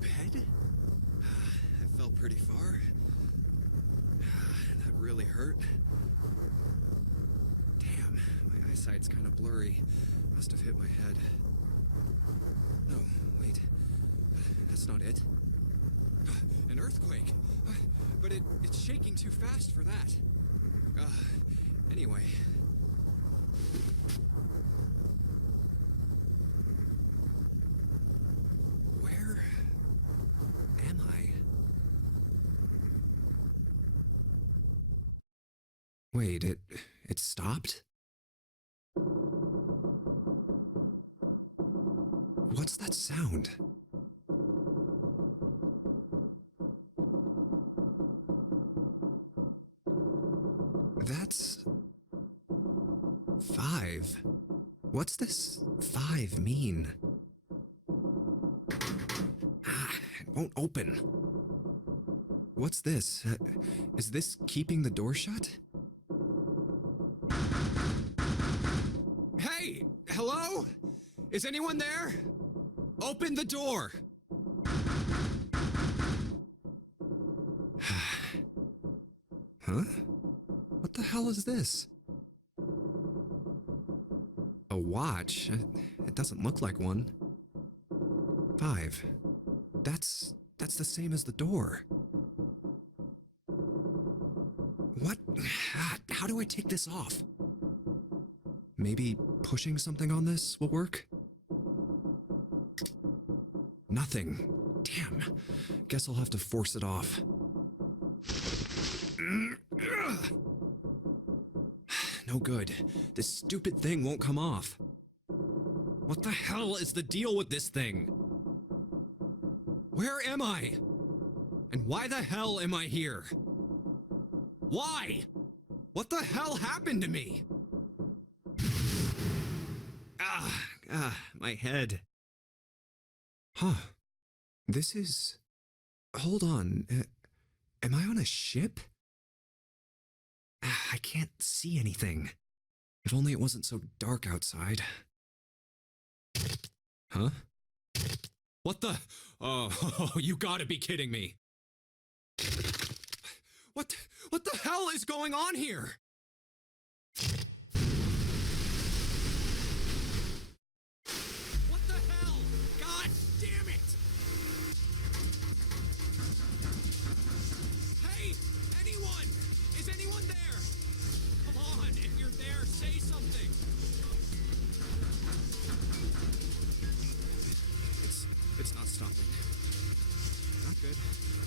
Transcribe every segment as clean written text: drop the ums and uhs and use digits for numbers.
bed? I fell pretty far. That really hurt. Damn, my eyesight's kind of blurry. Must have hit my head. No, wait. That's not it. An earthquake! But it's shaking too fast for that. Anyway. Where am I? Wait, it stopped? What's that sound? That's 5. What's this 5 mean? It won't open. What's this? Is this keeping the door shut? Hey! Hello? Is anyone there? Open the door! Huh? What the hell is this? A watch? It doesn't look like one. 5. That's the same as the door. What? How do I take this off? Maybe pushing something on this will work? Nothing. Damn. Guess I'll have to force it off. No good. This stupid thing won't come off. What the hell is the deal with this thing? Where am I? And why the hell am I here? Why? What the hell happened to me? My head. Huh. This is... Hold on. Am I on a ship? I can't see anything. If only it wasn't so dark outside. Huh? What the? Oh, you gotta be kidding me. What the hell is going on here? What the hell? God damn it! Hey, anyone? Is anyone there? Come on, if you're there, say something. It's not stopping. Not good.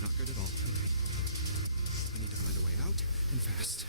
Not good at all. I need to find a way out, and fast.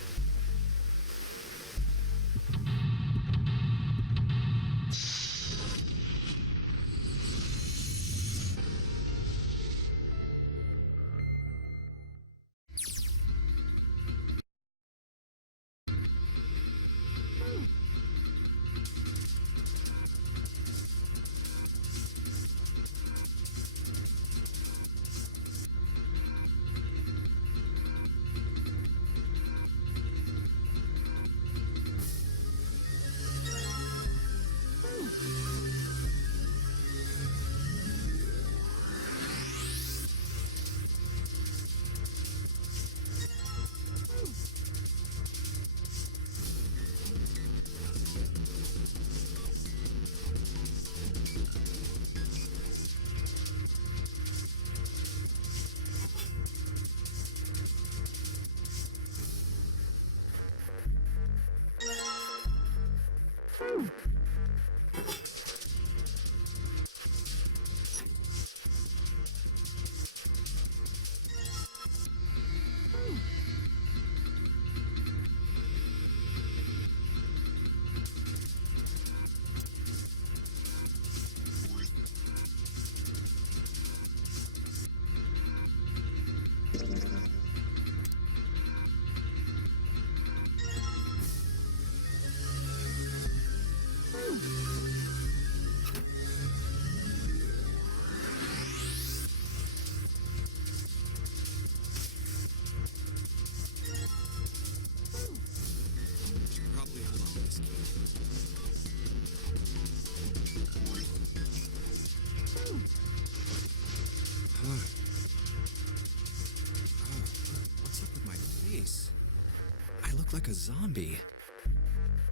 a zombie.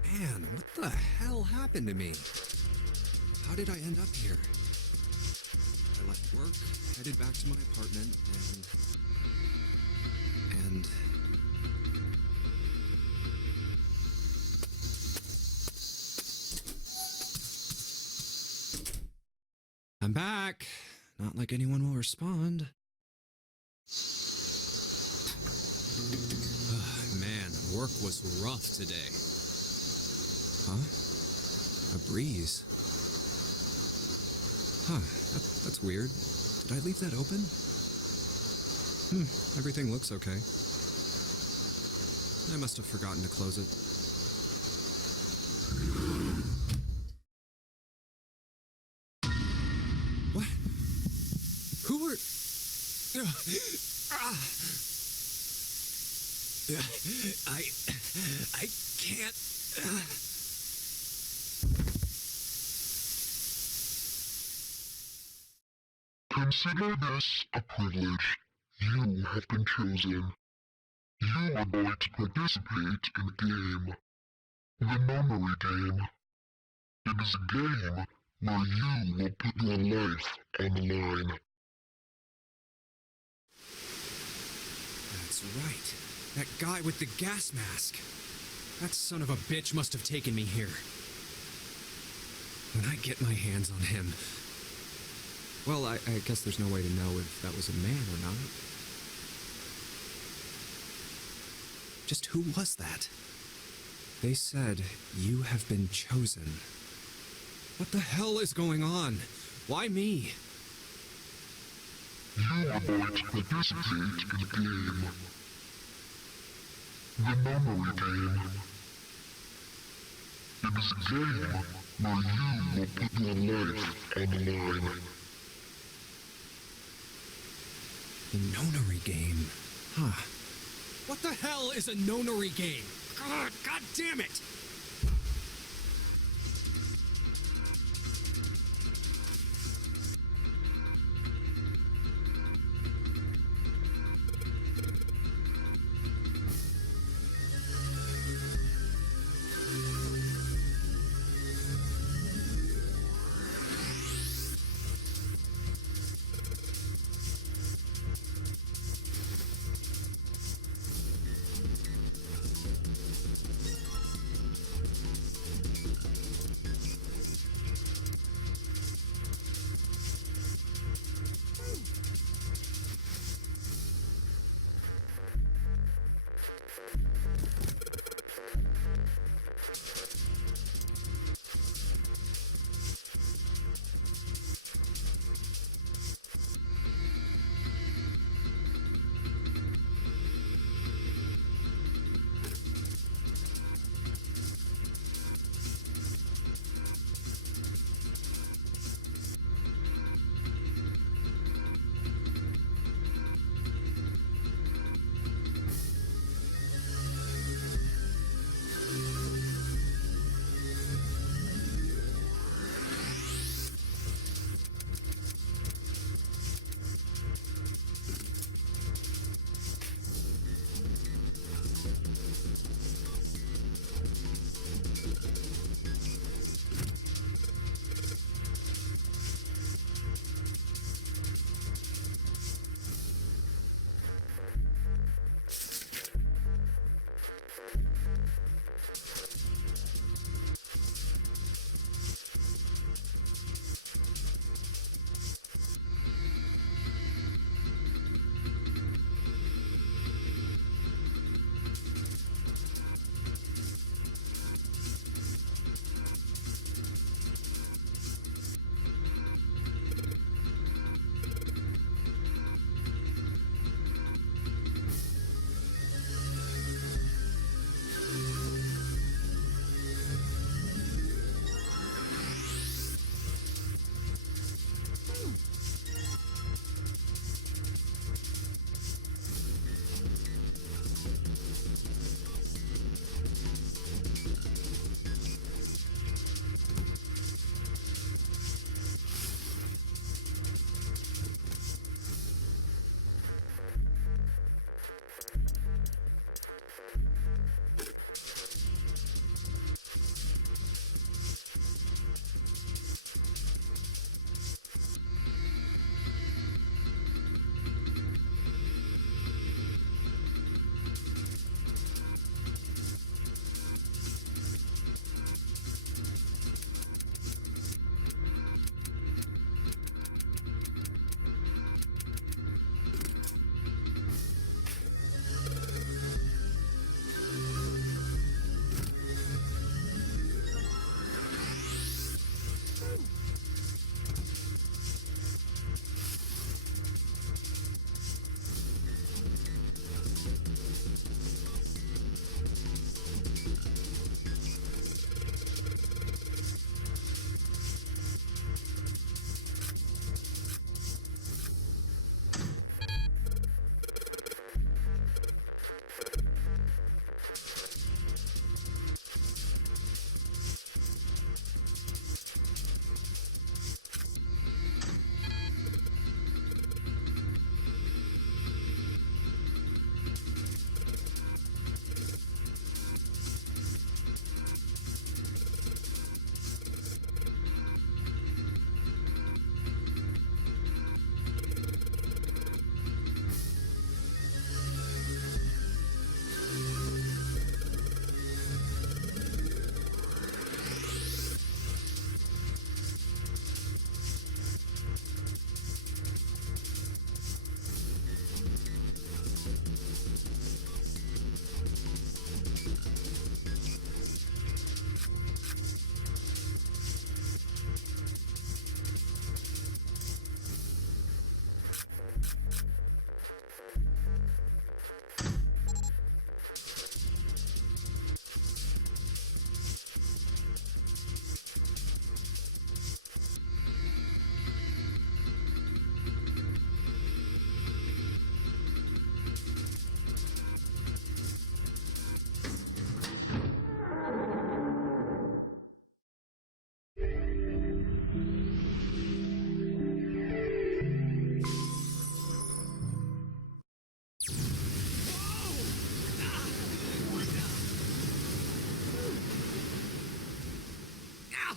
Man, what the hell happened to me? How did I end up here? I left work, headed back to my apartment, and... I'm back. Not like anyone will respond. Man, work was rough today. Huh? A breeze. Huh, that's weird. Did I leave that open? Everything looks okay. I must have forgotten to close it. What? Who are... I can't... Consider this a privilege. You have been chosen. You are going to participate in a game. The Memory Game. It is a game where you will put your life on the line. That's right. That guy with the gas mask. That son of a bitch must have taken me here. When I get my hands on him... Well, I guess there's no way to know if that was a man or not. Just who was that? They said, you have been chosen. What the hell is going on? Why me? You are going to participate in a game. The Memory Game. It is a game where you will put your life on the line. The Nonary Game. Huh. What the hell is a Nonary Game? God damn it!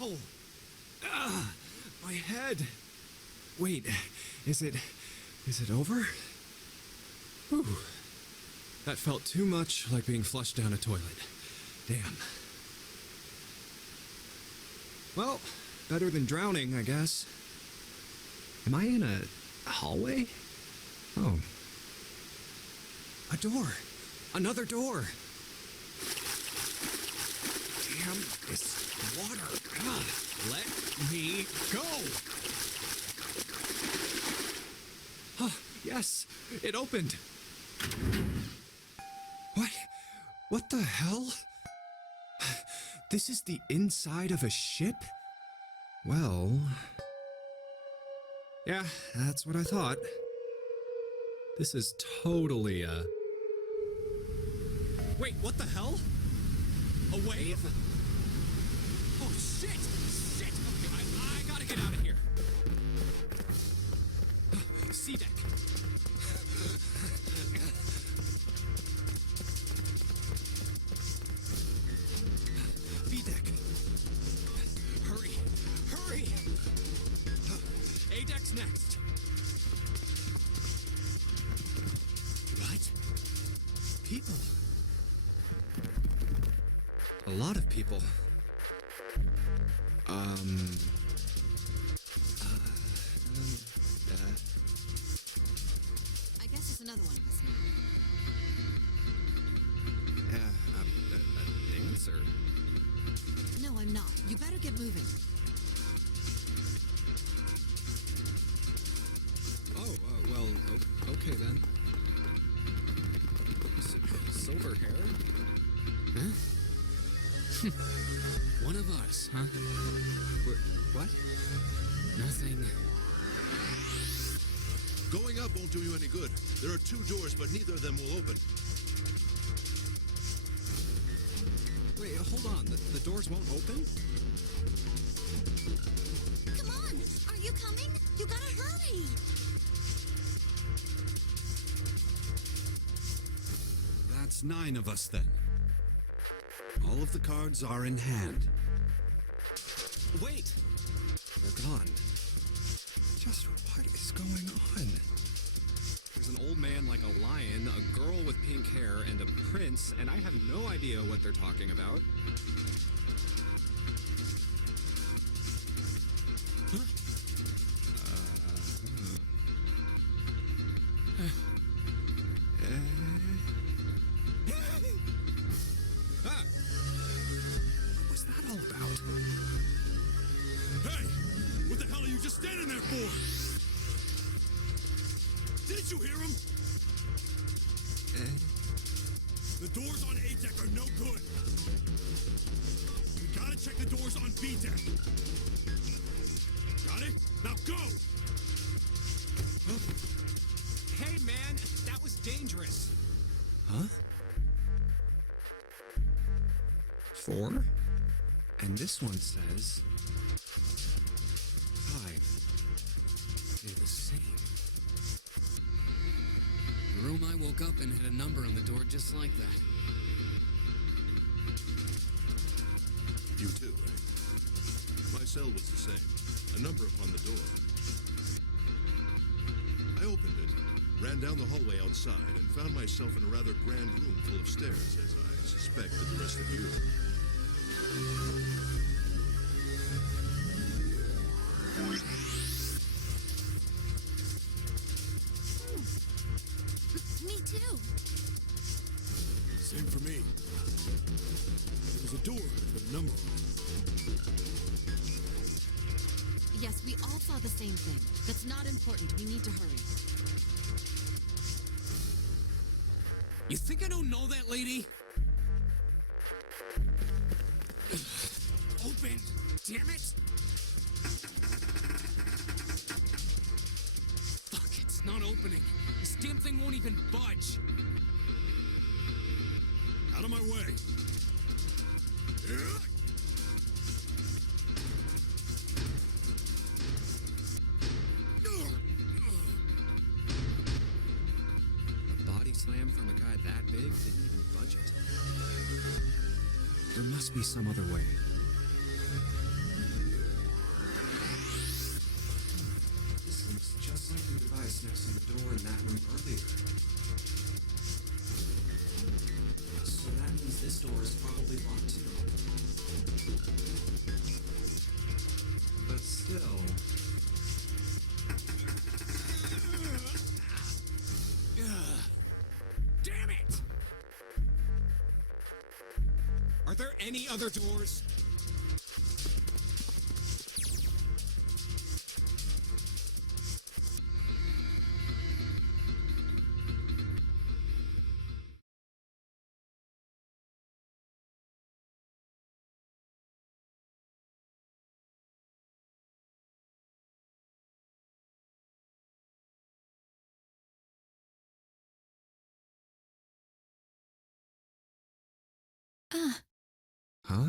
Ow! Ah, my head. Wait, is it over? Whew. That felt too much like being flushed down a toilet. Damn. Well, better than drowning, I guess. Am I in a hallway? Oh. A door. Another door. Damn this water. Ah, let me go. Ah, yes, it opened. What the hell? This is the inside of a ship? Well... yeah, that's what I thought. This is totally a... Wait, what the hell? A wave? Oh, shit! Shit! Okay, I gotta get out of here. Sea deck. B deck. Hurry! Hurry! A deck's next. What? People. A lot of people. I guess there's another one of us now. A dancer. No, I'm not. You better get moving. Oh, well, okay then. Silver hair? Huh? One of us, huh? What? Nothing. Going up won't do you any good. There are 2 doors, but neither of them will open. Wait, hold on. The doors won't open? Come on! Are you coming? You gotta hurry! That's 9 of us then. All of the cards are in hand. Wait! They're gone. Just what is going on? There's an old man like a lion, a girl with pink hair, and a prince, and I have no idea what they're talking about. Huh? Ah! What was that all about? Hey! What the hell are you just standing there for? Didn't you hear him? The doors on A deck are no good. We gotta check the doors on B deck. Got it? Now go! Hey, man! That was dangerous! Huh? 4? And this one says... 5. They're the same. The room I woke up in had a number on the door just like that. You too, right? My cell was the same. A number upon the door. I opened it, ran down the hallway outside, and found myself in a rather grand room full of stairs, as I suspect with the rest of you. Me too. Same for me. There was a door with a number on it. Yes, we all saw the same thing. That's not important. We need to hurry. You think I don't know that lady? Open! Damn it! Fuck, it's not opening. This damn thing won't even budge. Out of my way! A body slam from a guy that big didn't even budge it. There must be some other way. in that room earlier. So that means this door is probably locked too. But still... Damn it! Are there any other doors? Huh?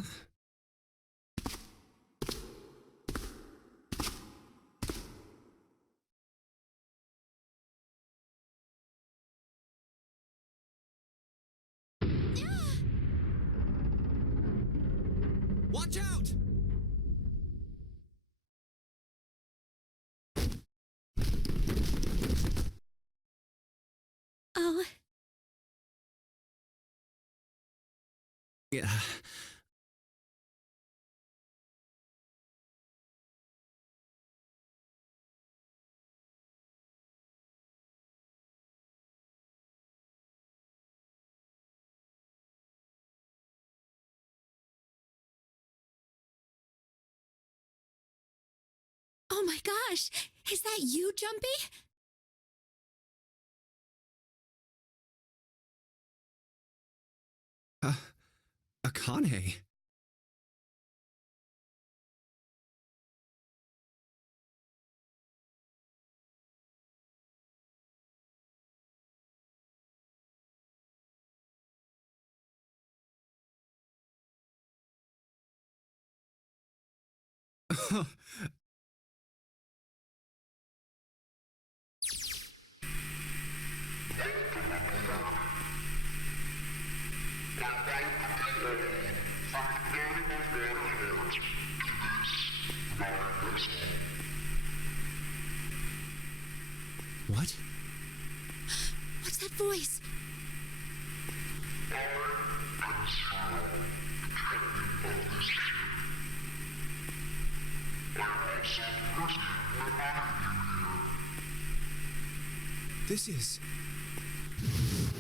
Watch out! Oh, Yeah. oh my gosh! Is that you, Jumpy? Akane. What? What's that voice? This is...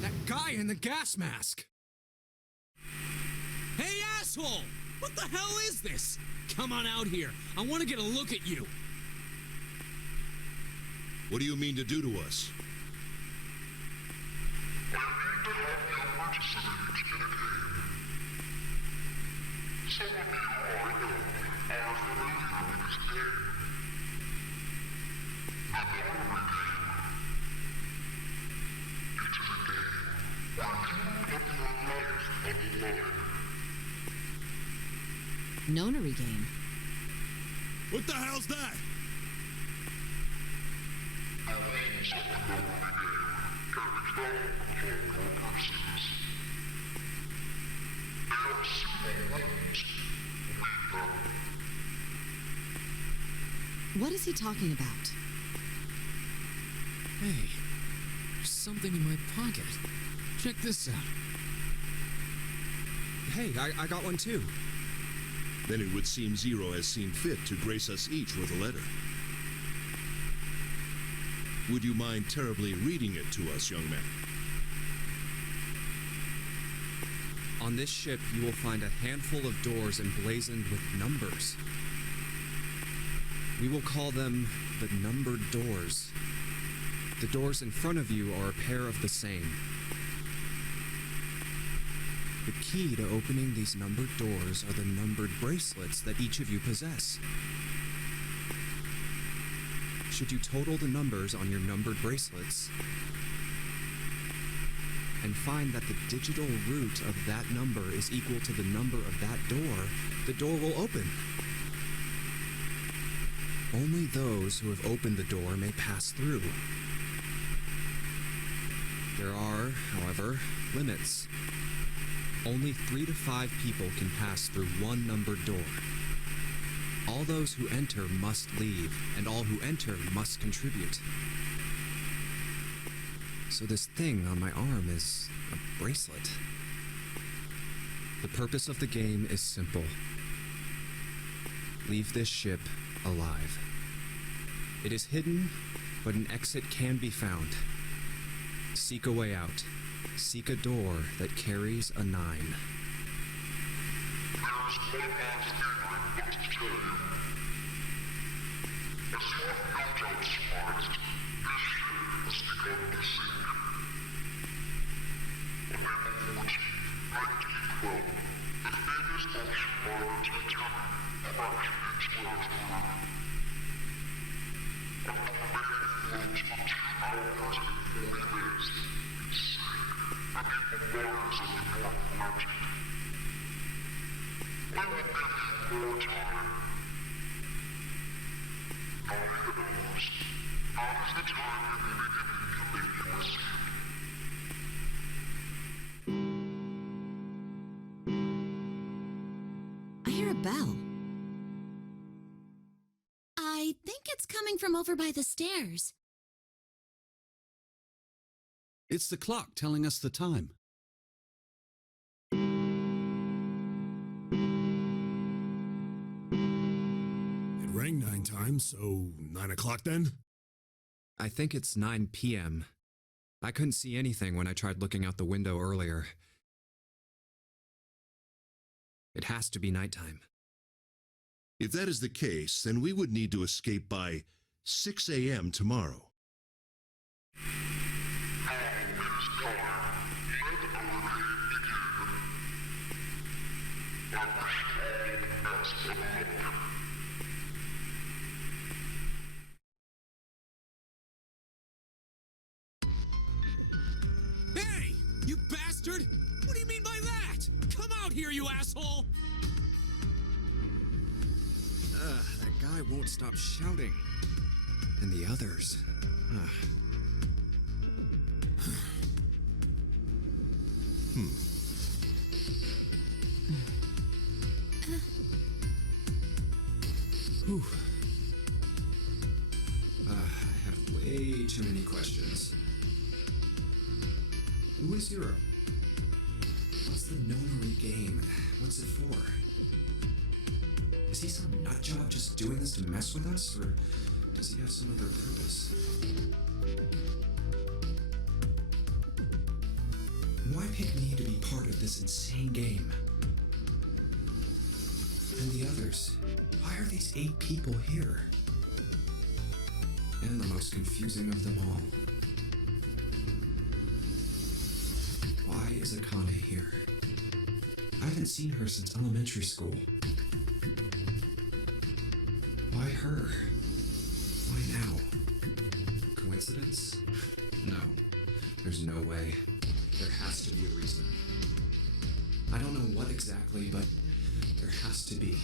That guy in the gas mask! Hey, asshole! What the hell is this? Come on out here. I want to get a look at you. What do you mean to do to us? Nonary game. What the hell's that? What is he talking about? Hey, there's something in my pocket. Check this out. Hey, I got one too. Then it would seem Zero has seen fit to grace us each with a letter. Would you mind terribly reading it to us, young man? On this ship, you will find a handful of doors emblazoned with numbers. We will call them the numbered doors. The doors in front of you are a pair of the same. The key to opening these numbered doors are the numbered bracelets that each of you possess. Should you total the numbers on your numbered bracelets and find that the digital root of that number is equal to the number of that door, the door will open. Only those who have opened the door may pass through. There are, however, limits. Only 3 to 5 people can pass through one numbered door. All those who enter must leave, and all who enter must contribute. So this thing on my arm is a bracelet. The purpose of the game is simple. Leave this ship alive. It is hidden, but an exit can be found. Seek a way out. Seek a door that carries a 9. There's one last thing I want to tell you. As you have no doubt surmised, this ship has begun to sink. On April 14, 1912, the famous ocean liner Titanic crashed into Earth. After remaining afloat for 2 hours and 40 minutes, it sank beneath the waters of the North Atlantic. I will give you more time. Now, heroes, now is the time you will begin to make your escape. I hear a bell. I think it's coming from over by the stairs. It's the clock telling us the time. It rang 9 times, so 9 o'clock then? I think it's 9 p.m. I couldn't see anything when I tried looking out the window earlier. It has to be nighttime. If that is the case, then we would need to escape by 6 a.m. tomorrow. Hey! You bastard! What do you mean by that? Come out here, you asshole! That guy won't stop shouting. And the others. Whew. I have way too many questions. Who is Hero? What's the nonary game? What's it for? Is he some nutjob just doing this to mess with us, or does he have some other purpose? Why pick me to be part of this insane game? And the others? Why are these 8 people here? And the most confusing of them all. Why is Akane here? I haven't seen her since elementary school. Why her? Why now? Coincidence? No. There's no way. There has to be a reason. I don't know what exactly, but there has to be.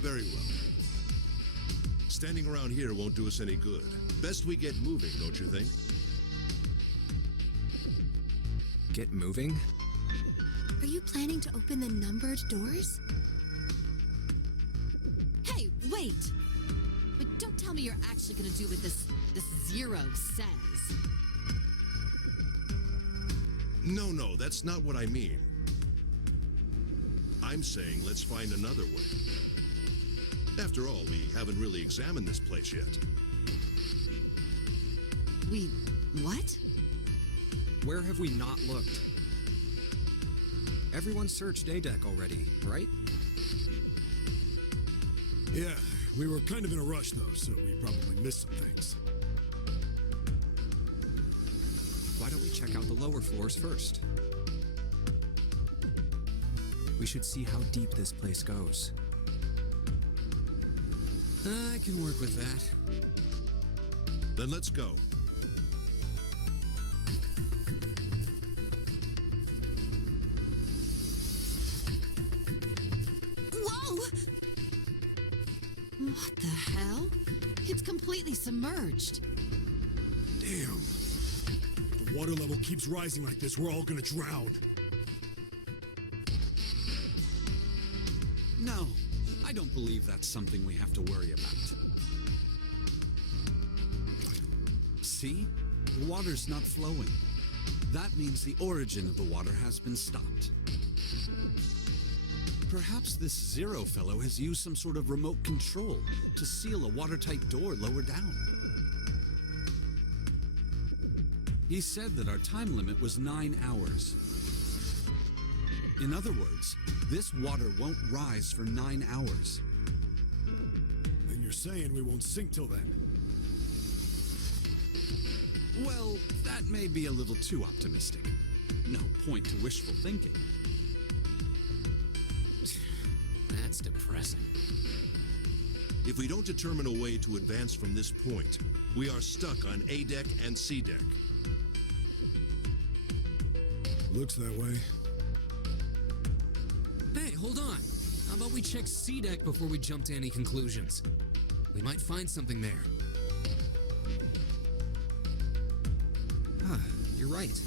Very well. Standing around here won't do us any good. Best we get moving, don't you think? Get moving? Are you planning to open the numbered doors? Hey, wait! But don't tell me you're actually gonna do what this zero says. No, that's not what I mean. I'm saying let's find another way. After all, we haven't really examined this place yet. We... what? Where have we not looked? Everyone searched A-Deck already, right? Yeah, we were kind of in a rush though, so we probably missed some things. Why don't we check out the lower floors first? We should see how deep this place goes. I can work with that. Then let's go. Whoa! What the hell? It's completely submerged. Damn. If the water level keeps rising like this, we're all gonna drown. No, I don't believe that's something we have to worry about. See? The water's not flowing. That means the origin of the water has been stopped. Perhaps this Zero fellow has used some sort of remote control to seal a watertight door lower down. He said that our time limit was 9 hours. In other words, this water won't rise for 9 hours. Then you're saying we won't sink till then? Well, that may be a little too optimistic. No point to wishful thinking. That's depressing. If we don't determine a way to advance from this point, we are stuck on A deck and C deck. Looks that way. Hey, hold on. How about we check C deck before we jump to any conclusions? We might find something there. You're right.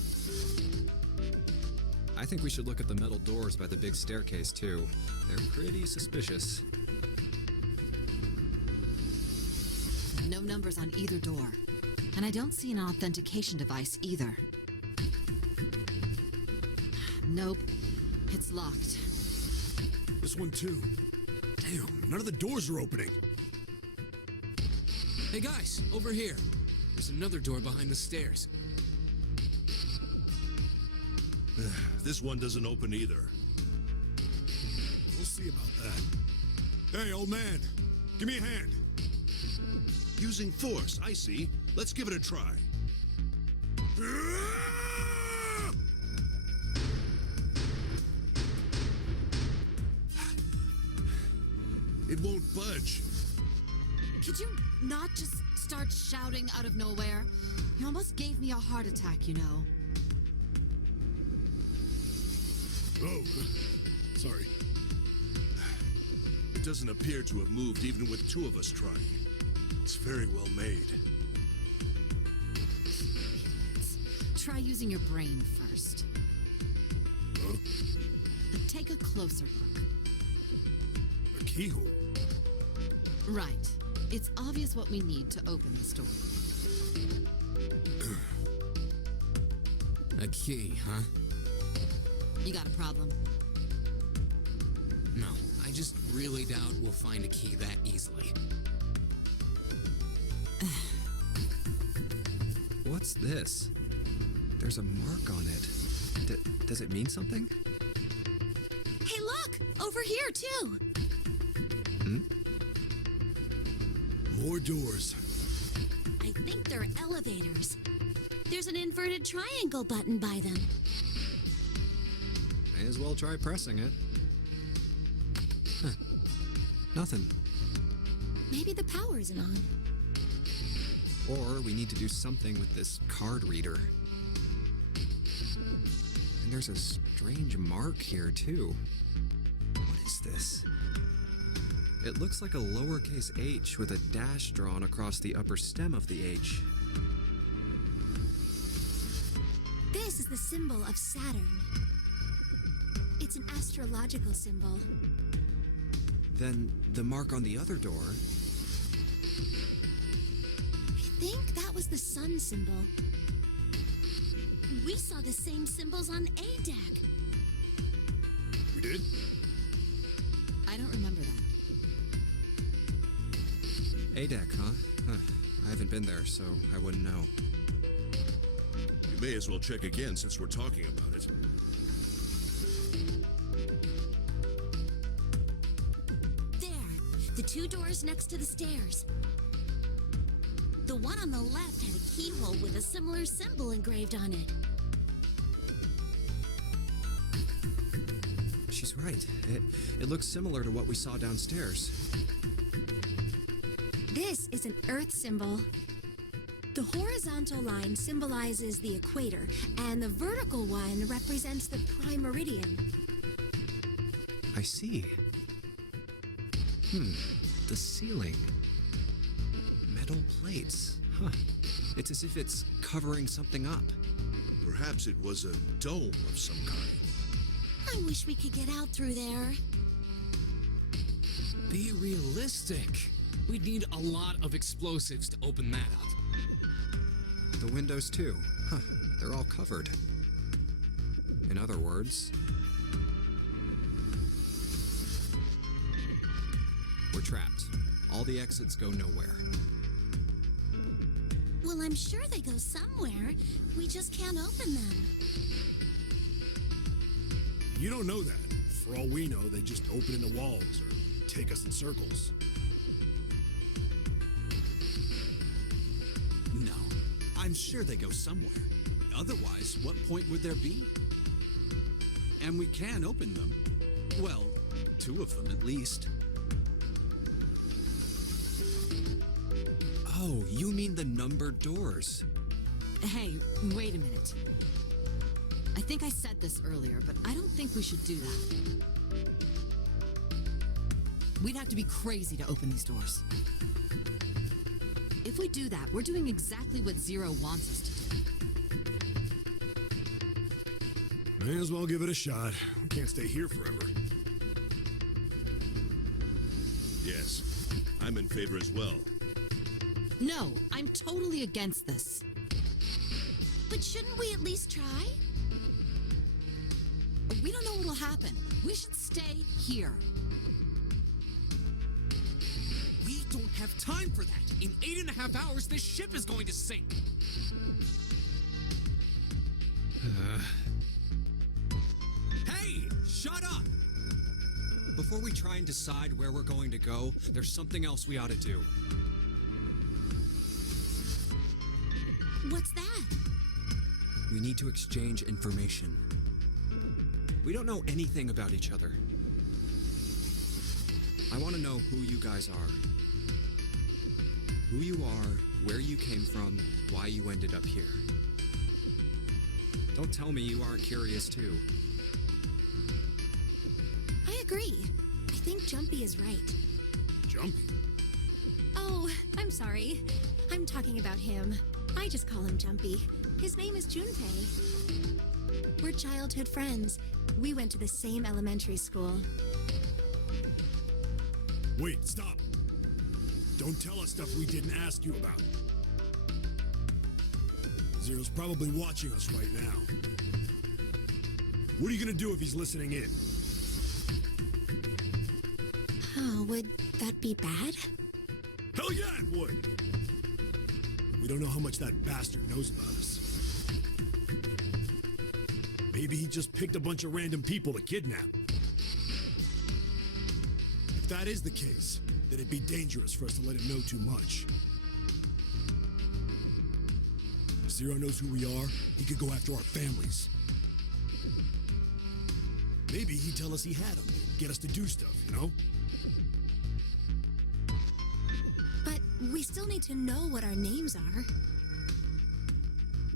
I think we should look at the metal doors by the big staircase, too. They're pretty suspicious. No numbers on either door. And I don't see an authentication device either. Nope. It's locked. This one too. Damn, none of the doors are opening. Hey guys, over here. There's another door behind the stairs. This one doesn't open either. We'll see about that. Hey, old man, give me a hand. Using force, I see. Let's give it a try. It won't budge. Could you not just start shouting out of nowhere? You almost gave me a heart attack, you know. Oh, sorry. It doesn't appear to have moved even with two of us trying. It's very well made. Try using your brain first. Huh? Take a closer look. A keyhole? Right. It's obvious what we need to open this door. A key, huh? You got a problem? No, I just really doubt we'll find a key that easily. What's this? There's a mark on it. Does it mean something? Hey, look! Over here, too! More doors. I think they're elevators. There's an inverted triangle button by them. May as well try pressing it. Huh. Nothing. Maybe the power isn't on. Or we need to do something with this card reader. And there's a strange mark here, too. What is this? It looks like a lowercase h with a dash drawn across the upper stem of the H. This is the symbol of Saturn. It's an astrological symbol. Then the mark on the other door. I think that was the sun symbol. We saw the same symbols on A deck. We did? I don't remember that. A deck, huh? I haven't been there, so I wouldn't know. We may as well check again since we're talking about it. There, the two doors next to the stairs. The one on the left had a keyhole with a similar symbol engraved on it. She's right. It looks similar to what we saw downstairs. This is an Earth symbol. The horizontal line symbolizes the equator, and the vertical one represents the prime meridian. I see. The ceiling. Metal plates. Huh. It's as if it's covering something up. Perhaps it was a dome of some kind. I wish we could get out through there. Be realistic. We'd need a lot of explosives to open that up. The windows, too. Huh, they're all covered. In other words, we're trapped. All the exits go nowhere. Well, I'm sure they go somewhere. We just can't open them. You don't know that. For all we know, they just open in the walls or take us in circles. No, I'm sure they go somewhere. Otherwise, what point would there be? And we can open them. Well, 2 of them at least. Oh, you mean the numbered doors. Hey, wait a minute. I think I said this earlier, but I don't think we should do that. We'd have to be crazy to open these doors. If we do that, we're doing exactly what Zero wants us to do. May as well give it a shot. We can't stay here forever. Yes, I'm in favor as well. No, I'm totally against this. But shouldn't we at least try? We don't know what will happen. We should stay here. We don't have time for that. In 8.5 hours, this ship is going to sink. Hey, shut up! Before we try and decide where we're going to go, there's something else we ought to do. What's that? We need to exchange information. We don't know anything about each other. I want to know who you guys are. Who you are, where you came from, why you ended up here. Don't tell me you aren't curious too. I agree. I think Jumpy is right. Jumpy? Oh, I'm sorry. I'm talking about him. I just call him Jumpy. His name is Junpei. We're childhood friends. We went to the same elementary school. Wait, stop. Don't tell us stuff we didn't ask you about. Zero's probably watching us right now. What are you gonna do if he's listening in? Oh, would that be bad? Hell yeah, it would! We don't know how much that bastard knows about us. Maybe he just picked a bunch of random people to kidnap. If that is the case, then it'd be dangerous for us to let him know too much. If Zero knows who we are, he could go after our families. Maybe he'd tell us he had them, get us to do stuff, you know? But we still need to know what our names are.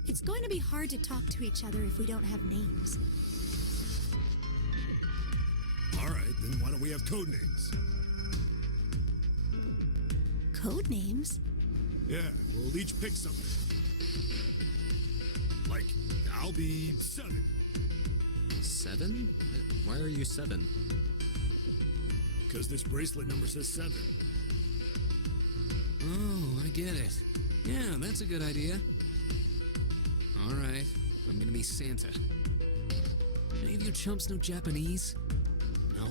It's going to be hard to talk to each other if we don't have names. All right, then why don't we have code names? Code names? Yeah, we'll each pick something. Like, I'll be 7. 7? Why are you 7? Because this bracelet number says 7. Oh, I get it. Yeah, that's a good idea. All right, I'm gonna be Santa. Any of you chumps know Japanese? No?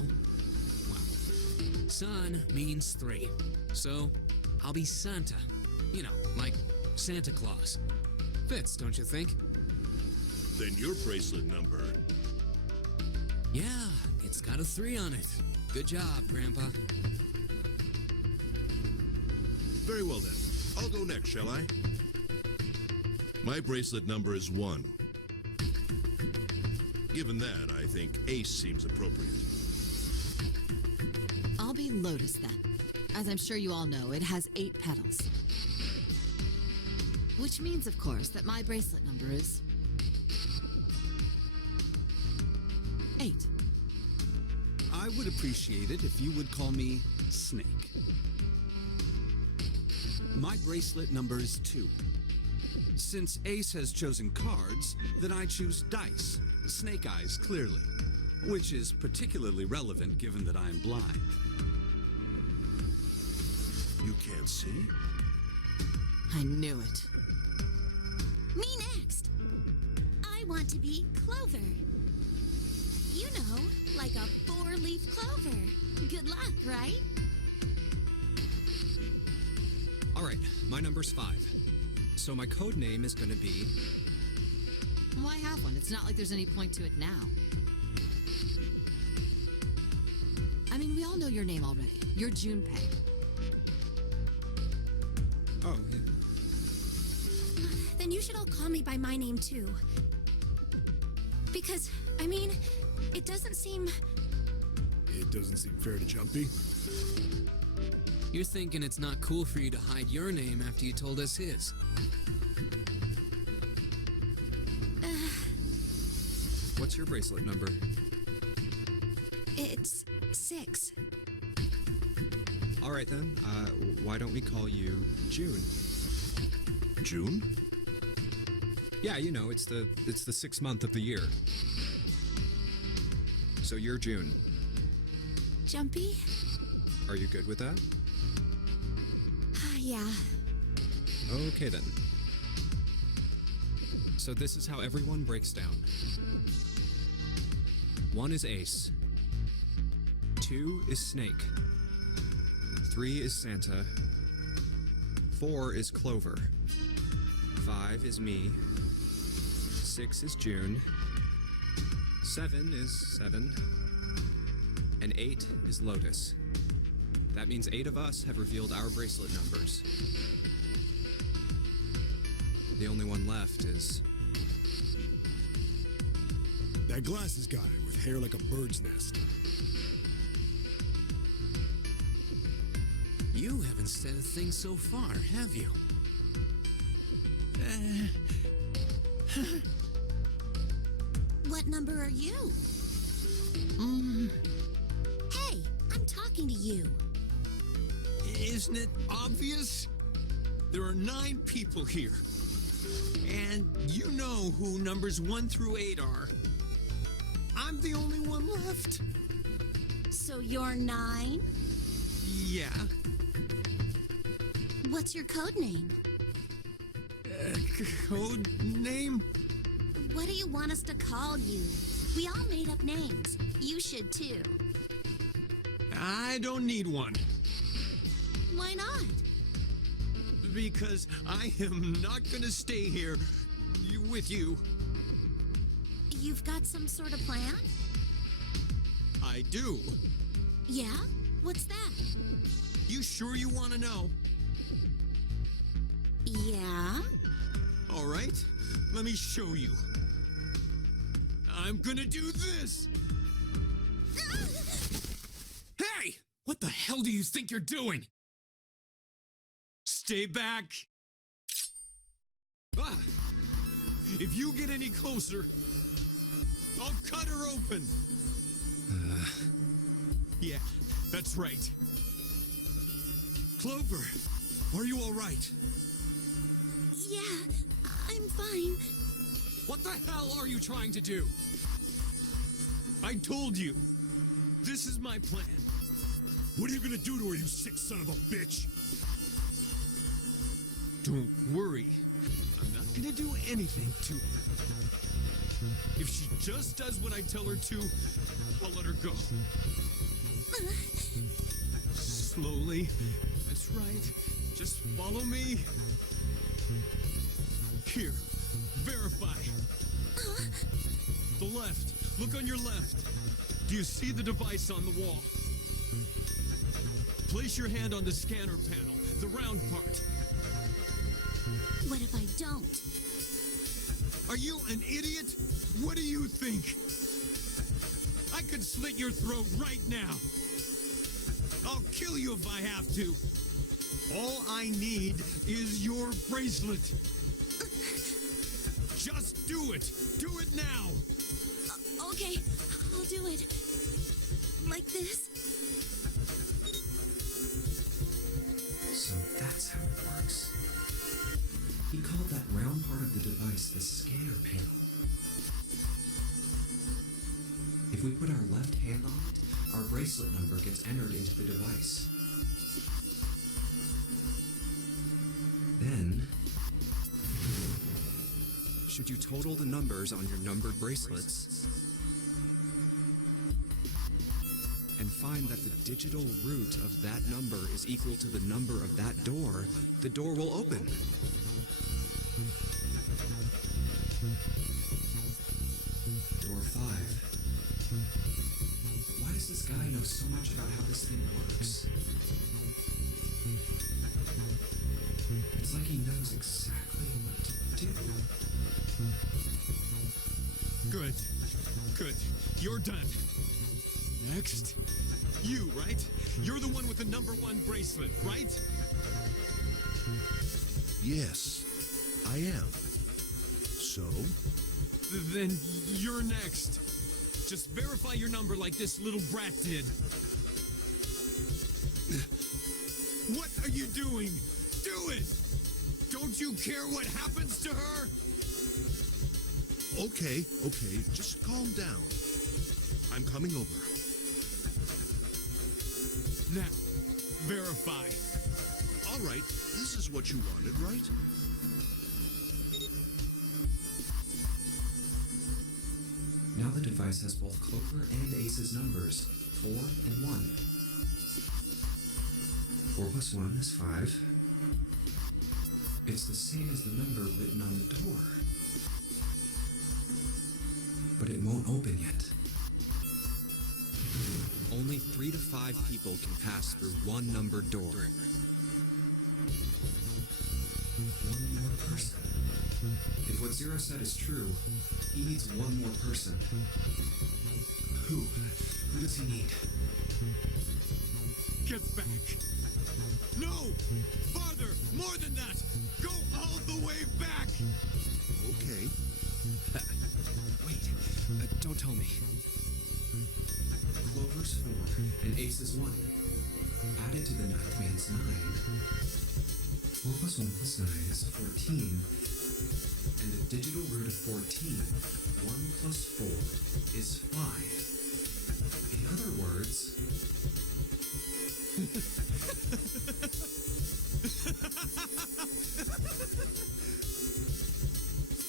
Well, San means 3. So, I'll be Santa. You know, like Santa Claus. Fits, don't you think? Then your bracelet number. Yeah, it's got a 3 on it. Good job, Grandpa. Very well then. I'll go next, shall I? My bracelet number is 1. Given that, I think Ace seems appropriate. I'll be Lotus then. As I'm sure you all know, it has 8 petals. Which means, of course, that my bracelet number is 8. I would appreciate it if you would call me Snake. My bracelet number is 2. Since Ace has chosen cards, then I choose dice, snake eyes clearly, which is particularly relevant given that I'm blind. You can't see? I knew it. Me next. I want to be Clover. You know, like a four-leaf clover. Good luck, right? All right, my number's 5. So my code name is going to be... Why have one? It's not like there's any point to it now. I mean, we all know your name already. You're Junpei. Oh, yeah. Then you should all call me by my name too. Because, I mean, it doesn't seem... It doesn't seem fair to Jumpy. You're thinking it's not cool for you to hide your name after you told us his. What's your bracelet number? It's 6. All right, then. Why don't we call you June? June? Yeah, you know, it's the 6th month of the year. So you're June. Jumpy? Are you good with that? Yeah. Okay, then. So this is how everyone breaks down. 1 is Ace. 2 is Snake. 3 is Santa. 4 is Clover. 5 is me. 6 is June. 7 is 7. And 8 is Lotus. That means 8 of us have revealed our bracelet numbers. The only one left is... That glasses guy with hair like a bird's nest. You haven't said a thing so far, have you? What number are you? Hey, I'm talking to you. Isn't it obvious? There are 9 people here. And you know who numbers 1 through 8 are. I'm the only one left. So you're 9? Yeah. What's your code name? Code name? What do you want us to call you? We all made up names. You should too. I don't need one. Why not? Because I am not gonna stay here with you. You've got some sort of plan? I do. Yeah? What's that? You sure you want to know? Yeah? All right, let me show you. I'm gonna do this. Hey! What the hell do you think you're doing? Stay back. Ah, if you get any closer, I'll cut her open. Yeah, that's right. Clover, are you all right? Yeah, I'm fine. What the hell are you trying to do? I told you. This is my plan. What are you gonna do to her, you sick son of a bitch? Don't worry. I'm not gonna do anything to her. If she just does what I tell her to, I'll let her go. Slowly. That's right. Just follow me. Here. Verify. The left. Look on your left. Do you see the device on the wall? Place your hand on the scanner panel, the round part. What if I don't? Are you an idiot? What do you think? I could slit your throat right now. I'll kill you if I have to. All I need is your bracelet. Just do it. Do it now. Okay, I'll do it. Like this? So that's how it works. He called that round part of the device the scanner panel. If we put our left hand on it, our bracelet number gets entered into the device. Then, should you total the numbers on your numbered bracelets and find that the digital root of that number is equal to the number of that door, the door will open. Door 5. Why does this guy know so much about how this thing works? It's like he knows exactly what to do. Good. Good. You're done. Next. You, right? You're the one with the number 1 bracelet, right? Yes, I am. So? Then you're next. Just verify your number like this little brat did. What are you doing? Do it! Don't you care what happens to her? Okay, just calm down. I'm coming over. Now, verify. All right, this is what you wanted, right? Now the device has both Clover and Ace's numbers, 4 and 1. 4 plus 1 is 5. It's the same as the number written on the door. But it won't open yet. Only 3 to 5 people can pass through one numbered door. One more person. If what Zero said is true, he needs one more person. Who? Who does he need? Get back. No! Farther! More than that! Go all the way back! Okay. Wait, don't tell me. Clover's 4 and Ace's 1. Added to the ninth man's 9. 4 plus 1 plus 9 is 14. And the digital root of 14, 1 plus 4, is 5. In other words...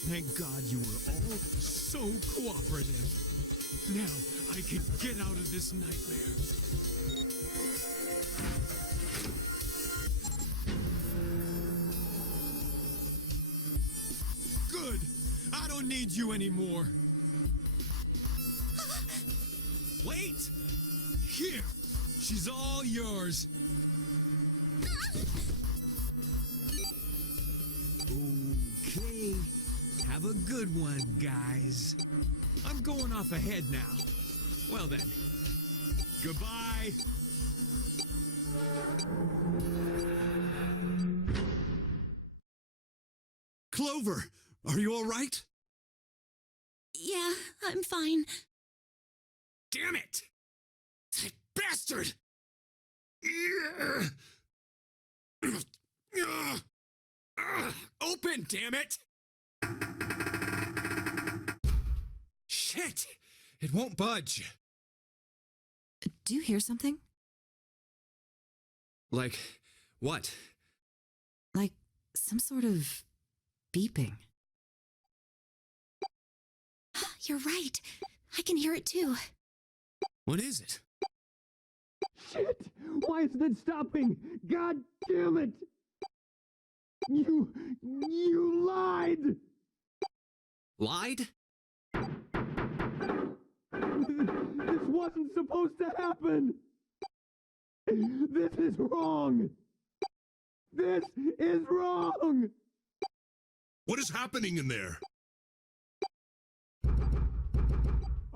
Thank God you were all so cooperative. Now I can get out of this nightmare. Good. I don't need you anymore. Wait! Here! She's all yours. Okay. Have a good one, guys. I'm going off ahead now. Well then. Goodbye. Clover, are you all right? Yeah, I'm fine. Damn it! That bastard! Open, damn it! Shit! It won't budge. Do you hear something? Like, what? Like some sort of beeping. You're right. I can hear it too. What is it? Shit! Why isn't it stopping? God damn it! You lied! Lied? This wasn't supposed to happen! This is wrong! This is wrong! What is happening in there?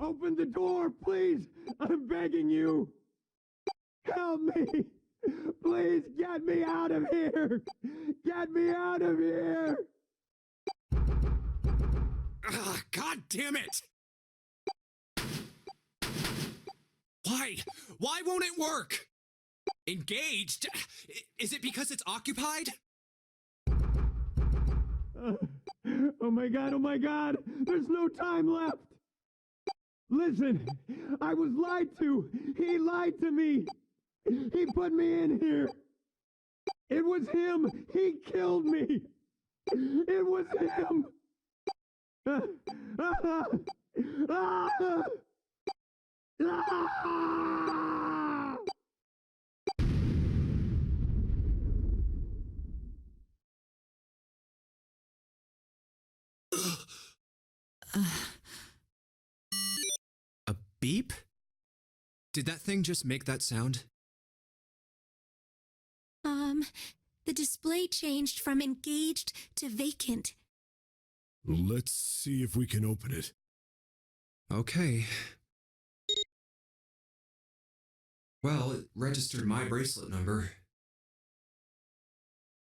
Open the door, please! I'm begging you! Help me! Please get me out of here! Get me out of here! Ugh, God damn it! Why? Why won't it work? Engaged? Is it because it's occupied? Oh my god! There's no time left! Listen, I was lied to! He lied to me! He put me in here! It was him! He killed me! It was him! A beep? Did that thing just make that sound? The display changed from engaged to vacant. Let's see if we can open it. Okay. Well, it registered my bracelet number.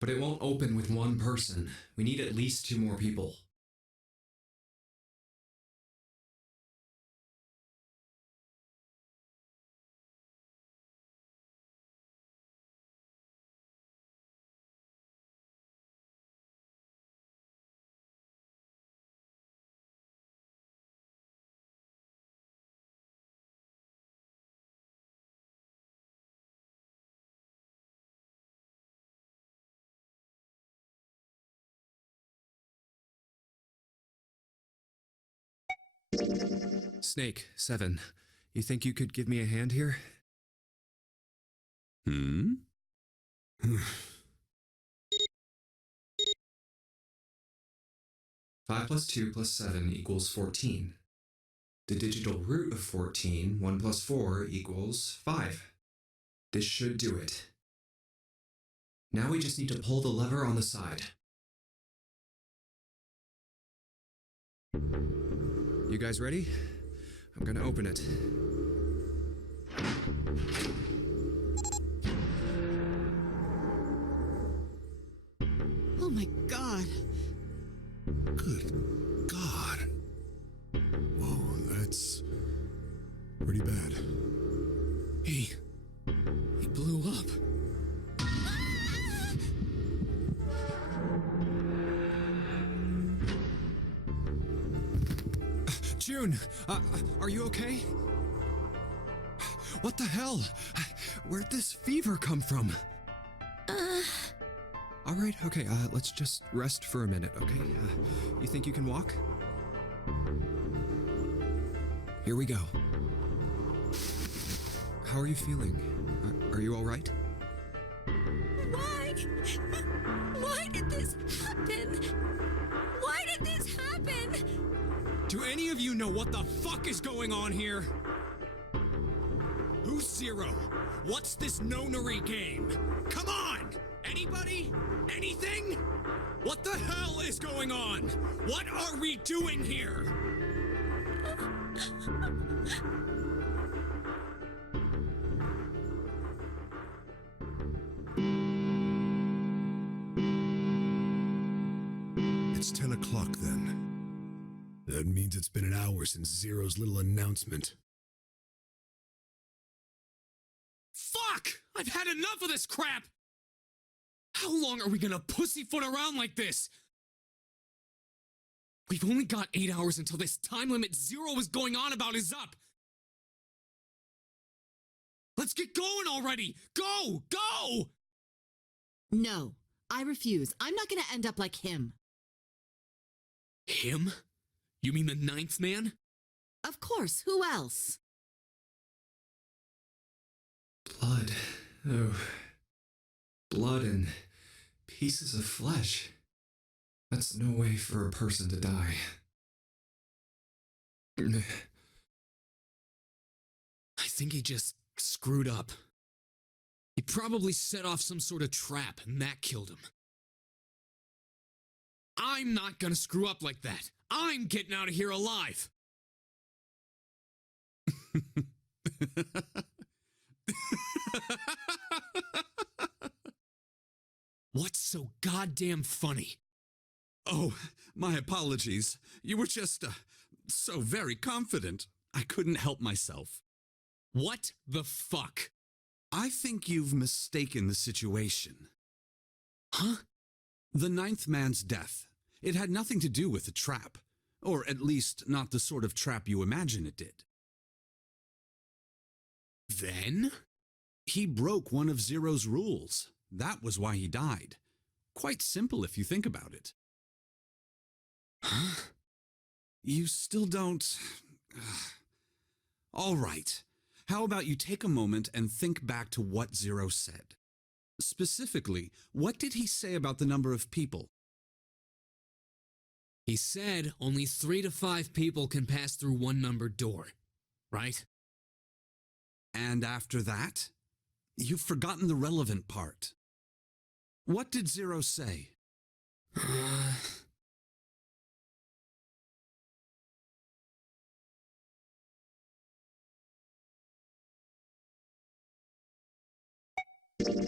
But it won't open with one person. We need at least 2 more people. Snake, 7. You think you could give me a hand here? Hmm? 5 plus 2 plus 7 equals 14. The digital root of 14, 1 plus 4 equals 5. This should do it. Now we just need to pull the lever on the side. You guys ready? I'm gonna open it. Oh my god. Good God. Whoa, that's pretty bad. He blew up. June, are you okay? What the hell? Where'd this fever come from? All right, okay, let's just rest for a minute, okay? You think you can walk? Here we go. How are you feeling? Are you all right? Why? Why did this happen? Why did this happen? Do any of you know what the fuck is going on here? Who's Zero? What's this nonary game? Come on! Anybody? Anything? What the hell is going on? What are we doing here? It's 10 o'clock then. That means it's been an hour since Zero's little announcement. Fuck! I've had enough of this crap! How long are we gonna pussyfoot around like this? We've only got 8 hours until this time limit Zero is going on about is up. Let's get going already! Go! Go! No, I refuse. I'm not gonna end up like him. Him? You mean the 9th man? Of course, who else? Blood. Oh. Blood and pieces of flesh. That's no way for a person to die. I think he just screwed up. He probably set off some sort of trap and that killed him. I'm not gonna screw up like that. I'm getting out of here alive. What's so goddamn funny? Oh, my apologies. You were just, so very confident. I couldn't help myself. What the fuck? I think you've mistaken the situation. Huh? The 9th man's death. It had nothing to do with the trap. Or at least not the sort of trap you imagine it did. Then? He broke one of Zero's rules. That was why he died. Quite simple if you think about it. Huh? You still don't... All right. How about you take a moment and think back to what Zero said? Specifically, what did he say about the number of people? He said only 3 to 5 people can pass through one numbered door, right? And after that? You've forgotten the relevant part. What did Zero say?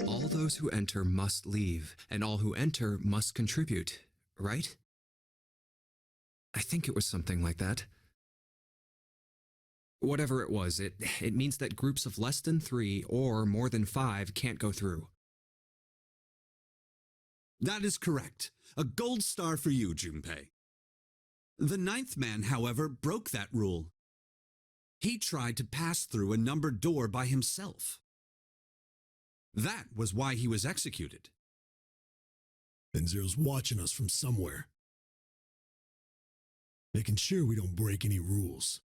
All those who enter must leave, and all who enter must contribute, right? I think it was something like that. Whatever it was, it means that groups of less than 3 or more than 5 can't go through. That is correct. A gold star for you, Junpei. The 9th man, however, broke that rule. He tried to pass through a numbered door by himself. That was why he was executed. Then Zero's watching us from somewhere, making sure we don't break any rules.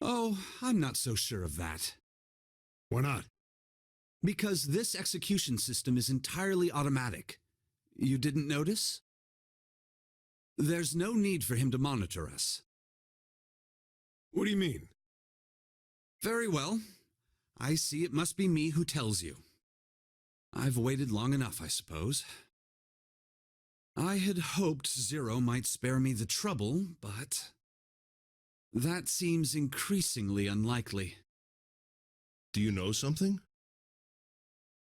Oh, I'm not so sure of that. Why not? Because this execution system is entirely automatic. You didn't notice? There's no need for him to monitor us. What do you mean? Very well. I see it must be me who tells you. I've waited long enough, I suppose. I had hoped Zero might spare me the trouble, but that seems increasingly unlikely. Do you know something?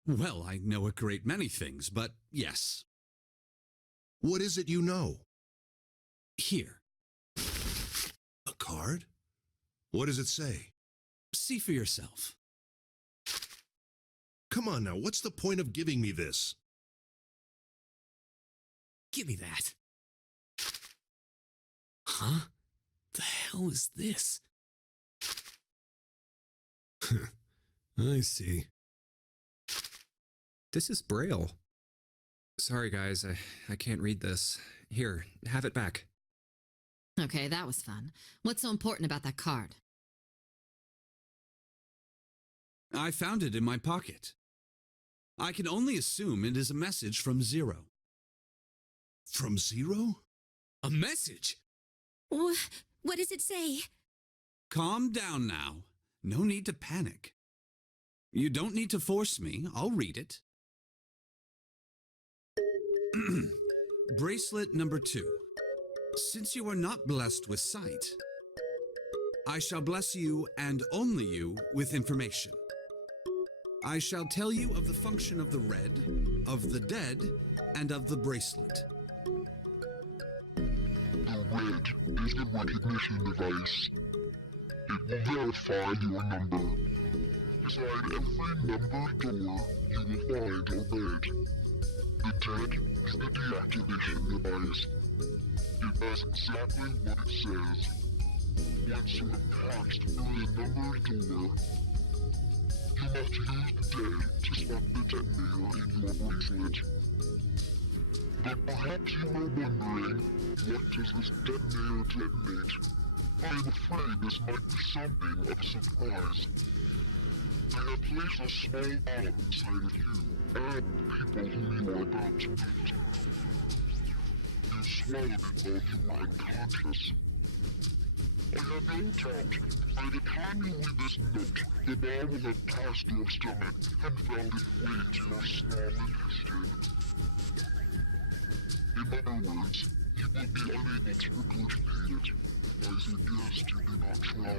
Well, I know a great many things, but yes. What is it you know? Here. A card? What does it say? See for yourself. Come on now, what's the point of giving me this? Give me that. Huh? The hell is this? I see. This is Braille. Sorry, guys, I can't read this. Here, have it back. Okay, that was fun. What's so important about that card? I found it in my pocket. I can only assume it is a message from Zero. From Zero? A message? What does it say? Calm down now. No need to panic. You don't need to force me. I'll read it. Bracelet number 2. Since you are not blessed with sight, I shall bless you and only you with information. I shall tell you of the function of the red, of the dead, and of the bracelet. The red is the recognition device. It will verify your number. Beside every numbered door, you will find a red. The dead is the deactivation device. It does exactly what it says. Once you have passed through the numbered door, you must use the dead to stop the detonator in your bracelet. But perhaps you are wondering, what does this detonator detonate? I am afraid this might be something of a surprise. I have placed a small bomb inside of you and the people whom you are about to meet. You swallowed it while you were unconscious. I have no doubt, by the time you read this note, the bomb will have passed your stomach and found its way to your small intestine. In other words, you will be unable to regurgitate it. I suggest you do not try.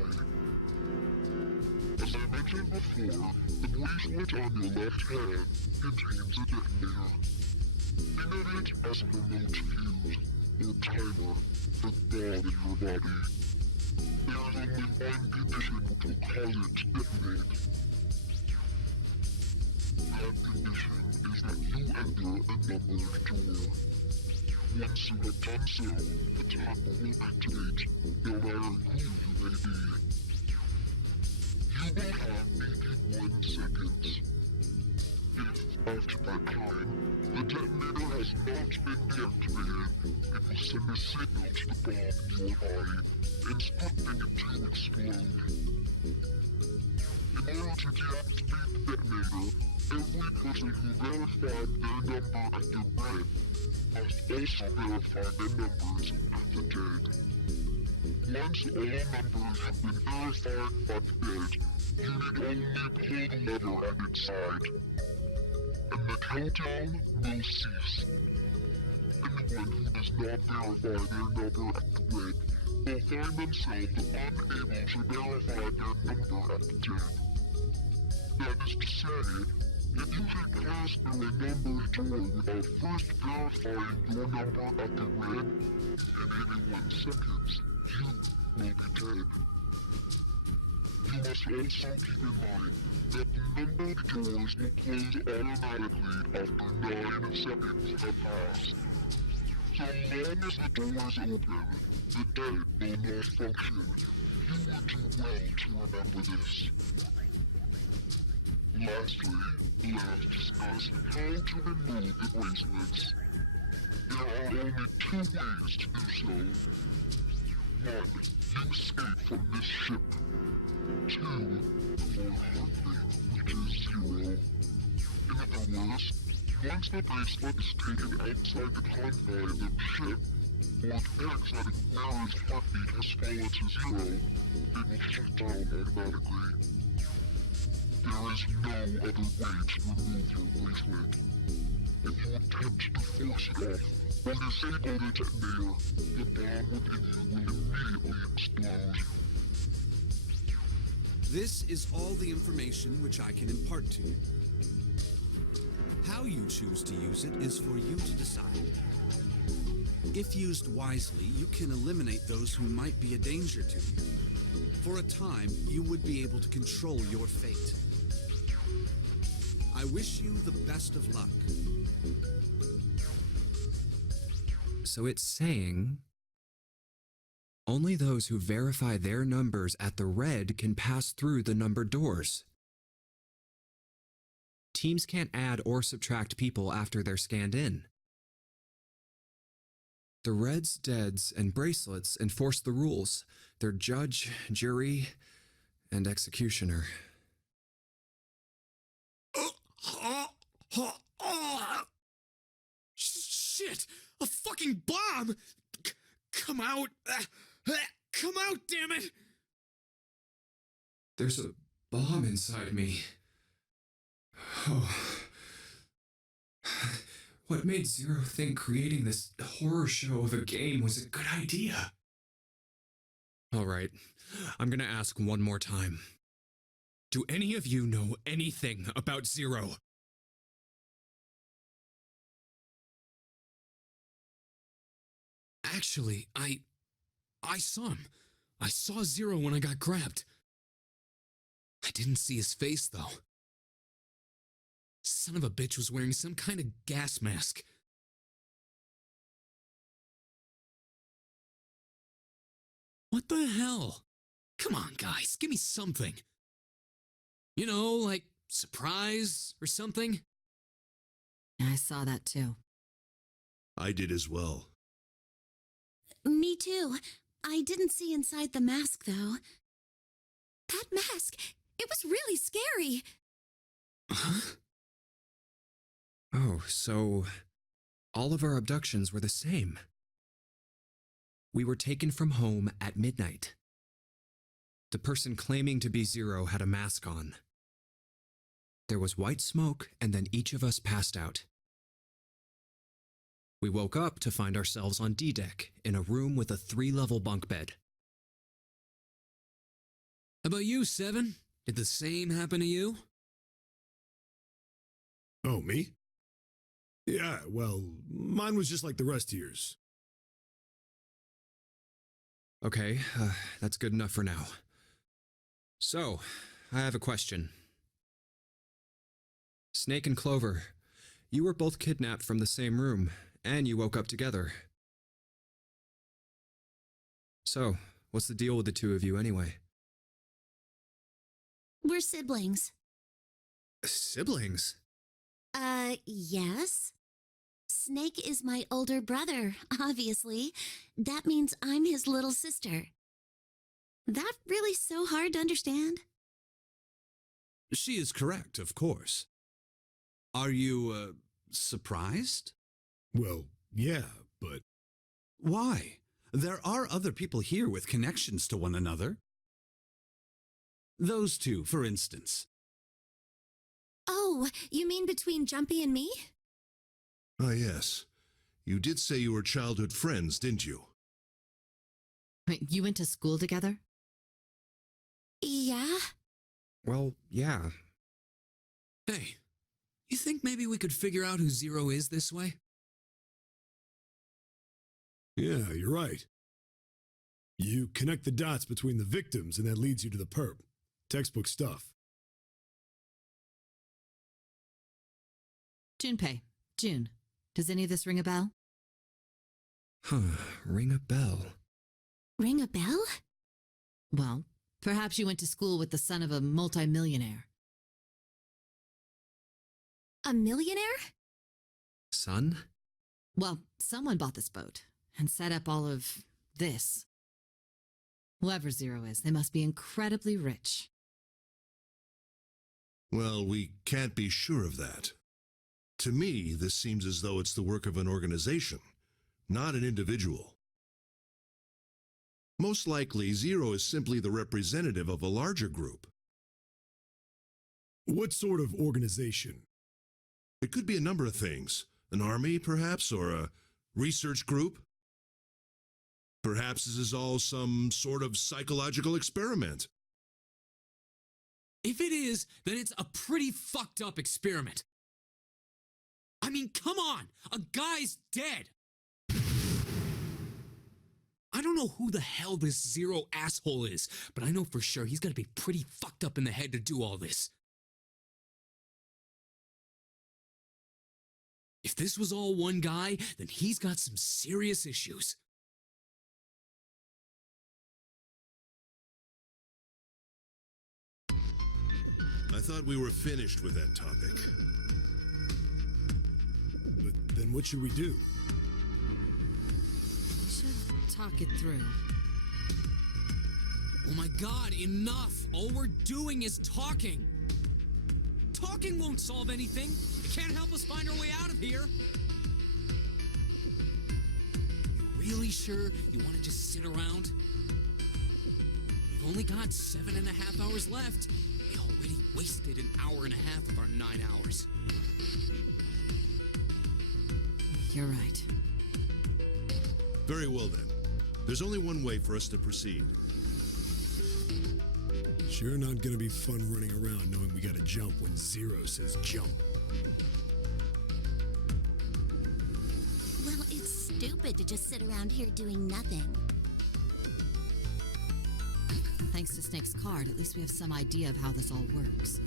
As I mentioned before, the bracelet on your left hand contains a detonator. Think of it as a remote fuse, or timer, for the bomb in your body. There is only one condition which will cause it to detonate. That condition is that you enter a numbered door. Once you have done so, the timer will activate, no matter who you may be. You will have 81 seconds. If, After that time, the detonator has not been deactivated. It will send a signal to the bomb nearby, instructing it to explode. In order to deactivate the detonator, every person who verified their number at the red must also verify their numbers at the dead. Once all numbers have been verified by the dead, you need only pull the lever at its side, and the countdown will cease. Anyone who does not verify their number at the red will find themselves unable to verify their number at the dead. That is to say, if you can pass through a number's door without first verifying your number at the red, in 81 seconds, you will be dead. You must also keep in mind that the numbered doors will close automatically after 9 seconds have passed. So long as the doors open, the dead will not function. You would do well to remember this. Lastly, let us discuss how to remove the bracelets. There are only 2 ways to do so. 1. You escape from this ship. 2. Your heartbeat reaches 0. In other words, once the bracelet is taken outside the confines of the ship, or the exotic wearer's heartbeat has fallen to 0, it will shut down automatically. There is no other way to remove your bracelet. If you attempt to force it off, or disable the detonator, the bomb within you will immediately explode. This is all the information which I can impart to you. How you choose to use it is for you to decide. If used wisely, you can eliminate those who might be a danger to you. For a time, you would be able to control your fate. I wish you the best of luck. So it's saying only those who verify their numbers at the red can pass through the numbered doors. Teams can't add or subtract people after they're scanned in. The Reds, Deads, and Bracelets enforce the rules. They're judge, jury, and executioner. Shit! A fucking bomb! Come out! Come out, damn it! There's a bomb inside me. Oh. What made Zero think creating this horror show of a game was a good idea? All right, I'm gonna ask one more time. Do any of you know anything about Zero? Actually, I saw him. I saw Zero when I got grabbed. I didn't see his face, though. Son of a bitch was wearing some kind of gas mask. What the hell? Come on, guys, give me something. You know, like surprise or something? I saw that too. I did as well. Me too. I didn't see inside the mask, though. That mask! It was really scary! Huh? Oh, so all of our abductions were the same. We were taken from home at midnight. The person claiming to be Zero had a mask on. There was white smoke, and then each of us passed out. We woke up to find ourselves on D-Deck in a room with a 3-level bunk bed. How about you, Seven? Did the same happen to you? Oh, me? Yeah, well, mine was just like the rest of yours. Okay, that's good enough for now. So, I have a question. Snake and Clover, you were both kidnapped from the same room, and you woke up together. So, what's the deal with the two of you anyway? We're siblings. Siblings? Yes. Snake is my older brother, obviously. That means I'm his little sister. That really so hard to understand? She is correct, of course. Are you, surprised? Well, yeah, but Why? There are other people here with connections to one another. Those two, for instance. Oh, you mean between Jumpy and me? Ah, yes. You did say you were childhood friends, didn't you? Wait, you went to school together? Yeah. Well, yeah. Hey, you think maybe we could figure out who Zero is this way? yeah, you're right. You connect the dots between the victims, and that leads you to the perp. Textbook stuff. Junpei. June. Does any of this ring a bell? Ring a bell. Ring a bell? Well, perhaps you went to school with the son of a multimillionaire. A millionaire? Son? Well, someone bought this boat and set up all of this. Whoever Zero is, they must be incredibly rich. Well, we can't be sure of that. To me, this seems as though it's the work of an organization, not an individual. Most likely, Zero is simply the representative of a larger group. What sort of organization? It could be a number of things. An army, perhaps, or a research group. Perhaps this is all some sort of psychological experiment. If it is, then it's a pretty fucked up experiment. I mean, come on! A guy's dead! I don't know who the hell this Zero asshole is, but I know for sure he's gotta be pretty fucked up in the head to do all this. If this was all one guy, then he's got some serious issues. I thought we were finished with that topic. But then what should we do? We should talk it through. Oh my god, enough! All we're doing is talking! Talking won't solve anything! It can't help us find our way out of here! You really sure you want to just sit around? We've only got 7.5 hours left. We already wasted an hour and a half of our 9 hours. You're right. Very well then. There's only one way for us to proceed. Sure not gonna be fun running around knowing we gotta jump when Zero says jump. Well, it's stupid to just sit around here doing nothing. Thanks to Snake's card, at least we have some idea of how this all works.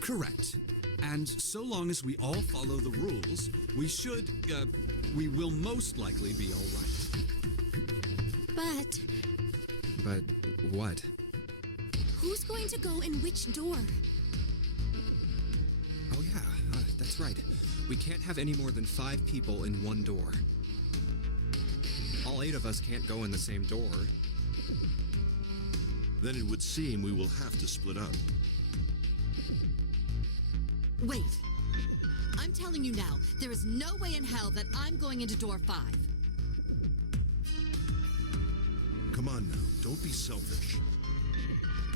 Correct. And so long as we all follow the rules, we will most likely be all right. But what? Who's going to go in which door? Oh yeah, that's right. We can't have any more than 5 people in one door. All 8 of us can't go in the same door. Then it would seem we will have to split up. Wait. I'm telling you now, there is no way in hell that I'm going into door 5. Come on now, don't be selfish.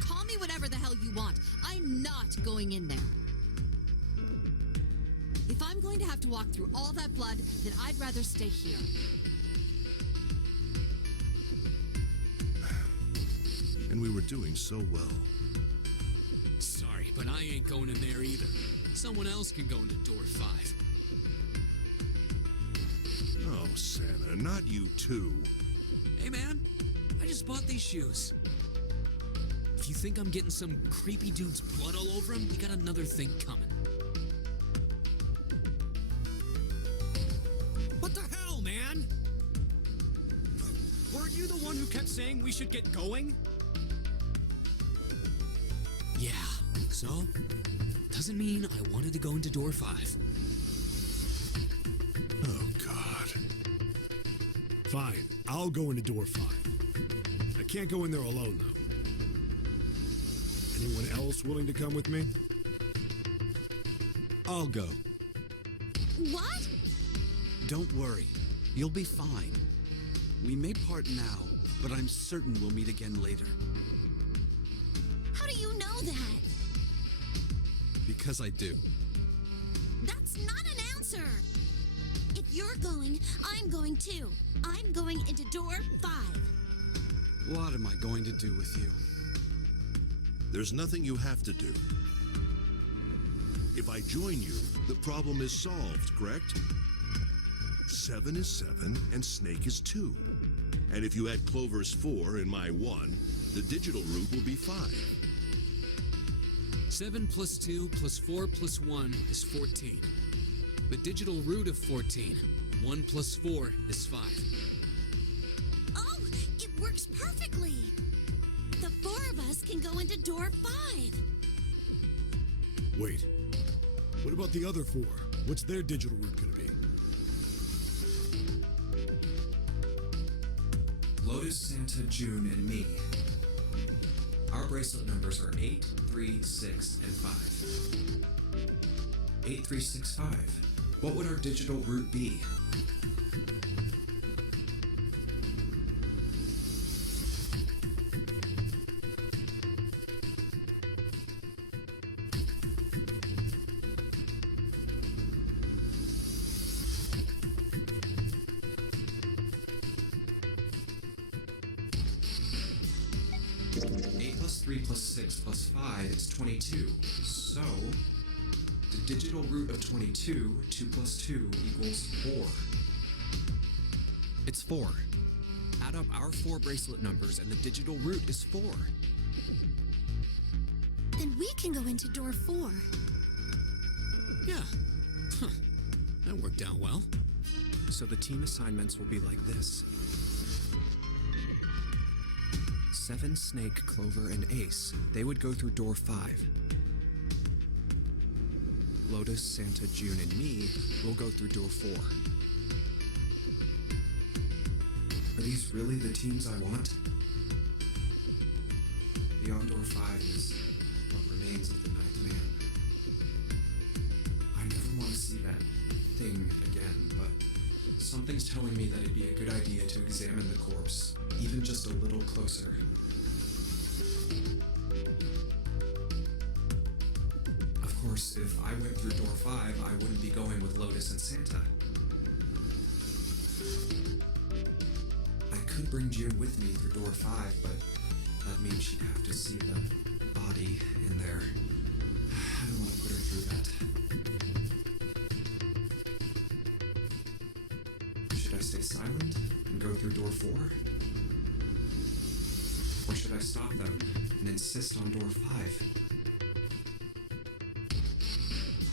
Call me whatever the hell you want. I'm not going in there. If I'm going to have to walk through all that blood, then I'd rather stay here. And we were doing so well. Sorry, but I ain't going in there either. Someone else can go into door 5. Oh, Santa, not you too. Hey man, I just bought these shoes. If you think I'm getting some creepy dude's blood all over him, you got another thing coming. What the hell, man? Weren't you the one who kept saying we should get going? Yeah, So, doesn't mean I wanted to go into door 5. Oh, God. Fine, I'll go into door 5. I can't go in there alone, though. Anyone else willing to come with me? I'll go. What? Don't worry. You'll be fine. We may part now, but I'm certain we'll meet again later. How do you know that? Because I do. That's not an answer. If you're going, I'm going too. I'm going into door 5. What am I going to do with you? There's nothing you have to do. If I join you, the problem is solved, correct? 7 is 7, and Snake is 2. And if you add Clover's 4 and my 1, the digital route will be 5. 7 plus 2 plus 4 plus 1 is 14. The digital root of 14. 1 plus 4 is 5. Oh, it works perfectly. The 4 of us can go into door 5. Wait. What about the other 4? What's their digital route gonna be? Lotus, Santa, June, and me. Our bracelet numbers are 8, 3, 6, and 5. 8, 3, 6, 5. What would our digital route be? Plus 3 plus 6 plus 5 is 22. So, the digital root of 22, 2 plus 2 equals 4. It's 4. Add up our 4 bracelet numbers and the digital root is 4. Then we can go into door 4. Yeah. Huh. That worked out well. So the team assignments will be like this. 7, Snake, Clover, and Ace. They would go through door 5. Lotus, Santa, June, and me will go through door 4. Are these really the teams I want? Beyond door 5 is what remains of the Ninth Man. I never want to see that thing again, but something's telling me that it'd be a good idea to examine the corpse, even just a little closer. Of course, if I went through door 5, I wouldn't be going with Lotus and Santa. I could bring June with me through door 5, but that means she'd have to see the body in there. I don't want to put her through that. Should I stay silent and go through door 4? Or should I stop them and insist on door 5?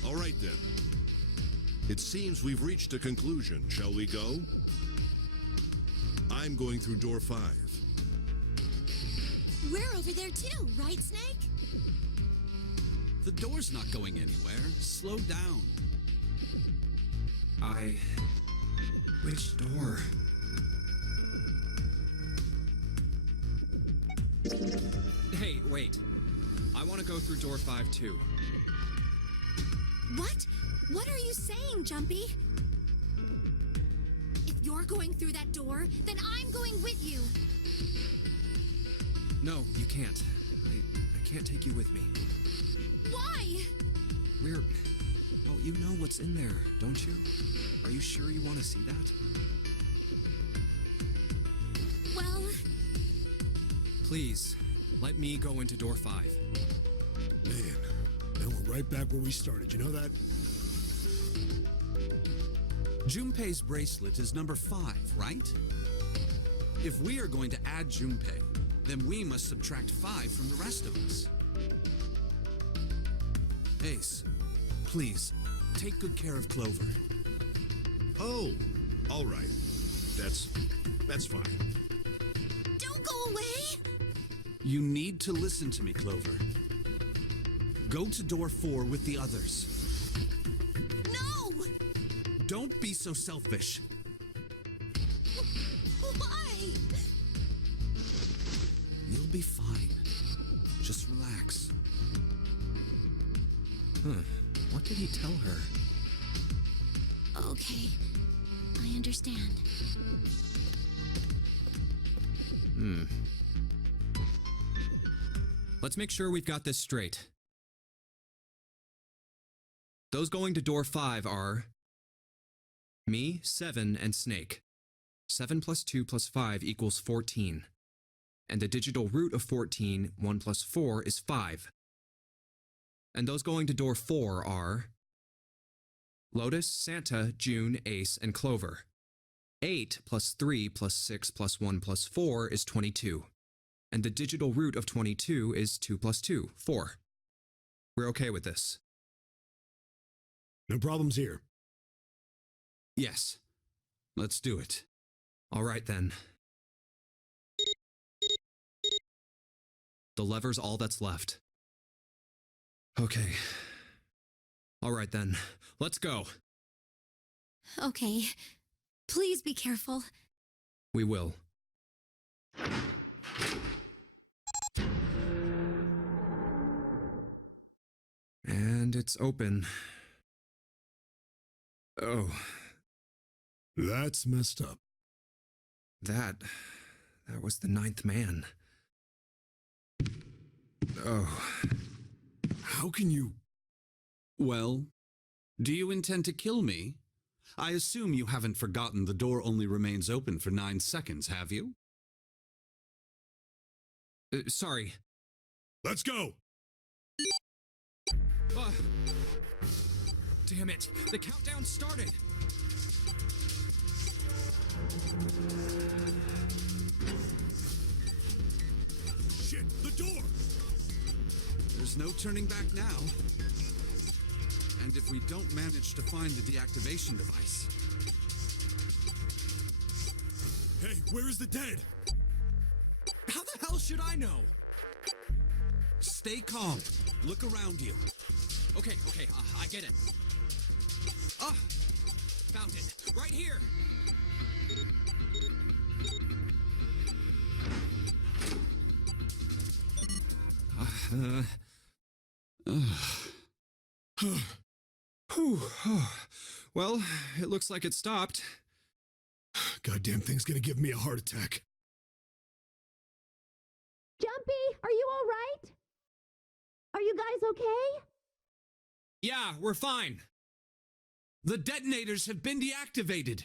All right, then. It seems we've reached a conclusion. Shall we go? I'm going through door 5. We're over there too, right, Snake? The door's not going anywhere. Slow down. Which door? Hey, wait. I want to go through door 5 too. What? What are you saying, Jumpy? If you're going through that door, then I'm going with you. No, you can't. I can't take you with me. Why? Well, you know what's in there, don't you? Are you sure you want to see that? Well, Please, let me go into door 5. Man, now we're right back where we started. You know that? Junpei's bracelet is number 5, right? If we are going to add Junpei, then we must subtract 5 from the rest of us. Ace, please, take good care of Clover. Oh, all right. That's fine. Don't go away! You need to listen to me, Clover. Go to door 4 with the others. No! Don't be so selfish. Why? You'll be fine. Just relax. What did he tell her? Okay, I understand. Let's make sure we've got this straight. Those going to door 5 are me, 7, and Snake. 7 plus 2 plus 5 equals 14. And the digital root of 14, 1 plus 4, is 5. And those going to door 4 are Lotus, Santa, June, Ace, and Clover. 8 plus 3 plus 6 plus 1 plus 4 is 22. And the digital root of 22 is 2 plus 2, 4. We're okay with this. No problems here. Yes. Let's do it. All right then. The lever's all that's left. Okay. All right then. Let's go. Okay. Please be careful. We will. And it's open. Oh, That's messed up. that was the 9th man. Oh, How can you... Well, do you intend to kill me? I assume you haven't forgotten the door only remains open for 9 seconds, have you? sorry. Let's go! Damn it, the countdown started. Shit, the door! There's no turning back now. And if we don't manage to find the deactivation device... Hey, where is the dead? How the hell should I know? Stay calm. Look around you. Okay, I get it. Ah, found it. Right here. Well, it looks like it stopped. Goddamn thing's gonna give me a heart attack. Jumpy, are you all right? Are you guys okay? Yeah, we're fine. The detonators have been deactivated.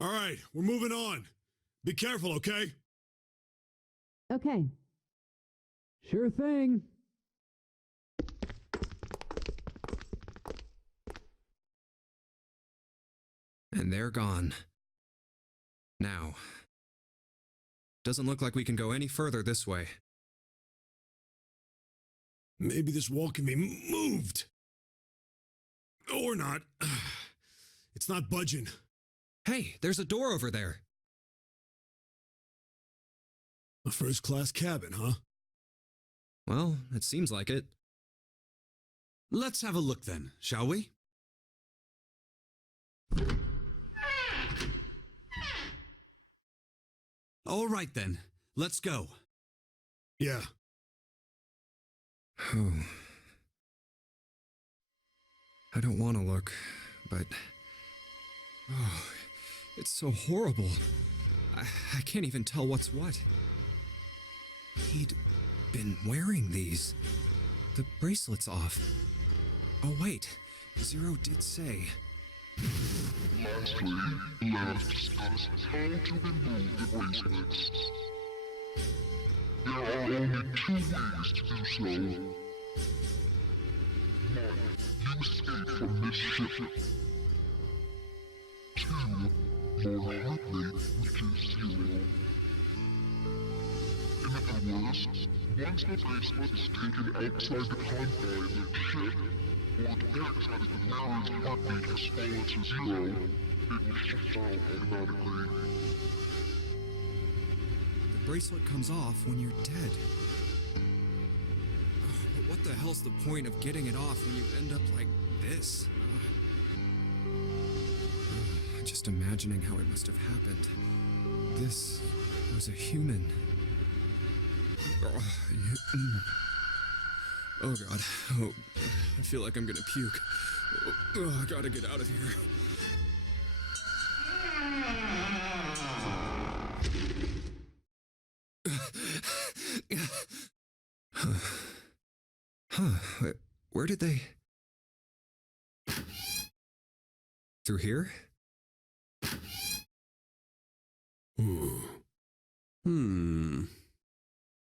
All right, we're moving on. Be careful, okay? Okay. Sure thing. And they're gone. Now, doesn't look like we can go any further this way. Maybe this wall can be moved. Or not. It's not budging. Hey, there's a door over there. A first-class cabin, huh? Well, it seems like it. Let's have a look then, shall we? All right then, let's go. Yeah. Oh. I don't want to look, but... Oh, it's so horrible. I can't even tell what's what. He'd been wearing these. The bracelet's off. Oh, wait. Zero did say... Lastly, let us discuss how to remove the bracelets. There are only 2 ways to do so. 1. You escape from this ship. 2. Your heart rate reaches 0. In other words, once the bracelet is taken outside the confines of the ship, or the backside of the wearer's heartbeat has fallen to 0, it will shut down automatically. The bracelet comes off when you're dead. Oh, but what What the hell's the point of getting it off when you end up like this? Just imagining how it must have happened. This was a human. Oh god. Oh, I feel like I'm gonna puke. Oh, I gotta get out of here. Huh. Where did they... Through here?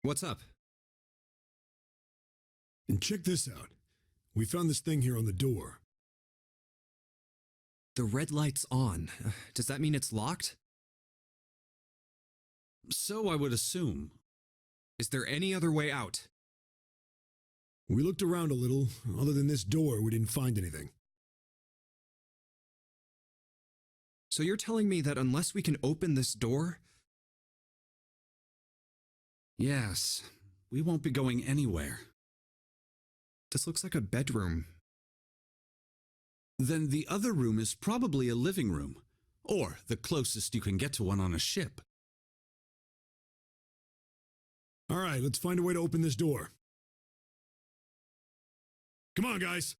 What's up? And check this out. We found this thing here on the door. The red light's on. Does that mean it's locked? So I would assume. Is there any other way out? We looked around a little. Other than this door, we didn't find anything. So you're telling me that unless we can open this door... Yes, we won't be going anywhere. This looks like a bedroom. Then the other room is probably a living room, or the closest you can get to one on a ship. All right, let's find a way to open this door. Come on, guys.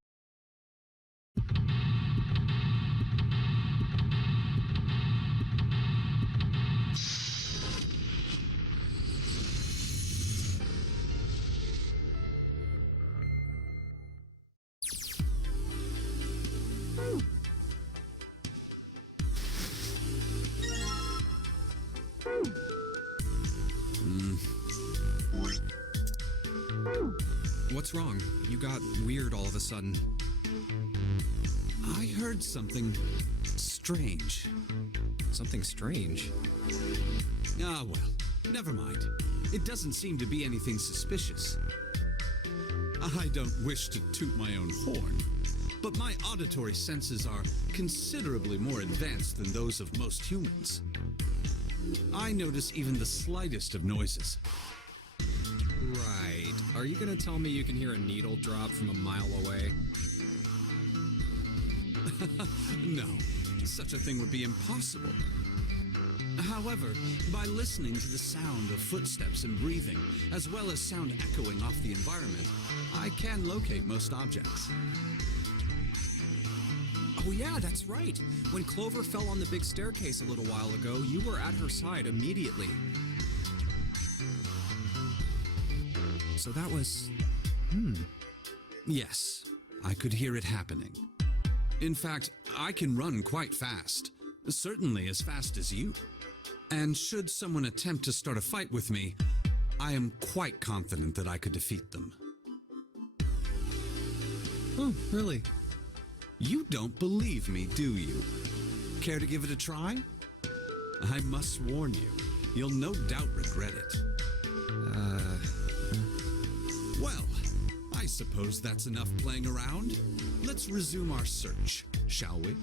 What's wrong? You got weird all of a sudden. I heard something strange. Something strange? Ah, well, never mind. It doesn't seem to be anything suspicious. I don't wish to toot my own horn, but my auditory senses are considerably more advanced than those of most humans. I notice even the slightest of noises. Right. Are you gonna tell me you can hear a needle drop from a mile away? No, such a thing would be impossible. However, by listening to the sound of footsteps and breathing, as well as sound echoing off the environment, I can locate most objects. Oh yeah, that's right. When Clover fell on the big staircase a little while ago, you were at her side immediately. So that was... Yes, I could hear it happening. In fact, I can run quite fast. Certainly as fast as you. And should someone attempt to start a fight with me, I am quite confident that I could defeat them. Oh, really? You don't believe me, do you? Care to give it a try? I must warn you, you'll no doubt regret it. Well, I suppose that's enough playing around. Let's resume our search, shall we?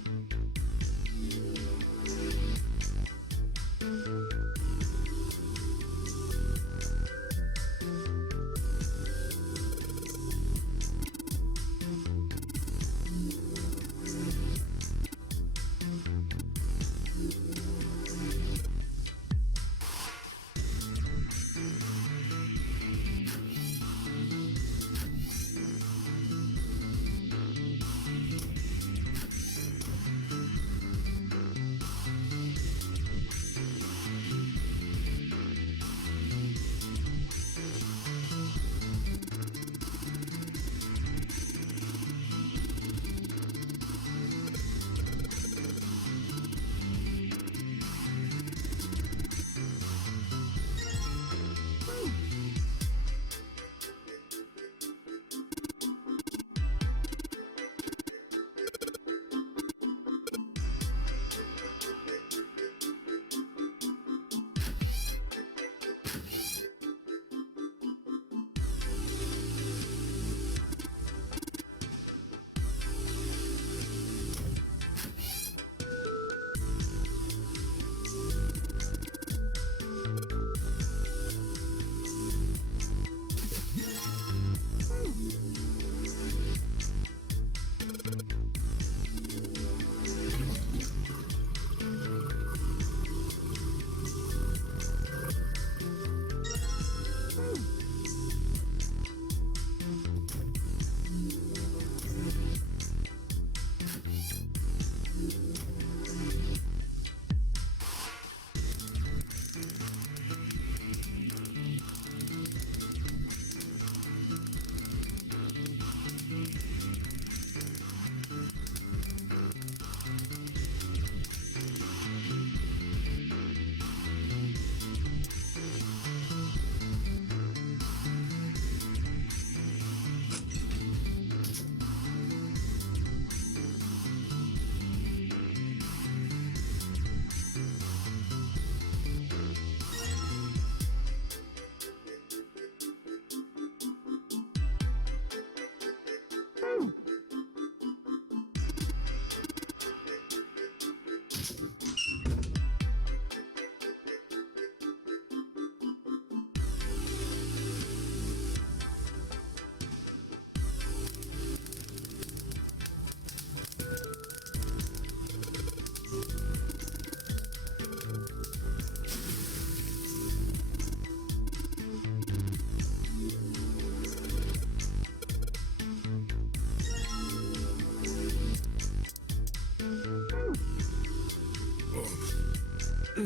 Hey,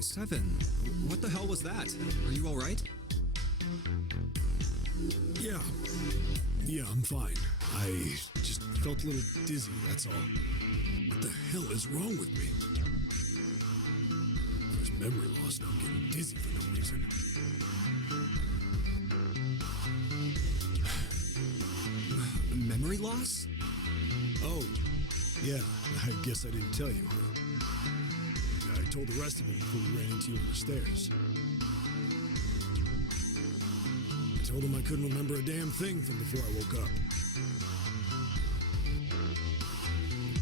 Seven. What the hell was that? Are you alright? Yeah. Yeah, I'm fine. I just felt a little dizzy, that's all. What the hell is wrong with me? First memory loss, now I'm getting dizzy for no reason. Memory loss? Oh, yeah, I guess I didn't tell you, huh? I told the rest of them before we ran into you on the stairs. I told them I couldn't remember a damn thing from before I woke up.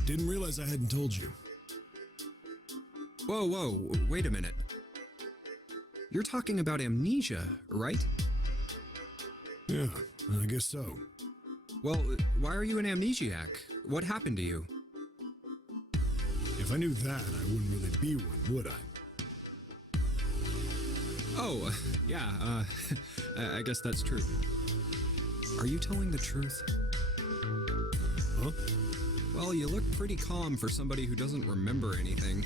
Didn't realize I hadn't told you. Whoa, wait a minute. You're talking about amnesia, right? Yeah, I guess so. Well, why are you an amnesiac? What happened to you? If I knew that, I wouldn't really be one, would I? Oh, yeah, I guess that's true. Are you telling the truth? Huh? Well, you look pretty calm for somebody who doesn't remember anything.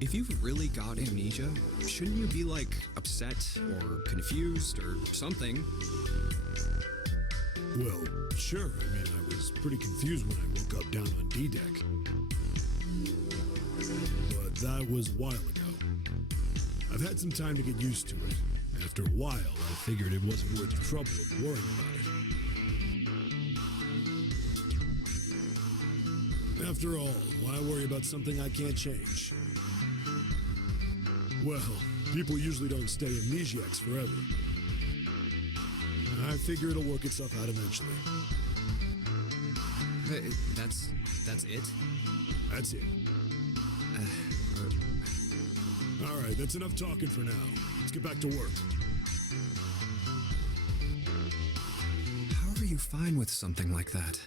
If you've really got amnesia, shouldn't you be, like, upset or confused or something? Well, sure. I mean, I was pretty confused when I woke up down on D-Deck. But that was a while ago. I've had some time to get used to it. After a while, I figured it wasn't worth the trouble of worrying about it. After all, why worry about something I can't change? Well, people usually don't stay amnesiacs forever. I figure it'll work itself out eventually. That's it? That's it. All right, that's enough talking for now. Let's get back to work. How are you fine with something like that?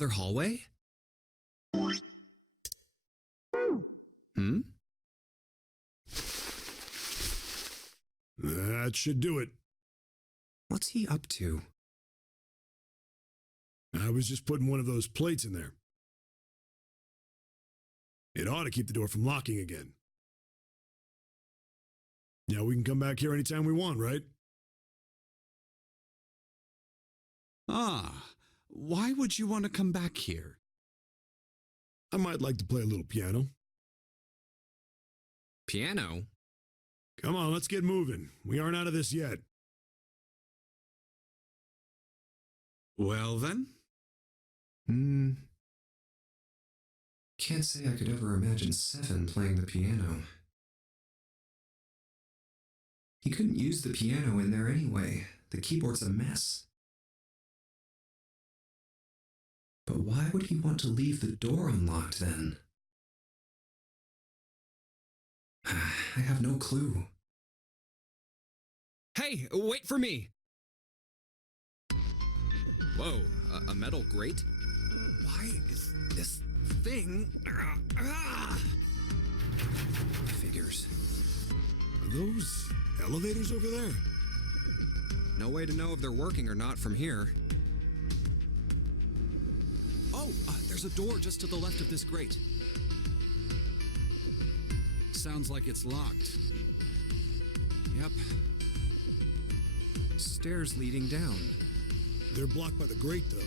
another hallway? Hmm? That should do it. What's he up to? I was just putting one of those plates in there. It ought to keep the door from locking again. Now we can come back here anytime we want, right? Ah, why would you want to come back here? I might like to play a little piano. Piano? Come on, let's get moving. We aren't out of this yet. Well then? Can't say I could ever imagine Seven playing the piano. He couldn't use the piano in there anyway. The keyboard's a mess. But why would he want to leave the door unlocked then? I have no clue. Hey, wait for me! Whoa, a metal grate? Why is this thing... Figures. Are those elevators over there? No way to know if they're working or not from here. Oh, there's a door just to the left of this grate. Sounds like it's locked. Yep. Stairs leading down. They're blocked by the grate, though.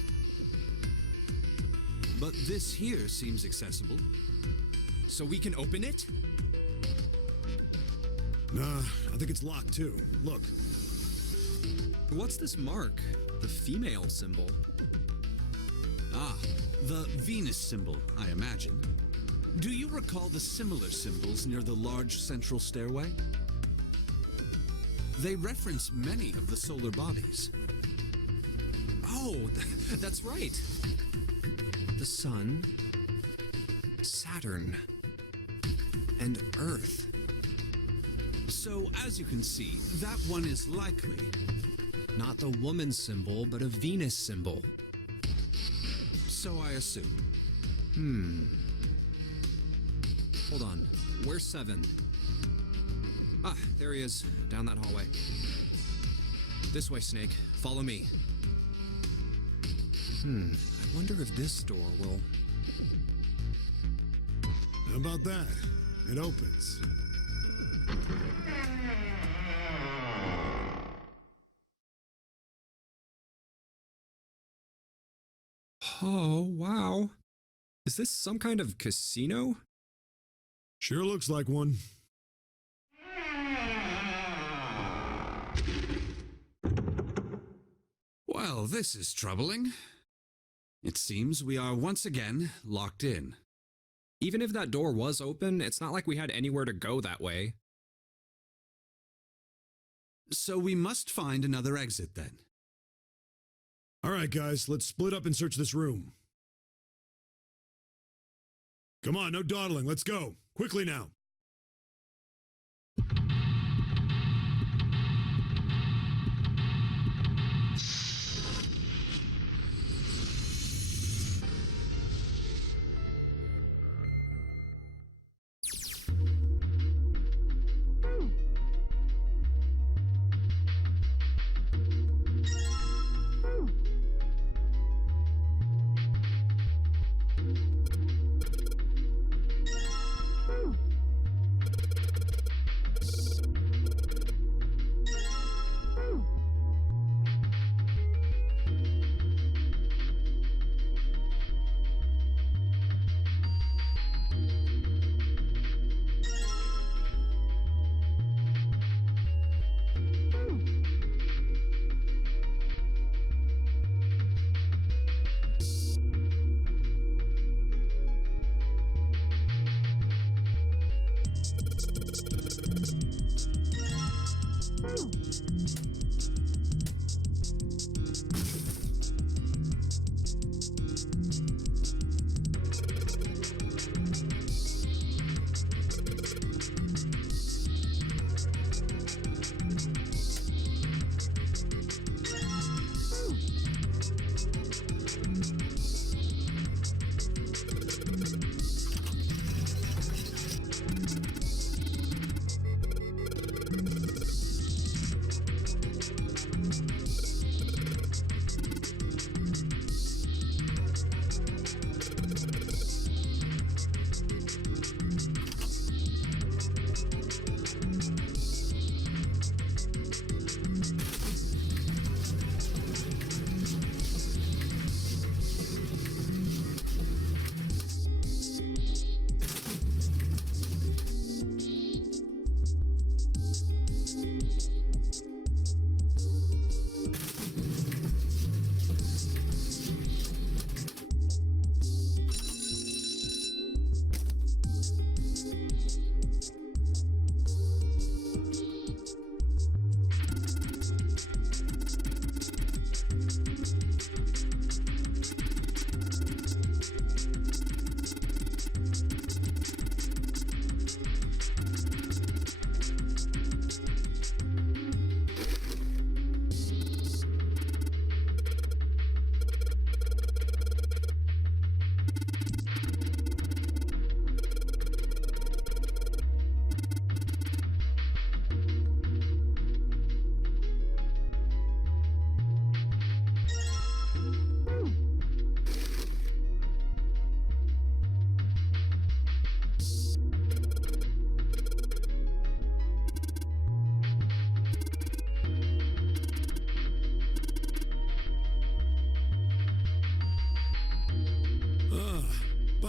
But this here seems accessible. So we can open it? Nah, I think it's locked, too. Look. What's this mark? The female symbol. Ah, the Venus symbol, I imagine. Do you recall the similar symbols near the large central stairway? They reference many of the solar bodies. Oh, that's right. The Sun, Saturn, and Earth. So, as you can see, that one is likely. Not the woman symbol, but a Venus symbol. So I assume. Hold on. Where's Seven? Ah, there he is. Down that hallway. This way, Snake. Follow me. I wonder if this door will... How about that? It opens. Oh, wow. Is this some kind of casino? Sure looks like one. Well, this is troubling. It seems we are once again locked in. Even if that door was open, it's not like we had anywhere to go that way. So we must find another exit then. All right, guys, let's split up and search this room. Come on, no dawdling. Let's go. Quickly now.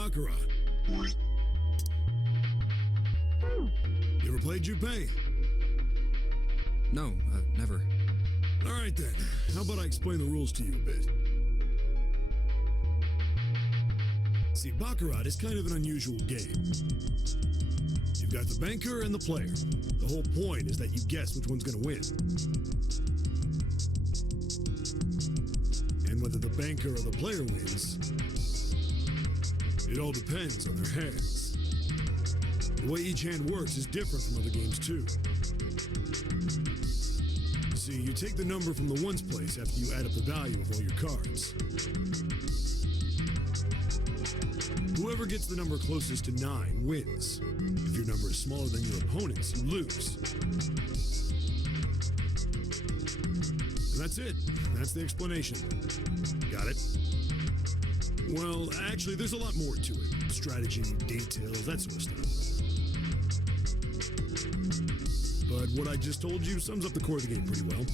Baccarat. You ever played Junpei? No, never. All right then. How about I explain the rules to you a bit? See, Baccarat is kind of an unusual game. You've got the banker and the player. The whole point is that you guess which one's going to win. And whether the banker or the player wins, it all depends on their hands. The way each hand works is different from other games too. See, you take the number from the ones place after you add up the value of all your cards. Whoever gets the number closest to 9 wins. If your number is smaller than your opponent's, you lose. And that's it. That's the explanation. Got it? Well, actually, there's a lot more to it. Strategy, details, that sort of stuff. But what I just told you sums up the core of the game pretty well.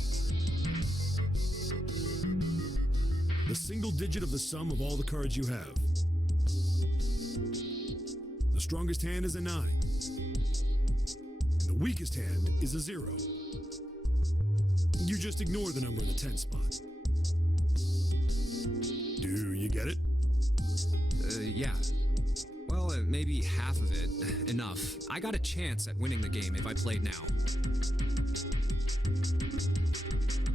The single digit of the sum of all the cards you have. The strongest hand is a 9. And the weakest hand is a 0. You just ignore the number in the 10 spot. Do you get it? Yeah. Well, maybe half of it. Enough. I got a chance at winning the game if I played now.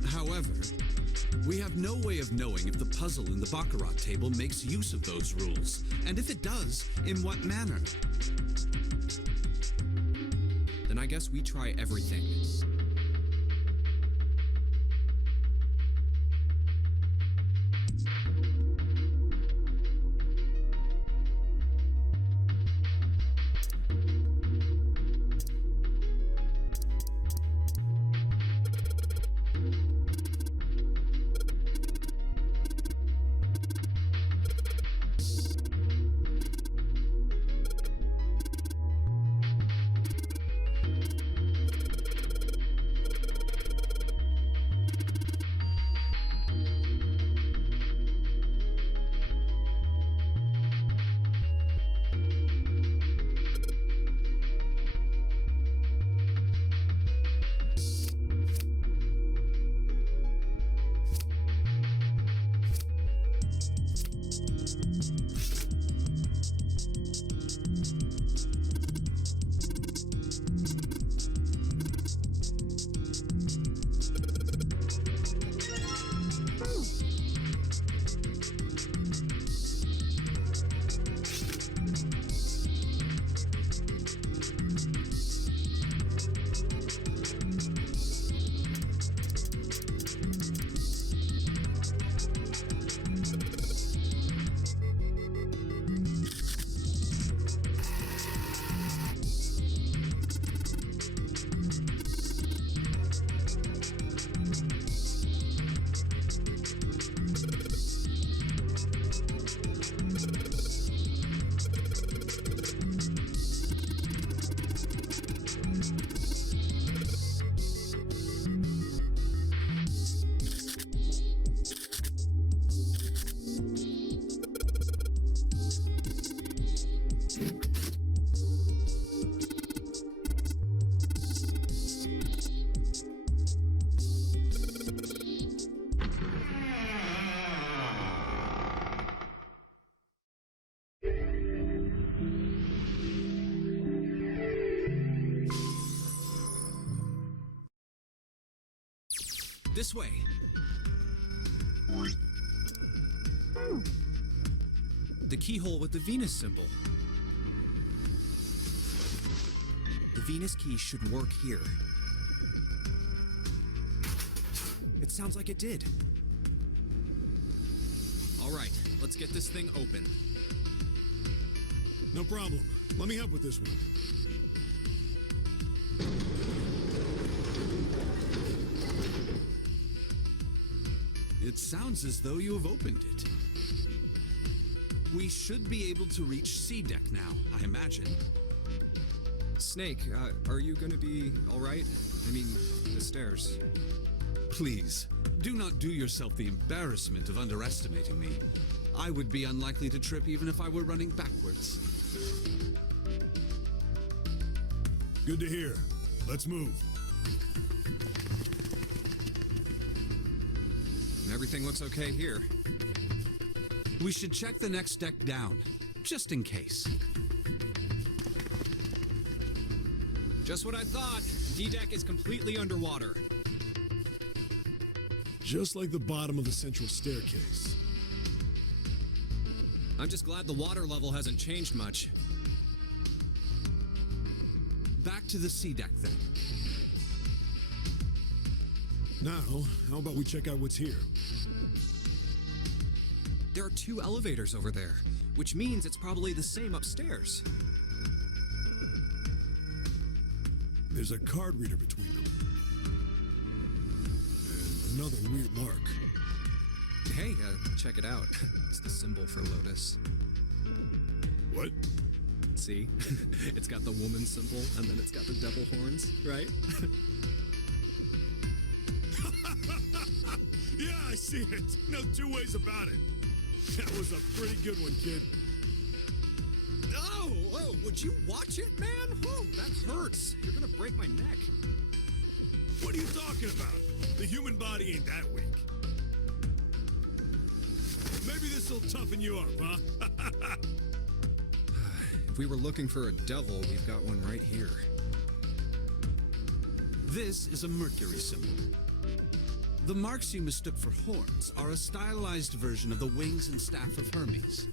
However, we have no way of knowing if the puzzle in the Baccarat table makes use of those rules, and if it does, in what manner. Then I guess we try everything. This way. The keyhole with the Venus symbol. The Venus key should work here. It sounds like it did. All right, let's get this thing open. No problem. Let me help with this one. It sounds as though you have opened it. We should be able to reach C deck now, I imagine. Snake, are you gonna be all right? I mean, the stairs. Please, do not do yourself the embarrassment of underestimating me. I would be unlikely to trip even if I were running backwards. Good to hear. Let's move. Everything looks okay here. We should check the next deck down, just in case. Just what I thought. D-deck is completely underwater. Just like the bottom of the central staircase. I'm just glad the water level hasn't changed much. Back to the C deck then. Now, how about we check out what's here? There are 2 elevators over there, which means it's probably the same upstairs. There's a card reader between them. And another weird mark. Hey, check it out. It's the symbol for Lotus. What? See? It's got the woman symbol, and then it's got the devil horns, right? Yeah, I see it. No 2 ways about it. That was a pretty good one, kid. Oh, would you watch it, man? Whoa, that hurts. You're gonna break my neck. What are you talking about? The human body ain't that weak. Maybe this'll toughen you up, huh? If we were looking for a devil, we've got one right here. This is a Mercury symbol. The marks you mistook for horns are a stylized version of the wings and staff of Hermes.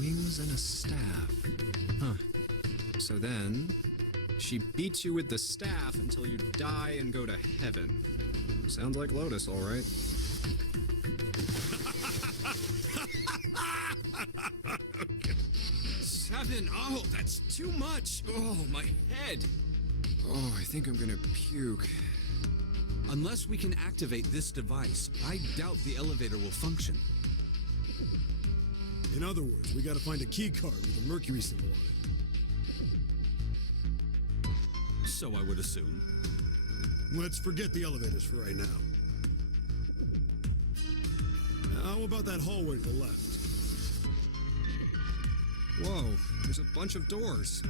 Wings and a staff. Huh. So then, she beats you with the staff until you die and go to heaven. Sounds like Lotus, all right. Okay. 7. Oh, that's too much. Oh, my head. Oh, I think I'm gonna puke. Unless we can activate this device, I doubt the elevator will function. In other words, we gotta find a key card with a Mercury symbol on it. So I would assume. Let's forget the elevators for right now. How about that hallway to the left? Whoa, there's a bunch of doors.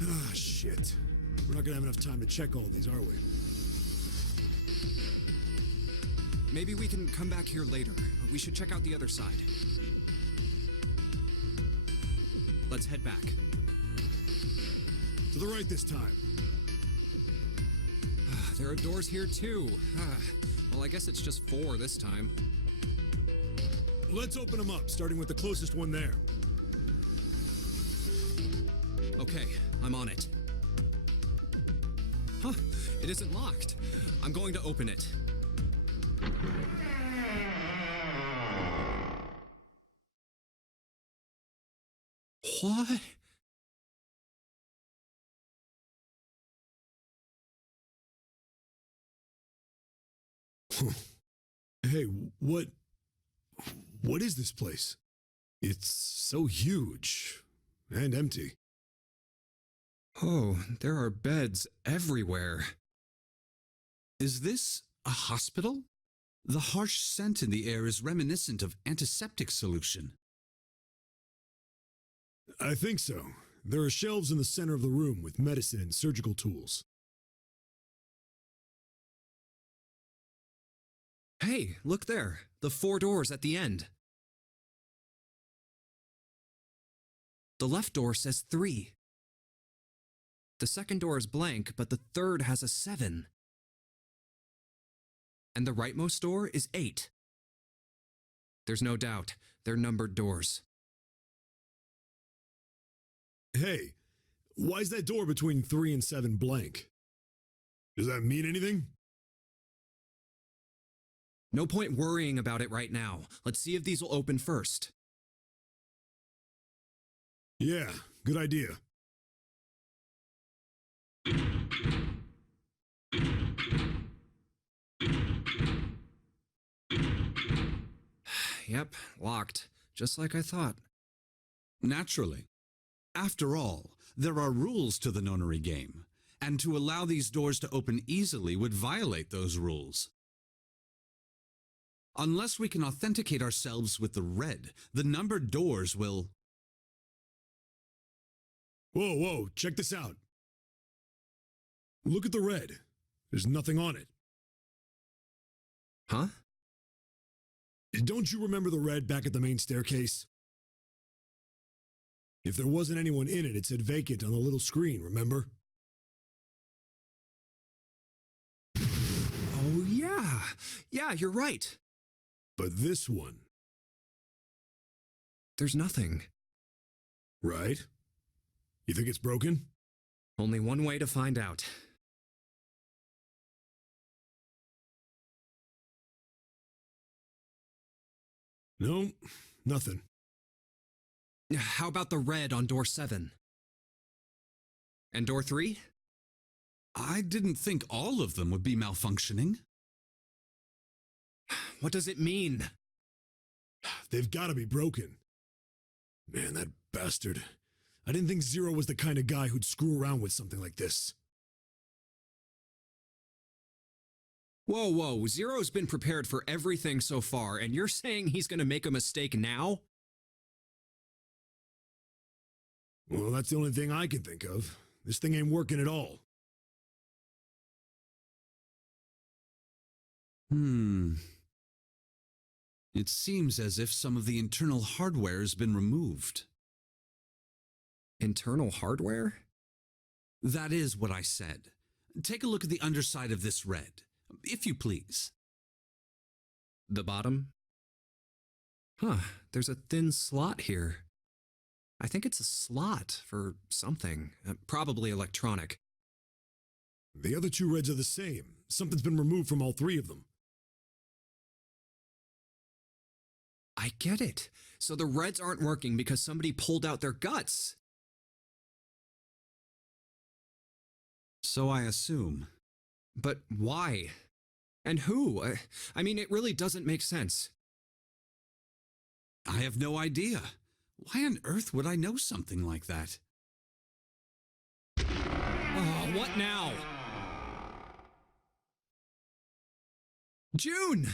Ah, shit. We're not gonna have enough time to check all these, are we? Maybe we can come back here later. We should check out the other side. Let's head back. To the right this time. There are doors here too. Well, I guess it's just 4 this time. Let's open them up, starting with the closest one there. Okay, I'm on it. Huh, it isn't locked. I'm going to open it. What? Hey, what is this place? It's so huge and empty. Oh, there are beds everywhere. Is this a hospital? The harsh scent in the air is reminiscent of antiseptic solution. I think so. There are shelves in the center of the room with medicine and surgical tools. Hey, look there. The 4 doors at the end. The left door says 3. The second door is blank, but the third has a 7. And the rightmost door is 8. There's no doubt, they're numbered doors. Hey, why is that door between 3 and 7 blank? Does that mean anything? No point worrying about it right now. Let's see if these will open first. Yeah, good idea. Yep, locked. Just like I thought. Naturally. After all, there are rules to the nonary game, and to allow these doors to open easily would violate those rules. Unless we can authenticate ourselves with the red, the numbered doors will... Whoa, whoa, check this out. Look at the red. There's nothing on it. Huh? Don't you remember the red back at the main staircase? If there wasn't anyone in it, it said vacant on the little screen, remember? Oh, yeah. Yeah, you're right. But this one... There's nothing. Right? You think it's broken? Only one way to find out. No, nothing. How about the red on door 7? And door 3? I didn't think all of them would be malfunctioning. What does it mean? They've got to be broken. Man, that bastard. I didn't think Zero was the kind of guy who'd screw around with something like this. Whoa, whoa, Zero's been prepared for everything so far, and you're saying he's gonna make a mistake now? Well, that's the only thing I can think of. This thing ain't working at all. It seems as if some of the internal hardware has been removed. Internal hardware? That is what I said. Take a look at the underside of this red, if you please. The bottom? Huh, there's a thin slot here. I think it's a slot for something, probably electronic. The other two reds are the same. Something's been removed from all three of them. I get it. So the reds aren't working because somebody pulled out their guts. So I assume. But why? And who? I mean, it really doesn't make sense. I have no idea. Why on earth would I know something like that? Oh, what now? June!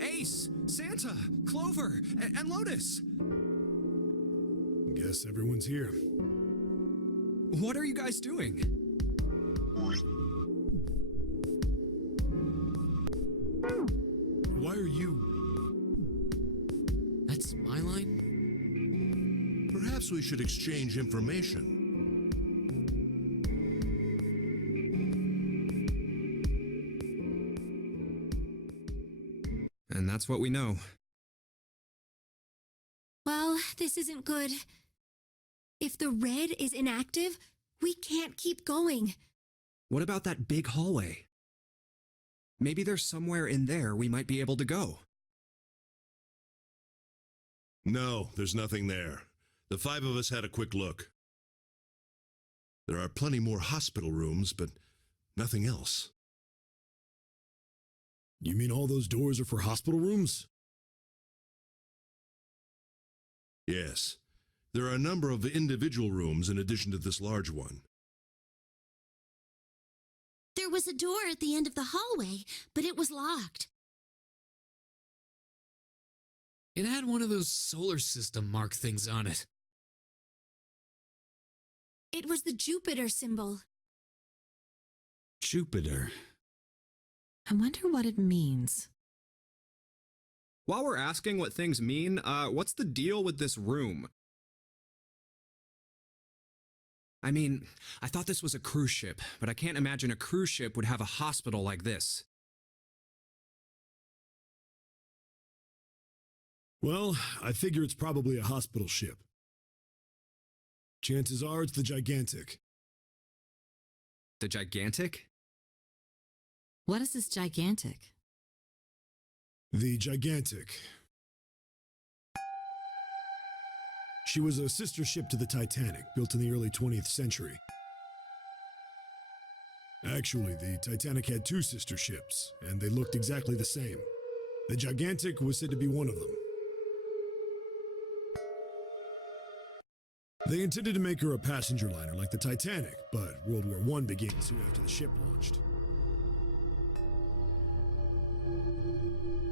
Ace, Santa, Clover, and Lotus. Guess everyone's here. What are you guys doing? Why are you... That's my line? Perhaps we should exchange information. And that's what we know. Well, this isn't good. If the red is inactive, we can't keep going. What about that big hallway? Maybe there's somewhere in there we might be able to go. No, there's nothing there. The 5 of us had a quick look. There are plenty more hospital rooms, but nothing else. You mean all those doors are for hospital rooms? Yes. There are a number of individual rooms in addition to this large one. There was a door at the end of the hallway, but it was locked. It had one of those solar system mark things on it. It was the Jupiter symbol. Jupiter. I wonder what it means. While we're asking what things mean, what's the deal with this room? I mean, I thought this was a cruise ship, but I can't imagine a cruise ship would have a hospital like this. Well, I figure it's probably a hospital ship. Chances are it's the Gigantic. The Gigantic? What is this gigantic? The Gigantic. She was a sister ship to the Titanic, built in the early 20th century. Actually, the Titanic had 2 sister ships, and they looked exactly the same. The Gigantic was said to be one of them. They intended to make her a passenger liner like the Titanic, but World War I began soon after the ship launched.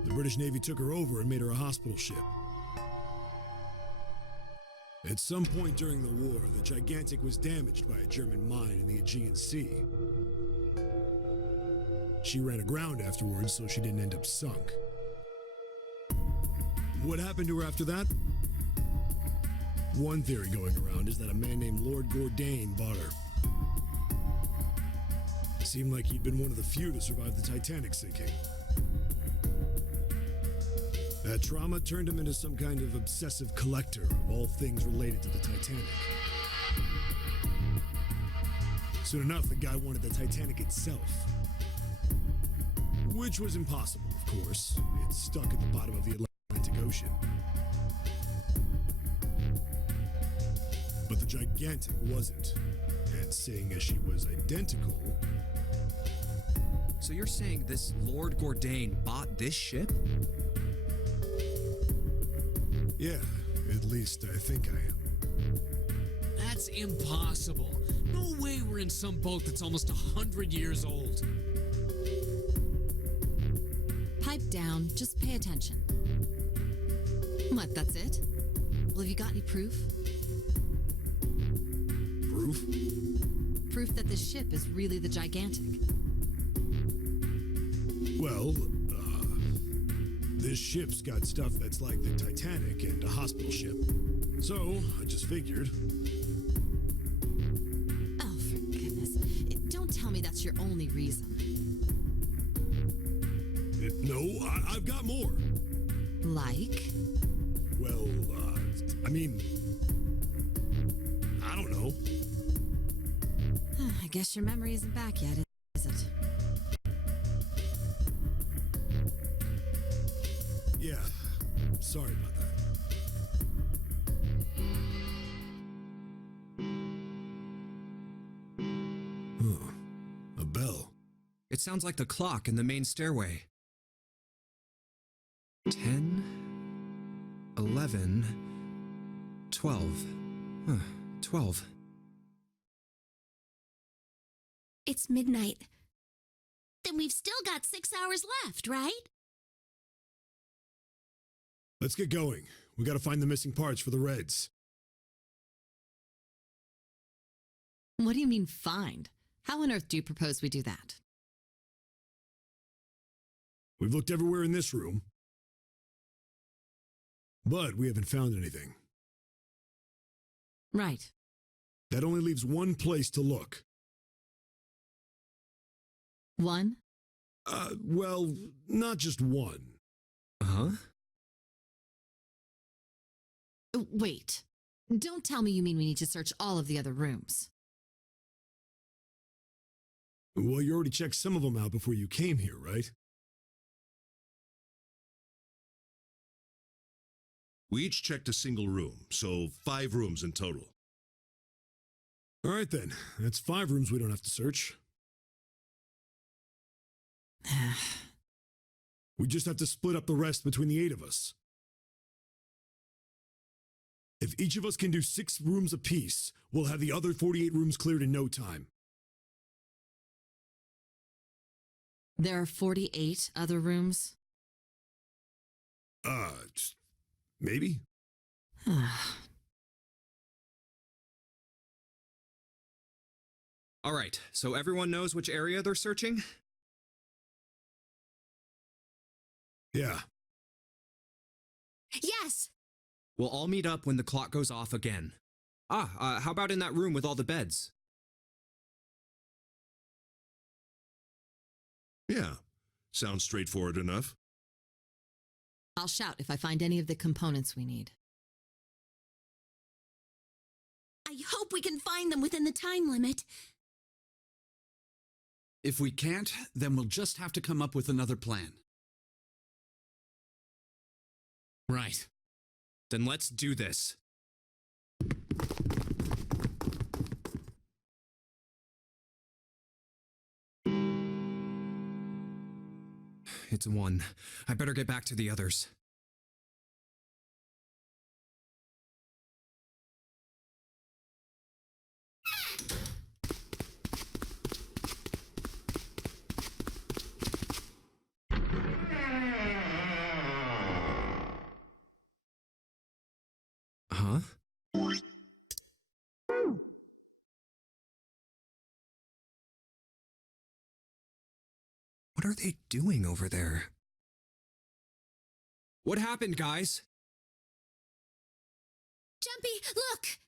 The British Navy took her over and made her a hospital ship. At some point during the war, the Gigantic was damaged by a German mine in the Aegean Sea. She ran aground afterwards, so she didn't end up sunk. What happened to her after that? One theory going around is that a man named Lord Gordain bought her. Seemed like he'd been one of the few to survive the Titanic sinking. That trauma turned him into some kind of obsessive collector of all things related to the Titanic. Soon enough, the guy wanted the Titanic itself. Which was impossible, of course. It's stuck at the bottom of the Atlantic Ocean. But the Gigantic wasn't. And seeing as she was identical... So you're saying this Lord Gordain bought this ship? Yeah, at least I think I am. That's impossible. No way we're in some boat that's almost 100 years old. Pipe down, just pay attention. What, that's it? Well, have you got any proof? Proof? Proof that this ship is really the Gigantic. Well, this ship's got stuff that's like the Titanic and a hospital ship. So, I just figured. Oh, for goodness. Don't tell me that's your only reason. No, I've got more. Like? Well, I mean... I don't know. I guess your memory isn't back yet, is it? Yeah, sorry about that. Huh. A bell. It sounds like the clock in the main stairway. 10, 11, 12. 12. It's midnight. Then we've still got 6 hours left, right? Let's get going. We gotta find the missing parts for the Reds. What do you mean, find? How on earth do you propose we do that? We've looked everywhere in this room, but we haven't found anything. Right. That only leaves one place to look. One? Well, not just one. Huh? Wait. Don't tell me you mean we need to search all of the other rooms. Well, you already checked some of them out before you came here, right? We each checked a single room, so 5 rooms in total. All right then, that's 5 rooms we don't have to search. We just have to split up the rest between the 8 of us. If each of us can do 6 rooms apiece, we'll have the other 48 rooms cleared in no time. There are 48 other rooms? Maybe? All right, so everyone knows which area they're searching? Yeah. Yes! We'll all meet up when the clock goes off again. How about in that room with all the beds? Yeah, sounds straightforward enough. I'll shout if I find any of the components we need. I hope we can find them within the time limit. If we can't, then we'll just have to come up with another plan. Right. Then let's do this. It's 1. I better get back to the others. Huh? What are they doing over there? What happened, guys? Jumpy, look!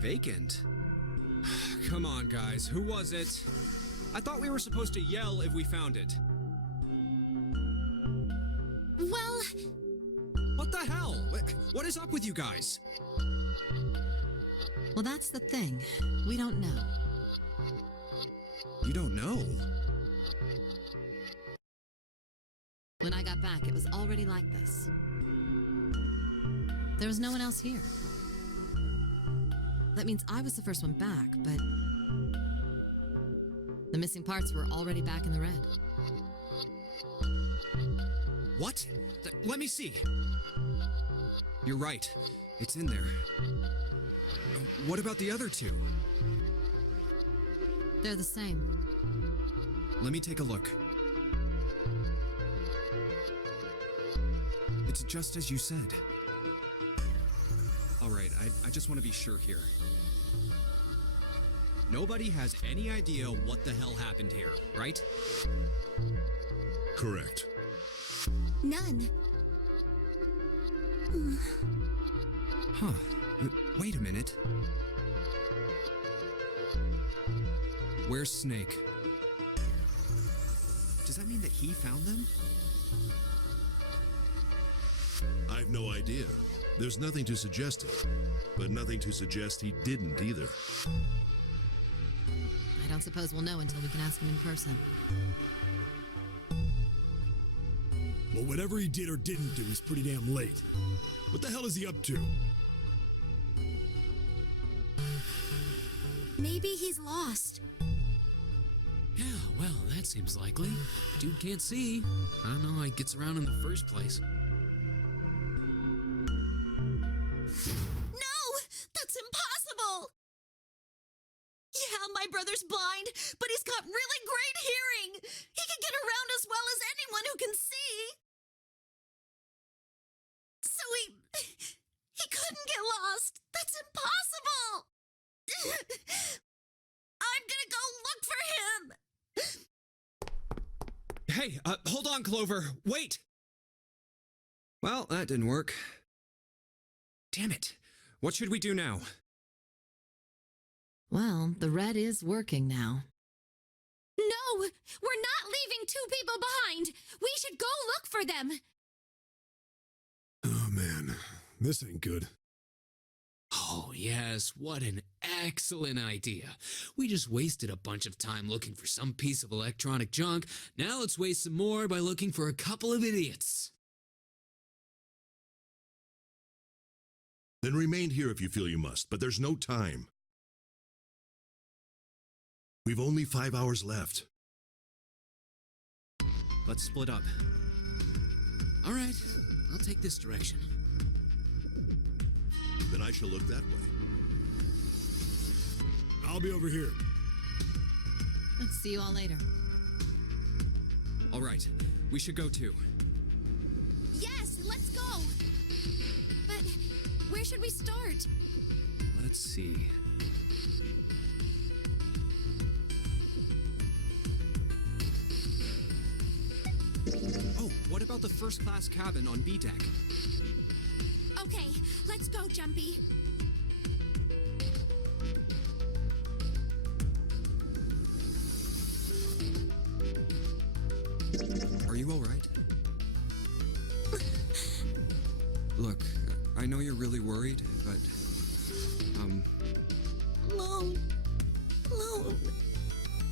Vacant? Come on, guys. Who was it? I thought we were supposed to yell if we found it. Well... What the hell? What is up with you guys? Well, that's the thing. We don't know. You don't know? When I got back, it was already like this. There was no one else here. That means I was the first one back, but the missing parts were already back in the red. What? Let me see. You're right. It's in there. What about the other two? They're the same. Let me take a look. It's just as you said. All right, I just want to be sure here. Nobody has any idea what the hell happened here, right? Correct. None. Huh. Wait a minute. Where's Snake? Does that mean that he found them? I've no idea. There's nothing to suggest it, but nothing to suggest he didn't either. I don't suppose we'll know until we can ask him in person. Well, whatever he did or didn't do, he's pretty damn late. What the hell is he up to? Maybe he's lost. Yeah, well, that seems likely. Dude can't see. I don't know how he gets around in the first place. No! That's impossible! Yeah, my brother's blind, but he's got really great hearing. He can get around as well as anyone who can see. So he couldn't get lost. That's impossible. I'm gonna go look for him. Hey, hold on, Clover. Wait! Well, that didn't work. Damn it. What should we do now? Well, the red is working now. No! We're not leaving two people behind! We should go look for them! Oh, man. This ain't good. Oh, yes, what an excellent idea. We just wasted a bunch of time looking for some piece of electronic junk. Now let's waste some more by looking for a couple of idiots. Then remain here if you feel you must, but there's no time. We've only 5 hours left. Let's split up. All right, I'll take this direction. Then I shall look that way. I'll be over here. Let's see you all later. All right, we should go too. Yes, let's go! But where should we start? Let's see. Oh, what about the first-class cabin on B deck? Okay, let's go, Jumpy. Are you all right? Look, I know you're really worried, but, Alone.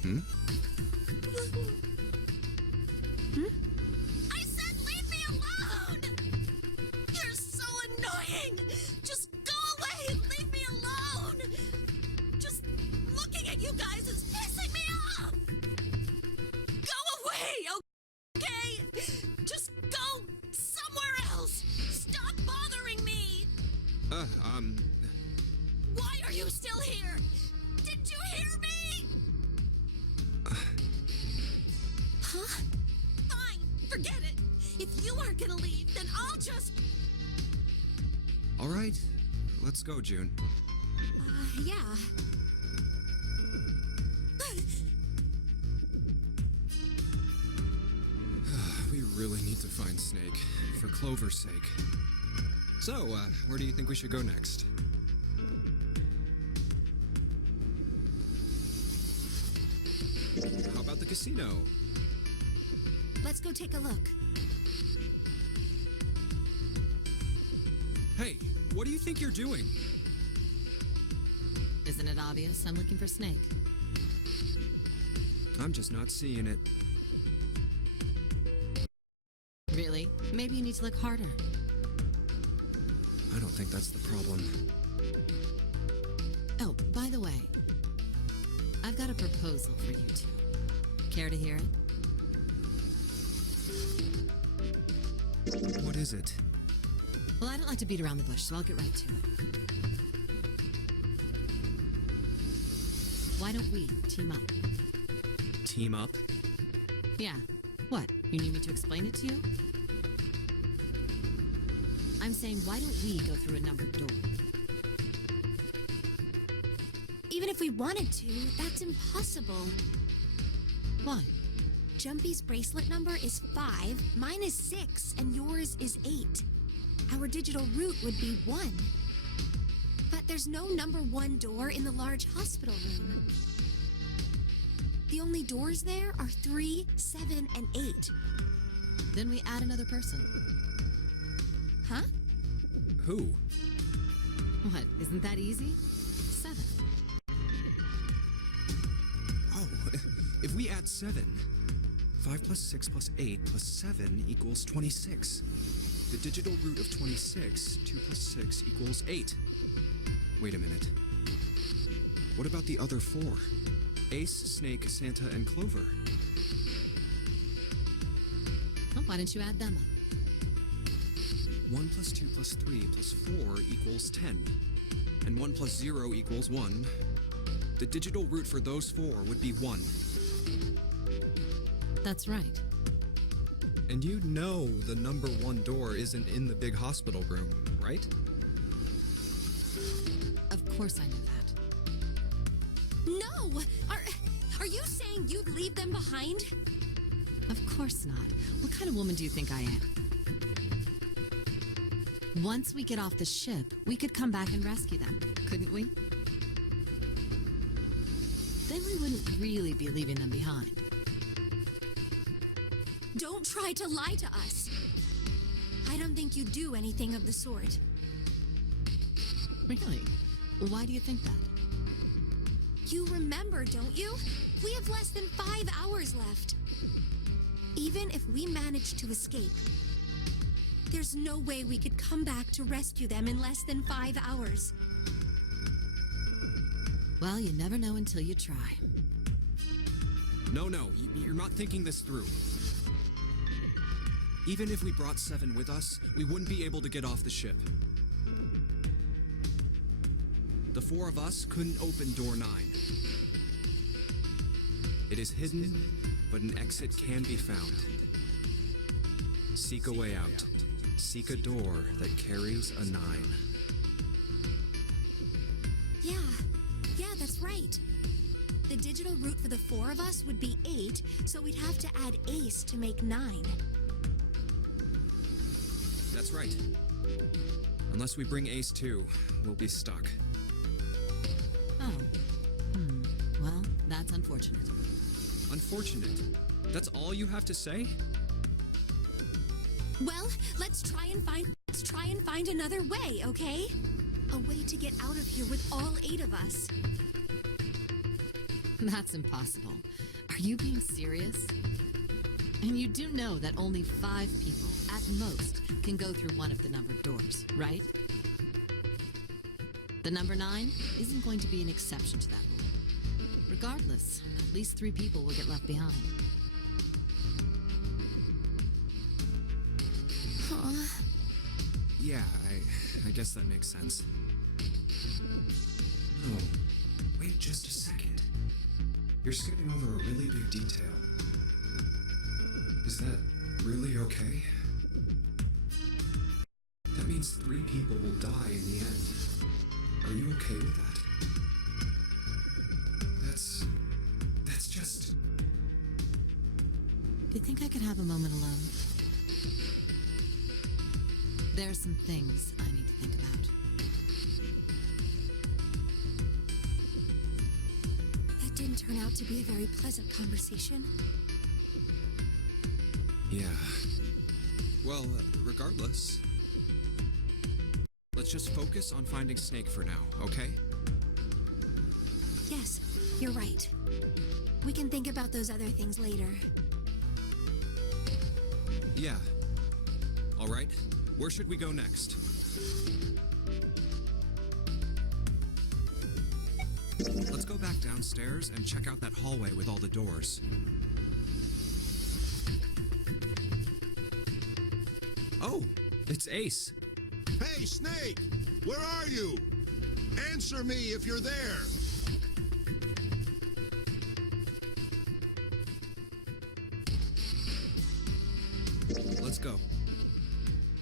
Hmm? I said leave me alone! You're so annoying! Just go away and leave me alone! Just looking at you guys is pissing me off! Go away, okay? Just go somewhere else! Stop bothering me! Why are you still here? Did you hear me? Huh? Fine, forget it. If you aren't gonna leave, then I'll just... All right, let's go, June. Yeah. We really need to find Snake, for Clover's sake. So, where do you think we should go next? How about the casino? Let's go take a look. Hey, what do you think you're doing? Isn't it obvious? I'm looking for Snake. I'm just not seeing it. Really? Maybe you need to look harder. I don't think that's the problem. Oh, by the way, I've got a proposal for you two. Care to hear it? What is it? Well, I don't like to beat around the bush, so I'll get right to it. Why don't we team up? Team up? Yeah. What? You need me to explain it to you? I'm saying, why don't we go through a numbered door? Even if we wanted to, that's impossible. Why? Jumpy's bracelet number is 5, mine is 6, and yours is 8. Our digital route would be 1. But there's no number 1 door in the large hospital room. The only doors there are 3, 7, and 8. Then we add another person. Huh? Who? What, isn't that easy? 7. Oh, if we add 7, 5 plus 6 plus 8 plus 7 equals 26. The digital root of 26, 2 plus 6 equals 8. Wait a minute. What about the other 4? Ace, Snake, Santa, and Clover. Well, why don't you add them up? 1 plus 2 plus 3 plus 4 equals 10. And 1 plus 0 equals 1. The digital root for those 4 would be 1. That's right. And you know the number 1 door isn't in the big hospital room, right? Of course I know that. No! Are you saying you'd leave them behind? Of course not. What kind of woman do you think I am? Once we get off the ship, we could come back and rescue them, couldn't we? Then we wouldn't really be leaving them behind. Don't try to lie to us. I don't think you do anything of the sort. Really? Why do you think that? You remember, don't you? We have less than 5 hours left. Even if we manage to escape, there's no way we could come back to rescue them in less than 5 hours. Well, you never know until you try. No, you're not thinking this through. Even if we brought 7 with us, we wouldn't be able to get off the ship. The 4 of us couldn't open door 9. It is hidden, but an exit can be found. Seek a way out. Seek a door that carries a 9. Yeah, that's right. The digital route for the 4 of us would be 8, so we'd have to add Ace to make 9. That's right. Unless we bring Ace too, we'll be stuck. Oh. Well, that's unfortunate. Unfortunate? That's all you have to say? Well, let's try and find another way, okay? A way to get out of here with all 8 of us. That's impossible. Are you being serious? And you do know that only 5 people, at most, can go through one of the numbered doors, right? The number 9 isn't going to be an exception to that rule. Regardless, at least 3 people will get left behind. Huh. Yeah, I guess that makes sense. No, wait just a second. You're skipping over a really big detail. Is that really okay? That means means 3 people will die in the end. Are you okay with that? That's just... Do you think I could have a moment alone? There are some things I need to think about. That didn't turn out to be a very pleasant conversation. Yeah. Well, regardless, let's just focus on finding Snake for now, okay? Yes, you're right. We can think about those other things later. Yeah. All right. Where should we go next? Let's go back downstairs and check out that hallway with all the doors. Oh, it's Ace. Hey, Snake! Where are you? Answer me if you're there! Let's go.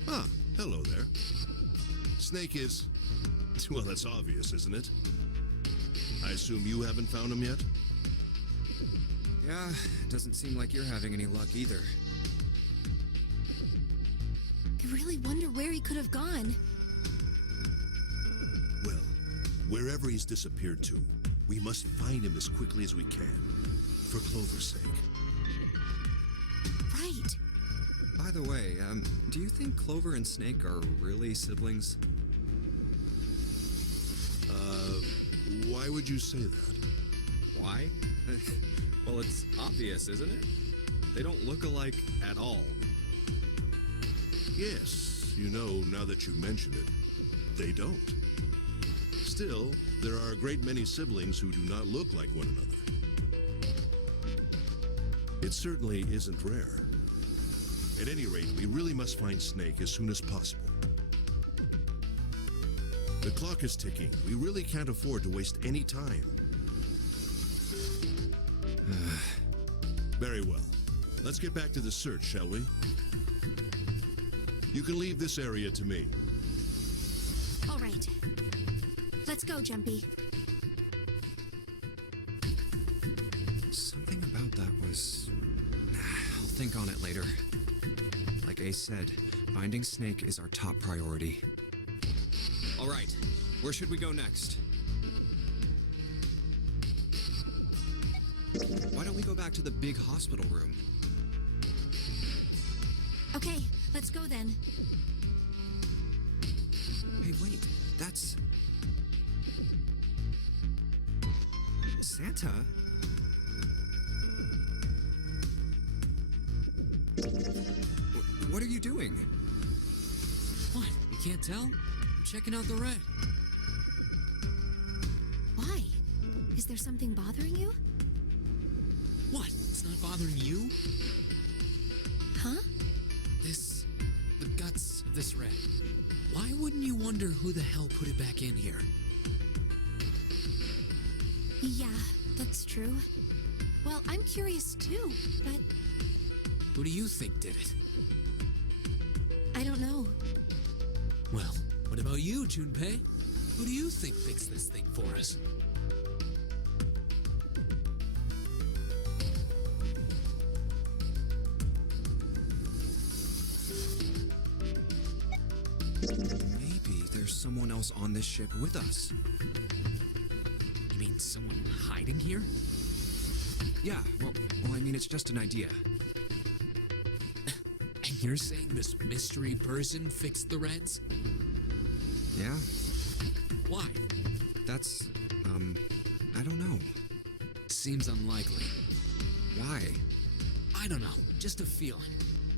Ah, hello there. Snake is... well, that's obvious, isn't it? I assume you haven't found him yet? Yeah, doesn't seem like you're having any luck either. I really wonder where he could have gone. Well, wherever he's disappeared to, we must find him as quickly as we can. For Clover's sake. Right. By the way, do you think Clover and Snake are really siblings? Why would you say that? Why? Well, it's obvious, isn't it? They don't look alike at all. Yes, you know, now that you mention it, they don't. Still, there are a great many siblings who do not look like one another. It certainly isn't rare. At any rate, we really must find Snake as soon as possible. The clock is ticking. We really can't afford to waste any time. Very well. Let's get back to the search, shall we? You can leave this area to me. All right. Let's go, Jumpy. Something about that was... I'll think on it later. Like Ace said, finding Snake is our top priority. All right, where should we go next? Why don't we go back to the big hospital room? Okay, let's go then. Hey, wait, that's... Santa? What are you doing? What? You can't tell? I'm checking out the red. Why? Is there something bothering you? What? It's not bothering you? Huh? The guts of this red. Why wouldn't you wonder who the hell put it back in here? Yeah, that's true. Well, I'm curious too, but Who do you think did it? I don't know. Well, what about you, Junpei? Who do you think fixed this thing for us? Maybe there's someone else on this ship with us. You mean someone hiding here? Yeah, well, I mean, it's just an idea. And you're saying this mystery person fixed the Reds? Yeah, Why? that's, I don't know. Seems unlikely. Why? I don't know, just a feeling.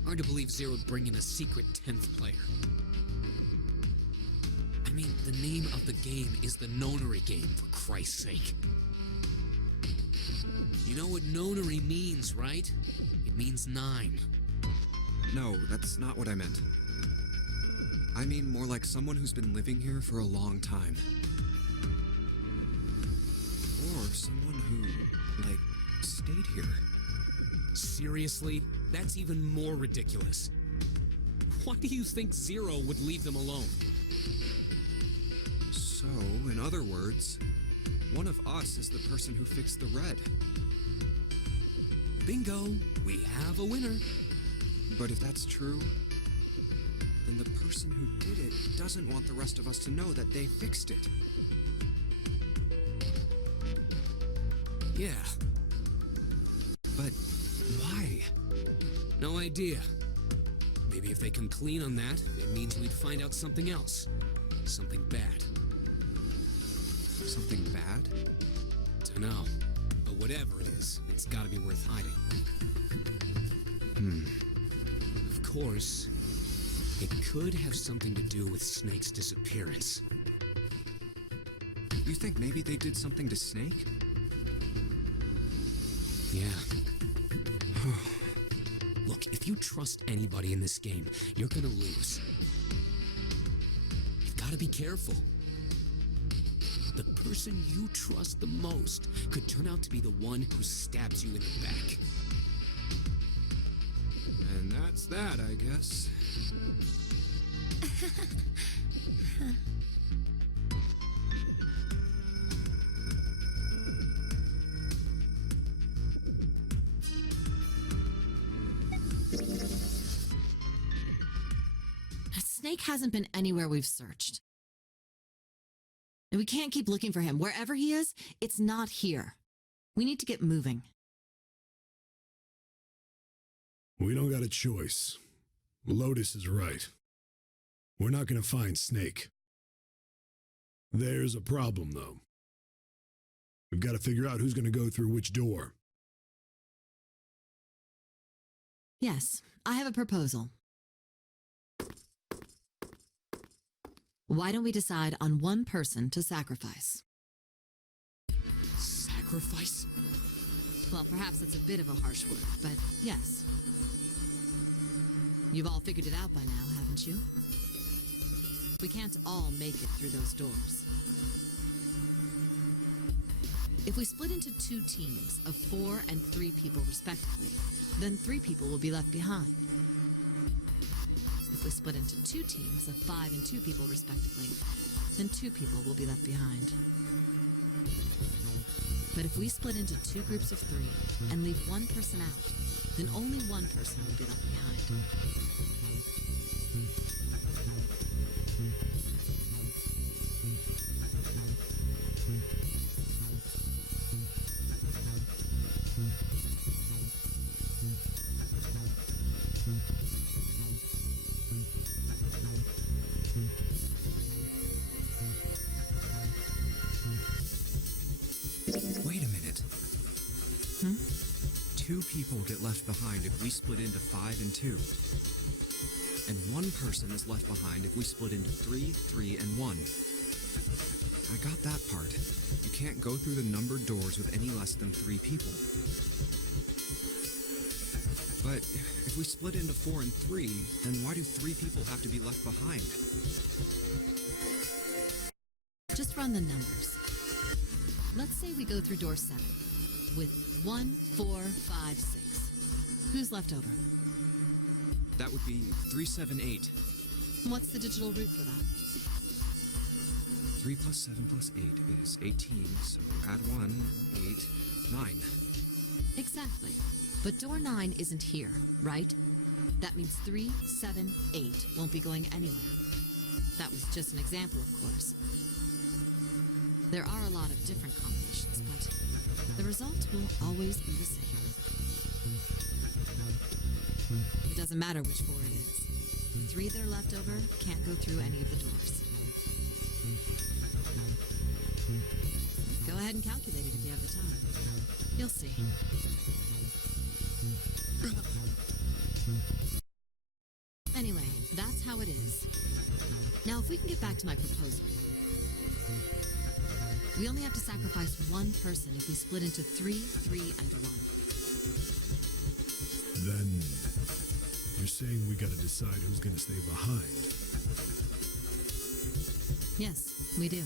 Hard to believe Zero would bring in a secret 10th player. I mean, the name of the game is the Nonary game, for Christ's sake. You know what Nonary means, right? It means 9. No, that's not what I meant. I mean more like someone who's been living here for a long time. Or someone who, like, stayed here. Seriously? That's even more ridiculous. Why do you think Zero would leave them alone? So, in other words, one of us is the person who fixed the red. Bingo! We have a winner. But if that's true, then the person who did it doesn't want the rest of us to know that they fixed it. Yeah, But why? no idea. Maybe if they come clean on that, it means we'd find out something else. Something bad. Something bad? Dunno. But whatever it is, it's gotta be worth hiding. Of course, it could have something to do with Snake's disappearance. You think maybe they did something to Snake? Yeah. Look, if you trust anybody in this game, you're gonna lose. You've gotta be careful. The person you trust the most could turn out to be the one who stabs you in the back. And that's that, I guess. Snake hasn't been anywhere we've searched. And we can't keep looking for him. Wherever he is, it's not here. We need to get moving. We don't got a choice. Lotus is right. We're not going to find Snake. There's a problem, though. We've got to figure out who's going to go through which door. Yes, I have a proposal. Why don't we decide on one person to sacrifice? Sacrifice? Well, perhaps that's a bit of a harsh word, but yes. You've all figured it out by now, haven't you? We can't all make it through those doors. If we split into 2 teams of 4 and 3 people respectively, then 3 people will be left behind. If we split into 2 teams of 5 and 2 people respectively, then 2 people will be left behind. But if we split into 2 groups of 3 and leave one person out, then only one person will be left behind. Wait a minute. 2 people get left behind if we split into 5 and 2. And 1 person is left behind if we split into 3, 3, and 1. I got that part. You can't go through the numbered doors with any less than 3 people. But if we split into 4 and 3, then why do 3 people have to be left behind? Just run the numbers. Let's say we go through door 7 with 1, 4, 5, 6. Who's left over? That would be 3, 7, 8. What's the digital root for that? 3 plus 7 plus 8 is 18, so add 1, 8, 9. Exactly. But door 9 isn't here, right? That means 3, 7, 8 won't be going anywhere. That was just an example, of course. There are a lot of different combinations, but the result will always be the same. It doesn't matter which 4 it is. The 3 that are left over can't go through any of the doors. Go ahead and calculate it if you have the time. You'll see. Anyway, that's how it is. Now, if we can get back to my proposal. We only have to sacrifice 1 person if we split into 3, 3, and 1. Then you're saying we got to decide who's going to stay behind. Yes, we do.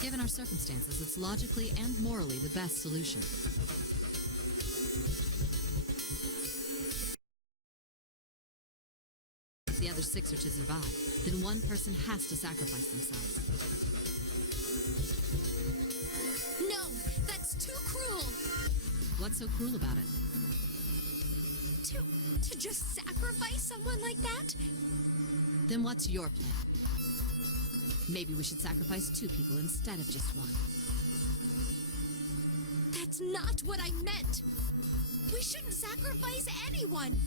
Given our circumstances, it's logically and morally the best solution. The other 6 are to survive, then one person has to sacrifice themselves. No, that's too cruel. What's so cruel about it? To just sacrifice someone like that? Then what's your plan? Maybe we should sacrifice 2 people instead of just 1. That's not what I meant. We shouldn't sacrifice anyone.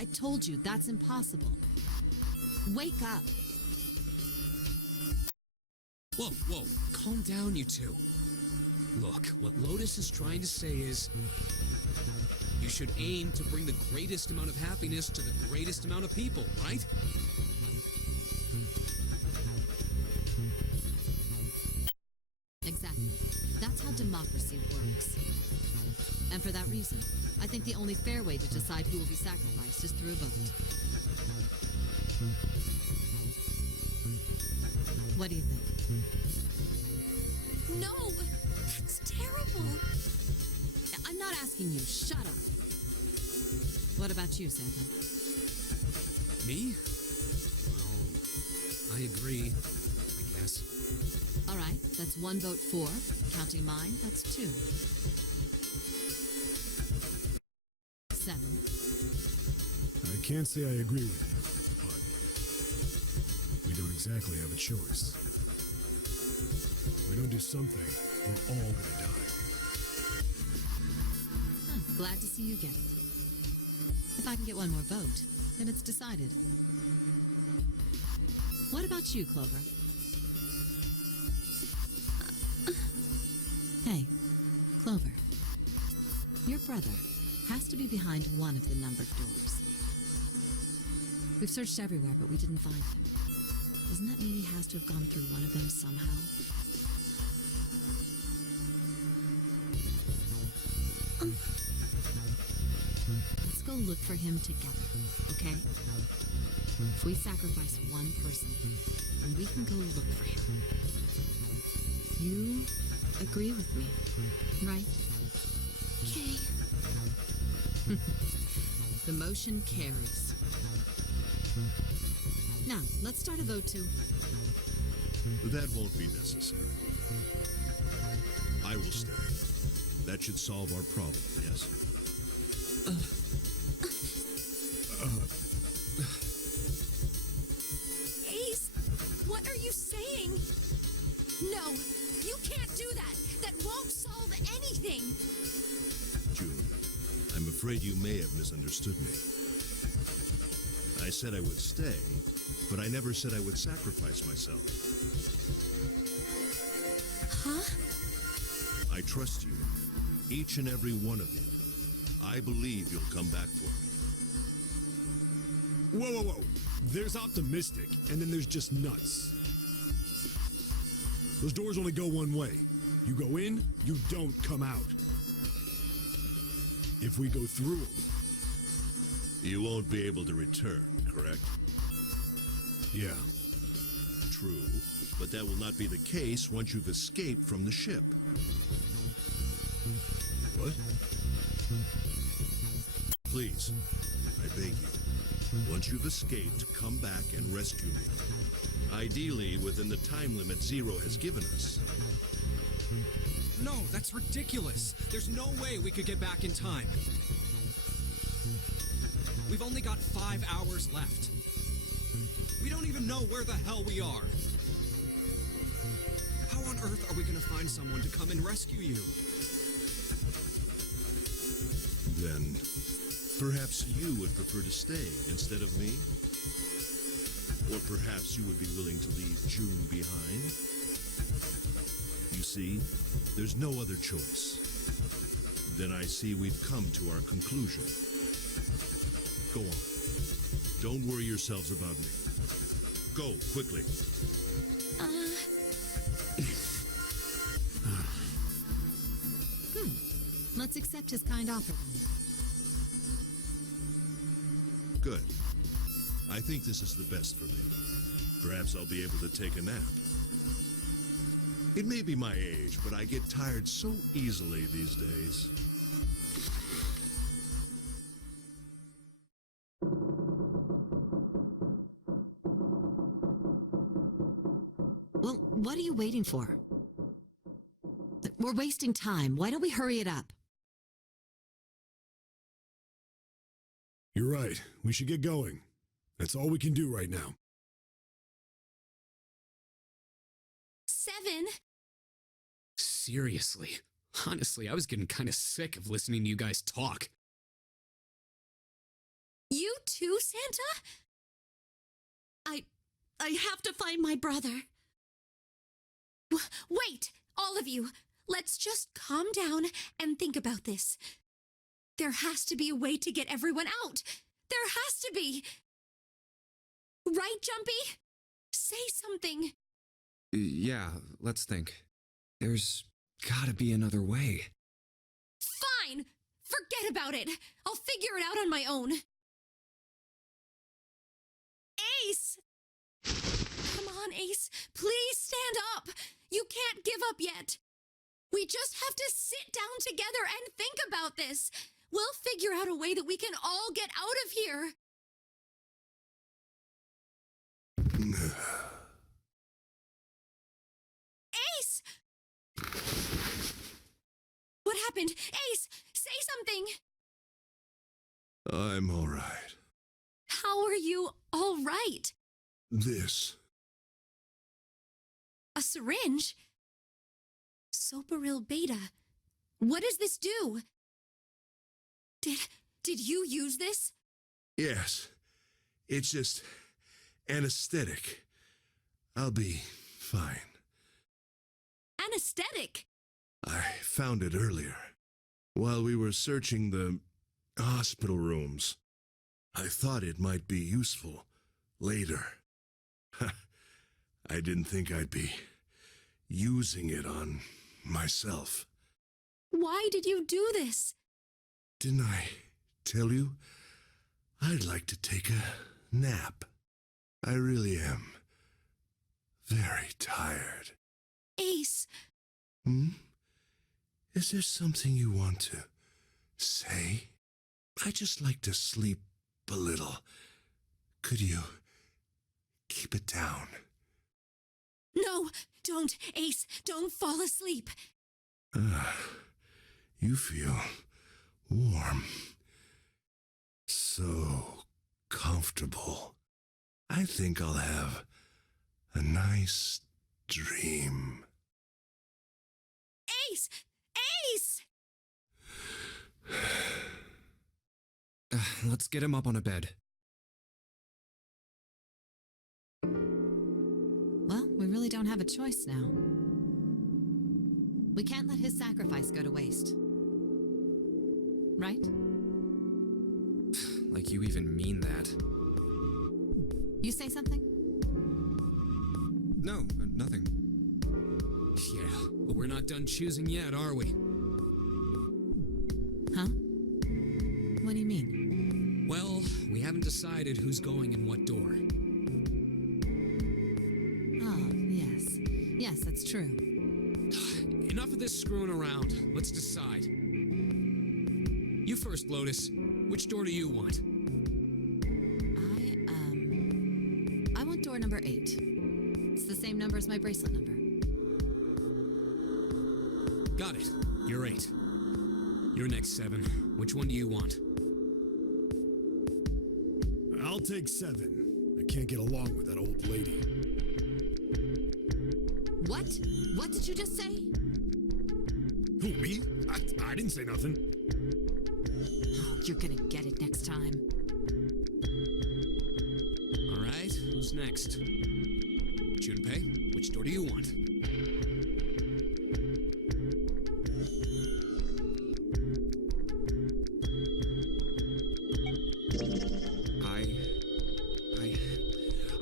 I told you, that's impossible. Wake up. Whoa, whoa, calm down, you two. Look, what Lotus is trying to say is you should aim to bring the greatest amount of happiness to the greatest amount of people, right? Exactly. That's how democracy works. And for that reason, I think the only fair way to decide who will be sacrificed is through a vote. What do you think? No, that's terrible. I'm not asking you. Shut up. What about you, Santa? Me? Well, I agree, I guess. All right, that's 1 vote for. Counting mine, that's 2. 7. I can't say I agree with you, but we don't exactly have a choice. If we don't do something, we're all gonna die. Glad to see you get it. If I can get 1 more vote, then it's decided. What about you, Clover? Hey, Clover. Your brother has to be behind one of the numbered doors. We've searched everywhere, but we didn't find him. Doesn't that mean he has to have gone through one of them somehow? Let's go look for him together, okay? If we sacrifice 1 person, then we can go look for him. You agree with me, right? Okay. The motion carries. Now, let's start a vote to... That won't be necessary. I will stay. That should solve our problem, yes? Ace, what are you saying? No, you can't do that. That won't solve anything. June, I'm afraid you may have misunderstood me. I said I would stay, but I never said I would sacrifice myself. Huh? I trust you, each and every one of you. I believe you'll come back for me. Whoa, whoa, whoa. There's optimistic, and then there's just nuts. Those doors only go one way. You go in, you don't come out. If we go through them... You won't be able to return, correct? Yeah. True, but that will not be the case once you've escaped from the ship. What? Please, I beg you, once you've escaped, come back and rescue me. Ideally, within the time limit Zero has given us. No, that's ridiculous. There's no way we could get back in time. We've only got 5 hours left. We don't even know where the hell we are. How on earth are we going to find someone to come and rescue you? Then, perhaps you would prefer to stay instead of me? Or perhaps you would be willing to leave June behind? You see, there's no other choice. Then I see we've come to our conclusion. Go on. Don't worry yourselves about me. Go, quickly. Let's accept his kind offer then. Good. I think this is the best for me. Perhaps I'll be able to take a nap. It may be my age, but I get tired so easily these days. Well, what are you waiting for? We're wasting time. Why don't we hurry it up? You're right. We should get going. That's all we can do right now. 7. Seriously. Honestly, I was getting kind of sick of listening to you guys talk. You too, Santa? I have to find my brother. Wait, all of you. Let's just calm down and think about this. There has to be a way to get everyone out. There has to be. Right, Jumpy? Say something. Yeah, let's think. There's gotta be another way. Fine. Forget about it. I'll figure it out on my own. Ace! Come on, Ace. Please stand up. You can't give up yet. We just have to sit down together and think about this. We'll figure out a way that we can all get out of here. Ace! What happened? Ace, say something. I'm all right. How are you all right? This. A syringe? Soparil beta. What does this do? Did you use this? Yes. It's just anesthetic. I'll be fine. Anesthetic? I found it earlier. While we were searching the hospital rooms. I thought it might be useful later. I didn't think I'd be using it on myself. Why did you do this? Didn't I tell you? I'd like to take a nap. I really am very tired. Ace. Is there something you want to say? I just like to sleep a little. Could you keep it down? No, don't, Ace. Don't fall asleep. You feel warm. So comfortable. I think I'll have a nice dream. Ace! Ace! Let's get him up on a bed. Well, we really don't have a choice now. We can't let his sacrifice go to waste. Right? Like you even mean that. You say something? No, nothing. Yeah, but we're not done choosing yet, are we? Huh? What do you mean? Well, we haven't decided who's going in what door. Oh, yes. Yes, that's true. Enough of this screwing around. Let's decide. You first, Lotus. Which door do you want? I want door number 8. It's the same number as my bracelet number. Got it. You're 8. You're next, 7. Which one do you want? I'll take 7. I can't get along with that old lady. What? What did you just say? Who, me? I didn't say nothing. Oh, you're gonna get it next time. All right, who's next? Junpei, which door do you want?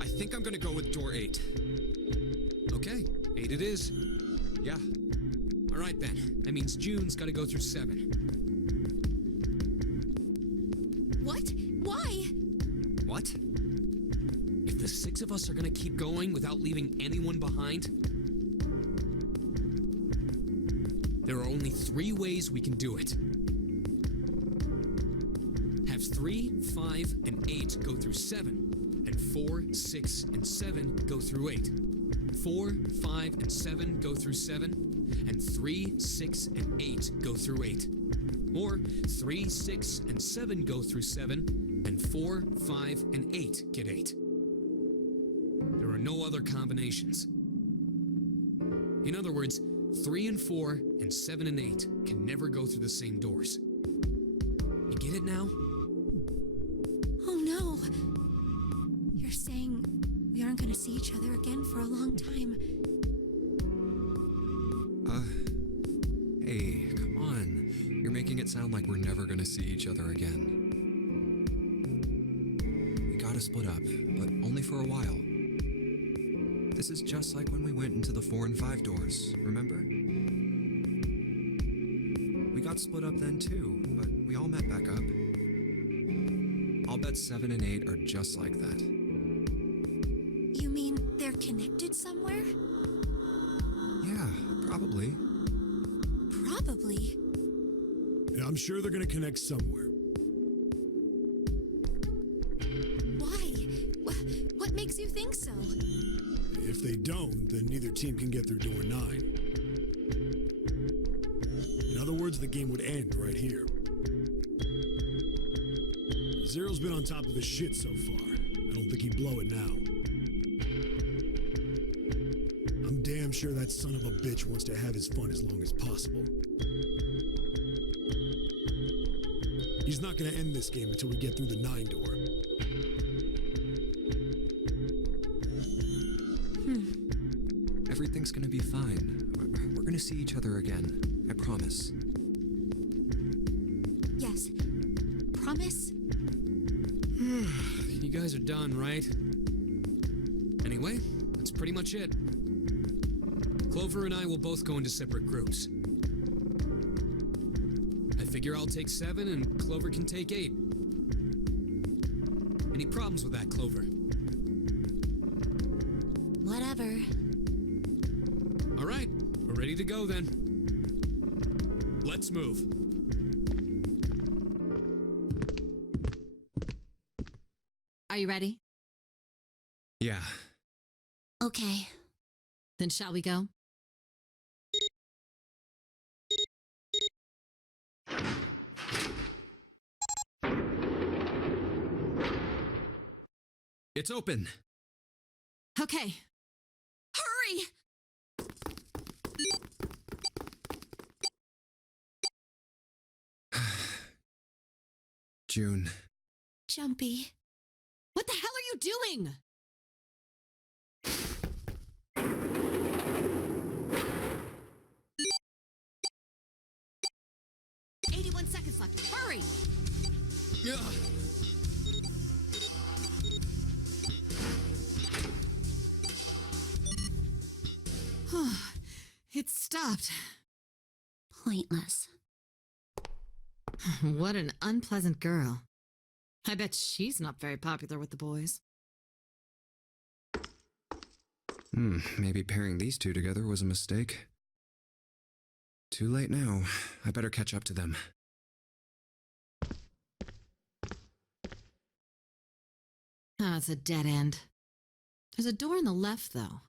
I think I'm gonna go with door 8. Okay, 8 it is. Yeah. All right then. That means June's got to go through 7. What? Why? What? If the 6 of us are going to keep going without leaving anyone behind, there are only 3 ways we can do it. Have 3, 5, and 8 go through 7, and 4, 6, and 7 go through 8. 4, 5, and 7 go through 7, and 3, 6, and 8 go through 8. Or 3, 6, and 7 go through 7, and 4, 5, and 8 get 8. There are no other combinations. In other words, 3 and 4 and 7 and 8 can never go through the same doors. You get it now? Oh no! You're saying we aren't going to see each other again for a long time. Hey, come on. You're making it sound like we're never gonna see each other again. We gotta split up, but only for a while. This is just like when we went into the 4 and 5 doors, remember? We got split up then too, but we all met back up. I'll bet 7 and 8 are just like that. You mean they're connected somewhere? Yeah, probably. Probably. Yeah, I'm sure they're gonna connect somewhere. Why? What makes you think so? If they don't, then neither team can get through door 9. In other words, the game would end right here. Zero's been on top of his shit so far. I don't think he'd blow it now. I'm damn sure that son of a bitch wants to have his fun as long as possible. He's not gonna end this game until we get through the 9 door. Everything's gonna be fine. We're gonna see each other again. I promise. Yes. Promise? You guys are done, right? Anyway, that's pretty much it. Clover and I will both go into separate groups. I figure I'll take 7 and Clover can take 8. Any problems with that, Clover? Whatever. All right, we're ready to go then. Let's move. Are you ready? Yeah. Okay. Then shall we go? It's open. Okay. Hurry! June. Jumpy. What the hell are you doing? 81 seconds left. Hurry! Yeah. It stopped. Pointless. What an unpleasant girl. I bet she's not very popular with the boys. Maybe pairing these two together was a mistake. Too late now. I better catch up to them. Ah, it's a dead end. There's a door on the left, though.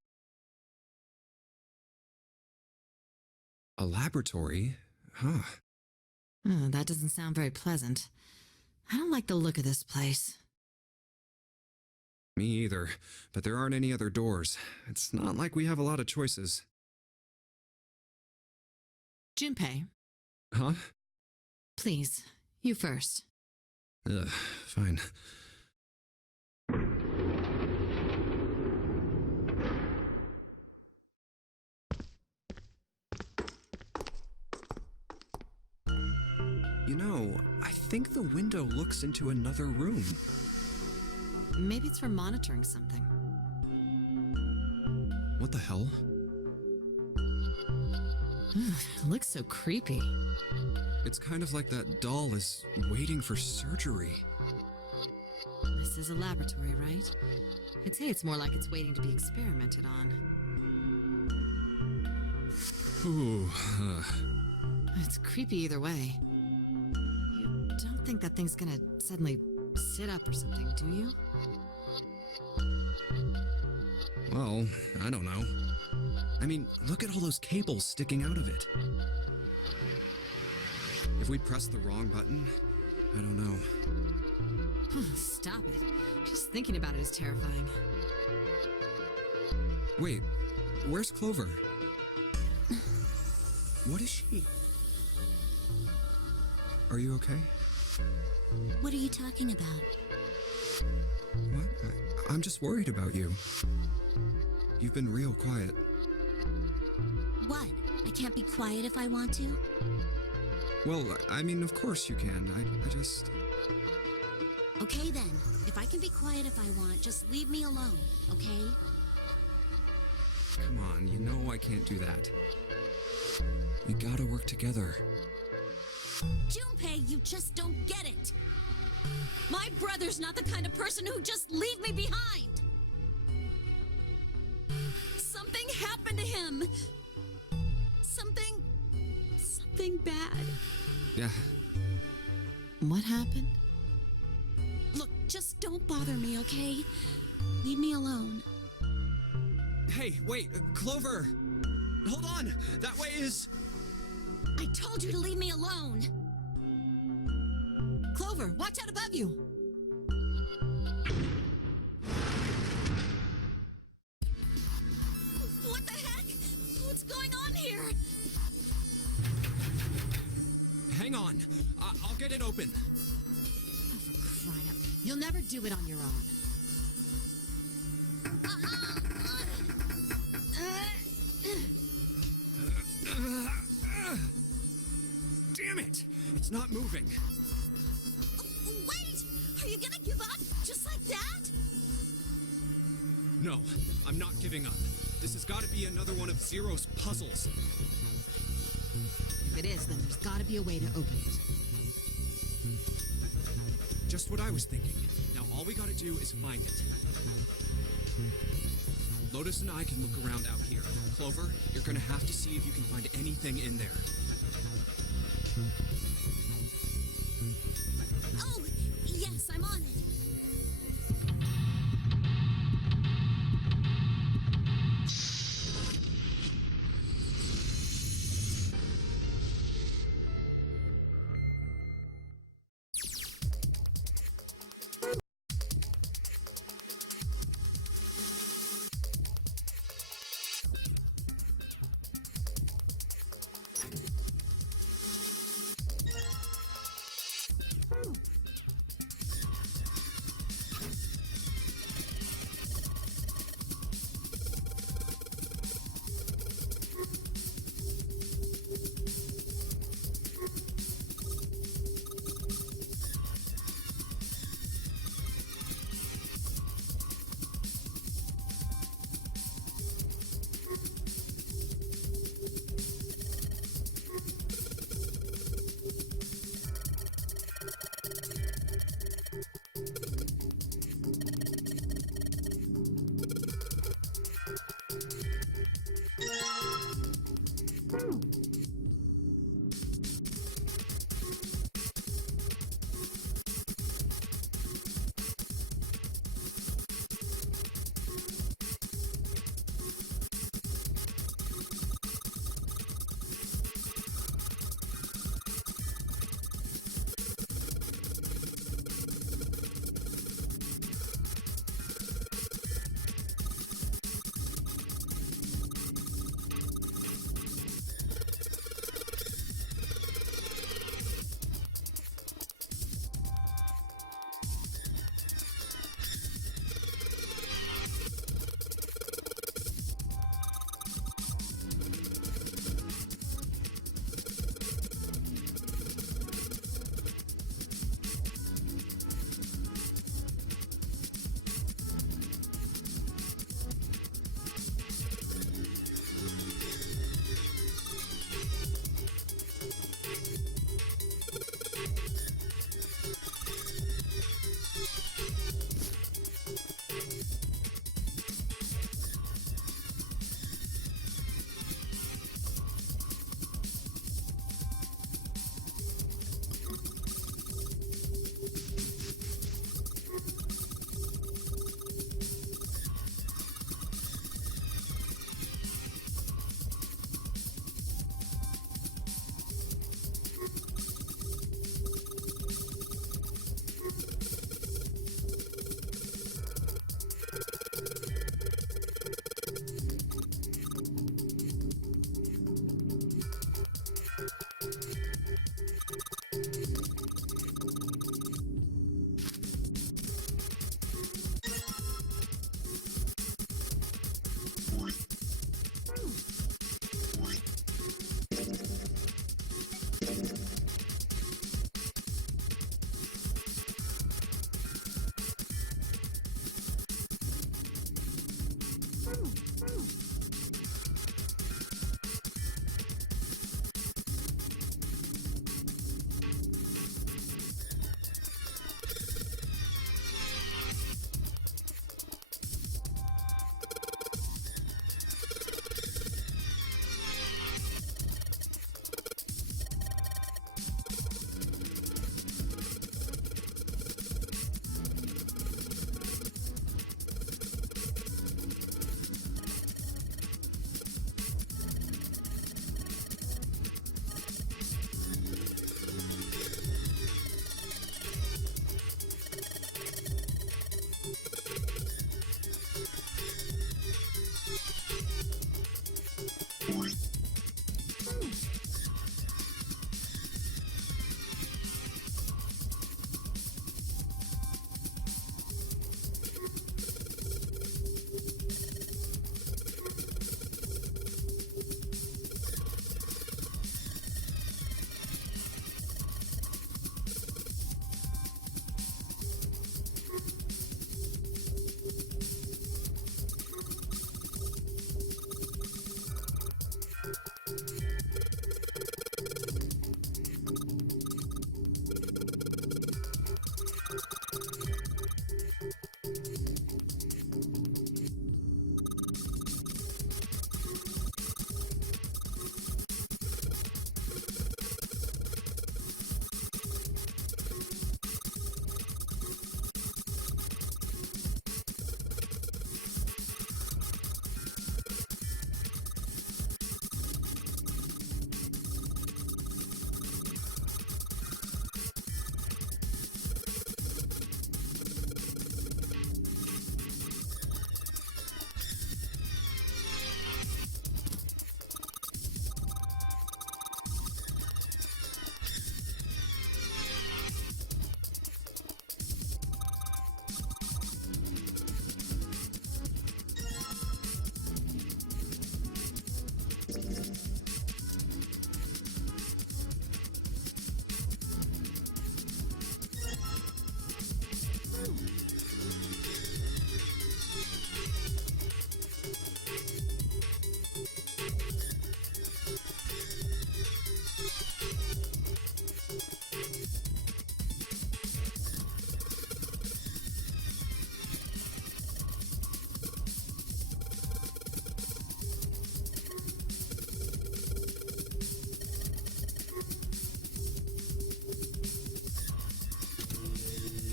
A laboratory? Huh. Oh, that doesn't sound very pleasant. I don't like the look of this place. Me either, but there aren't any other doors. It's not like we have a lot of choices. Junpei, Huh? please, you first. Ugh, fine. You know, I think the window looks into another room. Maybe it's for monitoring something. What the hell? It looks so creepy. It's kind of like that doll is waiting for surgery. This is a laboratory, right? I'd say it's more like it's waiting to be experimented on. Ooh, It's creepy either way. You don't think that thing's gonna suddenly sit up or something, do you? Well, I don't know. I mean, look at all those cables sticking out of it. If we press the wrong button, I don't know. Stop it. Just thinking about it is terrifying. Wait, where's Clover? What is she? Are you okay? What are you talking about? What? I'm just worried about you. You've been real quiet. What? I can't be quiet if I want to? Well, I mean, of course you can. I just... Okay then. If I can be quiet if I want, just leave me alone, okay? Come on, you know I can't do that. We gotta work together. Junpei, you just don't get it. My brother's not the kind of person who'd just leave me behind. Something happened to him. Something bad. Yeah. What happened? Look, just don't bother me, okay? Leave me alone. Hey, wait, Clover! Hold on! That way is... I told you to leave me alone. Clover, watch out above you! What the heck? What's going on here? Hang on. I'll get it open. Oh, for crying out. You'll never do it on your own. Damn it! It's not moving. Wait! Are you gonna give up? Just like that? No, I'm not giving up. This has got to be another one of Zero's puzzles. If it is, then there's gotta be a way to open it. Just what I was thinking. Now all we gotta do is find it. Lotus and I can look around out here. Clover, you're gonna have to see if you can find anything in there. Oh, yes, I'm on it.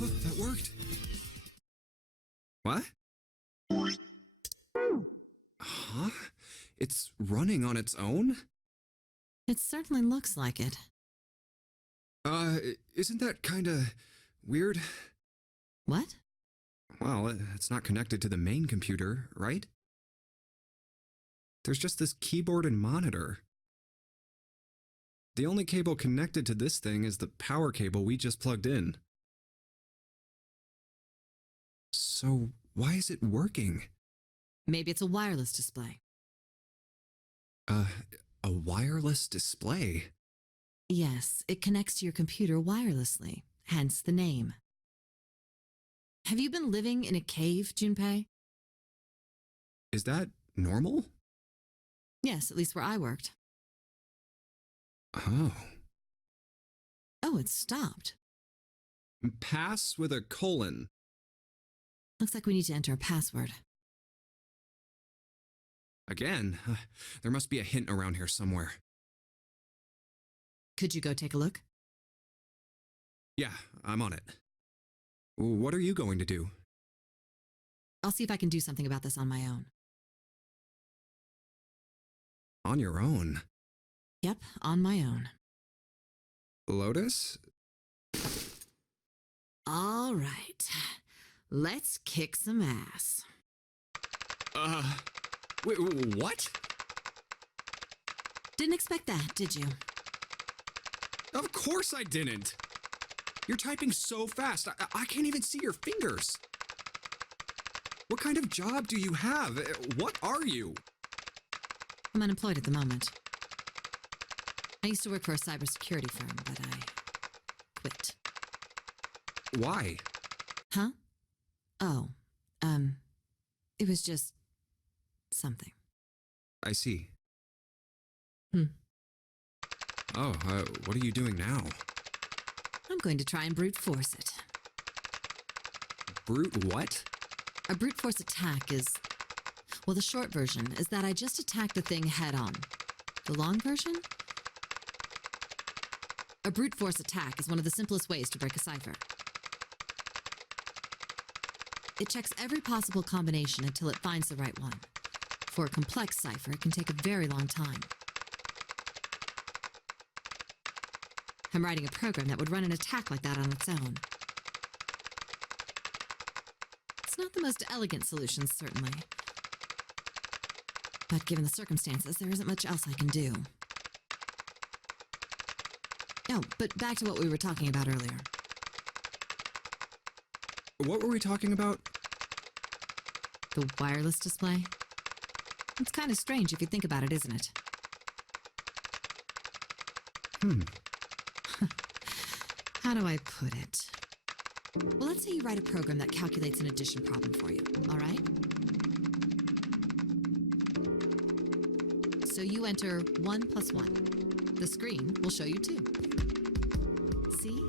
That worked. What? Huh? It's running on its own? It certainly looks like it. Isn't that kinda weird? What? Well, it's not connected to the main computer, right? There's just this keyboard and monitor. The only cable connected to this thing is the power cable we just plugged in. So, why is it working? Maybe it's a wireless display. A wireless display? Yes, it connects to your computer wirelessly, hence the name. Have you been living in a cave, Junpei? Is that normal? Yes, at least where I worked. Oh. Oh, it stopped. Pass with a colon. Looks like we need to enter a password. Again, there must be a hint around here somewhere. Could you go take a look? Yeah, I'm on it. What are you going to do? I'll see if I can do something about this on my own. On your own? Yep, on my own. Lotus? All right. Let's kick some ass. Wait, what? Didn't expect that, did you? Of course I didn't. You're typing so fast, I can't even see your fingers. What kind of job do you have? What are you? I'm unemployed at the moment. I used to work for a cybersecurity firm, but I quit. Why? Huh? Oh, it was just something. I see. Oh, what are you doing now? I'm going to try and brute force it. Brute what? A brute force attack is... Well, the short version is that I just attacked the thing head on. The long version? A brute force attack is one of the simplest ways to break a cipher. It checks every possible combination until it finds the right one. For a complex cipher, it can take a very long time. I'm writing a program that would run an attack like that on its own. It's not the most elegant solution, certainly. But given the circumstances, there isn't much else I can do. Oh, but back to what we were talking about earlier. What were we talking about? The wireless display? It's kind of strange if you think about it, isn't it? How do I put it? Well, let's say you write a program that calculates an addition problem for you, all right? So you enter 1 plus 1. The screen will show you 2. See?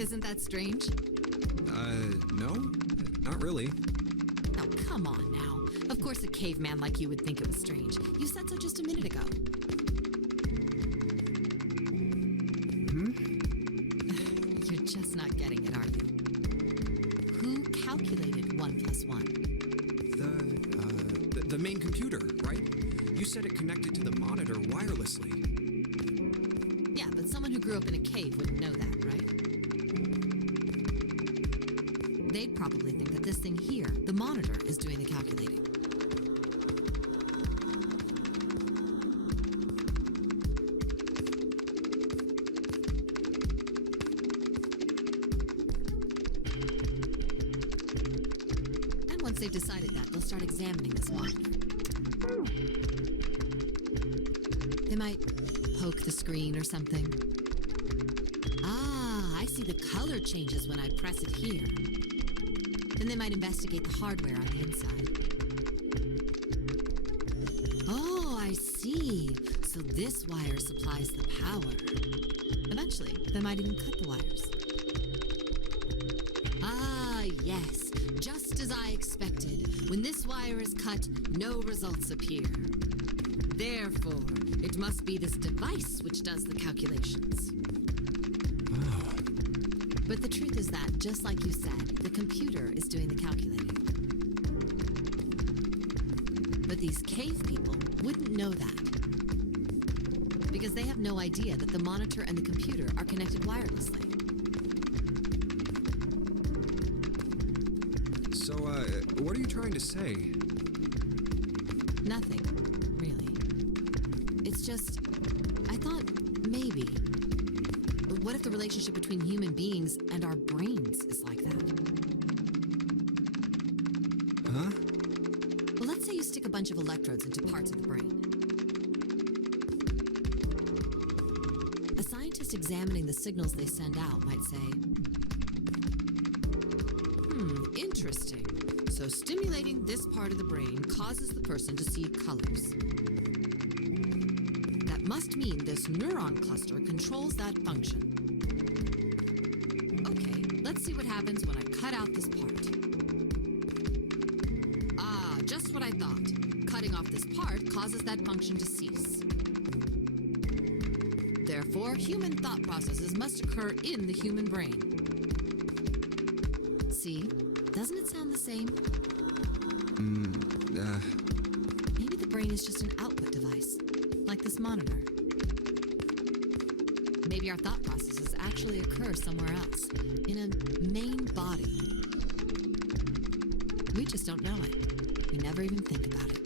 Isn't that strange? No, not really. Oh, come on now. Of course a caveman like you would think it was strange. You said so just a minute ago. You're just not getting it, are you? Who calculated 1 plus 1? The main computer, right? You said it connected to the monitor wirelessly. Yeah, but someone who grew up in a cave wouldn't know that, right? They'd probably think that this thing here, the monitor, is doing the calculating. And once they've decided that, they'll start examining this monitor. They might poke the screen or something. Ah, I see the color changes when I press it here. Then they might investigate the hardware on the inside. Oh, I see. So this wire supplies the power. Eventually, they might even cut the wires. Ah, yes. Just as I expected. When this wire is cut, no results appear. Therefore, it must be this device which does the calculations. Oh. But the truth is that, just like you said, the computer is doing the calculating. But these cave people wouldn't know that. Because they have no idea that the monitor and the computer are connected wirelessly. So, what are you trying to say? Nothing, really. It's just, I thought maybe. What if the relationship between human beings and our brains is like that? Huh? Well, let's say you stick a bunch of electrodes into parts of the brain. A scientist examining the signals they send out might say, interesting. So stimulating this part of the brain causes the person to see colors. That must mean this neuron cluster controls that function. Okay, let's see what happens when I cut out this part. Ah, just what I thought. Cutting off this part causes that function to cease. Therefore, human thought processes must occur in the human brain. See? Doesn't it sound the same? Maybe the brain is just an output device, like this monitor. Maybe our thought processes actually occur somewhere else, in a main body. We just don't know it. We never even think about it.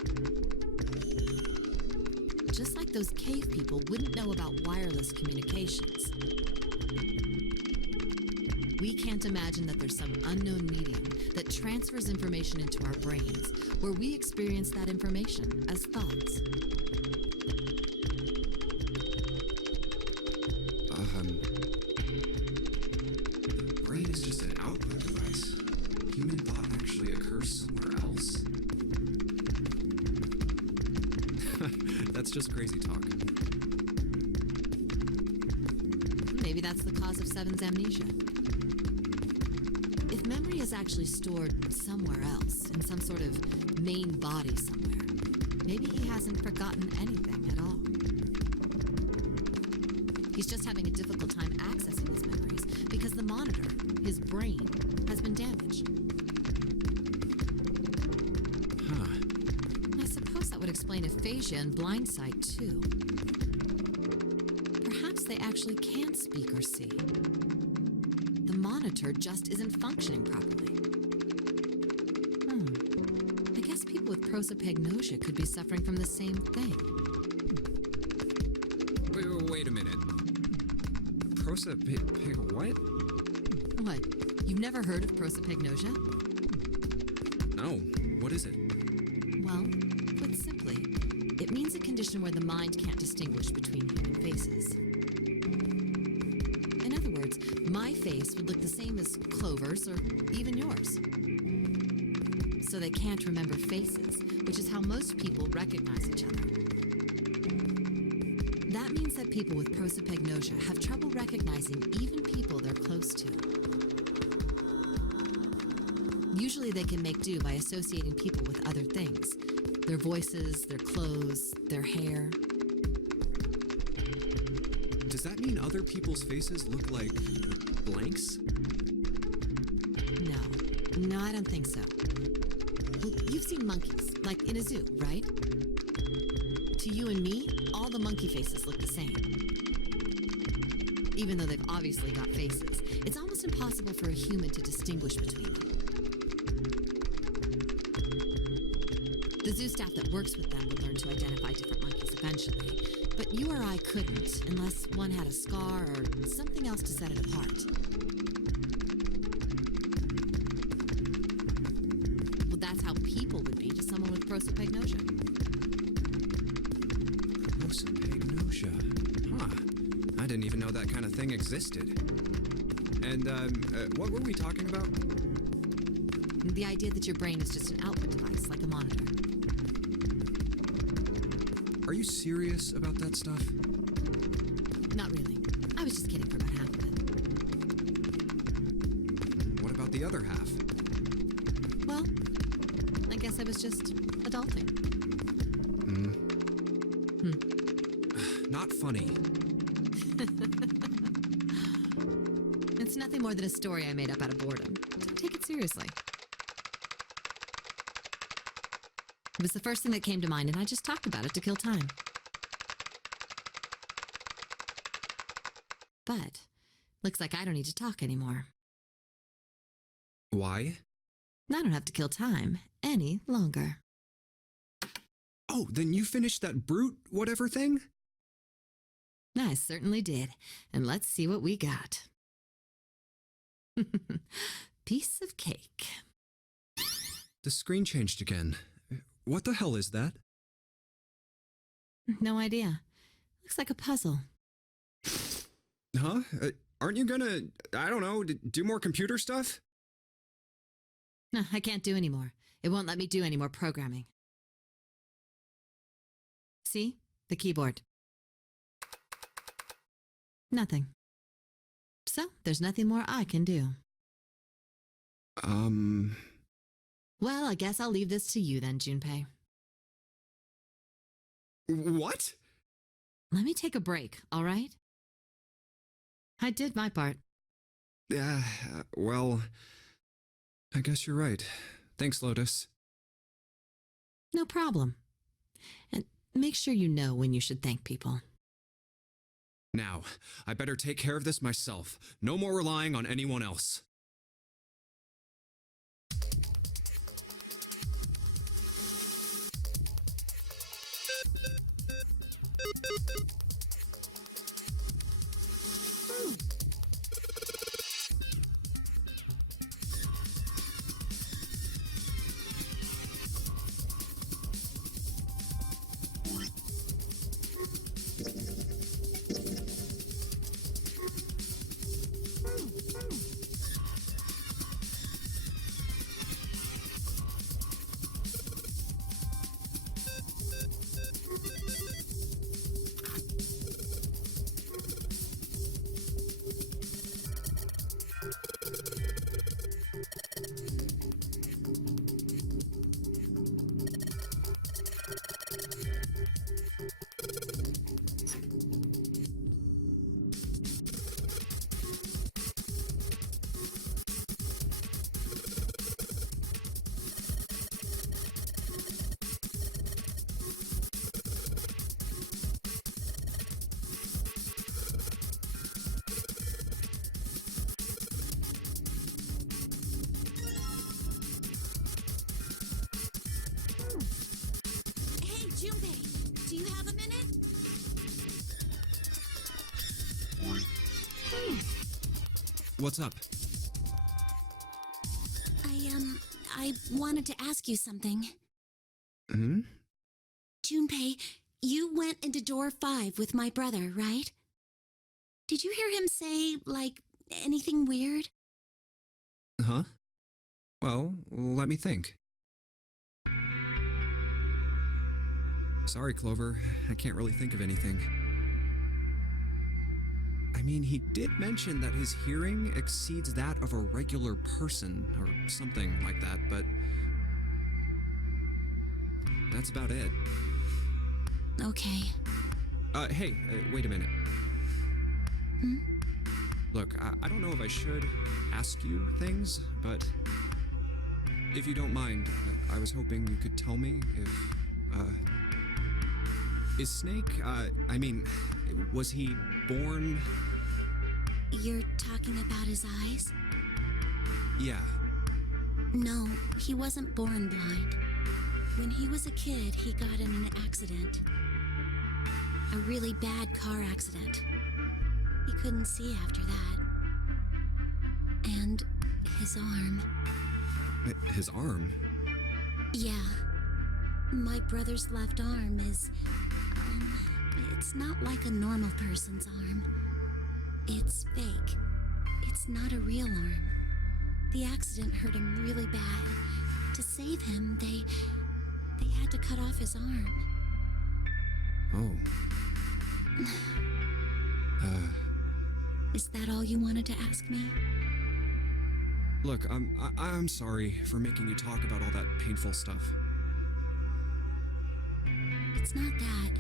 Just like those cave people wouldn't know about wireless communications. We can't imagine that there's some unknown medium that transfers information into our brains, where we experience that information as thoughts. The brain is just an output device. Human thought actually occurs somewhere else. That's just crazy talk. Maybe that's the cause of Seven's amnesia. If memory is actually stored somewhere else, in some sort of main body somewhere, maybe he hasn't forgotten anything at all. He's just having a difficult time accessing his memories because the monitor, his brain, has been damaged. Huh. I suppose that would explain aphasia and blindsight, too. Perhaps they actually can't speak or see. The monitor just isn't functioning properly. I guess people with prosopagnosia could be suffering from the same thing. Wait a minute. What? What? You've never heard of prosopagnosia? No. What is it? Well, put simply, it means a condition where the mind can't distinguish between human faces. In other words, my face would look the same as Clover's or even yours. So they can't remember faces, which is how most people recognize each other. That means that people with prosopagnosia have trouble recognizing even people they're close to. Usually they can make do by associating people with other things. Their voices, their clothes, their hair. Does that mean other people's faces look like blanks? No, I don't think so. Well, you've seen monkeys, like in a zoo, right? To you and me, all the monkey faces look the same. Even though they've obviously got faces, it's almost impossible for a human to distinguish between them. The zoo staff that works with them would learn to identify different monkeys eventually, but you or I couldn't unless one had a scar or something else to set it apart. Well, that's how people would be to someone with prosopagnosia. Prosopagnosia. Huh. I didn't even know that kind of thing existed. And, what were we talking about? The idea that your brain is just an output device, like a monitor. Are you serious about that stuff? Not really. I was just kidding for about half of it. What about the other half? Well, I guess I was just adulting. Not funny. It's nothing more than a story I made up out of boredom. Don't take it seriously. It was the first thing that came to mind, and I just talked about it to kill time. But looks like I don't need to talk anymore. Why? I don't have to kill time any longer. Oh, then you finished that brute whatever thing? I certainly did. And let's see what we got. Piece of cake. The screen changed again. What the hell is that? No idea. Looks like a puzzle. Huh? Aren't you gonna, I don't know, do more computer stuff? No, I can't do anymore. It won't let me do any more programming. See? The keyboard. Nothing. So, there's nothing more I can do. Well, I guess I'll leave this to you then, Junpei. What? Let me take a break, all right? I did my part. Well, I guess you're right. Thanks, Lotus. No problem. And make sure you know when you should thank people. Now, I better take care of this myself. No more relying on anyone else. Junpei, do you have a minute? What's up? I wanted to ask you something. Hmm? Junpei, you went into door 5 with my brother, right? Did you hear him say, like, anything weird? Huh? Well, let me think. Sorry, Clover. I can't really think of anything. I mean, he did mention that his hearing exceeds that of a regular person, or something like that, but that's about it. Okay. Hey, wait a minute. Hmm? Look, I don't know if I should ask you things, but if you don't mind, I was hoping you could tell me if, is Snake, was he born? You're talking about his eyes? Yeah. No, he wasn't born blind. When he was a kid, he got in an accident. A really bad car accident. He couldn't see after that. And his arm. His arm? Yeah. My brother's left arm is, it's not like a normal person's arm. It's fake. It's not a real arm. The accident hurt him really bad. To save him, they had to cut off his arm. Oh. Is that all you wanted to ask me? Look, I'm sorry for making you talk about all that painful stuff. It's not that.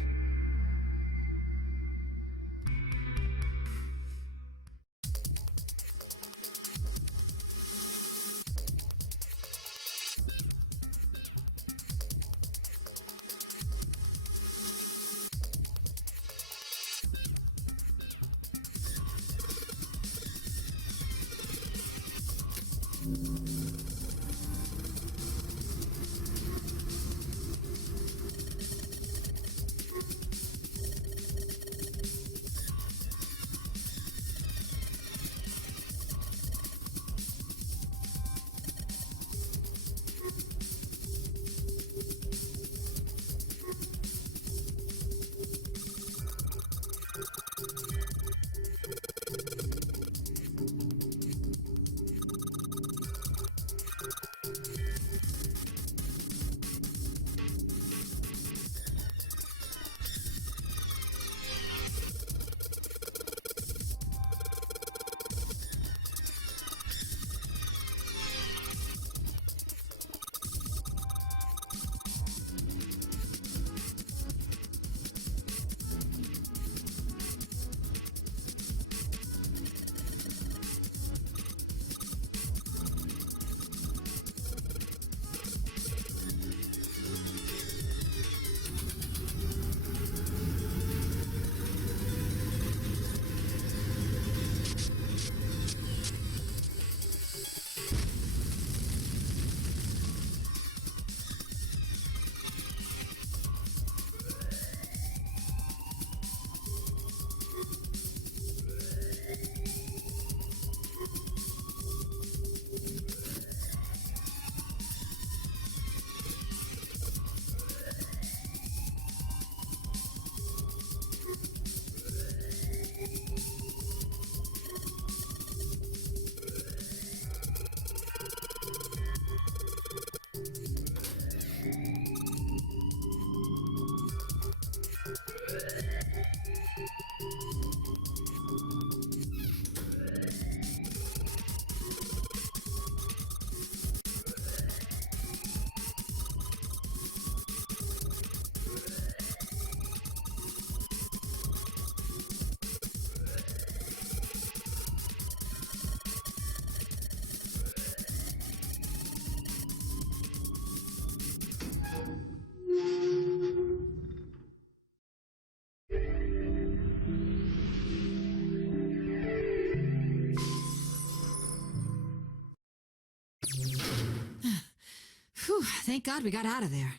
Whew, thank God we got out of there.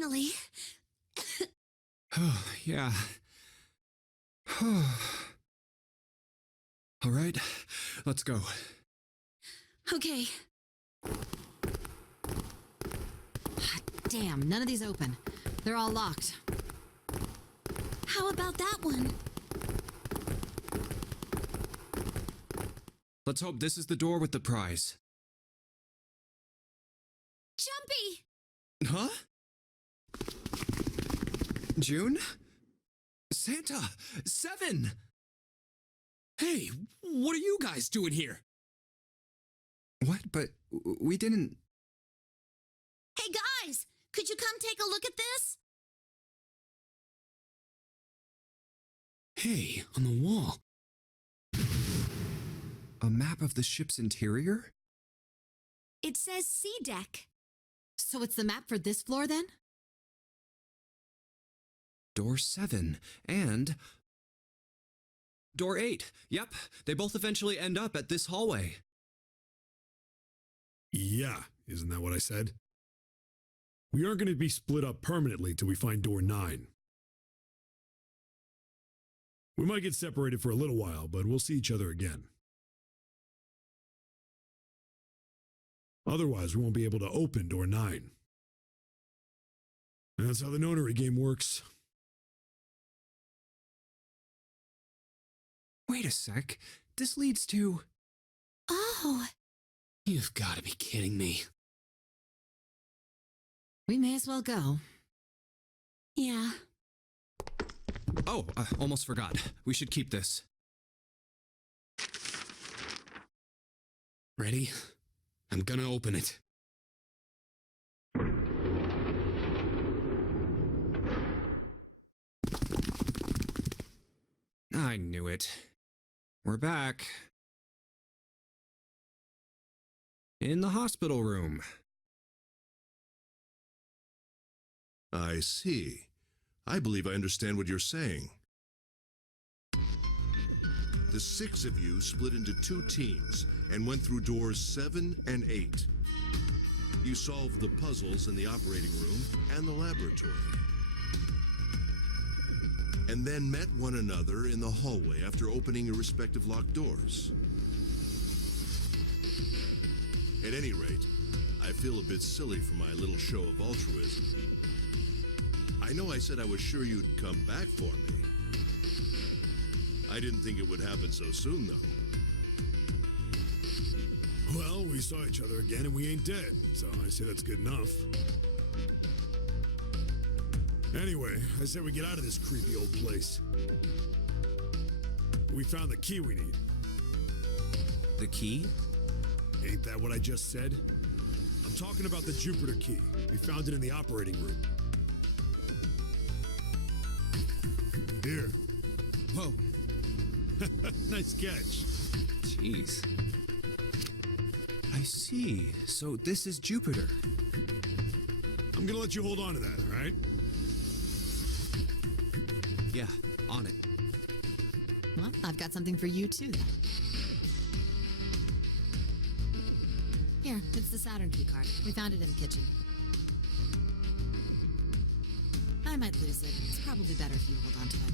Finally. Oh, yeah. All right, let's go. Okay. Damn, none of these open. They're all locked. How about that one? Let's hope this is the door with the prize. Jumpy! Huh? June? Santa! 7! Hey, what are you guys doing here? What? But we didn't... Hey guys! Could you come take a look at this? Hey, on the wall. A map of the ship's interior? It says C deck. So it's the map for this floor then? Door 7 and... Door 8. Yep, they both eventually end up at this hallway. Yeah, isn't that what I said? We aren't going to be split up permanently till we find door 9. We might get separated for a little while, but we'll see each other again. Otherwise, we won't be able to open door 9. And that's how the nonary game works. Wait a sec. This leads to... Oh. You've got to be kidding me. We may as well go. Yeah. Oh, almost forgot. We should keep this. Ready? I'm gonna open it. I knew it. We're back. In the hospital room. I see. I believe I understand what you're saying. The 6 of you split into 2 teams and went through doors 7 and 8. You solved the puzzles in the operating room and the laboratory. And then met one another in the hallway after opening your respective locked doors. At any rate, I feel a bit silly for my little show of altruism. I know I said I was sure you'd come back for me. I didn't think it would happen so soon, though. Well, we saw each other again and we ain't dead, so I say that's good enough. Anyway, I said we get out of this creepy old place. We found the key we need. The key? Ain't that what I just said? I'm talking about the Jupiter key. We found it in the operating room. Here. Whoa. Nice catch. Jeez. I see. So this is Jupiter. I'm gonna let you hold on to that, all right? Yeah, on it. Well, I've got something for you too then. Here, it's the Saturn key card. We found it in the kitchen. I might lose it. It's probably better if you hold on to it.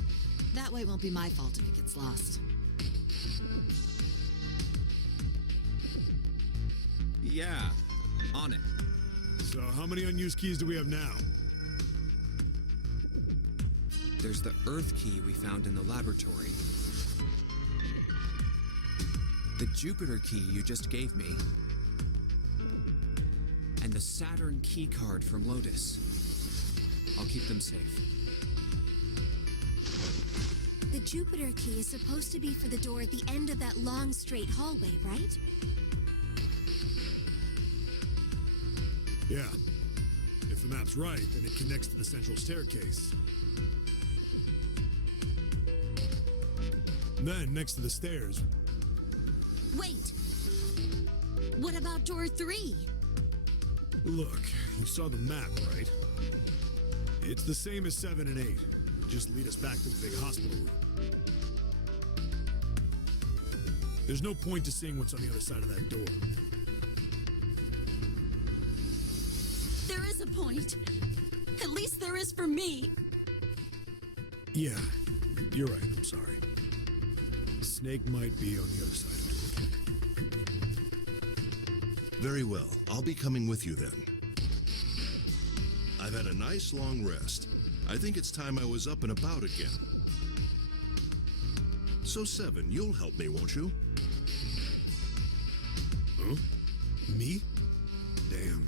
That way it won't be my fault if it gets lost. Yeah, on it. So how many unused keys do we have now? There's the Earth key we found in the laboratory. The Jupiter key you just gave me. And the Saturn key card from Lotus. I'll keep them safe. The Jupiter key is supposed to be for the door at the end of that long, straight hallway, right? Yeah. If the map's right, then it connects to the central staircase. Then, next to the stairs... Wait! What about door 3? Look, you saw the map, right? It's the same as 7 and 8. Just lead us back to the big hospital room. There's no point to seeing what's on the other side of that door. There is a point. At least there is for me. Yeah, you're right. I'm sorry. Snake might be on the other side of it. Very well. I'll be coming with you then. I've had a nice long rest. I think it's time I was up and about again. So, Seven, you'll help me, won't you? Huh? Me? Damn.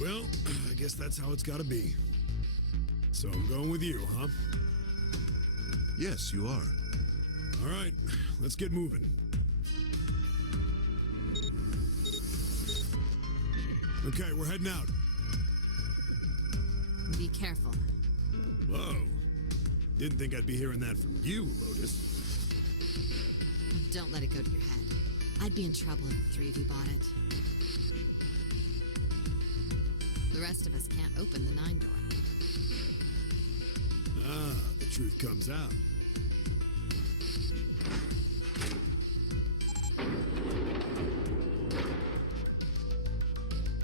Well, I guess that's how it's gotta be. So I'm going with you, huh? Yes, you are. All right, let's get moving. Okay, we're heading out. Be careful. Whoa. Didn't think I'd be hearing that from you, Lotus. Don't let it go to your head. I'd be in trouble if the three of you bought it. The rest of us can't open the 9 door. Ah, the truth comes out.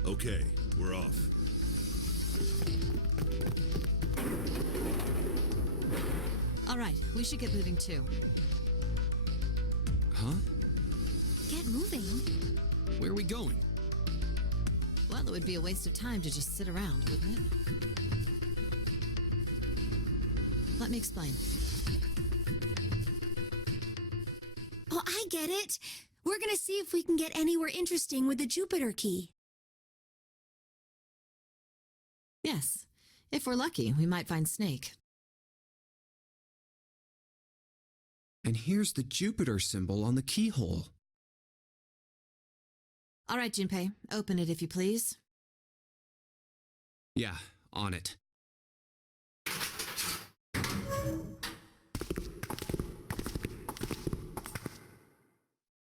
Okay, we're off. All right, we should get moving too. Huh? Get moving. Where are we going? Well, it would be a waste of time to just sit around, wouldn't it? Let me explain. Oh, I get it. We're gonna see if we can get anywhere interesting with the Jupiter key. Yes. If we're lucky, we might find Snake. And here's the Jupiter symbol on the keyhole. All right, Junpei, open it if you please. Yeah, on it.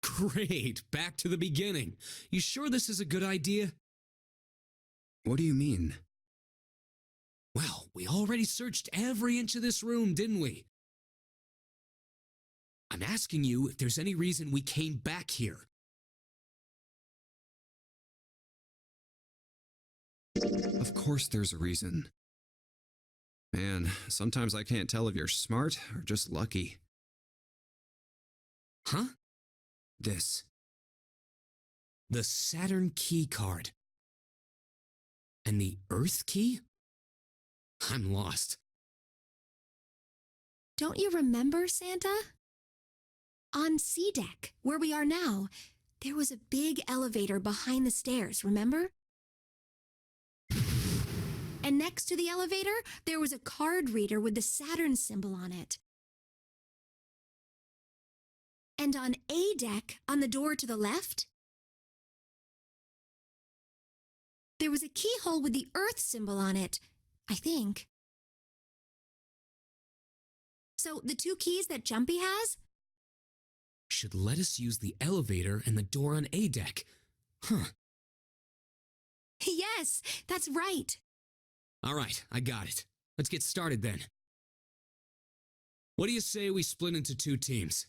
Great, back to the beginning. You sure this is a good idea? What do you mean? Well, we already searched every inch of this room, didn't we? I'm asking you if there's any reason we came back here. Of course there's a reason. Man, sometimes I can't tell if you're smart or just lucky. Huh? This. The Saturn key card. And the Earth key? I'm lost. Don't you remember, Santa? On C deck, where we are now, there was a big elevator behind the stairs, remember? And next to the elevator, there was a card reader with the Saturn symbol on it. And on A deck, on the door to the left, there was a keyhole with the Earth symbol on it, I think. So the 2 keys that Jumpy has? Should let us use the elevator and the door on A deck. Huh. Yes, that's right. All right, I got it. Let's get started then. What do you say we split into 2 teams?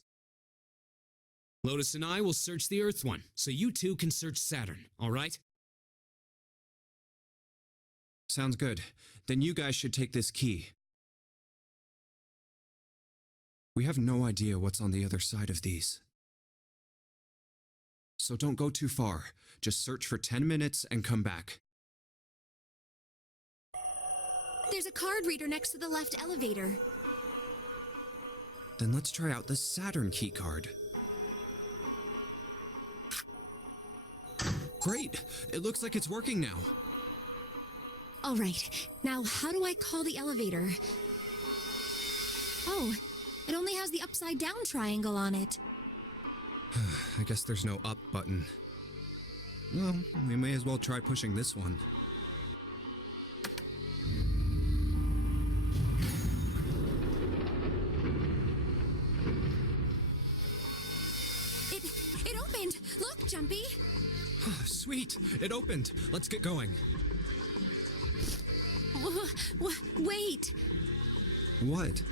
Lotus and I will search the Earth one, so you 2 can search Saturn, all right? Sounds good. Then you guys should take this key. We have no idea what's on the other side of these. So don't go too far. Just search for 10 minutes and come back. There's a card reader next to the left elevator. Then let's try out the Saturn key card. Great! It looks like it's working now. All right, now how do I call the elevator? Oh, it only has the upside down triangle on it. I guess there's no up button. Well, we may as well try pushing this one. It opened! Look, Jumpy! Sweet! It opened! Let's get going. Wait! What?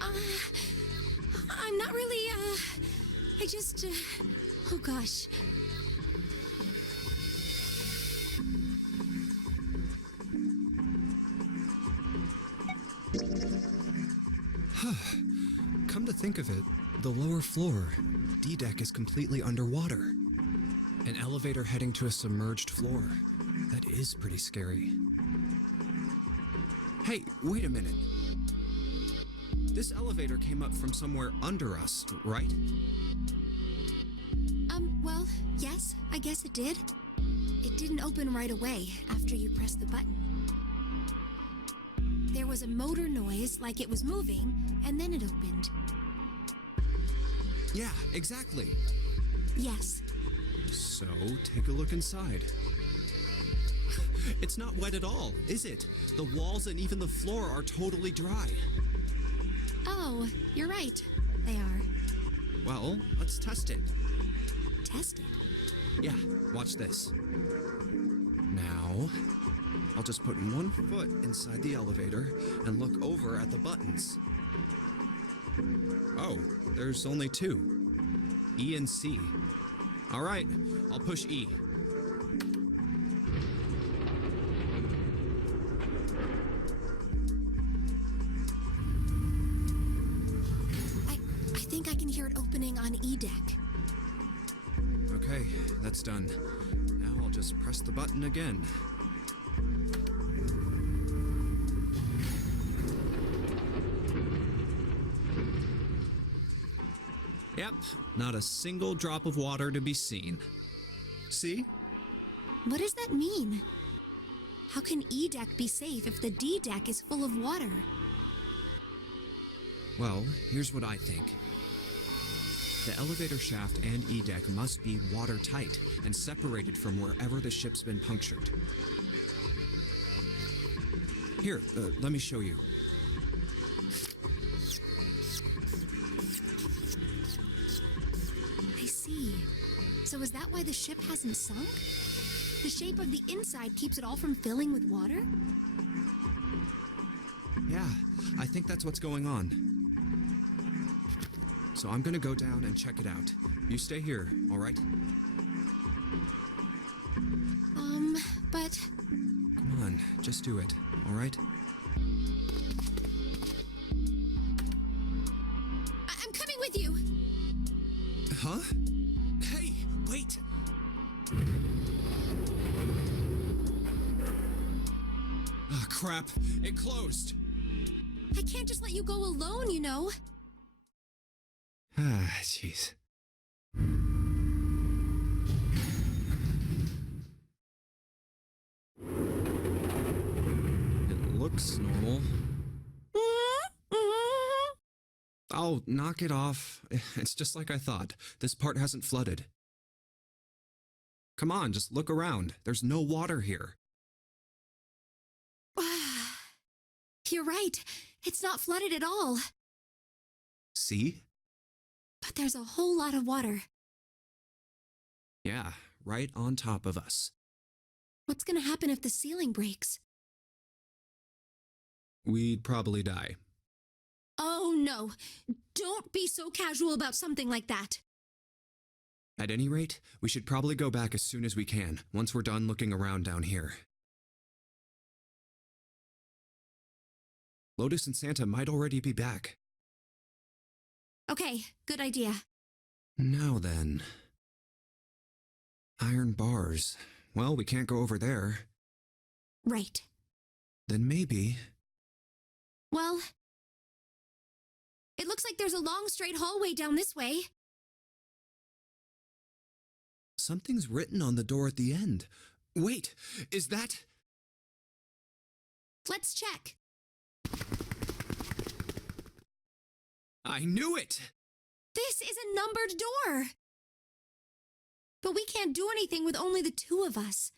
I'm not really, I just, oh gosh. Come to think of it, the lower floor, D-deck, is completely underwater. An elevator heading to a submerged floor. That is pretty scary. Hey, wait a minute. This elevator came up from somewhere under us, right? Well, yes, I guess it did. It didn't open right away after you pressed the button. There was a motor noise like it was moving, and then it opened. Yeah, exactly. Yes. So, take a look inside. It's not wet at all, is it? The walls and even the floor are totally dry. Oh, you're right. They are. Well, let's test it. Test it? Yeah, watch this. Now, I'll just put one foot inside the elevator and look over at the buttons. Oh, there's only two. E and C. All right, I'll push E. I think I can hear it opening on E deck. Okay, that's done. Now I'll just press the button again. Yep, not a single drop of water to be seen. See? What does that mean? How can E deck be safe if the D deck is full of water? Well, here's what I think. The elevator shaft and E deck must be watertight and separated from wherever the ship's been punctured. Here, let me show you. I see. So is that why the ship hasn't sunk? The shape of the inside keeps it all from filling with water? Yeah, I think that's what's going on. So I'm gonna go down and check it out. You stay here, all right? But... Come on, just do it, all right? I'm coming with you! Huh? Hey, wait! Ah, crap. It closed. I can't just let you go alone, you know. Ah, jeez. It looks normal. Oh, knock it off. It's just like I thought. This part hasn't flooded. Come on, just look around. There's no water here. You're right. It's not flooded at all. See? But there's a whole lot of water. Yeah, right on top of us. What's gonna happen if the ceiling breaks? We'd probably die. Oh no. Don't be so casual about something like that. At any rate, we should probably go back as soon as we can, once we're done looking around down here. Lotus and Santa might already be back. Okay, good idea. Now then. Iron bars. Well, we can't go over there. Right. Then maybe... Well, it looks like there's a long straight hallway down this way. Something's written on the door at the end. Wait, is that... Let's check. I knew it! This is a numbered door. But we can't do anything with only the two of us.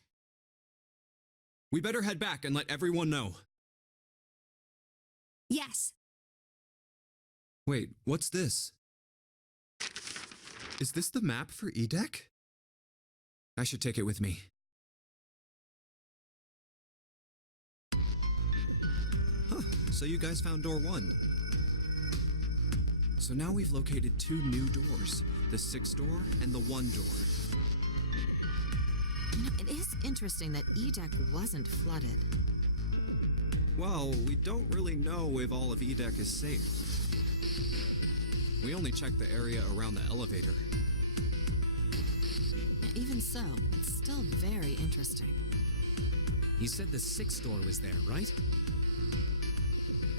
We better head back and let everyone know. Yes. Wait, what's this? Is this the map for E-Deck? I should take it with me. Huh, so you guys found door 1. So now we've located 2 new doors, the 6th door and the 1 door. You know, it is interesting that E-Deck wasn't flooded. Well, we don't really know if all of E-Deck is safe. We only checked the area around the elevator. Even so, it's still very interesting. You said the 6th door was there, right?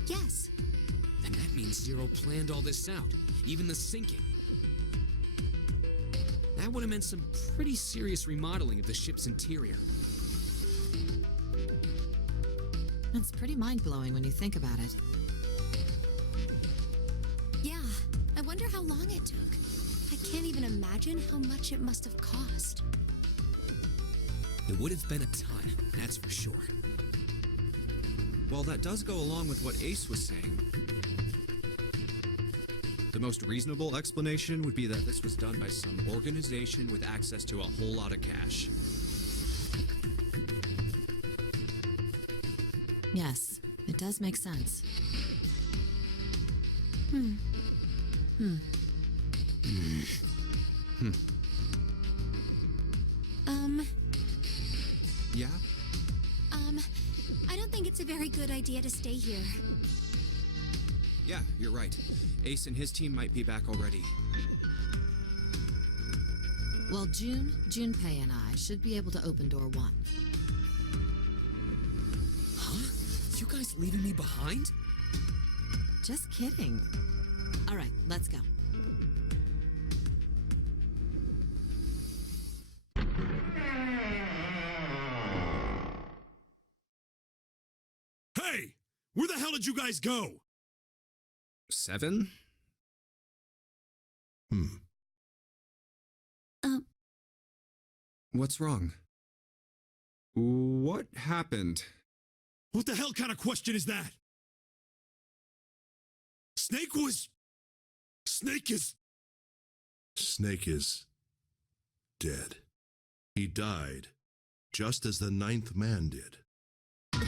Yes. Then that means Zero planned all this out, even the sinking. That would have meant some pretty serious remodeling of the ship's interior. It's pretty mind-blowing when you think about it. Yeah, I wonder how long it took. I can't even imagine how much it must have cost. It would have been a ton, that's for sure. Well, that does go along with what Ace was saying. The most reasonable explanation would be that this was done by some organization with access to a whole lot of cash. Yes, it does make sense. Yeah? I don't think it's a very good idea to stay here. Yeah, you're right. Ace and his team might be back already. Well, Junpei and I should be able to open door 1. Huh? You guys leaving me behind? Just kidding. All right, let's go. Hey! Where the hell did you guys go? 7? What's wrong? What happened? What the hell kind of question is that? Snake is... Snake is dead. He died, just as the 9th man did. Oh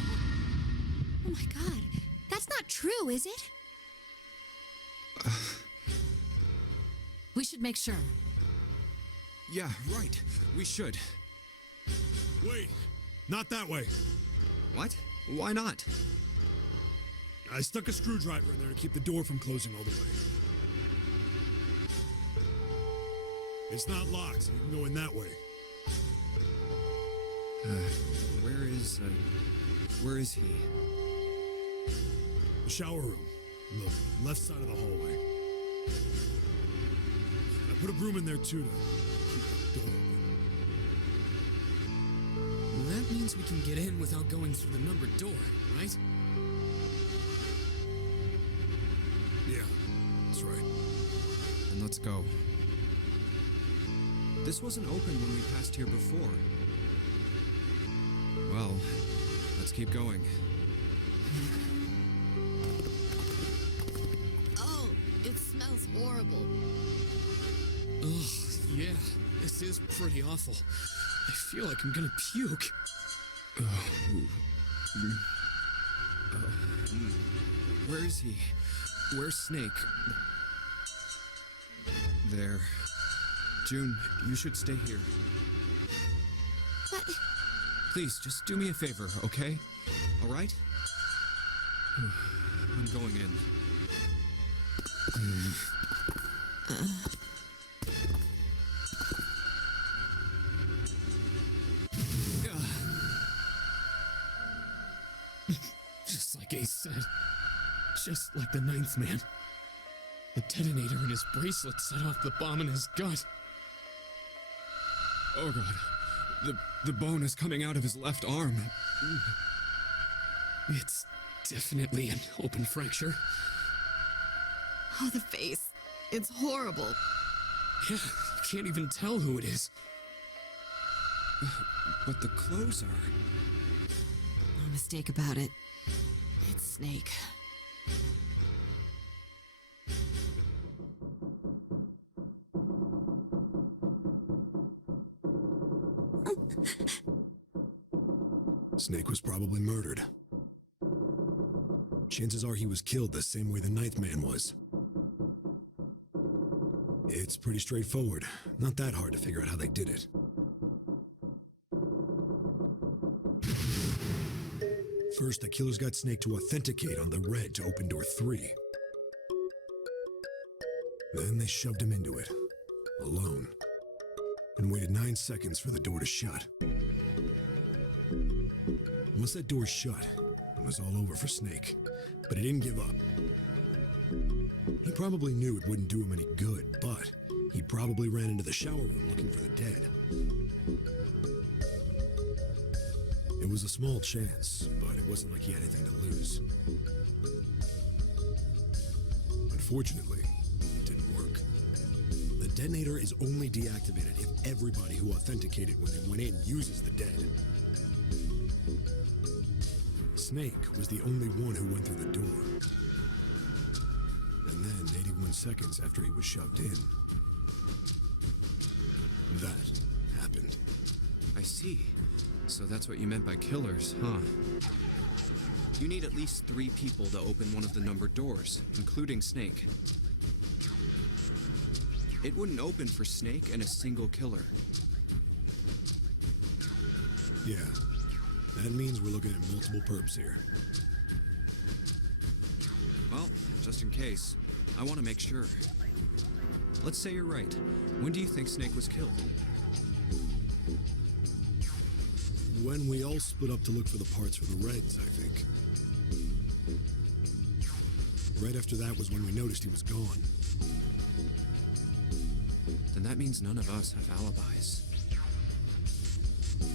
my god, that's not true, is it? We should make sure. Yeah, right. We should. Wait, not that way. What? Why not? I stuck a screwdriver in there to keep the door from closing all the way. It's not locked, so you can go in that way. Where is he? The shower room. Look, left side of the hallway. I put a broom in there too to keep the door open. That means we can get in without going through the numbered door, right? Yeah, that's right. Then let's go. This wasn't open when we passed here before. Well, let's keep going. Oh, it smells horrible. Ugh, yeah, this is pretty awful. I feel like I'm gonna puke. Where is he? Where's Snake? There. June, you should stay here. But... Please, just do me a favor, okay? All right? I'm going in. Just like Ace said. Just like the 9th man. The detonator in his bracelet set off the bomb in his gut. Oh god. The bone is coming out of his left arm. It's definitely an open fracture. Oh, the face. It's horrible. Yeah, you can't even tell who it is. But the clothes are... No mistake about it. It's Snake. Snake was probably murdered. Chances are he was killed the same way the 9th man was. It's pretty straightforward. Not that hard to figure out how they did it. First, the killers got Snake to authenticate on the red to open door 3. Then they shoved him into it, alone, and waited 9 seconds for the door to shut. Once that door shut, it was all over for Snake, but he didn't give up. He probably knew it wouldn't do him any good, but he probably ran into the shower room looking for the dead. It was a small chance, but it wasn't like he had anything to lose. Unfortunately, it didn't work. The detonator is only deactivated if everybody who authenticated when they went in uses the dead. Snake was the only one who went through the door. And then, 81 seconds after he was shoved in, that happened. I see. So that's what you meant by killers, huh? You need at least 3 people to open one of the numbered doors, including Snake. It wouldn't open for Snake and a single killer. Yeah, that means we're looking at multiple perps here. Well, just in case, I want to make sure. Let's say you're right. When do you think Snake was killed? When we all split up to look for the parts for the Reds, I think. Right after that was when we noticed he was gone. Then that means none of us have alibis.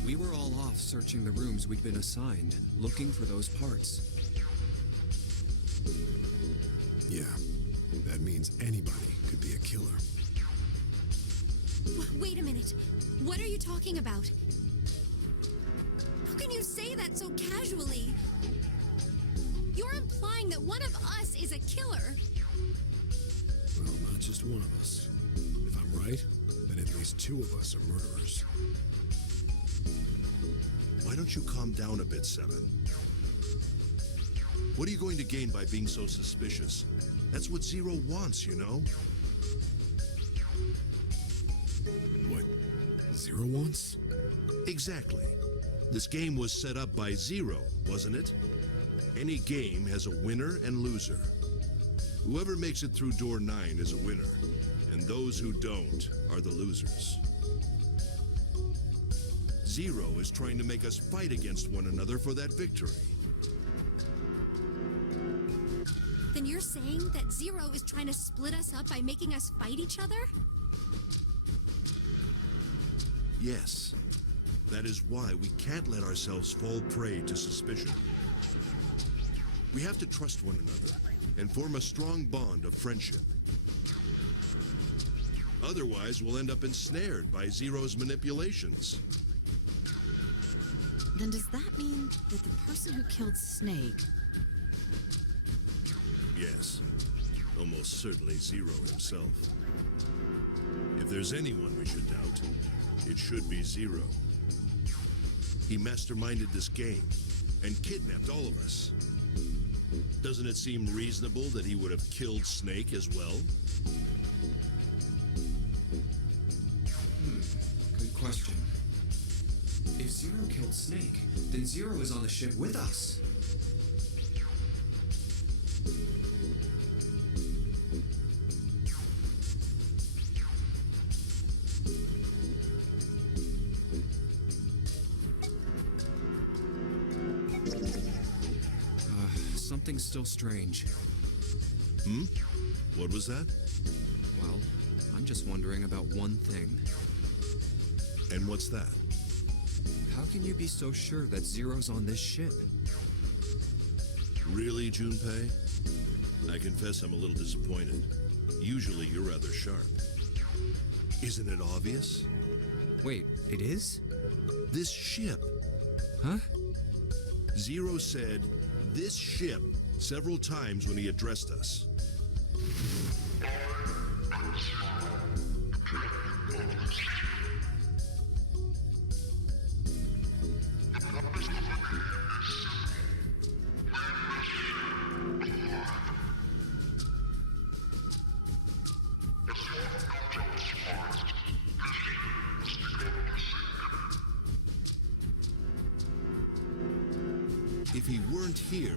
We were all off searching the rooms we'd been assigned, looking for those parts. Yeah, that means anybody could be a killer. Wait a minute. What are you talking about? How can you say that so casually? You're implying that one of us is a killer. Well, not just one of us. If I'm right, then at least 2 of us are murderers. Why don't you calm down a bit, Seven? What are you going to gain by being so suspicious? That's what Zero wants, you know? What Zero wants? Exactly. This game was set up by Zero, wasn't it? Any game has a winner and loser. Whoever makes it through door 9 is a winner, and those who don't are the losers. Zero is trying to make us fight against one another for that victory. Then you're saying that Zero is trying to split us up by making us fight each other? Yes. That is why we can't let ourselves fall prey to suspicion. We have to trust one another and form a strong bond of friendship. Otherwise, we'll end up ensnared by Zero's manipulations. Then does that mean that the person who killed Snake... Yes, almost certainly Zero himself. If there's anyone we should doubt, it should be Zero. He masterminded this game and kidnapped all of us. Doesn't it seem reasonable that he would have killed Snake as well? Good question. If Zero killed Snake, then Zero is on the ship with us. Something's still strange. What was that? Well, I'm just wondering about one thing. And what's that? How can you be so sure that Zero's on this ship? Really, Junpei? I confess I'm a little disappointed. Usually you're rather sharp. Isn't it obvious? Wait, it is? This ship. Huh? Zero said, "this ship," several times when he addressed us. If he weren't here,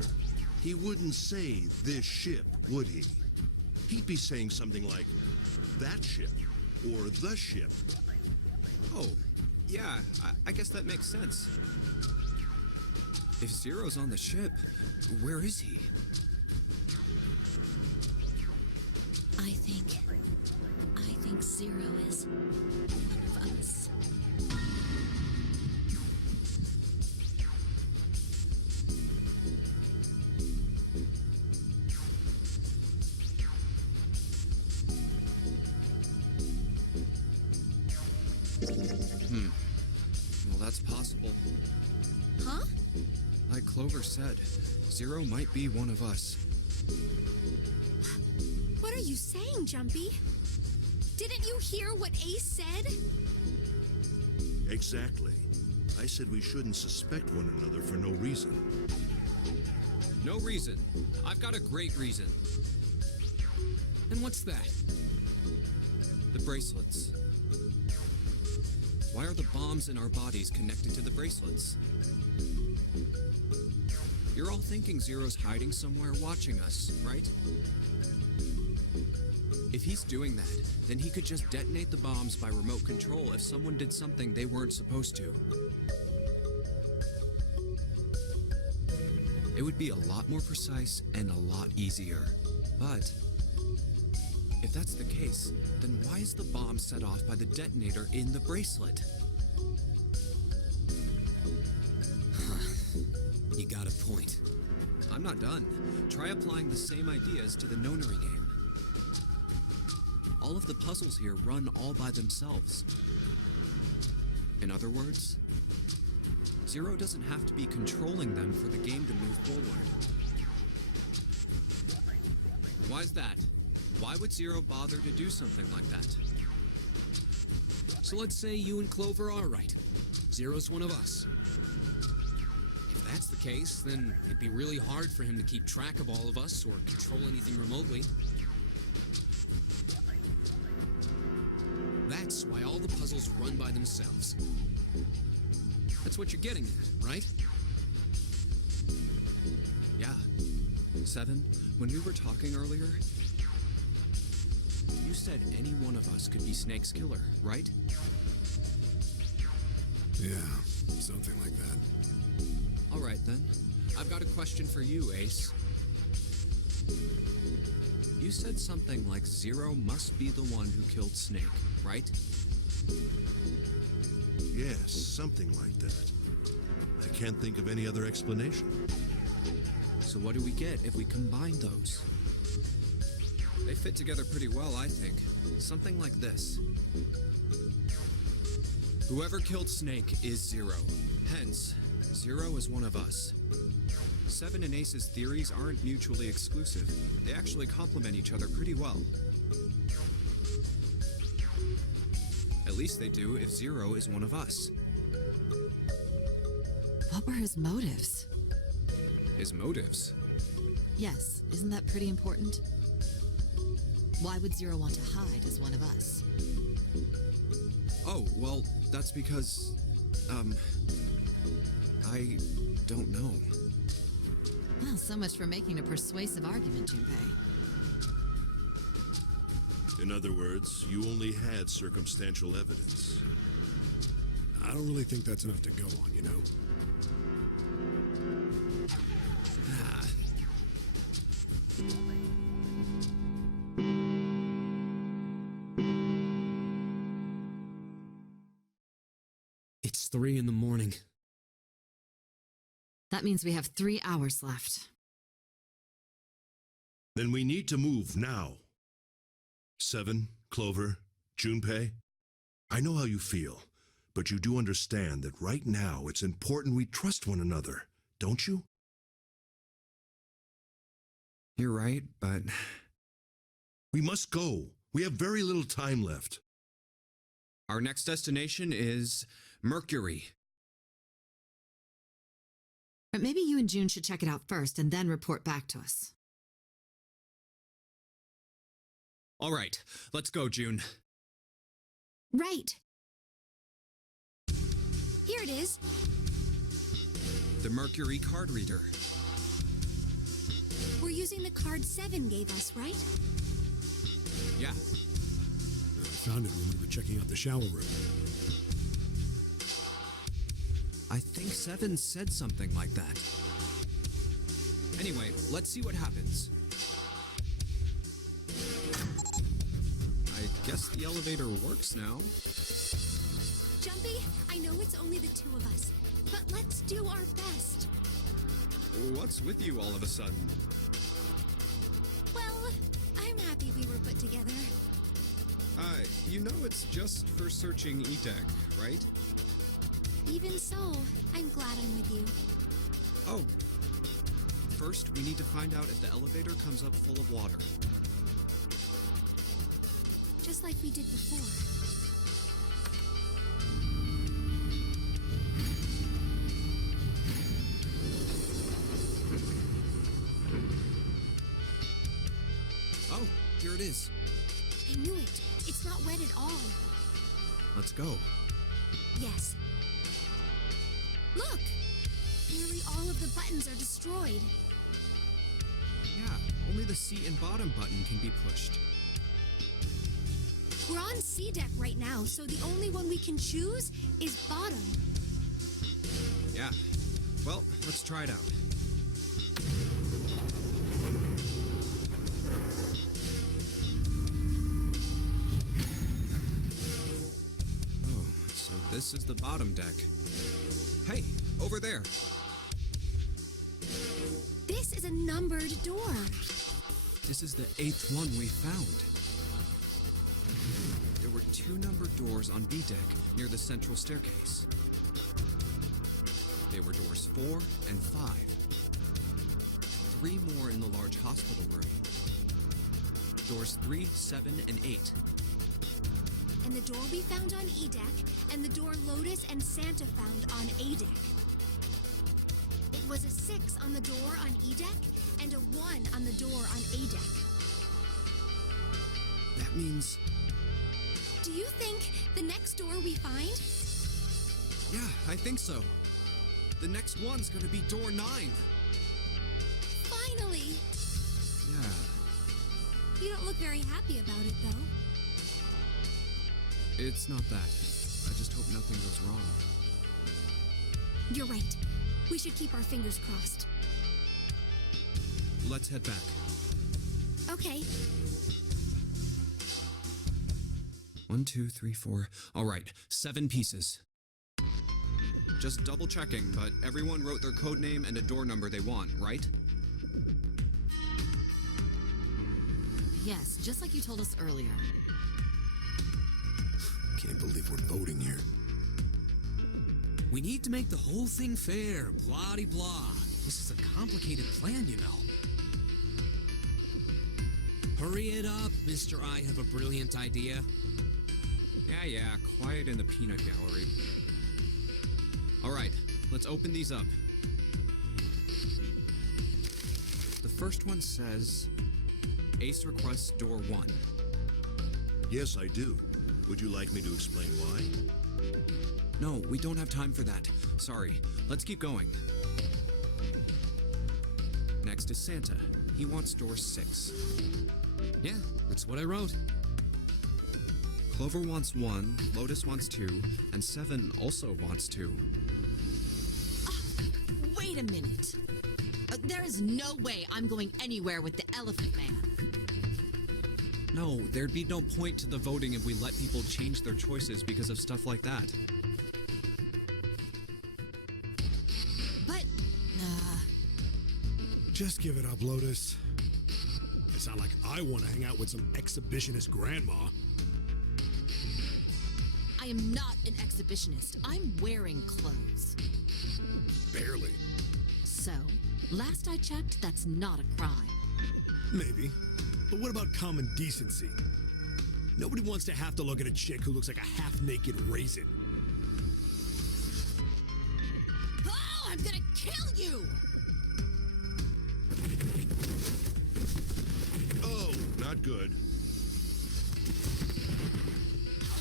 he wouldn't say "this ship," would he? He'd be saying something like, that ship, or the ship. Oh, yeah, I guess that makes sense. If Zero's on the ship, where is he? I think Zero is one of us. Well, that's possible. Huh? Like Clover said, Zero might be one of us. What are you saying, Jumpy? Didn't you hear what Ace said? Exactly. I said we shouldn't suspect one another for no reason. No reason. I've got a great reason. And what's that? The bracelets. Why are the bombs in our bodies connected to the bracelets? You're all thinking Zero's hiding somewhere watching us, right? If he's doing that, then he could just detonate the bombs by remote control if someone did something they weren't supposed to. It would be a lot more precise and a lot easier. But if that's the case, then why is the bomb set off by the detonator in the bracelet? You got a point. I'm not done. Try applying the same ideas to the nonary game. All of the puzzles here run all by themselves. In other words, Zero doesn't have to be controlling them for the game to move forward. Why's that? Why would Zero bother to do something like that? So let's say you and Clover are right. Zero's one of us. If that's the case, then it'd be really hard for him to keep track of all of us or control anything remotely. That's why all the puzzles run by themselves. That's what you're getting at, right? Yeah. Seven, when we were talking earlier, you said any one of us could be Snake's killer, right? Yeah, something like that. All right, then. I've got a question for you, Ace. You said something like Zero must be the one who killed Snake, right? Yes, something like that. I can't think of any other explanation. So what do we get if we combine those? They fit together pretty well, I think. Something like this. Whoever killed Snake is Zero. Hence, Zero is one of us. Seven and Ace's theories aren't mutually exclusive. They actually complement each other pretty well. At least they do if Zero is one of us. What were his motives? His motives? Yes, isn't that pretty important? Why would Zero want to hide as one of us? Oh, well, that's because, I don't know. Well, so much for making a persuasive argument, Junpei. In other words, you only had circumstantial evidence. I don't really think that's enough to go on, you know? It's 3 in the morning. That means we have 3 hours left. Then we need to move now. Seven, Clover, Junpei, I know how you feel, but you do understand that right now it's important we trust one another, don't you? You're right, but... We must go. We have very little time left. Our next destination is Mercury. But maybe you and June should check it out first and then report back to us. All right, let's go, June. Right. Here it is. The Mercury card reader. We're using the card 7 gave us, right? Yeah. found it when we were checking out the shower room. I think 7 said something like that. Anyway, let's see what happens. I guess the elevator works now. Jumpy, I know it's only the two of us, but let's do our best. What's with you all of a sudden? Well, I'm happy we were put together. You know it's just for searching E-Deck, right? Even so, I'm glad I'm with you. Oh. First, we need to find out if the elevator comes up full of water. Just like we did before. Oh, here it is. I knew it. It's not wet at all. Let's go. Yes. Look! Nearly all of the buttons are destroyed. Yeah, only the C and bottom button can be pushed. We're on C deck right now, so the only one we can choose is bottom. Yeah. Well, let's try it out. Oh, so this is the bottom deck. Hey, over there. This is a numbered door. This is the 8th one we found. There were 2 numbered doors on B deck near the central staircase. They were doors 4 and 5. 3 more in the large hospital room. Doors 3, 7, and 8. And the door we found on E deck, and the door Lotus and Santa found on A deck. It was a 6 on the door on E deck, and a 1 on the door on A deck. That means... Do you think the next door we find? Yeah, I think so. The next one's gonna be door 9. Finally! Yeah. You don't look very happy about it, though. It's not that. I just hope nothing goes wrong. You're right. We should keep our fingers crossed. Let's head back. Okay. 1, 2, 3, 4. All right, 7 pieces. Just double checking, but everyone wrote their code name and a door number they want, right? Yes, just like you told us earlier. Can't believe we're voting here. We need to make the whole thing fair, blah-de-blah. This is a complicated plan, you know. Hurry it up, Mr. I have a brilliant idea. Yeah, quiet in the peanut gallery. All right, let's open these up. The first one says, Ace requests door 1. Yes, I do. Would you like me to explain why? No, we don't have time for that. Sorry, let's keep going. Next is Santa. He wants door 6. Yeah, that's what I wrote. Clover wants 1, Lotus wants 2, and 7 also wants 2. Wait a minute. There is no way I'm going anywhere with the Elephant Man. No, there'd be no point to the voting if we let people change their choices because of stuff like that. But, Just give it up, Lotus. It's not like I want to hang out with some exhibitionist grandma. I am not an exhibitionist. I'm wearing clothes. Barely. So, last I checked, that's not a crime. Maybe. But what about common decency? Nobody wants to have to look at a chick who looks like a half-naked raisin. Oh, I'm gonna kill you! Oh, not good.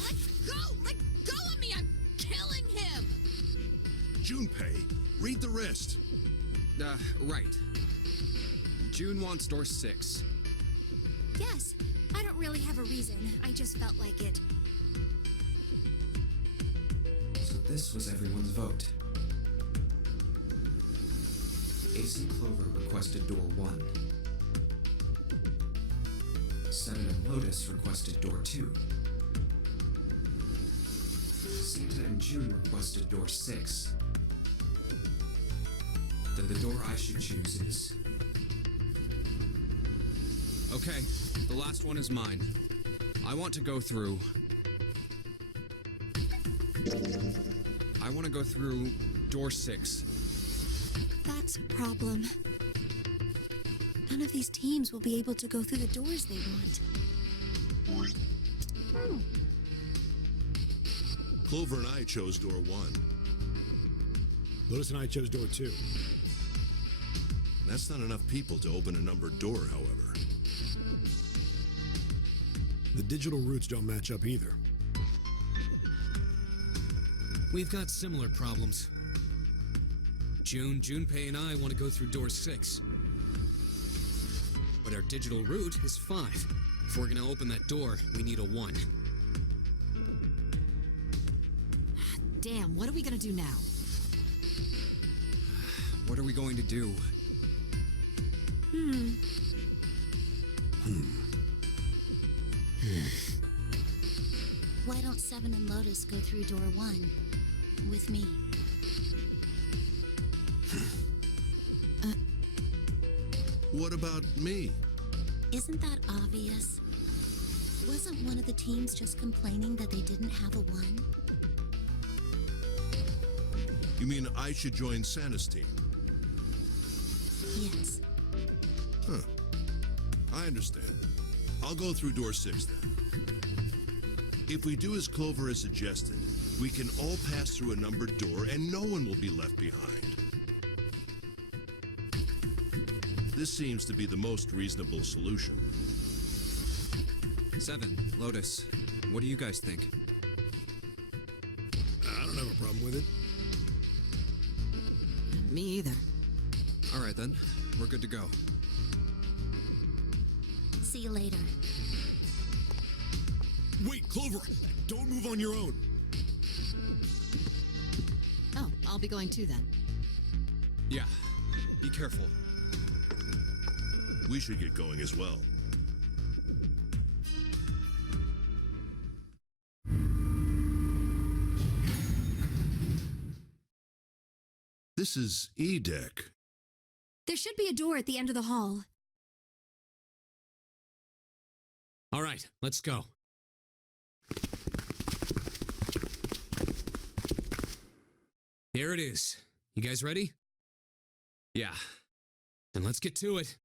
Let go! Let go of me! I'm killing him! Junpei, read the rest. Right. June wants door 6. Yes, I don't really have a reason. I just felt like it. this was everyone's vote. Ace and Clover requested door 1. 7 and Lotus requested door 2. Santa and June requested door 6. Then the door I should choose is... Okay, the last one is mine. I want to go through... I want to go through door 6. That's a problem. None of these teams will be able to go through the doors they want. Clover and I chose door 1. Lotus and I chose door 2. That's not enough people to open a numbered door, however. The digital routes don't match up either. We've got similar problems. Junpei and I want to go through door 6. But our digital route is 5. If we're gonna open that door, we need a 1. Damn, what are we gonna do now? What are we going to do? Why don't 7 and Lotus go through door 1 with me? What about me? Isn't that obvious? Wasn't one of the teams just complaining that they didn't have a 1? You mean I should join Santa's team? Yes. Huh. I understand. I'll go through door 6 then. If we do as Clover has suggested, we can all pass through a numbered door and no one will be left behind. This seems to be the most reasonable solution. 7, Lotus, what do you guys think? I don't have a problem with it. Me either. All right then, we're good to go. See you later. Wait, Clover! Don't move on your own! Oh, I'll be going too then. Yeah, be careful. We should get going as well. This is E-Deck. There should be a door at the end of the hall. All right, let's go. Here it is. You guys ready? Yeah. Then let's get to it.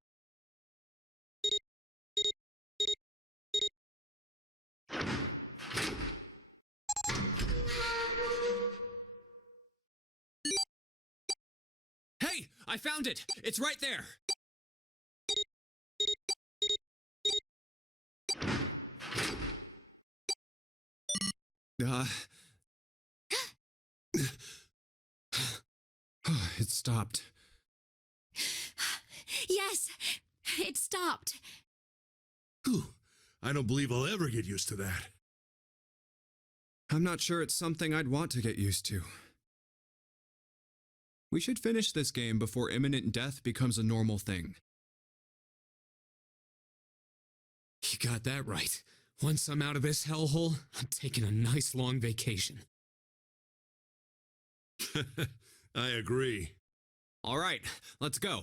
Hey, I found it. It's right there. It stopped. Yes, it stopped. Whew. I don't believe I'll ever get used to that. I'm not sure it's something I'd want to get used to. We should finish this game before imminent death becomes a normal thing. You got that right. Once I'm out of this hellhole, I'm taking a nice long vacation. I agree. All right, let's go.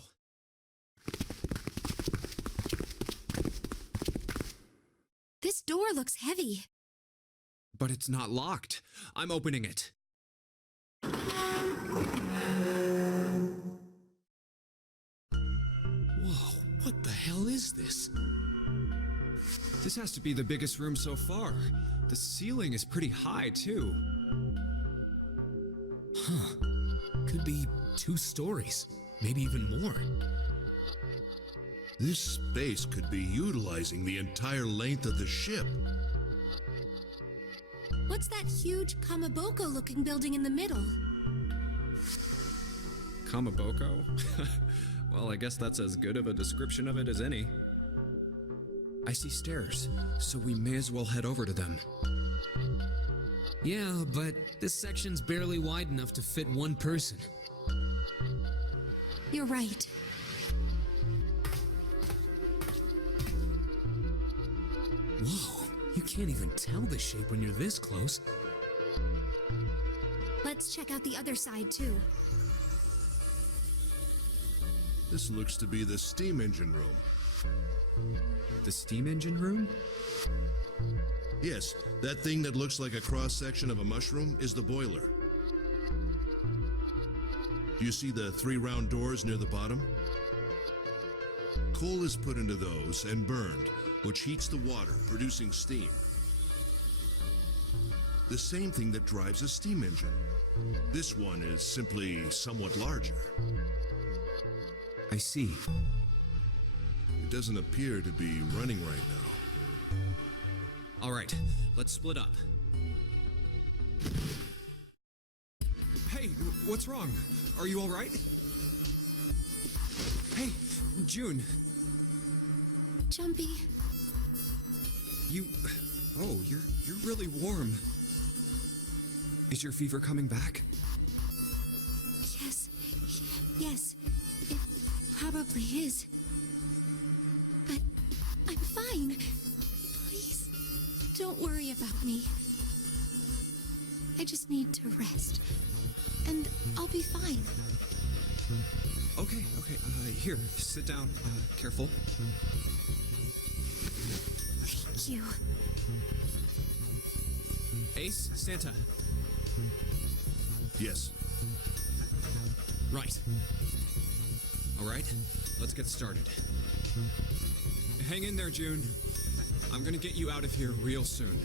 This door looks heavy. But it's not locked. I'm opening it. Whoa, what the hell is this? This has to be the biggest room so far. The ceiling is pretty high, too. Huh. Could be 2 stories, maybe even more. This space could be utilizing the entire length of the ship. What's that huge Kamaboko-looking building in the middle? Kamaboko? Well, I guess that's as good of a description of it as any. I see stairs, so we may as well head over to them. Yeah, but this section's barely wide enough to fit one person. You're right. Whoa, you can't even tell the shape when you're this close. Let's check out the other side, too. This looks to be the steam engine room. The steam engine room? Yes, that thing that looks like a cross-section of a mushroom is the boiler. Do you see the 3 round doors near the bottom? Coal is put into those and burned, which heats the water, producing steam. The same thing that drives a steam engine. This one is simply somewhat larger. I see. It doesn't appear to be running right now. All right, let's split up. Hey, what's wrong? Are you all right? Hey, June. Jumpy. Oh, you're really warm. Is your fever coming back? Yes. Yes. It probably is. But I'm fine. Please, don't worry about me. I just need to rest. And I'll be fine. Okay. Here, sit down. Careful. Thank you. Ace, Santa. Yes. Right. All right, let's get started. Hang in there, June. I'm gonna get you out of here real soon.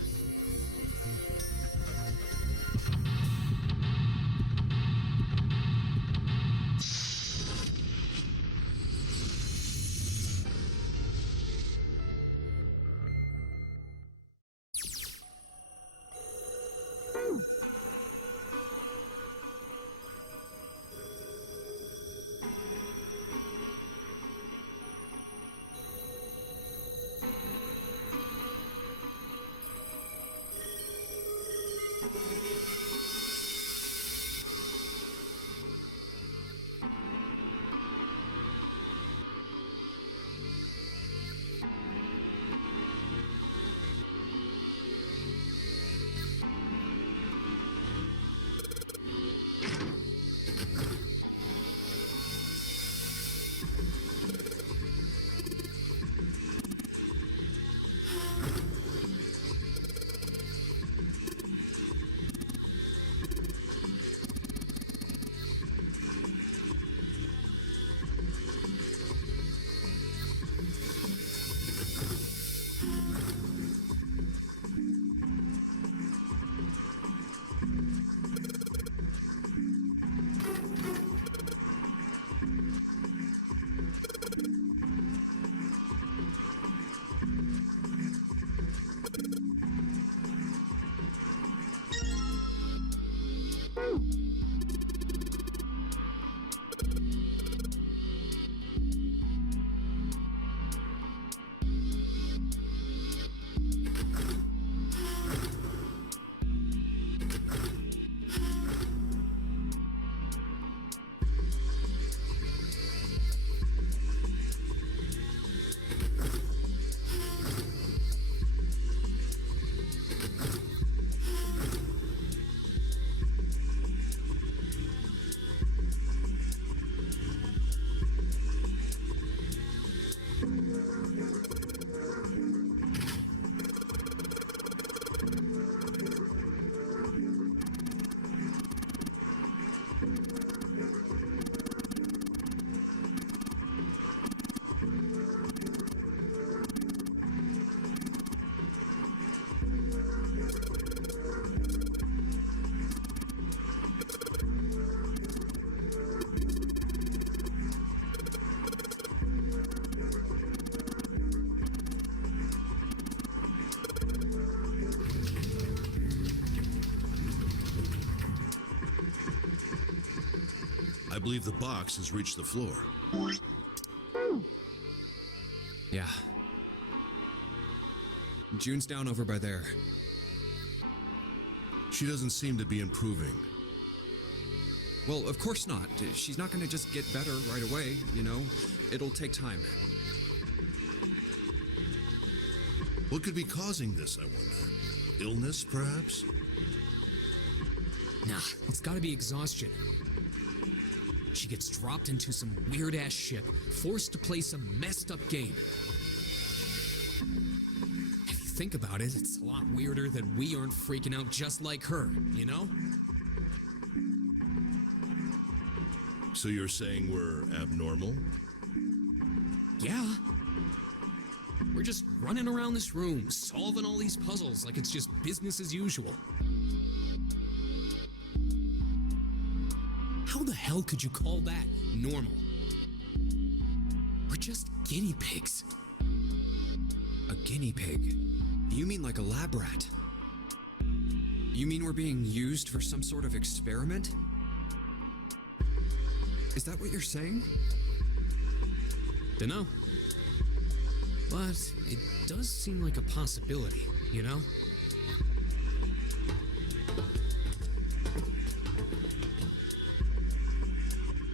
I believe the box has reached the floor. Yeah. June's down over by there. She doesn't seem to be improving. Well, of course not. She's not going to just get better right away, you know. It'll take time. What could be causing this, I wonder? Illness, perhaps? Nah, it's gotta be exhaustion. She gets dropped into some weird-ass ship, forced to play some messed-up game. If you think about it, it's a lot weirder that we aren't freaking out just like her, you know? So you're saying we're abnormal? Yeah. We're just running around this room, solving all these puzzles like it's just business as usual. How the hell could you call that normal? We're just guinea pigs. A guinea pig? You mean like a lab rat? You mean we're being used for some sort of experiment? Is that what you're saying? Dunno. But it does seem like a possibility, you know?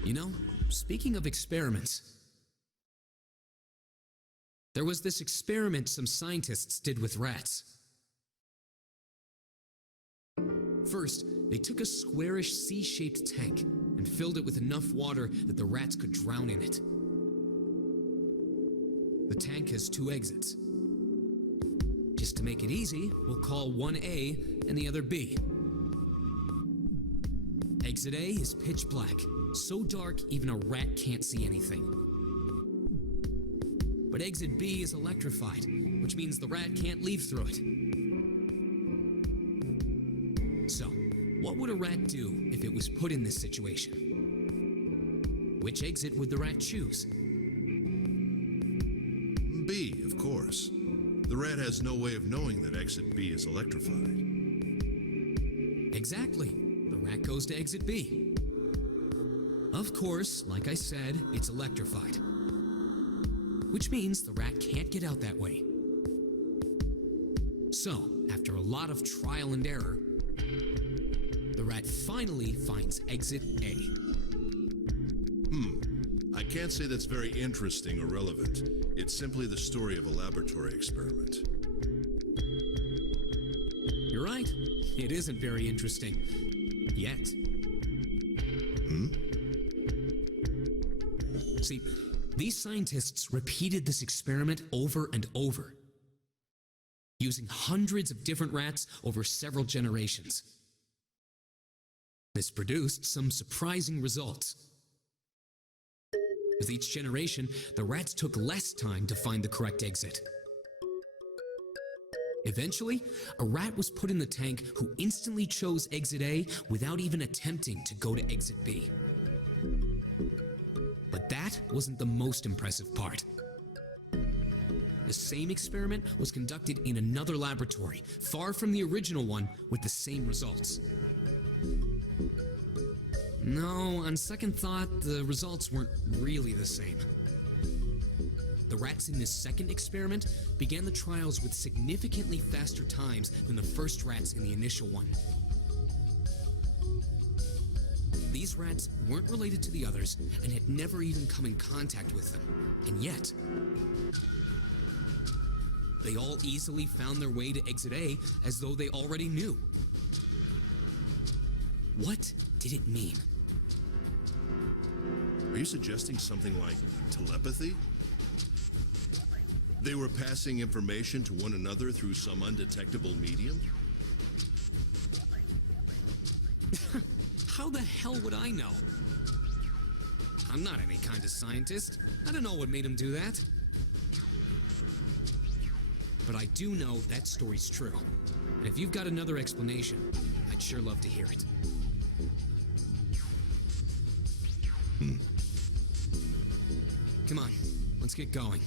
You know, speaking of experiments, there was this experiment some scientists did with rats. First, they took a squarish C-shaped tank and filled it with enough water that the rats could drown in it. The tank has 2 exits. Just to make it easy, we'll call one A and the other B. Exit A is pitch black, so dark even a rat can't see anything. But exit B is electrified, which means the rat can't leave through it. So, what would a rat do if it was put in this situation? Which exit would the rat choose? B, of course. The rat has no way of knowing that exit B is electrified. Exactly. The rat goes to exit B. Of course, like I said, it's electrified. Which means the rat can't get out that way. So, after a lot of trial and error, the rat finally finds exit A. I can't say that's very interesting or relevant. It's simply the story of a laboratory experiment. You're right. It isn't very interesting. Yet. See, these scientists repeated this experiment over and over, using hundreds of different rats over several generations. This produced some surprising results. With each generation, the rats took less time to find the correct exit. Eventually, a rat was put in the tank who instantly chose exit A without even attempting to go to exit B. But that wasn't the most impressive part. The same experiment was conducted in another laboratory, far from the original one, with the same results. No, on second thought, the results weren't really the same. The rats in this second experiment began the trials with significantly faster times than the first rats in the initial one. These rats weren't related to the others and had never even come in contact with them, and yet they all easily found their way to exit A as though they already knew. What did it mean? Are you suggesting something like telepathy? They were passing information to one another through some undetectable medium? How the hell would I know? I'm not any kind of scientist. I don't know what made him do that. But I do know that story's true. And if you've got another explanation, I'd sure love to hear it. Come on, let's get going.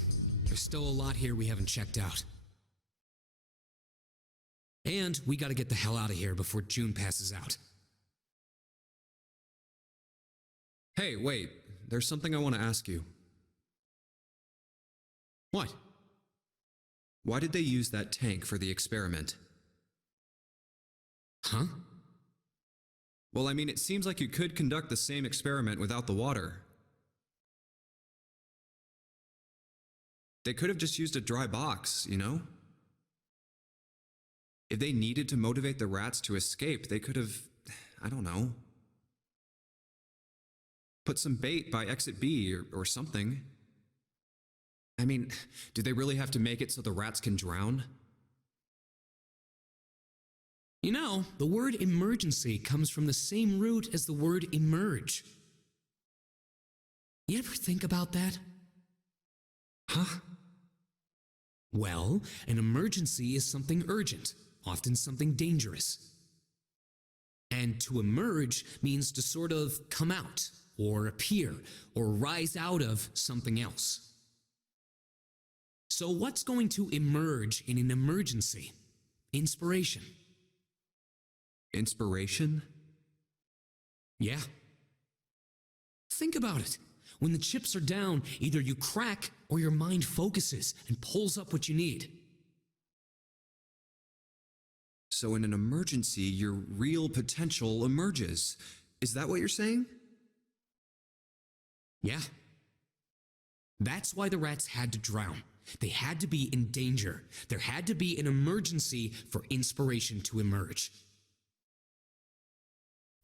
There's still a lot here we haven't checked out. And we gotta get the hell out of here before June passes out. Hey, wait. There's something I want to ask you. What? Why did they use that tank for the experiment? Huh? Well, I mean, it seems like you could conduct the same experiment without the water. They could have just used a dry box, you know? If they needed to motivate the rats to escape, they could have, I don't know, put some bait by exit B or something. I mean, do they really have to make it so the rats can drown? You know, the word emergency comes from the same root as the word emerge. You ever think about that? Huh? Well, an emergency is something urgent, often something dangerous. And to emerge means to sort of come out, or appear, or rise out of something else. So what's going to emerge in an emergency? Inspiration. Inspiration? Yeah. Think about it. When the chips are down, either you crack or your mind focuses and pulls up what you need. So in an emergency, your real potential emerges. Is that what you're saying? Yeah. That's why the rats had to drown. They had to be in danger. There had to be an emergency for inspiration to emerge.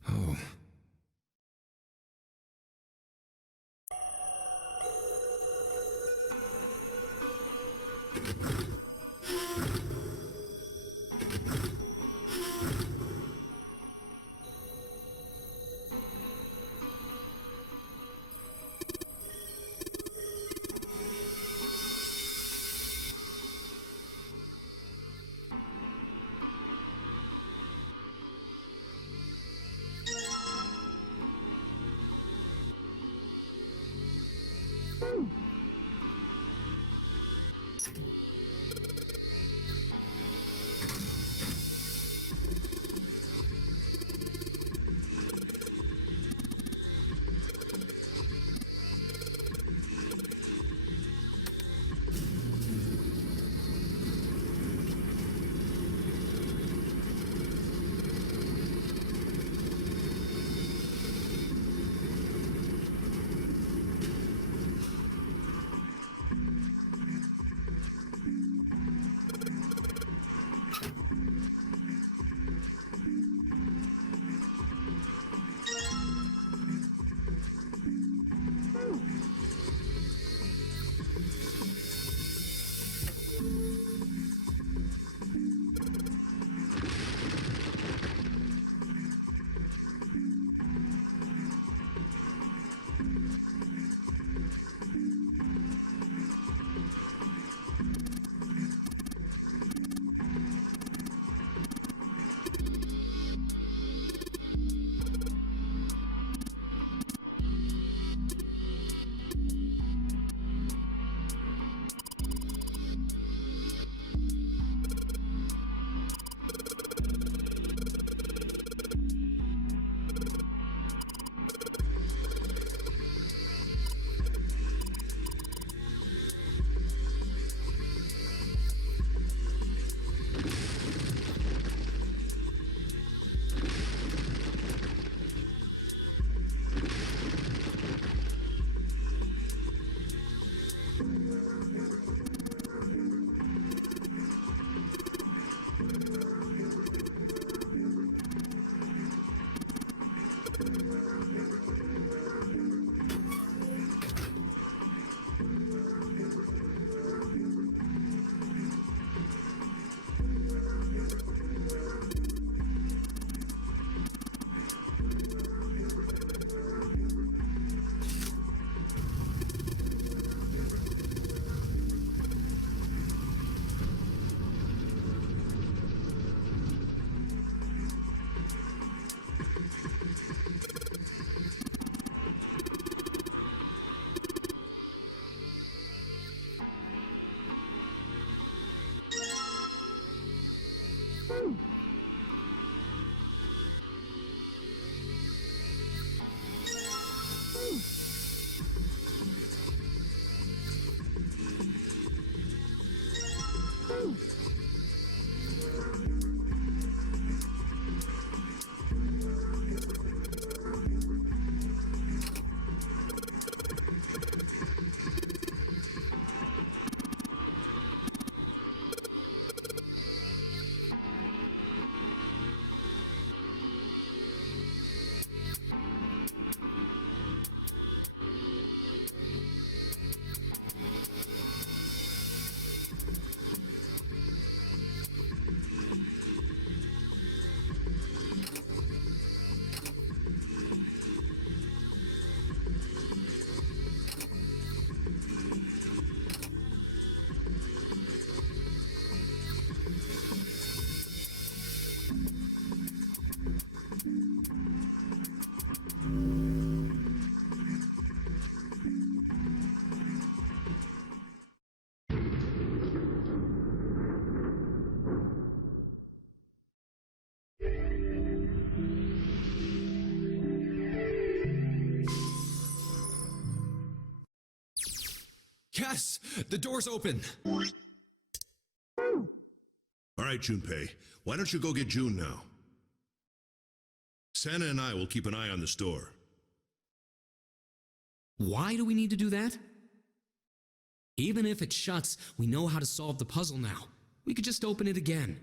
Oh. Yes! The door's open! All right, Junpei. Why don't you go get June now? Santa and I will keep an eye on the store. Why do we need to do that? Even if it shuts, we know how to solve the puzzle now. We could just open it again.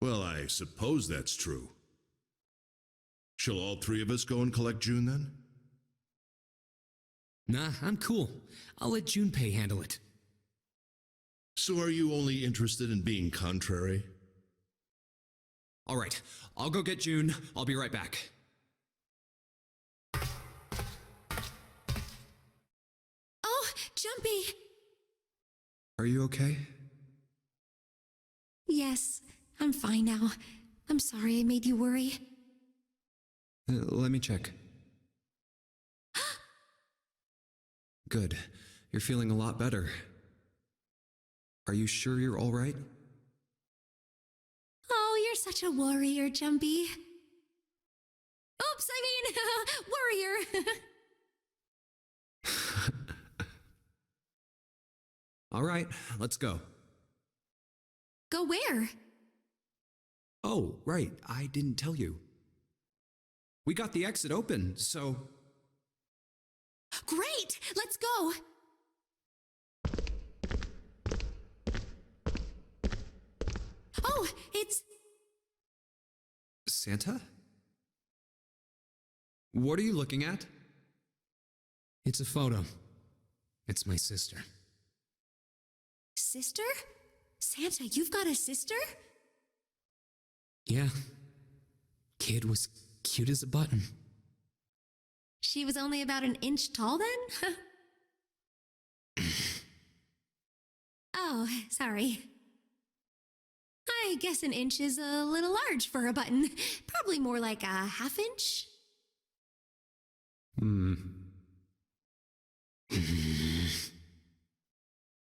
Well, I suppose that's true. Shall all three of us go and collect June then? Nah, I'm cool. I'll let Junpei handle it. So are you only interested in being contrary? All right, I'll go get June. I'll be right back. Oh, Jumpy! Are you okay? Yes, I'm fine now. I'm sorry I made you worry. Let me check. Good. You're feeling a lot better. Are you sure you're all right? Oh, you're such a warrior, Jumpy. Oops, I mean, warrior. All right, let's go. Go where? Oh, right, I didn't tell you. We got the exit open, so... Great! Let's go! Oh, it's... Santa? What are you looking at? It's a photo. It's my sister. Sister? Santa, you've got a sister? Yeah. Kid was cute as a button. She was only about an inch tall then? Oh, sorry. I guess an inch is a little large for a button. Probably more like a half inch.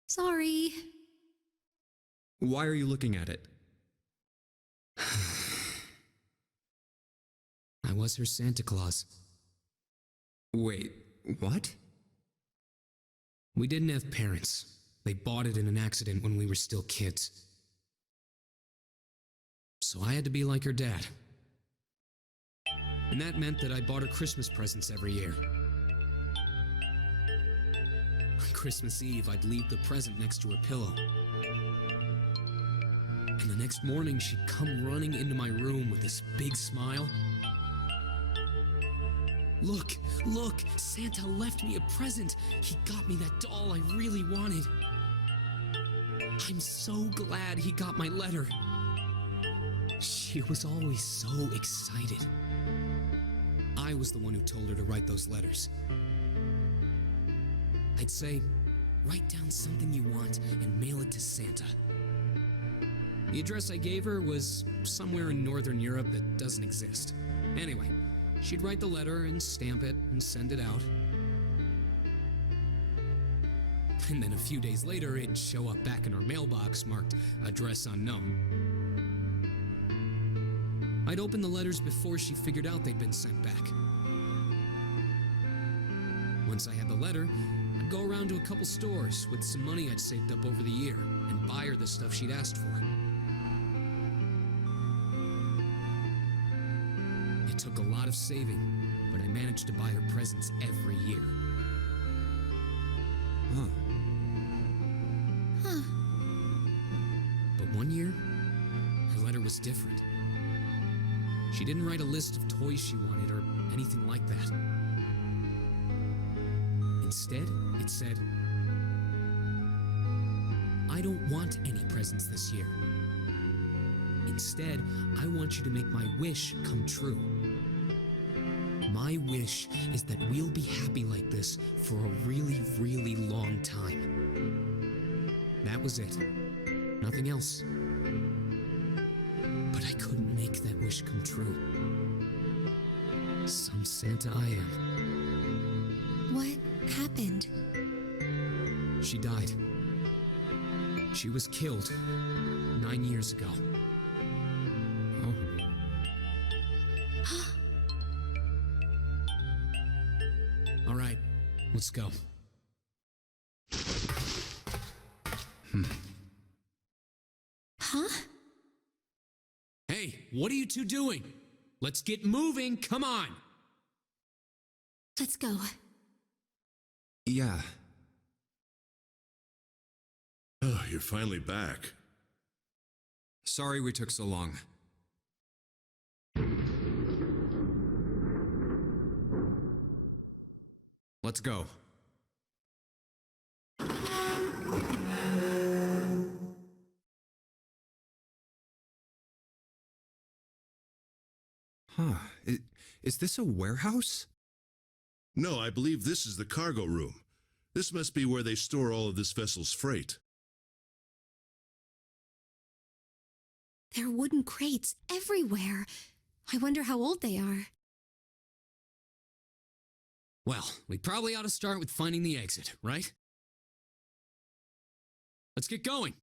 Sorry. Why are you looking at it? I was her Santa Claus. Wait, what? We didn't have parents. They bought it in an accident when we were still kids. So I had to be like her dad. And that meant that I bought her Christmas presents every year. On Christmas Eve, I'd leave the present next to her pillow. And the next morning, she'd come running into my room with this big smile. Look, look, Santa left me a present. He got me that doll I really wanted. I'm so glad he got my letter. She was always so excited. I was the one who told her to write those letters. I'd say, write down something you want and mail it to Santa. The address I gave her was somewhere in Northern Europe that doesn't exist. Anyway, she'd write the letter and stamp it and send it out. And then a few days later, it'd show up back in her mailbox marked address unknown. I'd open the letters before she figured out they'd been sent back. Once I had the letter, I'd go around to a couple stores with some money I'd saved up over the year and buy her the stuff she'd asked for. It took a lot of saving, but I managed to buy her presents every year. Huh. Huh. But one year, her letter was different. She didn't write a list of toys she wanted or anything like that. Instead, it said, I don't want any presents this year. Instead, I want you to make my wish come true. My wish is that we'll be happy like this for a really, really long time. That was it. Nothing else. But I couldn't make that wish come true. Some Santa I am. What happened? She died. She was killed 9 years ago. All right, Let's go. Huh? Hey, what are you two doing? Let's get moving, come on! Let's go. Yeah. Oh, you're finally back. Sorry we took so long. Let's go. Huh. Is this a warehouse? No, I believe this is the cargo room. This must be where they store all of this vessel's freight. There are wooden crates everywhere. I wonder how old they are. Well, we probably ought to start with finding the exit, right? Let's get going.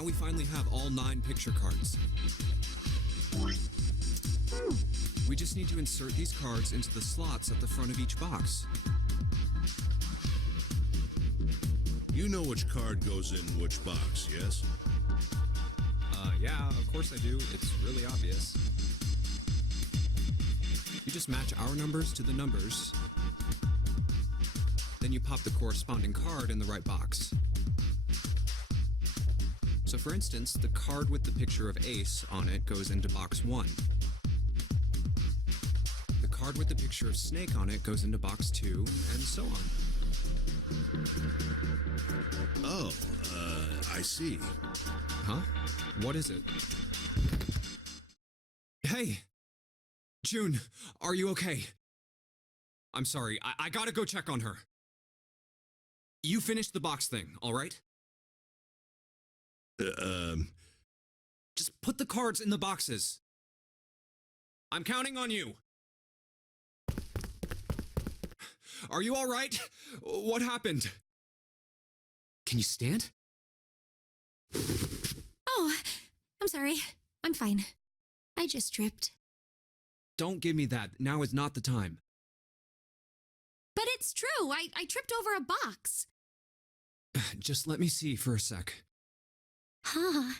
Now we finally have all 9 picture cards. We just need to insert these cards into the slots at the front of each box. You know which card goes in which box, yes? Yeah, of course I do. It's really obvious. You just match our numbers to the numbers. Then you pop the corresponding card in the right box. So for instance, the card with the picture of Ace on it goes into box 1. The card with the picture of Snake on it goes into box 2, and so on. Oh, I see. Huh? What is it? Hey! June, are you okay? I'm sorry, I gotta go check on her. You finished the box thing, alright? Just put the cards in the boxes. I'm counting on you. Are you alright? What happened? Can you stand? Oh, I'm sorry. I'm fine. I just tripped. Don't give me that. Now is not the time. But it's true. I tripped over a box. Just let me see for a sec. Huh.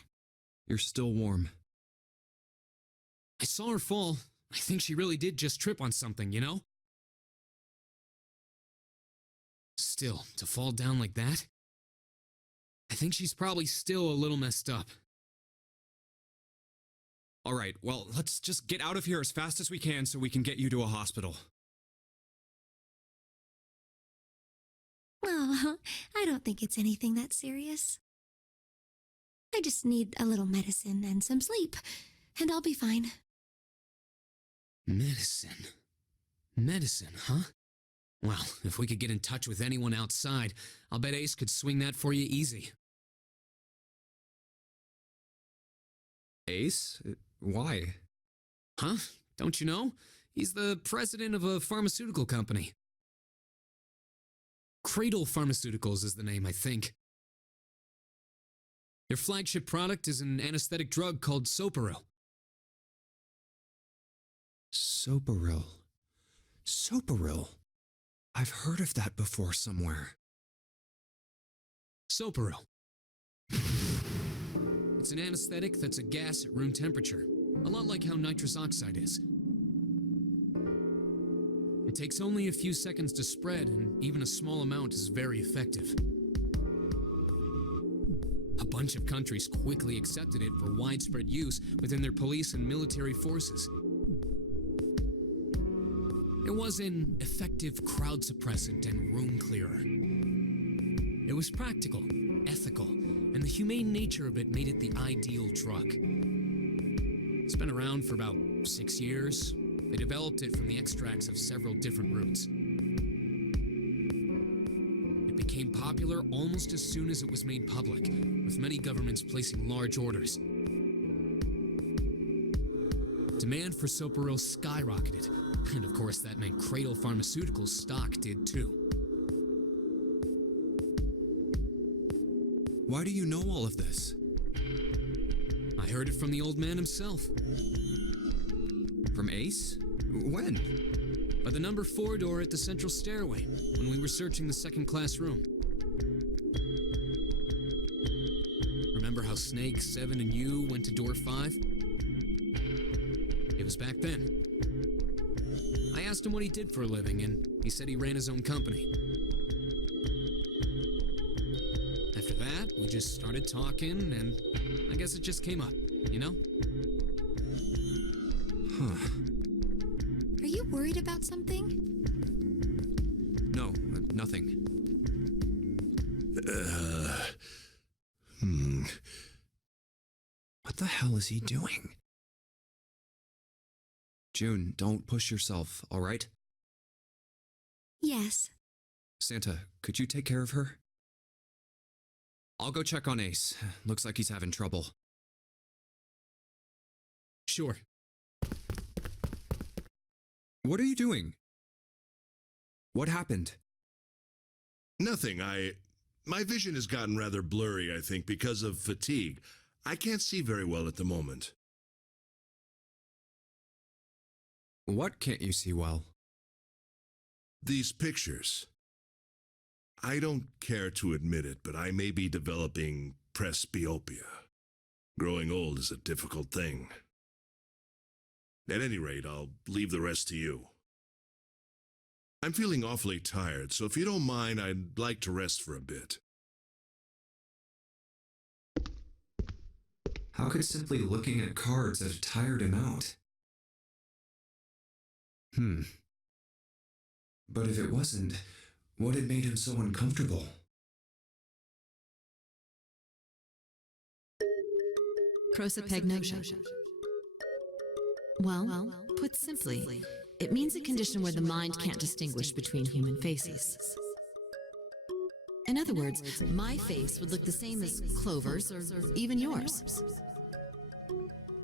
You're still warm. I saw her fall. I think she really did just trip on something, you know? Still, to fall down like that? I think she's probably still a little messed up. Alright, well, let's just get out of here as fast as we can so we can get you to a hospital. Oh, I don't think it's anything that serious. I just need a little medicine and some sleep, and I'll be fine. Medicine? Medicine, huh? Well, if we could get in touch with anyone outside, I'll bet Ace could swing that for you easy. Ace? Why? Huh? Don't you know? He's the president of a pharmaceutical company. Cradle Pharmaceuticals is the name, I think. Their flagship product is an anesthetic drug called Soporil. Soporil. Soporil. I've heard of that before somewhere. Soporil. It's an anesthetic that's a gas at room temperature, a lot like how nitrous oxide is. It takes only a few seconds to spread, and even a small amount is very effective. A bunch of countries quickly accepted it for widespread use within their police and military forces. It was an effective crowd suppressant and room clearer. It was practical, ethical, and the humane nature of it made it the ideal drug. It's been around for about 6 years. They developed it from the extracts of several different roots. It became popular almost as soon as it was made public, with many governments placing large orders. Demand for Soporil skyrocketed, and of course that meant Cradle Pharmaceuticals stock did too. Why do you know all of this? I heard it from the old man himself. From Ace? When? By the number 4 door at the central stairway, when we were searching the second-class room. Remember how Snake, 7, and you went to door 5? It was back then. I asked him what he did for a living, and he said he ran his own company. After that, we just started talking, and I guess it just came up, you know? Huh. Are you worried about something? No, nothing. What the hell is he doing? June, don't push yourself, all right? Yes. Santa, could you take care of her? I'll go check on Ace. Looks like he's having trouble. Sure. What are you doing? What happened? Nothing. My vision has gotten rather blurry, I think, because of fatigue. I can't see very well at the moment. What can't you see well? These pictures. I don't care to admit it, but I may be developing presbyopia. Growing old is a difficult thing. At any rate, I'll leave the rest to you. I'm feeling awfully tired, so if you don't mind, I'd like to rest for a bit. How could simply looking at cards have tired him out? But if it wasn't, what had made him so uncomfortable? Prosopagnosia. Well, put simply, it means a condition where the mind can't distinguish between human faces. In other words, my face would look the same as Clover's or even yours.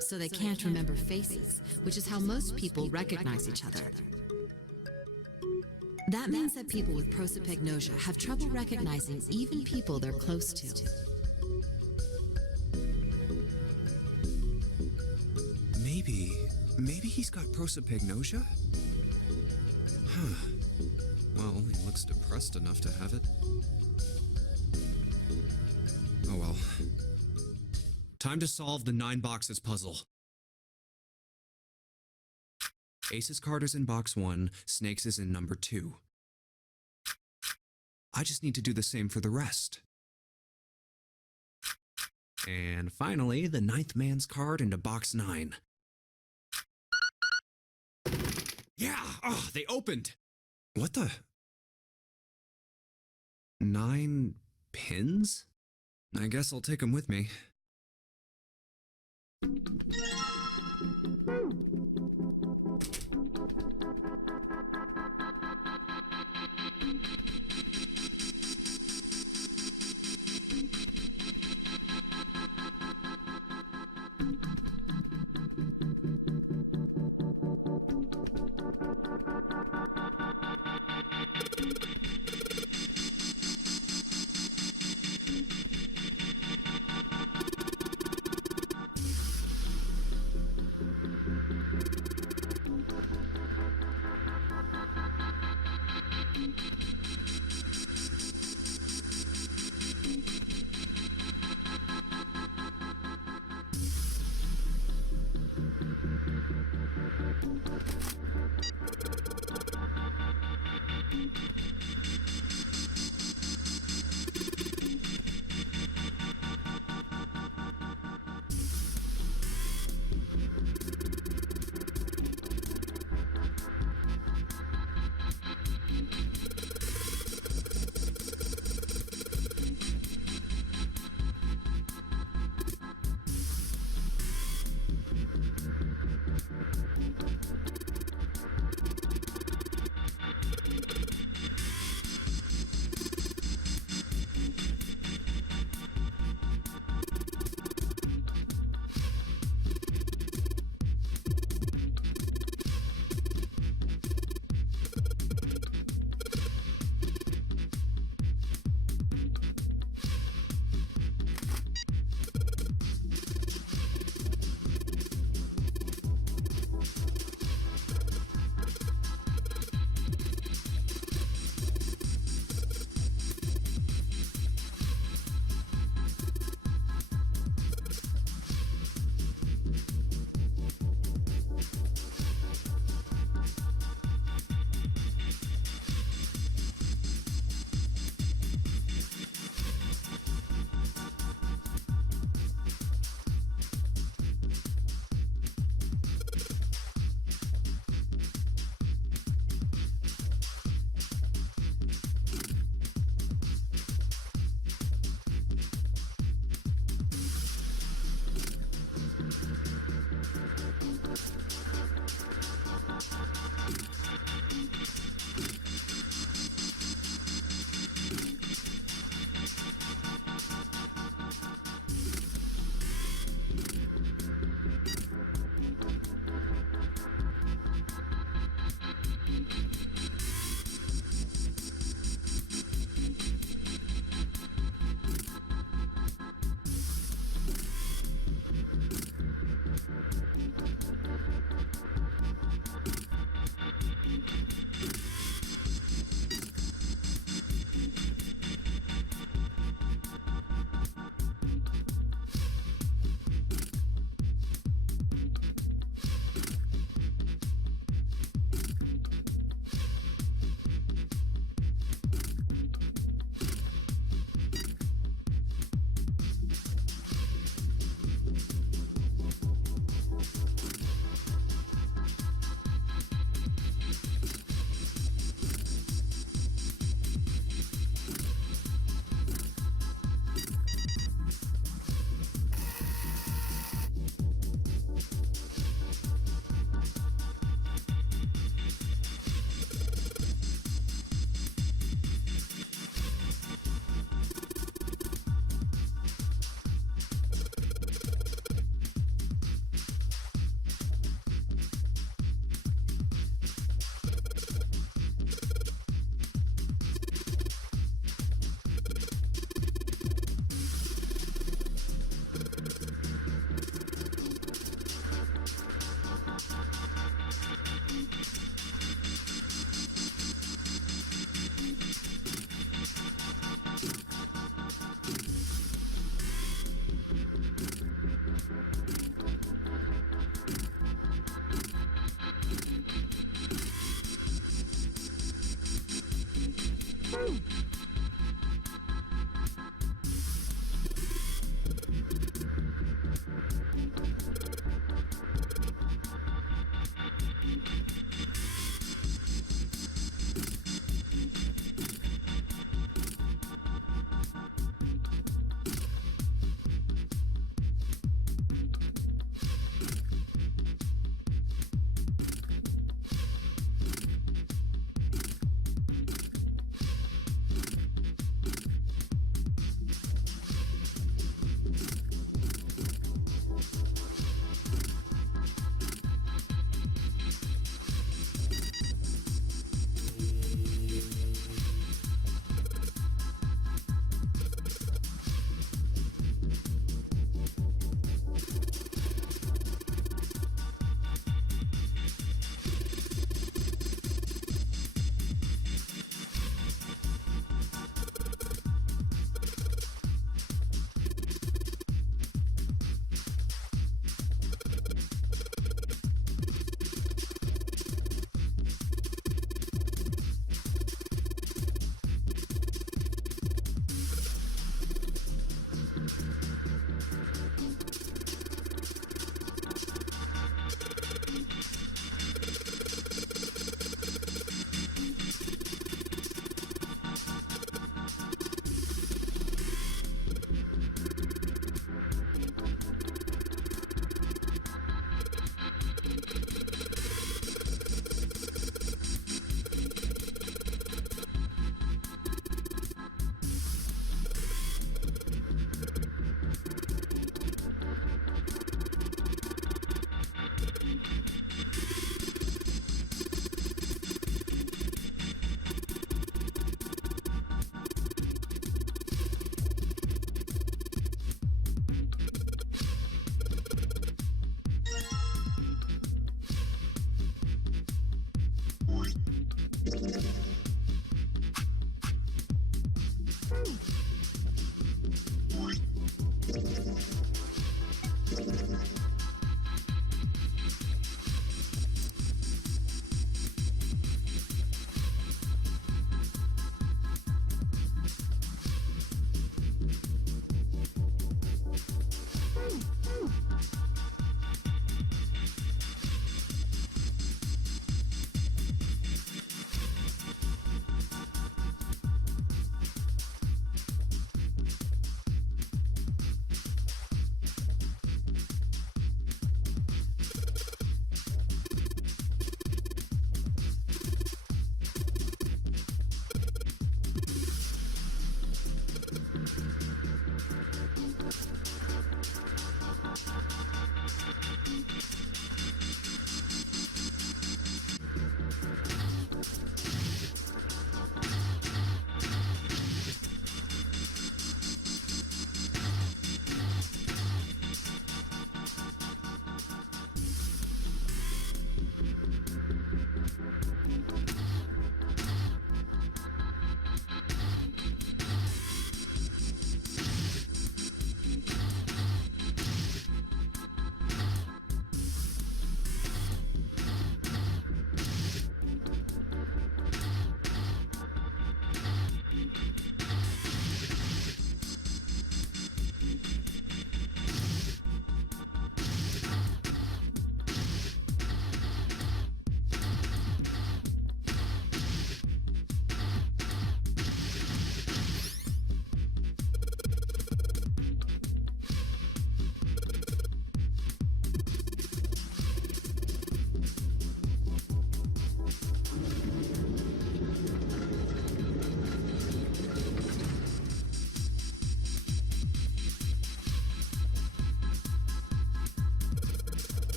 So they can't remember faces, which is how most people recognize each other. That means that people with prosopagnosia have trouble recognizing even people they're close to. Maybe he's got prosopagnosia? Huh. Well, he looks depressed enough to have it. Oh well. Time to solve the 9 boxes puzzle. Ace's card is in box 1, Snake's is in number 2. I just need to do the same for the rest. And finally, the 9th man's card into box 9. Yeah! Oh, they opened! What the? 9 pins? I guess I'll take them with me.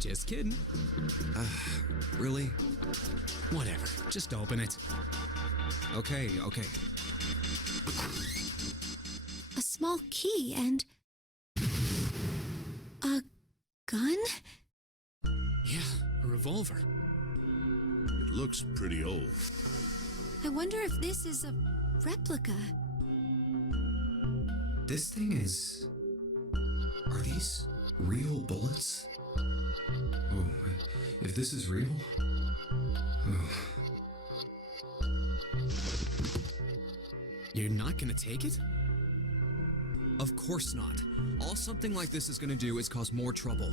Just kidding. Really? Whatever. Just open it. Okay. A small key and... a gun? Yeah, a revolver. It looks pretty old. I wonder if this is a replica. This thing is... Are these real bullets? Oh, if this is real... Oh. You're not gonna take it? Of course not. All something like this is gonna do is cause more trouble.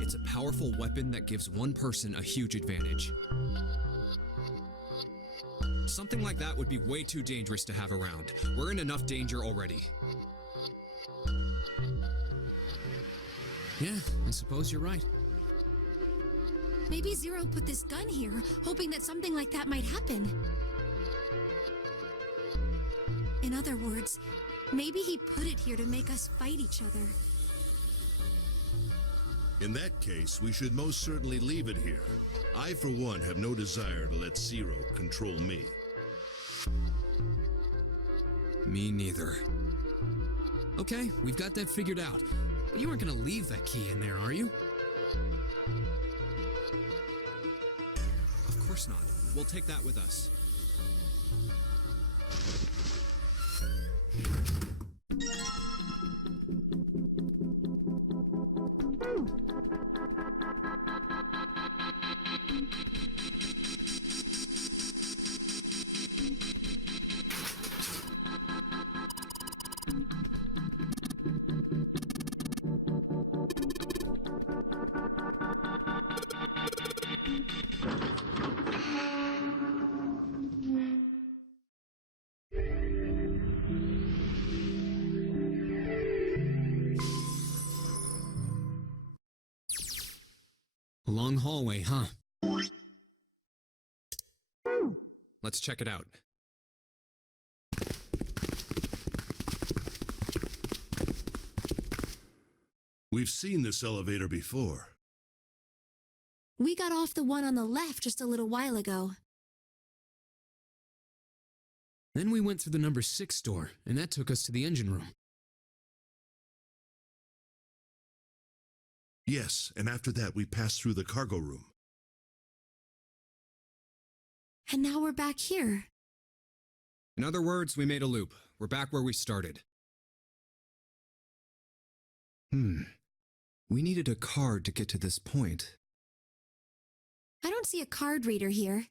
It's a powerful weapon that gives one person a huge advantage. Something like that would be way too dangerous to have around. We're in enough danger already. Yeah, I suppose you're right. Maybe Zero put this gun here, hoping that something like that might happen. In other words, maybe he put it here to make us fight each other. In that case, we should most certainly leave it here. I, for one, have no desire to let Zero control me. Me neither. Okay, we've got that figured out. But you aren't gonna leave that key in there, are you? Of course not. We'll take that with us. Long hallway, huh? Let's check it out. We've seen this elevator before. We got off the one on the left just a little while ago. Then we went through the number 6 door, and that took us to the engine room. Yes, and after that we passed through the cargo room. And now we're back here. In other words, we made a loop. We're back where we started. We needed a card to get to this point. I don't see a card reader here.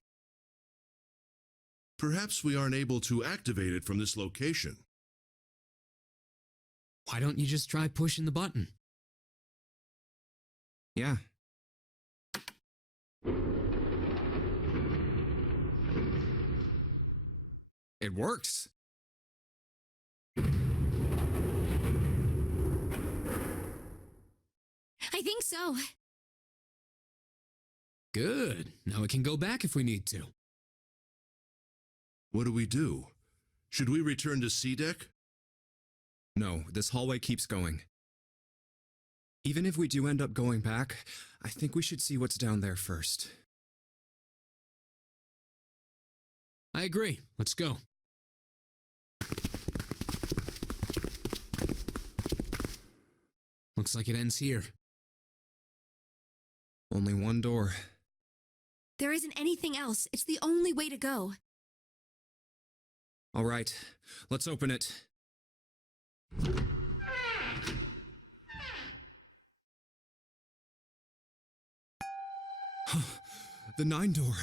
Perhaps we aren't able to activate it from this location. Why don't you just try pushing the button? Yeah. It works. I think so. Good. Now we can go back if we need to. What do we do? Should we return to C deck? No, this hallway keeps going. Even if we do end up going back, I think we should see what's down there first. I agree. Let's go. Looks like it ends here. Only one door. There isn't anything else. It's the only way to go. All right, let's open it. The 9 door.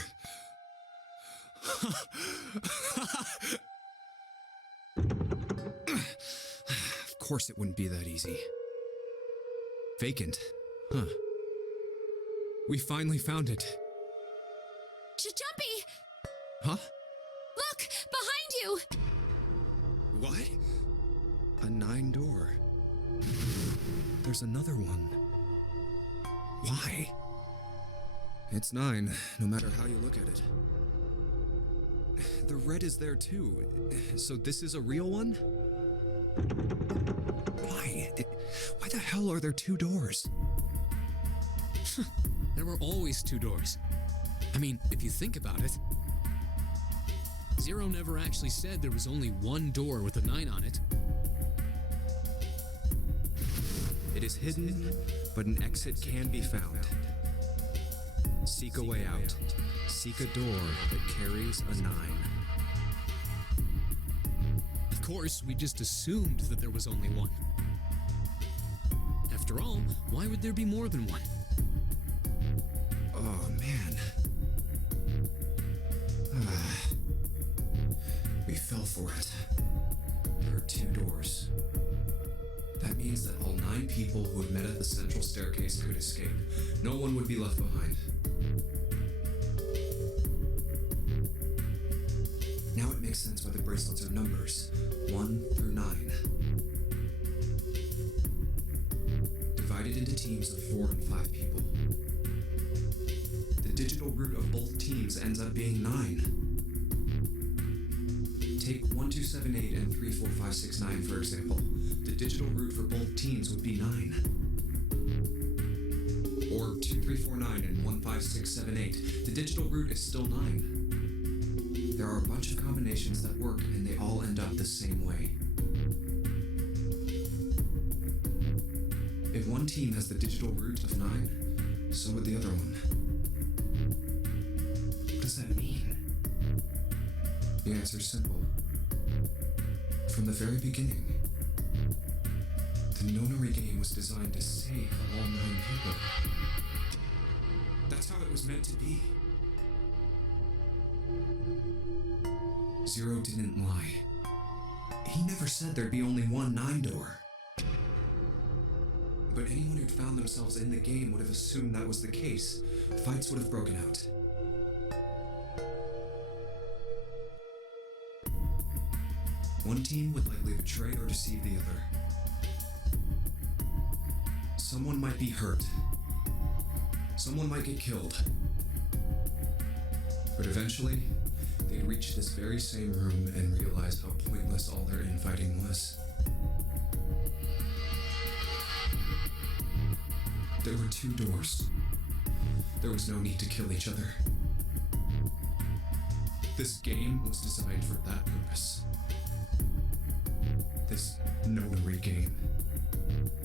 Of course it wouldn't be that easy. Vacant. Huh. We finally found it. Jumpy! Huh? Look! Behind you! What? A 9 door. There's another one. Why? It's 9, no matter how you look at it. The red is there too. So this is a real one? Why? Why the hell are there 2 doors? There were always 2 doors. I mean, if you think about it. Zero never actually said there was only one door with a 9 on it. It is hidden, but an exit can be found. Seek a way out. Seek a door that carries a 9. Of course, we just assumed that there was only one. After all, why would there be more than one? Oh, man. We fell for it. There are 2 doors. That means that all 9 people who had met at the central staircase could escape. No one would be left behind. Now it makes sense why the bracelets are numbers, 1 through 9. Divided into teams of 4 and 5 people. The digital root of both teams ends up being 9. Take 1, 2, 7, 8 and 3, 4, 5, 6, 9 for example. The digital root for both teams would be 9. Or 2, 3, 4, 9 and 1, 5, 6, 7, 8. The digital root is still 9. There are a bunch of combinations that work and they all end up the same way. If one team has the digital root of 9, so would the other one. What does that mean? The answer's simple. From the very beginning, the nonary game was designed to save all 9 people. That's how it was meant to be. Zero didn't lie. He never said there'd be only one 9 door. But anyone who'd found themselves in the game would have assumed that was the case. Fights would have broken out. One team would likely betray or deceive the other. Someone might be hurt. Someone might get killed. But eventually, they'd reach this very same room and realize how pointless all their infighting was. There were 2 doors. There was no need to kill each other. This game was designed for that purpose. This nonary game.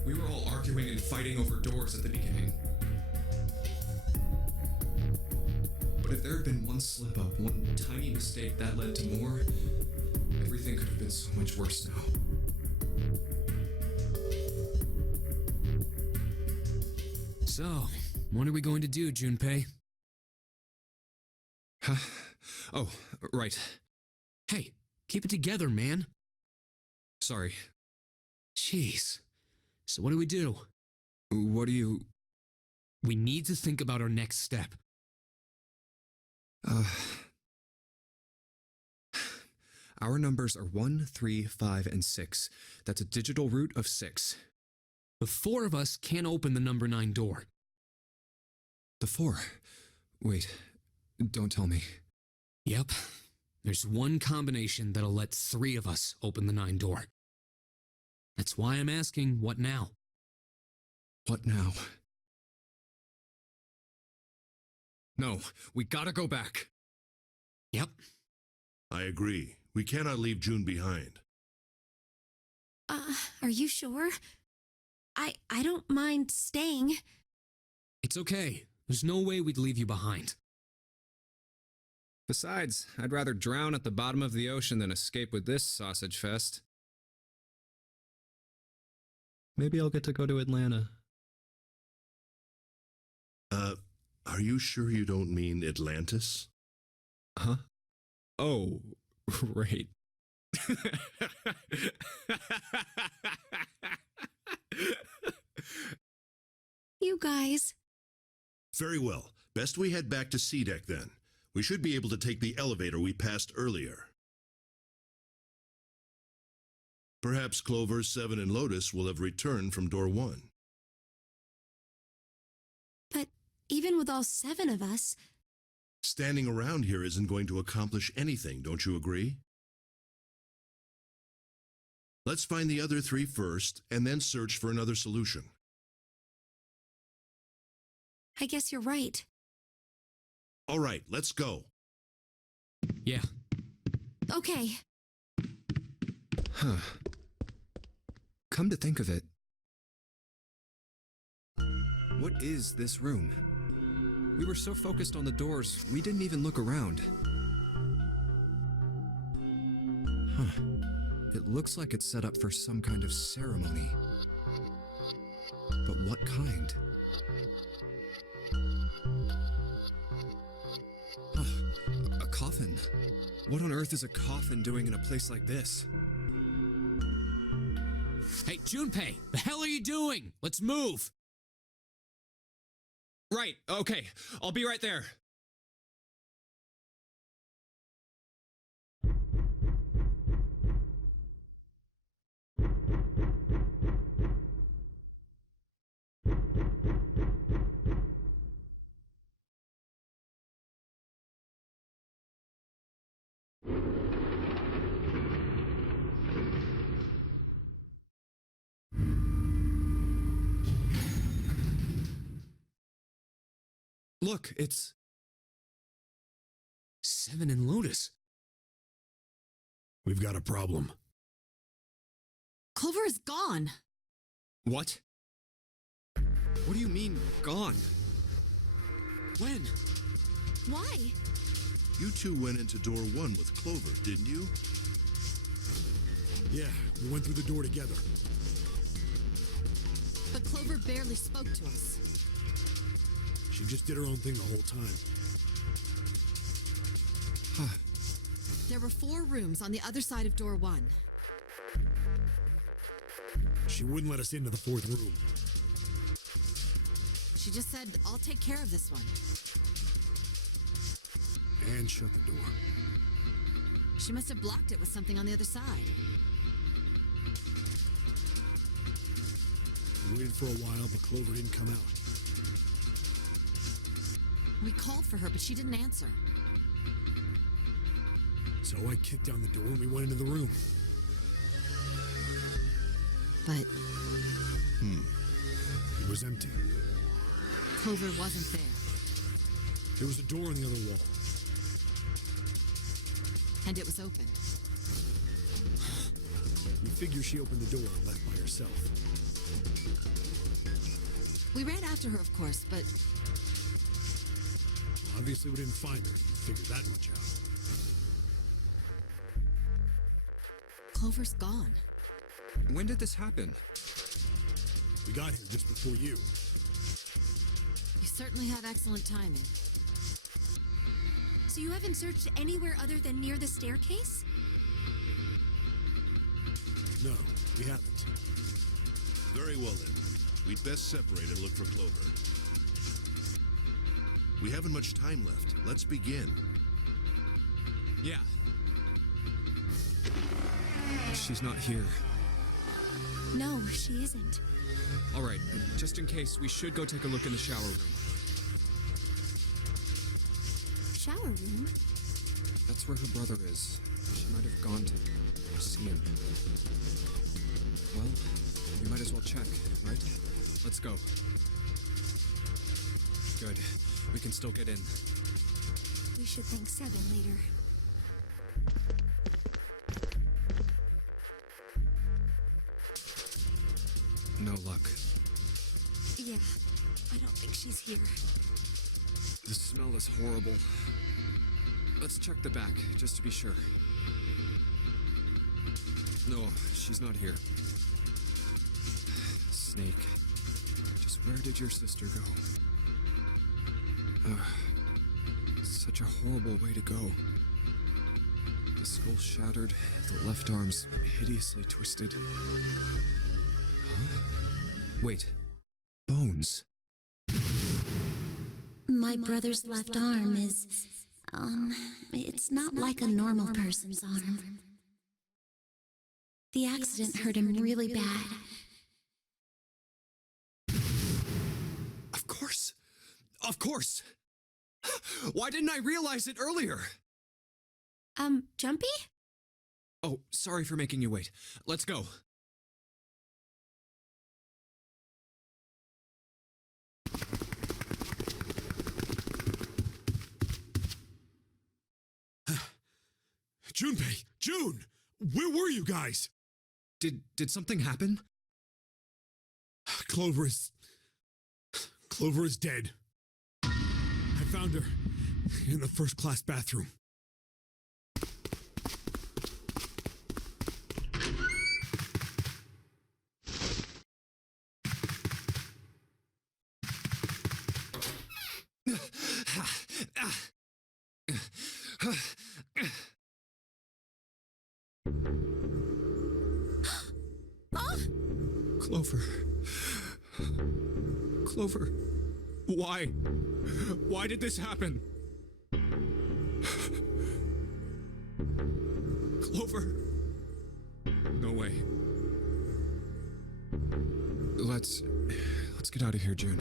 We were all arguing and fighting over doors at the beginning. But if there had been one slip-up, one tiny mistake that led to more, everything could have been so much worse now. So, what are we going to do, Junpei? Oh, right. Hey, keep it together, man. Sorry. Jeez. So what do we do? What do you... We need to think about our next step. Our numbers are 1, 3, 5, and 6. That's a digital root of 6. The 4 of us can't open the number 9 door. The 4? Wait, don't tell me. Yep. There's one combination that'll let 3 of us open the 9 door. That's why I'm asking, what now? What now? No, we gotta go back. Yep. I agree. We cannot leave June behind. Are you sure? I don't mind staying. It's okay. There's no way we'd leave you behind. Besides, I'd rather drown at the bottom of the ocean than escape with this sausage fest. Maybe I'll get to go to Atlanta. Are you sure you don't mean Atlantis? Huh? Oh, right. You guys. Very well. Best we head back to C-Deck then. We should be able to take the elevator we passed earlier. Perhaps Clover, 7, and Lotus will have returned from door 1. But even with all 7 of us... Standing around here isn't going to accomplish anything, don't you agree? Let's find the other 3 first, and then search for another solution. I guess you're right. All right, let's go. Yeah. Okay. Huh. Come to think of it, what is this room? We were so focused on the doors, we didn't even look around. Huh. It looks like it's set up for some kind of ceremony. But what kind? A coffin. What on earth is a coffin doing in a place like this? Hey, Junpei, the hell are you doing? Let's move. Right, okay. I'll be right there. Look, it's... Seven and Lotus. We've got a problem. Clover is gone. What? What do you mean, gone? When? Why? You two went into door 1 with Clover, didn't you? Yeah, we went through the door together. But Clover barely spoke to us. She just did her own thing the whole time. Huh. There were 4 rooms on the other side of door 1. She wouldn't let us into the 4th room. She just said, I'll take care of this one. And shut the door. She must have blocked it with something on the other side. We waited for a while, but Clover didn't come out. We called for her, but she didn't answer. So I kicked down the door and we went into the room. But It was empty. Clover wasn't there. There was a door on the other wall. And it was open. We figure she opened the door and left by herself. We ran after her, of course, but Obviously we didn't find her. You figured that much out. Clover's gone. When did this happen? We got here just before you. You certainly have excellent timing. So you haven't searched anywhere other than near the staircase? No, we haven't. Very well then. We'd best separate and look for Clover. We haven't much time left. Let's begin. Yeah. She's not here. No, she isn't. All right, just in case, we should go take a look in the shower room. Shower room? That's where her brother is. She might have gone to see him. Well, we might as well check, right? Let's go. Good. We can still get in. We should thank Seven later. No luck. Yeah, I don't think she's here. The smell is horrible. Let's check the back, just to be sure. No, she's not here. Snake. Just where did your sister go? Such a horrible way to go. The skull shattered, the left arm's hideously twisted. Huh? Wait. Bones. My brother's left arm is, it's not like a normal person's arm. The accident hurt him really bad. Of course! Of course! Why didn't I realize it earlier? Jumpy? Oh, sorry for making you wait. Let's go. Junpei! June! Where were you guys? Did something happen? Clover is dead. I found her in the first class bathroom. Clover. Clover. Why? Why did this happen? Clover. No way. Let's get out of here, June.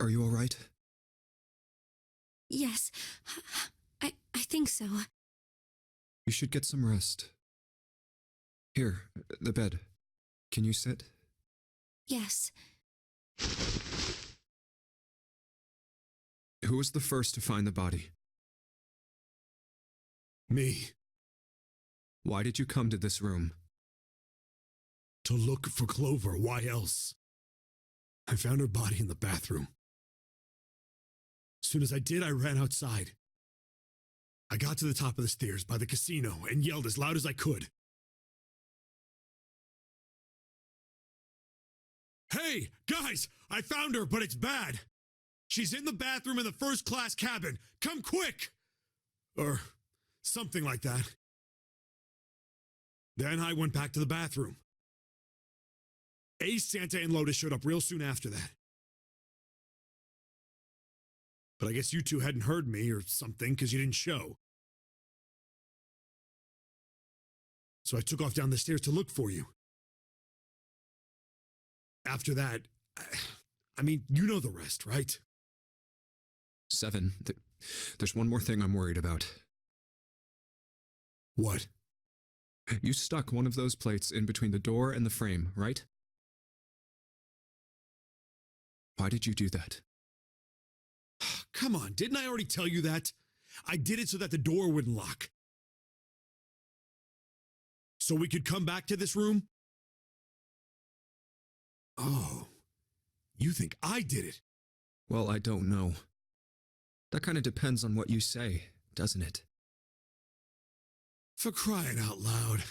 Are you all right? Yes, I think so. You should get some rest. Here, the bed. Can you sit? Yes. Who was the first to find the body? Me. Why did you come to this room? To look for Clover. Why else? I found her body in the bathroom. As soon as I did, I ran outside. I got to the top of the stairs by the casino and yelled as loud as I could. Hey, guys! I found her, but it's bad! She's in the bathroom in the first class cabin! Come quick! Or something like that. Then I went back to the bathroom. Ace, Santa, and Lotus showed up real soon after that. But I guess you two hadn't heard me or something because you didn't show. So I took off down the stairs to look for you. After that, I mean, you know the rest, right? 7. There's one more thing I'm worried about. What? You stuck one of those plates in between the door and the frame, right? Why did you do that? Come on, didn't I already tell you that? I did it so that the door wouldn't lock. So we could come back to this room? Oh, you think I did it? Well, I don't know. That kind of depends on what you say, doesn't it? For crying out loud.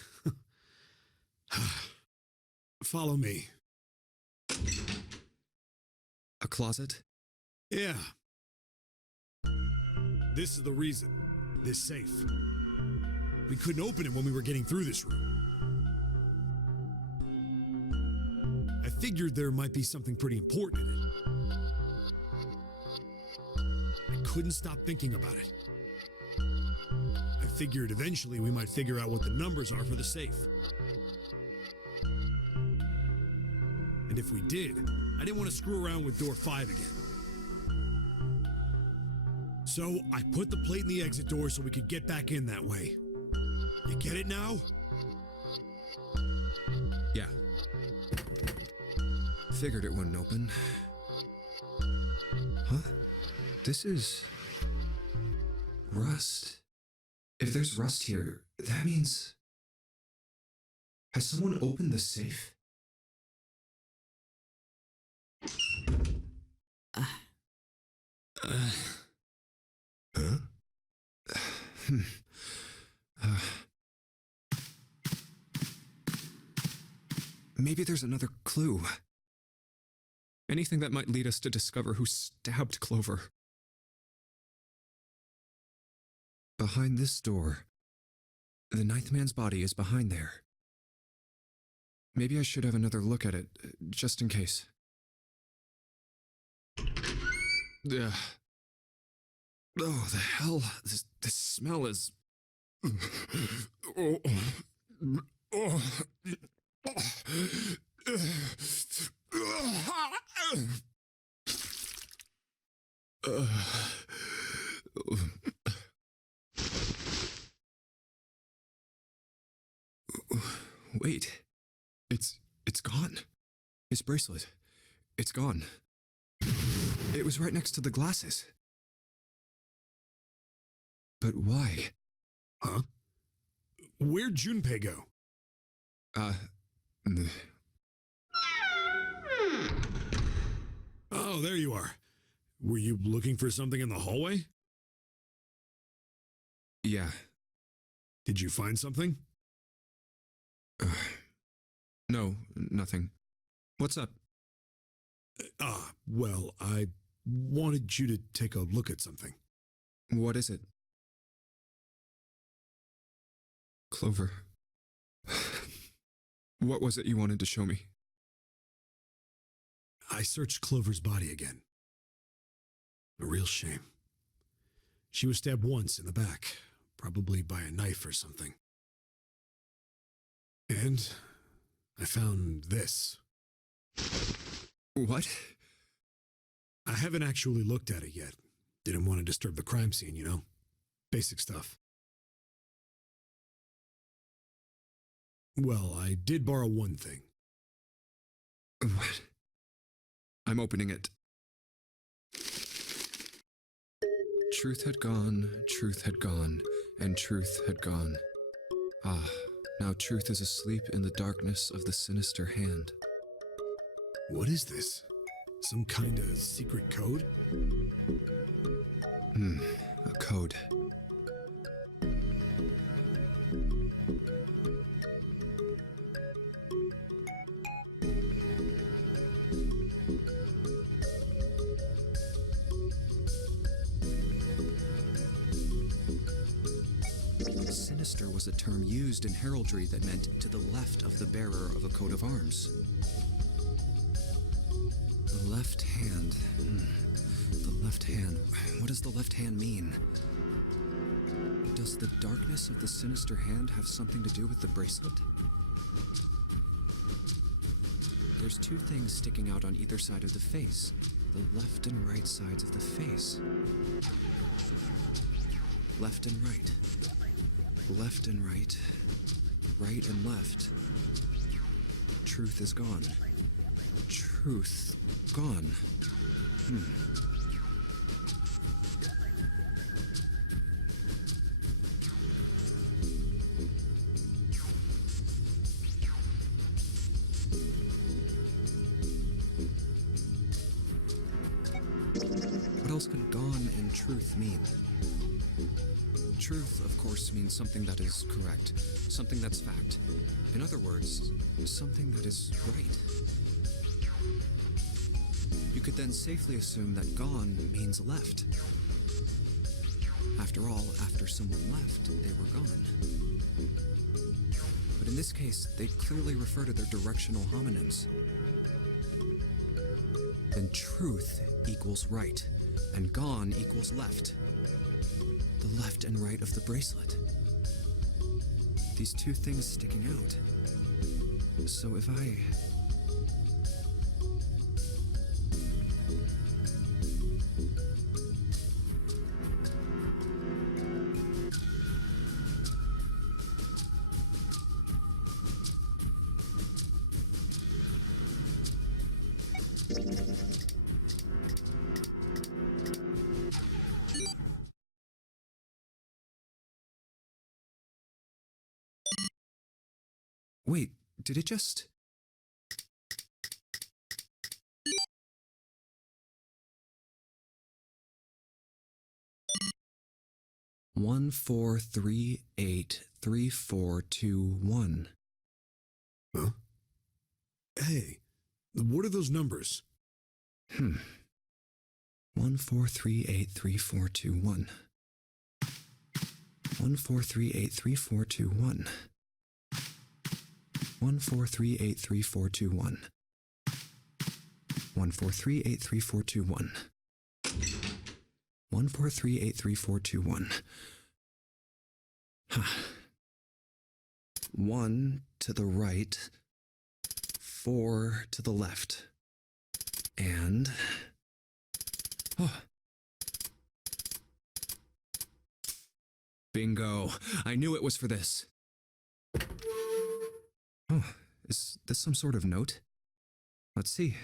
Follow me. A closet? Yeah. This is the reason. This safe. We couldn't open it when we were getting through this room. I figured there might be something pretty important in it. I couldn't stop thinking about it. I figured eventually we might figure out what the numbers are for the safe. And if we did, I didn't want to screw around with door 5 again. So I put the plate in the exit door so we could get back in that way. You get it now? Yeah. Figured it wouldn't open. Huh? This is... rust. If there's rust here, that means... Has someone opened the safe? Huh? Maybe there's another clue. Anything that might lead us to discover who stabbed Clover. Behind this door. The ninth man's body is behind there. Maybe I should have another look at it, just in case. Ugh. Oh, the hell. This smell is... Wait. It's gone. His bracelet. It's gone. It was right next to the glasses. But why? Huh? Where'd Junpei go? Oh, there you are. Were you looking for something in the hallway? Yeah. Did you find something? No, nothing. What's up? Well, I wanted you to take a look at something. What is it? Clover. What was it you wanted to show me? I searched Clover's body again. A real shame. She was stabbed once in the back, probably by a knife or something. And I found this. What? I haven't actually looked at it yet. Didn't want to disturb the crime scene, you know? Basic stuff. Well, I did borrow one thing. What? I'm opening it. Truth had gone, and truth had gone. Ah, now truth is asleep in the darkness of the sinister hand. What is this? Some kind of secret code? A code. Sinister was a term used in heraldry that meant to the left of the bearer of a coat of arms. The left hand. The left hand. What does the left hand mean? Does the darkness of the sinister hand have something to do with the bracelet? There's two things sticking out on either side of the face. The left and right sides of the face. Left and right. Left and right. Right and left. Truth is gone. Truth gone. What else could gone and truth mean? Truth, of course, means something that is correct, something that's fact. In other words, something that is right. You could then safely assume that gone means left. After all, after someone left, they were gone. But in this case, they clearly refer to their directional homonyms. Then truth equals right, and gone equals left. The left and right of the bracelet. These two things sticking out. So if I... Wait, did it just... One, 4, 3, 8, 3, 4, 2, 1. Huh? Hey, what are those numbers? 1, 4, 3, 8, 3, 4, 2, 1. 1, 4, 3, 8, 3, 4, 2, 1. 1, 4, 3, 8, 3, 4, 2, 1. 1, 4, 3, 8, 3, 4, 2, 1. 1, 4, 3, 8, 3, 4, 2, 1. 1 to the right, 4 to the left. And... Bingo. I knew it was for this. Oh, is this some sort of note? Let's see.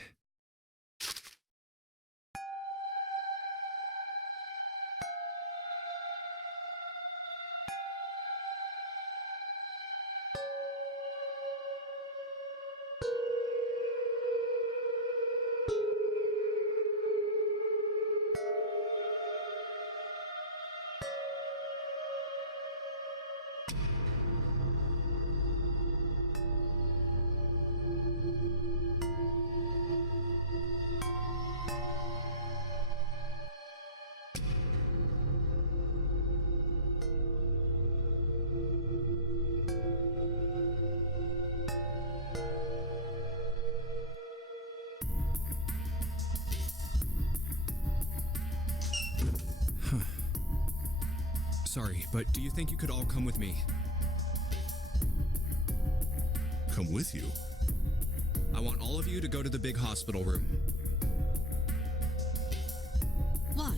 sorry, but do you think you could all come with me? Come with you? I want all of you to go to the big hospital room. Why?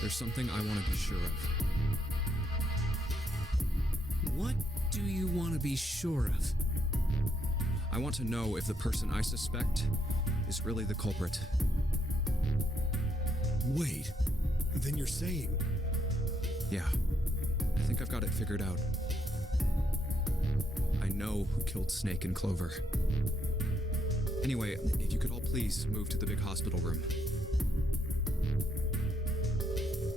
There's something I want to be sure of. What do you want to be sure of? I want to know if the person I suspect is really the culprit. Wait, then you're saying... Yeah, I think I've got it figured out. I know who killed Snake and Clover. Anyway, if you could all please move to the big hospital room.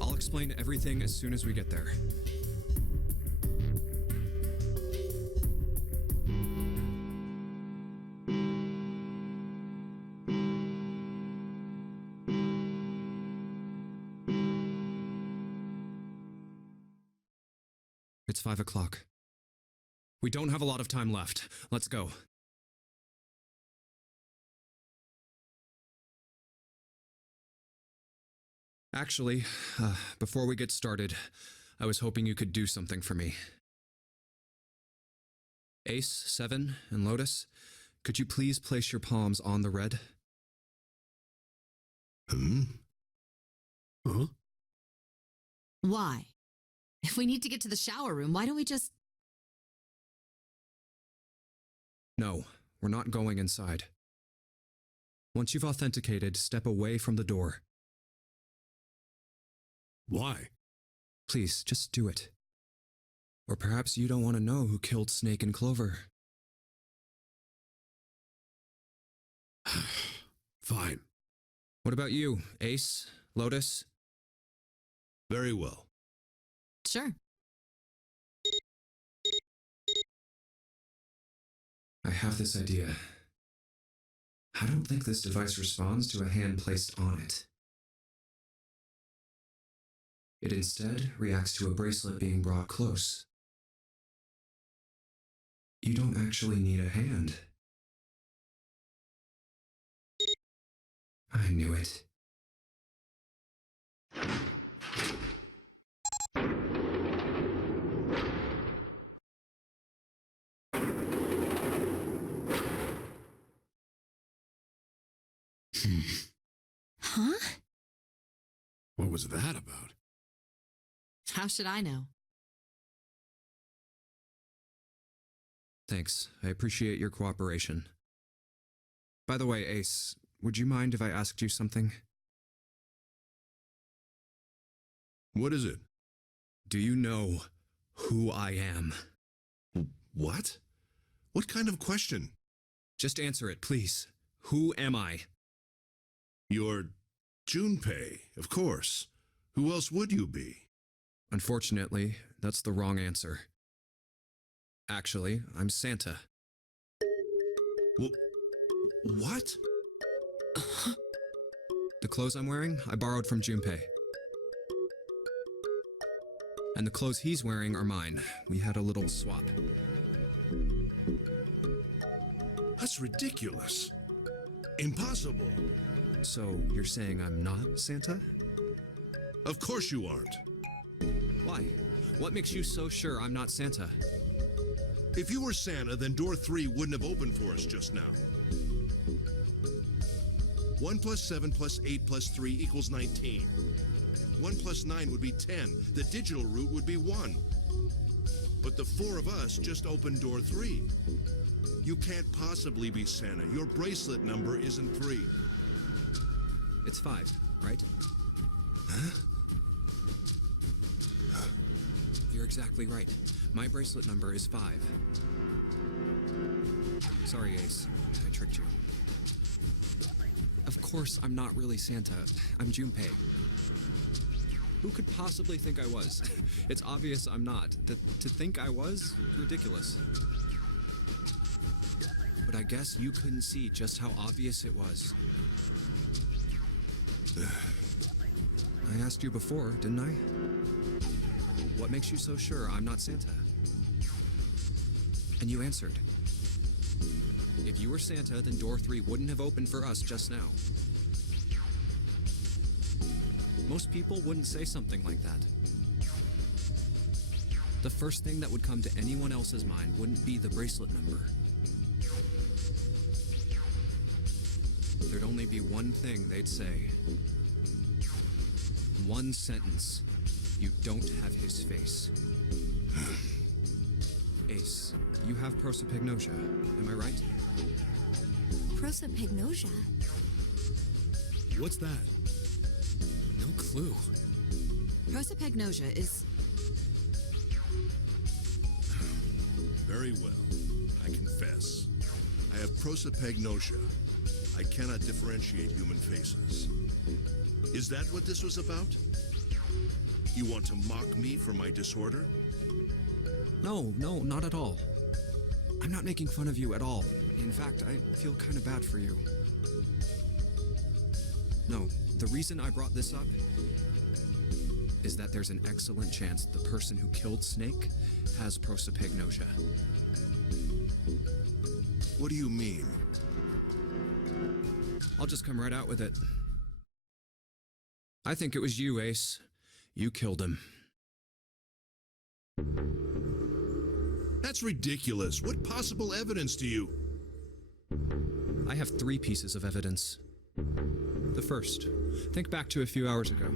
I'll explain everything as soon as we get there. It's 5 o'clock. We don't have a lot of time left. Let's go. Actually, before we get started, I was hoping you could do something for me. Ace, Seven, and Lotus, could you please place your palms on the red? Huh? Why? If we need to get to the shower room, why don't we just... No, we're not going inside. Once you've authenticated, step away from the door. Why? Please, just do it. Or perhaps you don't want to know who killed Snake and Clover. Fine. What about you, Ace, Lotus? Very well. Sure. I have this idea. I don't think this device responds to a hand placed on it. It instead reacts to a bracelet being brought close. You don't actually need a hand. I knew it. Huh? What was that about? How should I know? Thanks. I appreciate your cooperation. By the way, Ace, would you mind if I asked you something? What is it? Do you know who I am? What? What kind of question? Just answer it, please. Who am I? You're Junpei, of course. Who else would you be? Unfortunately, that's the wrong answer. Actually, I'm Santa. What? The clothes I'm wearing, I borrowed from Junpei. And the clothes he's wearing are mine. We had a little swap. That's ridiculous. Impossible. So, you're saying I'm not Santa? Of course you aren't. Why? What makes you so sure I'm not Santa? If you were Santa, then door 3 wouldn't have opened for us just now. 1 plus 7 plus 8 plus 3 equals 19. 1 plus 9 would be 10. The digital route would be 1. But the 4 of us just opened door 3. You can't possibly be Santa. Your bracelet number isn't 3. It's 5, right? Huh? You're exactly right. My bracelet number is 5. Sorry, Ace. I tricked you. Of course, I'm not really Santa. I'm Junpei. Who could possibly think I was? It's obvious I'm not. To think I was? Ridiculous. But I guess you couldn't see just how obvious it was. I asked you before, didn't I? What makes you so sure I'm not Santa? And you answered. If you were Santa, then door 3 wouldn't have opened for us just now. Most people wouldn't say something like that. the first thing that would come to anyone else's mind wouldn't be the bracelet number. There'd only be one thing they'd say. One sentence. You don't have his face. Ace, you have prosopagnosia, am I right? Prosopagnosia? What's that? No clue. Prosopagnosia is... Very well. I confess. I have prosopagnosia. I cannot differentiate human faces. Is that what this was about? You want to mock me for my disorder? No, not at all. I'm not making fun of you at all. In fact, I feel kind of bad for you. No, the reason I brought this up is that there's an excellent chance the person who killed Snake has prosopagnosia. What do you mean? I'll just come right out with it. I think it was you, Ace. You killed him. That's ridiculous. What possible evidence do you... I have 3 pieces of evidence. The first, think back to a few hours ago.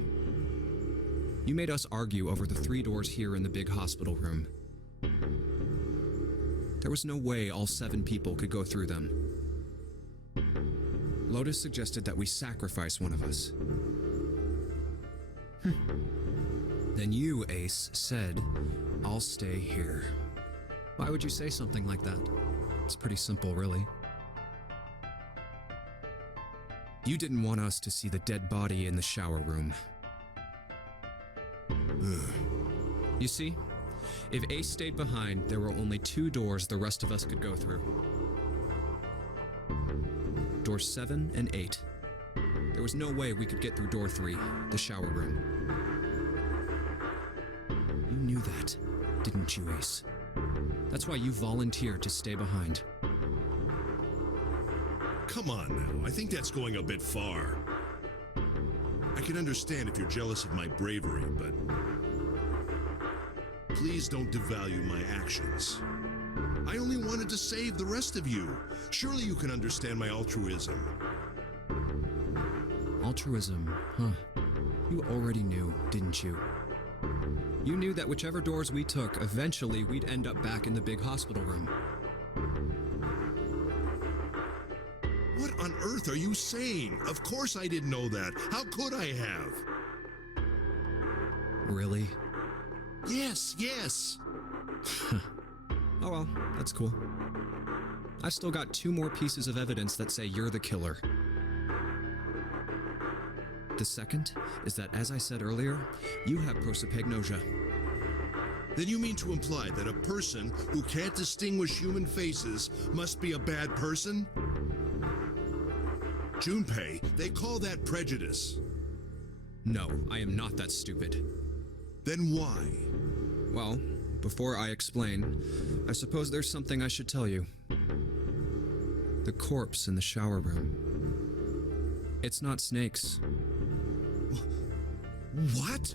You made us argue over the 3 doors here in the big hospital room. There was no way all 7 people could go through them. Lotus suggested that we sacrifice one of us. Then you, Ace, said, I'll stay here. Why would you say something like that? It's pretty simple, really. You didn't want us to see the dead body in the shower room. You see, if Ace stayed behind, there were only 2 doors the rest of us could go through. Doors 7 and 8. There was no way we could get through door 3, the shower room. You knew that, didn't you, Ace? That's why you volunteered to stay behind. Come on now, I think that's going a bit far. I can understand if you're jealous of my bravery, but... please don't devalue my actions. I only wanted to save the rest of you. Surely you can understand my altruism. Altruism, huh? You already knew, didn't you? You knew that whichever doors we took, eventually we'd end up back in the big hospital room. What on earth are you saying? Of course I didn't know that. How could I have? Really? Yes. Oh well, that's cool. I've still got 2 more pieces of evidence that say you're the killer. The second is that, as I said earlier, you have prosopagnosia. Then you mean to imply that a person who can't distinguish human faces must be a bad person? Junpei, they call that prejudice. No, I am not that stupid. Then why? Well, before I explain, I suppose there's something I should tell you. The corpse in the shower room. It's not Snake's. What?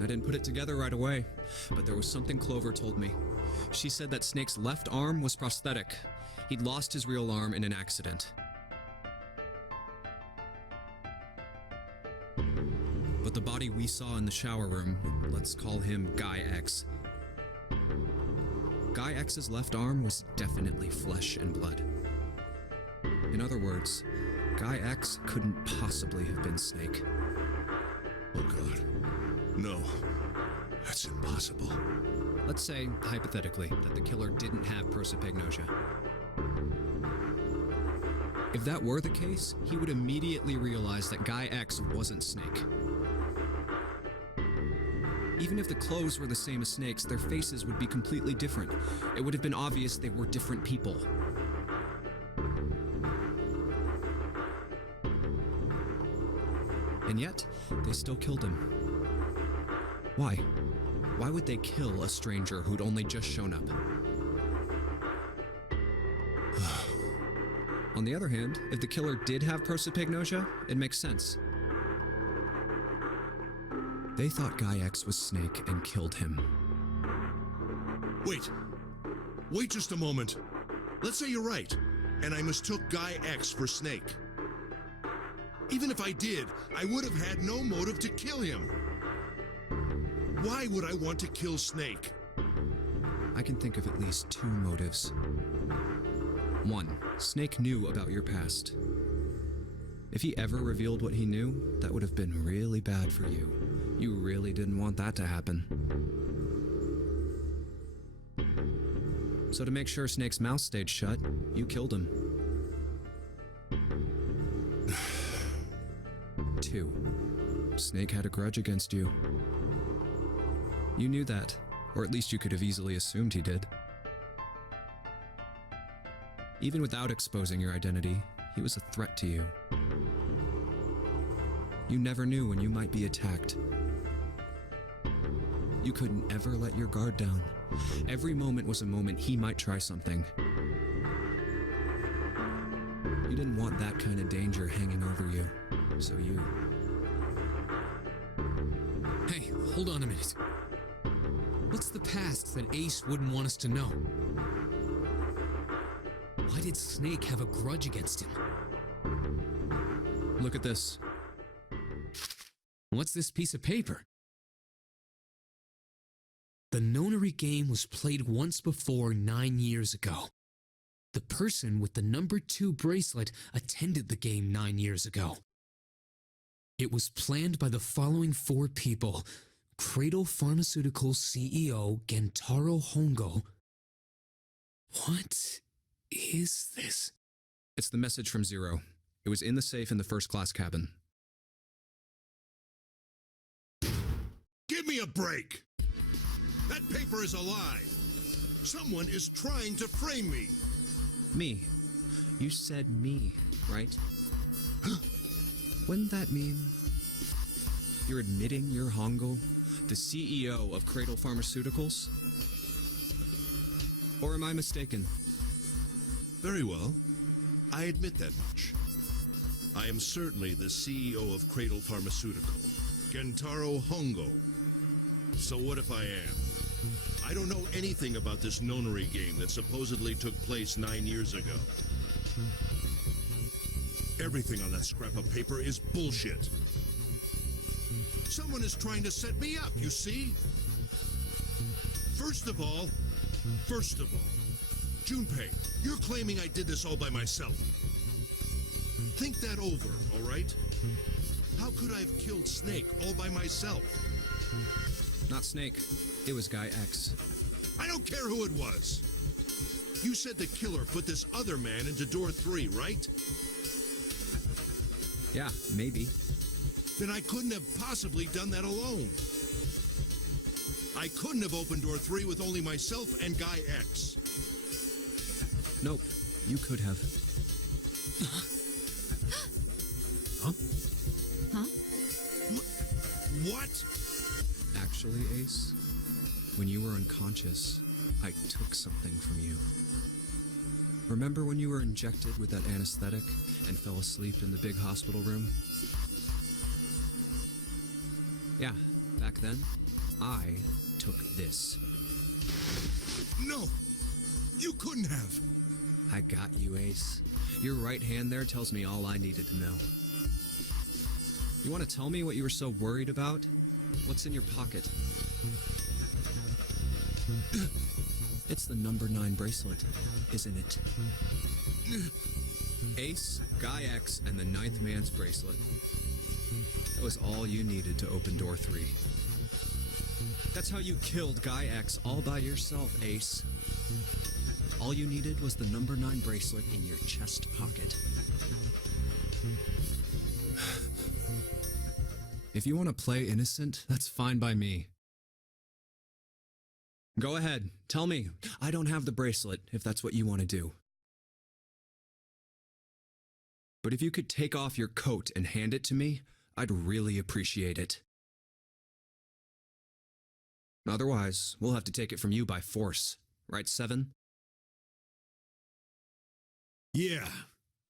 I didn't put it together right away, but there was something Clover told me. She said that Snake's left arm was prosthetic. He'd lost his real arm in an accident. But the body we saw in the shower room, let's call him Guy X. Guy X's left arm was definitely flesh and blood. In other words, Guy X couldn't possibly have been Snake. Oh God. No. That's impossible. Let's say, hypothetically, that the killer didn't have prosopagnosia. If that were the case, he would immediately realize that Guy X wasn't Snake. Even if the clothes were the same as Snake's, their faces would be completely different. It would have been obvious they were different people. And yet, they still killed him. Why? Why would they kill a stranger who'd only just shown up? On the other hand, if the killer did have prosopagnosia, it makes sense. They thought Guy X was Snake and killed him. Wait. Wait just a moment. Let's say you're right, and I mistook Guy X for Snake. Even if I did, I would have had no motive to kill him. Why would I want to kill Snake? I can think of at least two motives. One, Snake knew about your past. If he ever revealed what he knew, that would have been really bad for you. You really didn't want that to happen. So to make sure Snake's mouth stayed shut, you killed him. Two, Snake had a grudge against you. You knew that, or at least you could have easily assumed he did. Even without exposing your identity, he was a threat to you. You never knew when you might be attacked. You couldn't ever let your guard down. Every moment was a moment he might try something. You didn't want that kind of danger hanging over you, so you... Hey, hold on a minute. What's the past that Ace wouldn't want us to know? Why did Snake have a grudge against him? Look at this. What's this piece of paper? The nonary game was played once before 9 years ago. The person with the number 2 bracelet attended the game 9 years ago. It was planned by the following 4 people: Cradle Pharmaceuticals CEO Gentaro Hongo. What is this? It's the message from Zero. It was in the safe in the first-class cabin. Give me a break! That paper is a lie! Someone is trying to frame me! Me. You said me, right? Wouldn't that mean you're admitting you're Hongo, the CEO of Cradle Pharmaceuticals? Or am I mistaken? Very well. I admit that much. I am certainly the CEO of Cradle Pharmaceutical, Gentaro Hongo. So what if I am? I don't know anything about this nonary game that supposedly took place 9 years ago. Everything on that scrap of paper is bullshit. Someone is trying to set me up, you see? First of all, Junpei, you're claiming I did this all by myself. Think that over, all right? How could I have killed Snake all by myself? Not Snake. It was Guy X. I don't care who it was. You said the killer put this other man into door 3, right? Yeah, maybe. Then I couldn't have possibly done that alone. I couldn't have opened door 3 with only myself and Guy X. Nope, you could have. Huh? Huh? What? Actually, Ace, when you were unconscious, I took something from you. Remember when you were injected with that anesthetic and fell asleep in the big hospital room? Yeah, back then, I took this. No! You couldn't have! I got you, Ace. Your right hand there tells me all I needed to know. You want to tell me what you were so worried about? What's in your pocket? It's the number 9 bracelet, isn't it? Ace, Guy X, and the 9th man's bracelet. That was all you needed to open door 3. That's how you killed Guy X all by yourself, Ace. All you needed was the number 9 bracelet in your chest pocket. If you want to play innocent, that's fine by me. Go ahead, tell me. I don't have the bracelet, if that's what you want to do. But if you could take off your coat and hand it to me, I'd really appreciate it. Otherwise, we'll have to take it from you by force. Right, Seven? Yeah,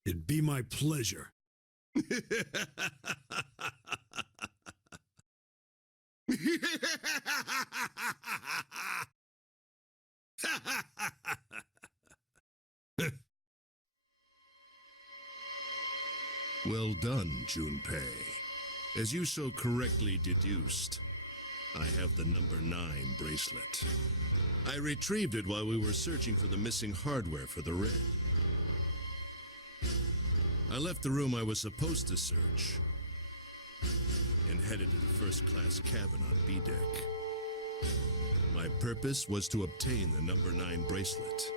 it'd be my pleasure. done, Junpei. As you so correctly deduced, I have the number 9 bracelet. I retrieved it while we were searching for the missing hardware for the red. I left the room I was supposed to search and headed to the first-class cabin on B deck. My purpose was to obtain the number 9 bracelet.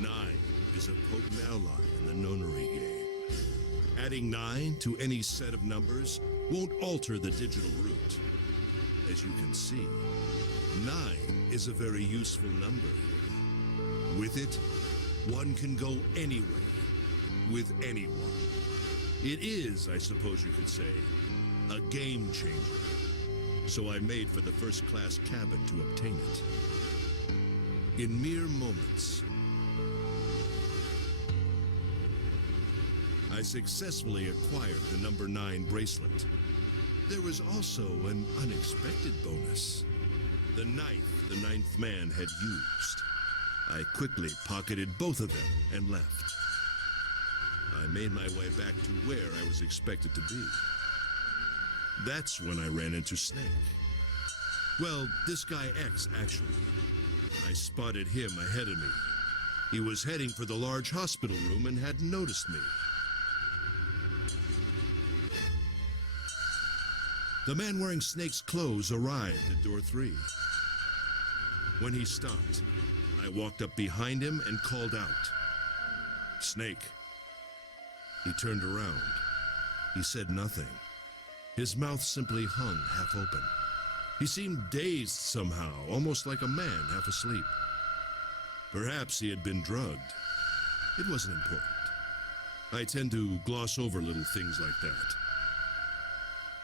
9 is a potent ally in the nonary game. Adding 9 to any set of numbers won't alter the digital root. As you can see, 9 is a very useful number. With it, one can go anywhere, with anyone. It is, I suppose you could say, a game changer. So I made for the first-class cabin to obtain it. In mere moments, I successfully acquired the number 9 bracelet. There was also an unexpected bonus. The knife the 9th man had used. I quickly pocketed both of them and left. I made my way back to where I was expected to be. That's when I ran into Snake. Well, this guy X, actually. I spotted him ahead of me. He was heading for the large hospital room and hadn't noticed me. The man wearing Snake's clothes arrived at door 3. When he stopped, I walked up behind him and called out, "Snake." He turned around. He said nothing. His mouth simply hung half open. He seemed dazed somehow, almost like a man half asleep. Perhaps he had been drugged. It wasn't important. I tend to gloss over little things like that.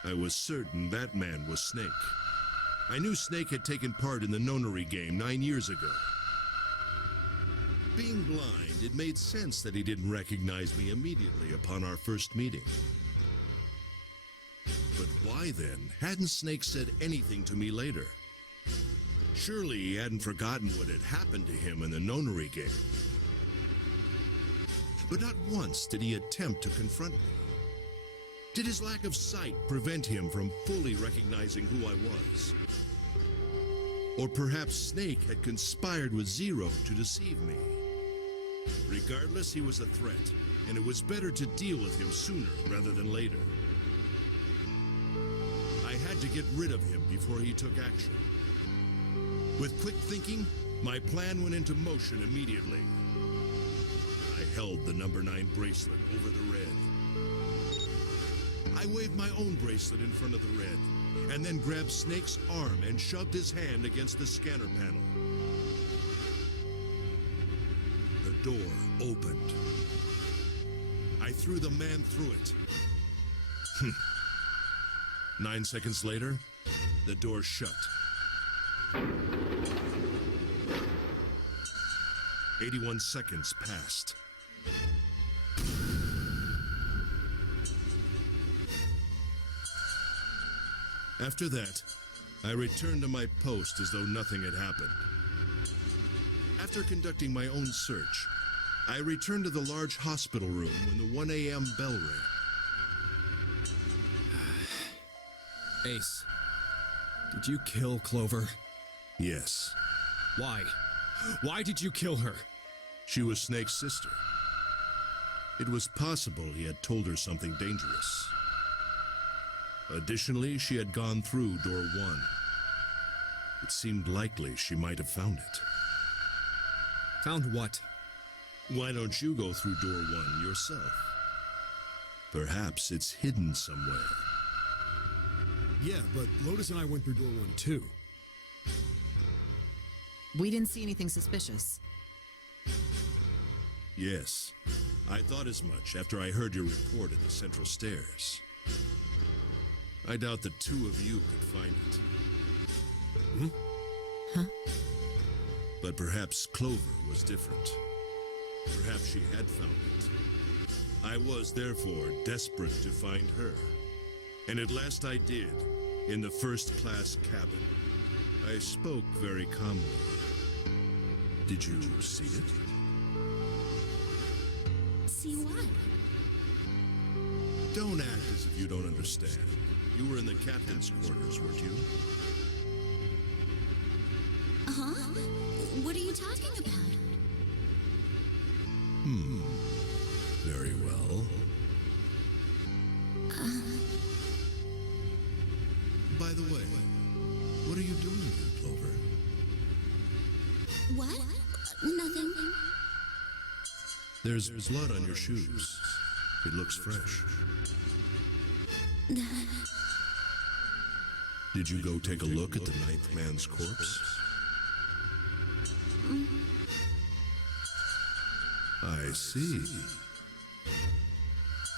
I was certain that man was Snake. I knew Snake had taken part in the nonary game 9 years ago. Being blind, it made sense that he didn't recognize me immediately upon our first meeting. But why then hadn't Snake said anything to me later? Surely he hadn't forgotten what had happened to him in the nonary game. But not once did he attempt to confront me. Did his lack of sight prevent him from fully recognizing who I was? Or perhaps Snake had conspired with Zero to deceive me. Regardless, he was a threat, and it was better to deal with him sooner rather than later. I had to get rid of him before he took action. With quick thinking, my plan went into motion immediately. I held the number 9 bracelet over the red. I waved my own bracelet in front of the red, and then grabbed Snake's arm and shoved his hand against the scanner panel. The door opened. I threw the man through it. 9 seconds later, the door shut. 81 seconds passed. After that, I returned to my post as though nothing had happened. After conducting my own search, I returned to the large hospital room when the 1 a.m. bell rang. Ace, did you kill Clover? Yes. Why? Why did you kill her? She was Snake's sister. It was possible he had told her something dangerous. Additionally, she had gone through door 1. It seemed likely she might have found it. Found what? Why don't you go through door 1 yourself? Perhaps it's hidden somewhere. Yeah, but Lotus and I went through door 1 too. We didn't see anything suspicious. Yes, I thought as much after I heard your report at the central stairs. I doubt the two of you could find it. Huh? But perhaps Clover was different. Perhaps she had found it. I was, therefore, desperate to find her. And at last I did, in the first-class cabin. I spoke very calmly. Did you see it? See what? Don't act as if you don't understand. You were in the captain's quarters, weren't you? Huh? What are you talking about? Very well. By the way, what are you doing here, Clover? What? Nothing. There's blood on your shoes. It looks fresh. Did you go take a look at the ninth man's corpse? I see.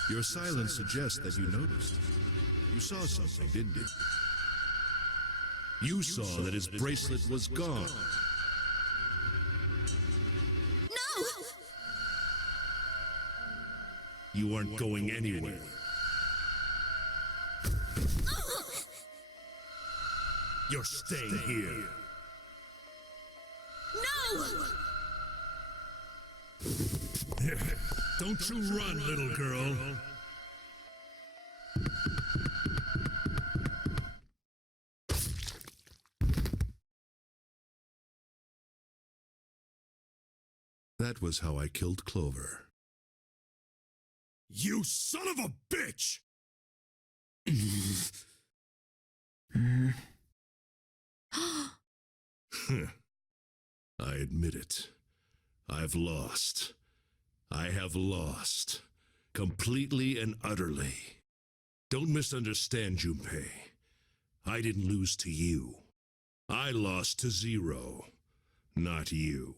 Your silence suggests that you noticed. You saw something, didn't you? You saw that his bracelet was gone. No! You aren't going anywhere. You're staying here. No! Don't you run, little girl. That was how I killed Clover. You son of a bitch! I admit it. I've lost. I have lost. Completely and utterly. Don't misunderstand, Junpei. I didn't lose to you. I lost to Zero, not you.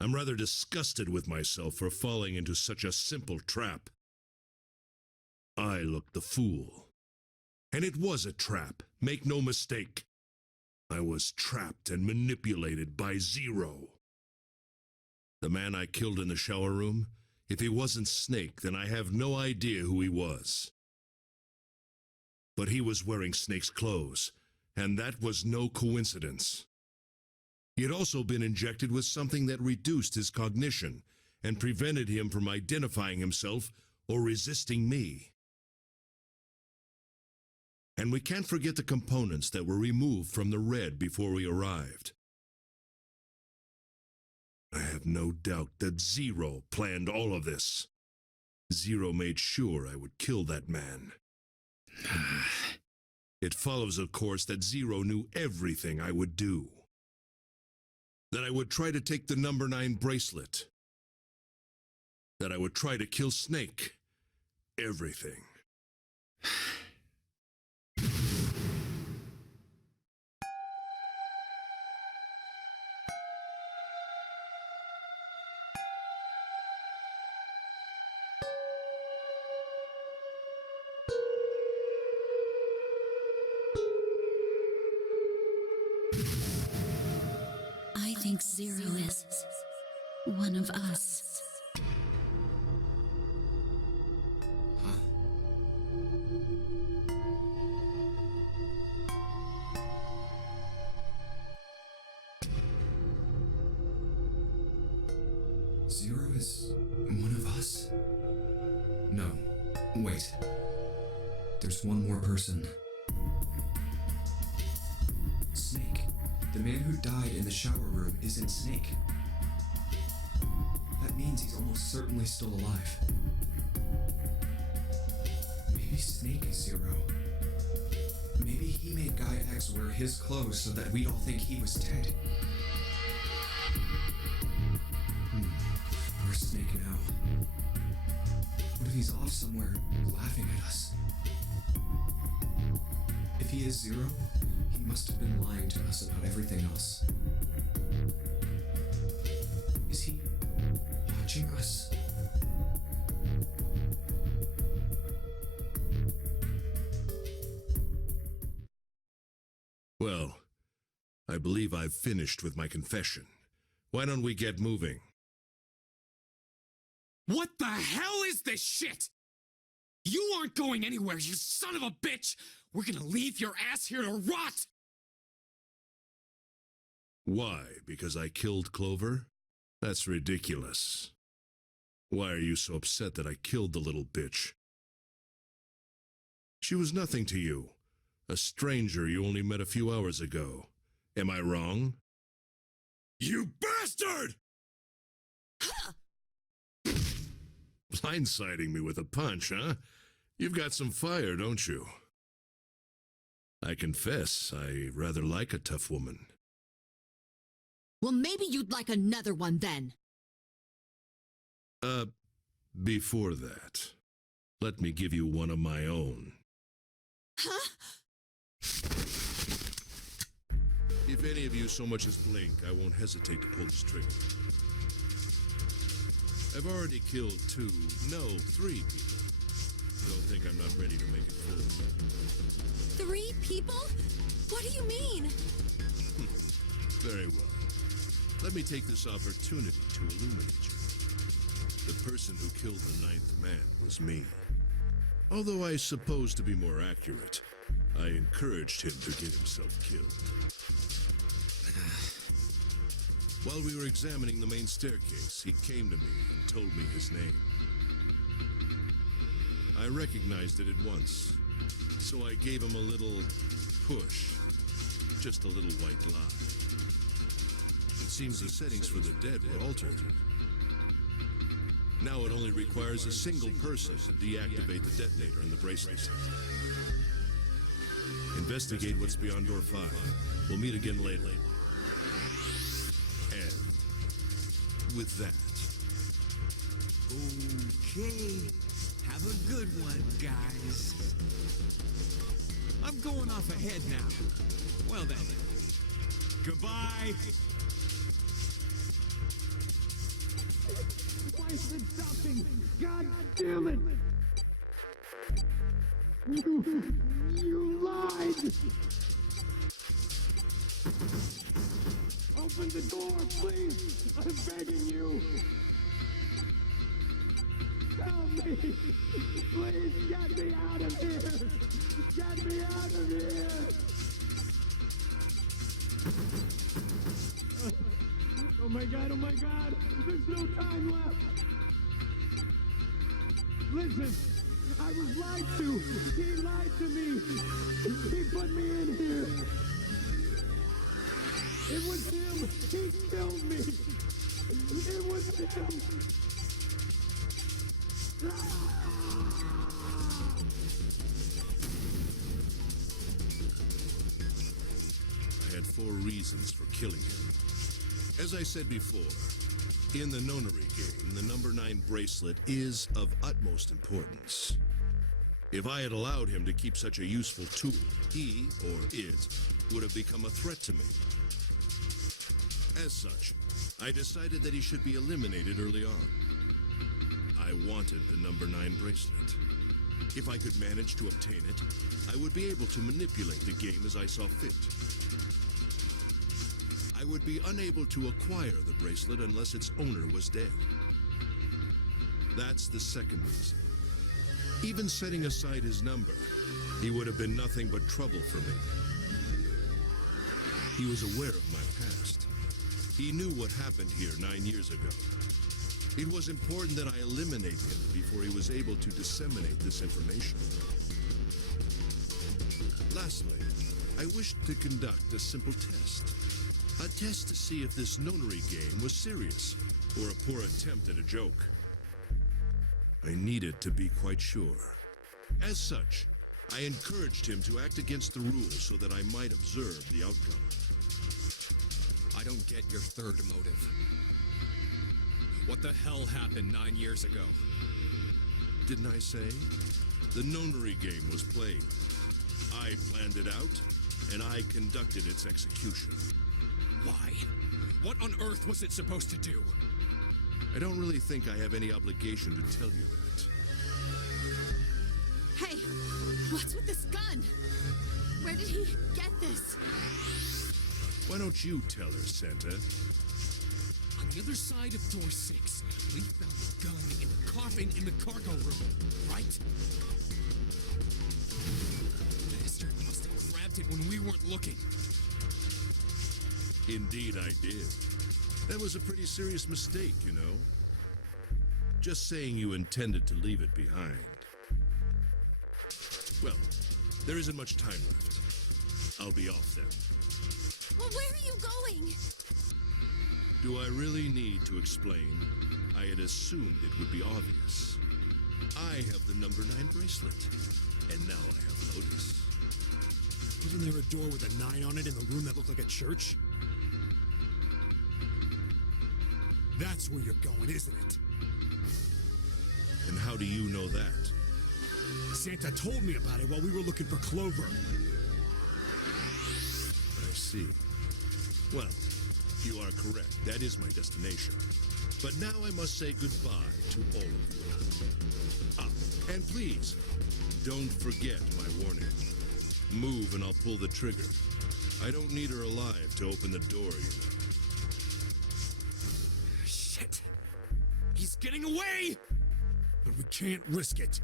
I'm rather disgusted with myself for falling into such a simple trap. I looked the fool. And it was a trap, make no mistake. I was trapped and manipulated by Zero. The man I killed in the shower room, if he wasn't Snake, then I have no idea who he was. But he was wearing Snake's clothes, and that was no coincidence. He had also been injected with something that reduced his cognition and prevented him from identifying himself or resisting me. And we can't forget the components that were removed from the red before we arrived. I have no doubt that Zero planned all of this. Zero made sure I would kill that man. It follows, of course, that Zero knew everything I would do. That I would try to take the number 9 bracelet. That I would try to kill Snake. Everything. I think Zero is one of us. Zero is one of us? No. Wait. There's one more person. Snake. The man who died in the shower room isn't Snake. That means he's almost certainly still alive. Maybe Snake is Zero. Maybe he made Guy X wear his clothes so that we'd all think he was dead. Where's Snake now? What if he's off somewhere laughing at us? If he is Zero, he must have been lying to us about everything else. Is he watching us? Well, I believe I've finished with my confession. Why don't we get moving? What the hell is this shit? You aren't going anywhere, you son of a bitch! We're gonna leave your ass here to rot! Why? Because I killed Clover? That's ridiculous. Why are you so upset that I killed the little bitch? She was nothing to you. A stranger you only met a few hours ago. Am I wrong? You bastard! Blindsiding me with a punch, huh? You've got some fire, don't you? I confess, I rather like a tough woman. Well, maybe you'd like another one then. Before that, let me give you one of my own. Huh? If any of you so much as blink, I won't hesitate to pull this trigger. I've already killed 3 people. Don't think I'm not ready to make it full. 3 people? What do you mean? Very well. Let me take this opportunity to illuminate you. The person who killed the 9th man was me. Although I suppose to be more accurate, I encouraged him to get himself killed. While we were examining the main staircase, he came to me and told me his name. I recognized it at once, so I gave him a little push. Just a little white lie. It seems the settings for the dead were altered. Now it only requires a single person to deactivate the detonator in the bracelet. Investigate what's beyond door 5. We'll meet again later. And with that... Okay. Have a good one, guys. I'm going off ahead now. Well then. Goodbye. Why is it stopping? God damn it! You lied! Open the door, please! I'm begging you! Help me! Please get me out of here! Get me out of here! Oh my god, oh my god! There's no time left! Listen! I was lied to! He lied to me! He put me in here! It was him! He killed me! It was him! I had 4 reasons for killing him. As I said before, in the nonary game, the number 9 bracelet is of utmost importance. If I had allowed him to keep such a useful tool, he, or it, would have become a threat to me. As such, I decided that he should be eliminated early on. I wanted the number 9 bracelet. If I could manage to obtain it, I would be able to manipulate the game as I saw fit. I would be unable to acquire the bracelet unless its owner was dead. That's the second reason. Even setting aside his number, he would have been nothing but trouble for me. He was aware of my past. He knew what happened here 9 years ago. It was important that I eliminate him before he was able to disseminate this information. Lastly, I wished to conduct a simple test. A test to see if this nonary game was serious, or a poor attempt at a joke. I needed to be quite sure. As such, I encouraged him to act against the rules so that I might observe the outcome. I don't get your third motive. What the hell happened 9 years ago? Didn't I say? The nonary game was played. I planned it out, and I conducted its execution. Why? What on earth was it supposed to do? I don't really think I have any obligation to tell you that. Hey, what's with this gun? Where did he get this? Why don't you tell her, Santa? On the other side of door 6, we found the gun in the coffin in the cargo room, right? The bastard must have grabbed it when we weren't looking. Indeed I did. That was a pretty serious mistake, you know. just saying you intended to leave it behind. Well, there isn't much time left. I'll be off then. Well, where are you going? Do I really need to explain? I had assumed it would be obvious. I have the number 9 bracelet, and now I have Lotus. Isn't there a door with a 9 on it in the room that looked like a church? That's where you're going, isn't it? And how do you know that? Santa told me about it while we were looking for Clover. I see. Well, you are correct. That is my destination. But now I must say goodbye to all of you. Ah, and please, don't forget my warning. Move and I'll pull the trigger. I don't need her alive to open the door, you know. Shit! He's getting away! But we can't risk it.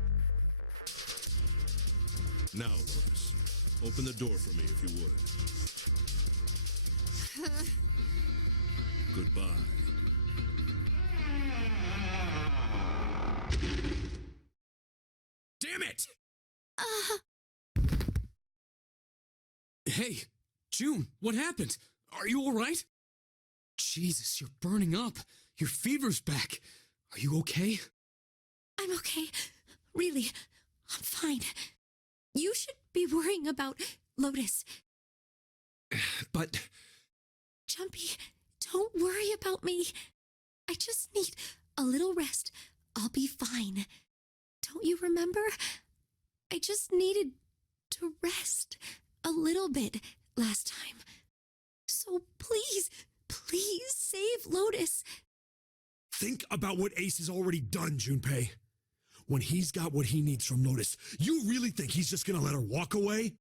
Now, Lotus, open the door for me if you would. Goodbye. Damn it! Hey, June, what happened? Are you all right? Jesus, you're burning up. Your fever's back. Are you okay? I'm okay. Really, I'm fine. You should be worrying about Lotus. But Jumpy, don't worry about me. I just need a little rest. I'll be fine. Don't you remember? I just needed to rest a little bit last time. So please, please save Lotus. Think about what Ace has already done, Junpei. When he's got what he needs from Lotus, you really think he's just gonna let her walk away?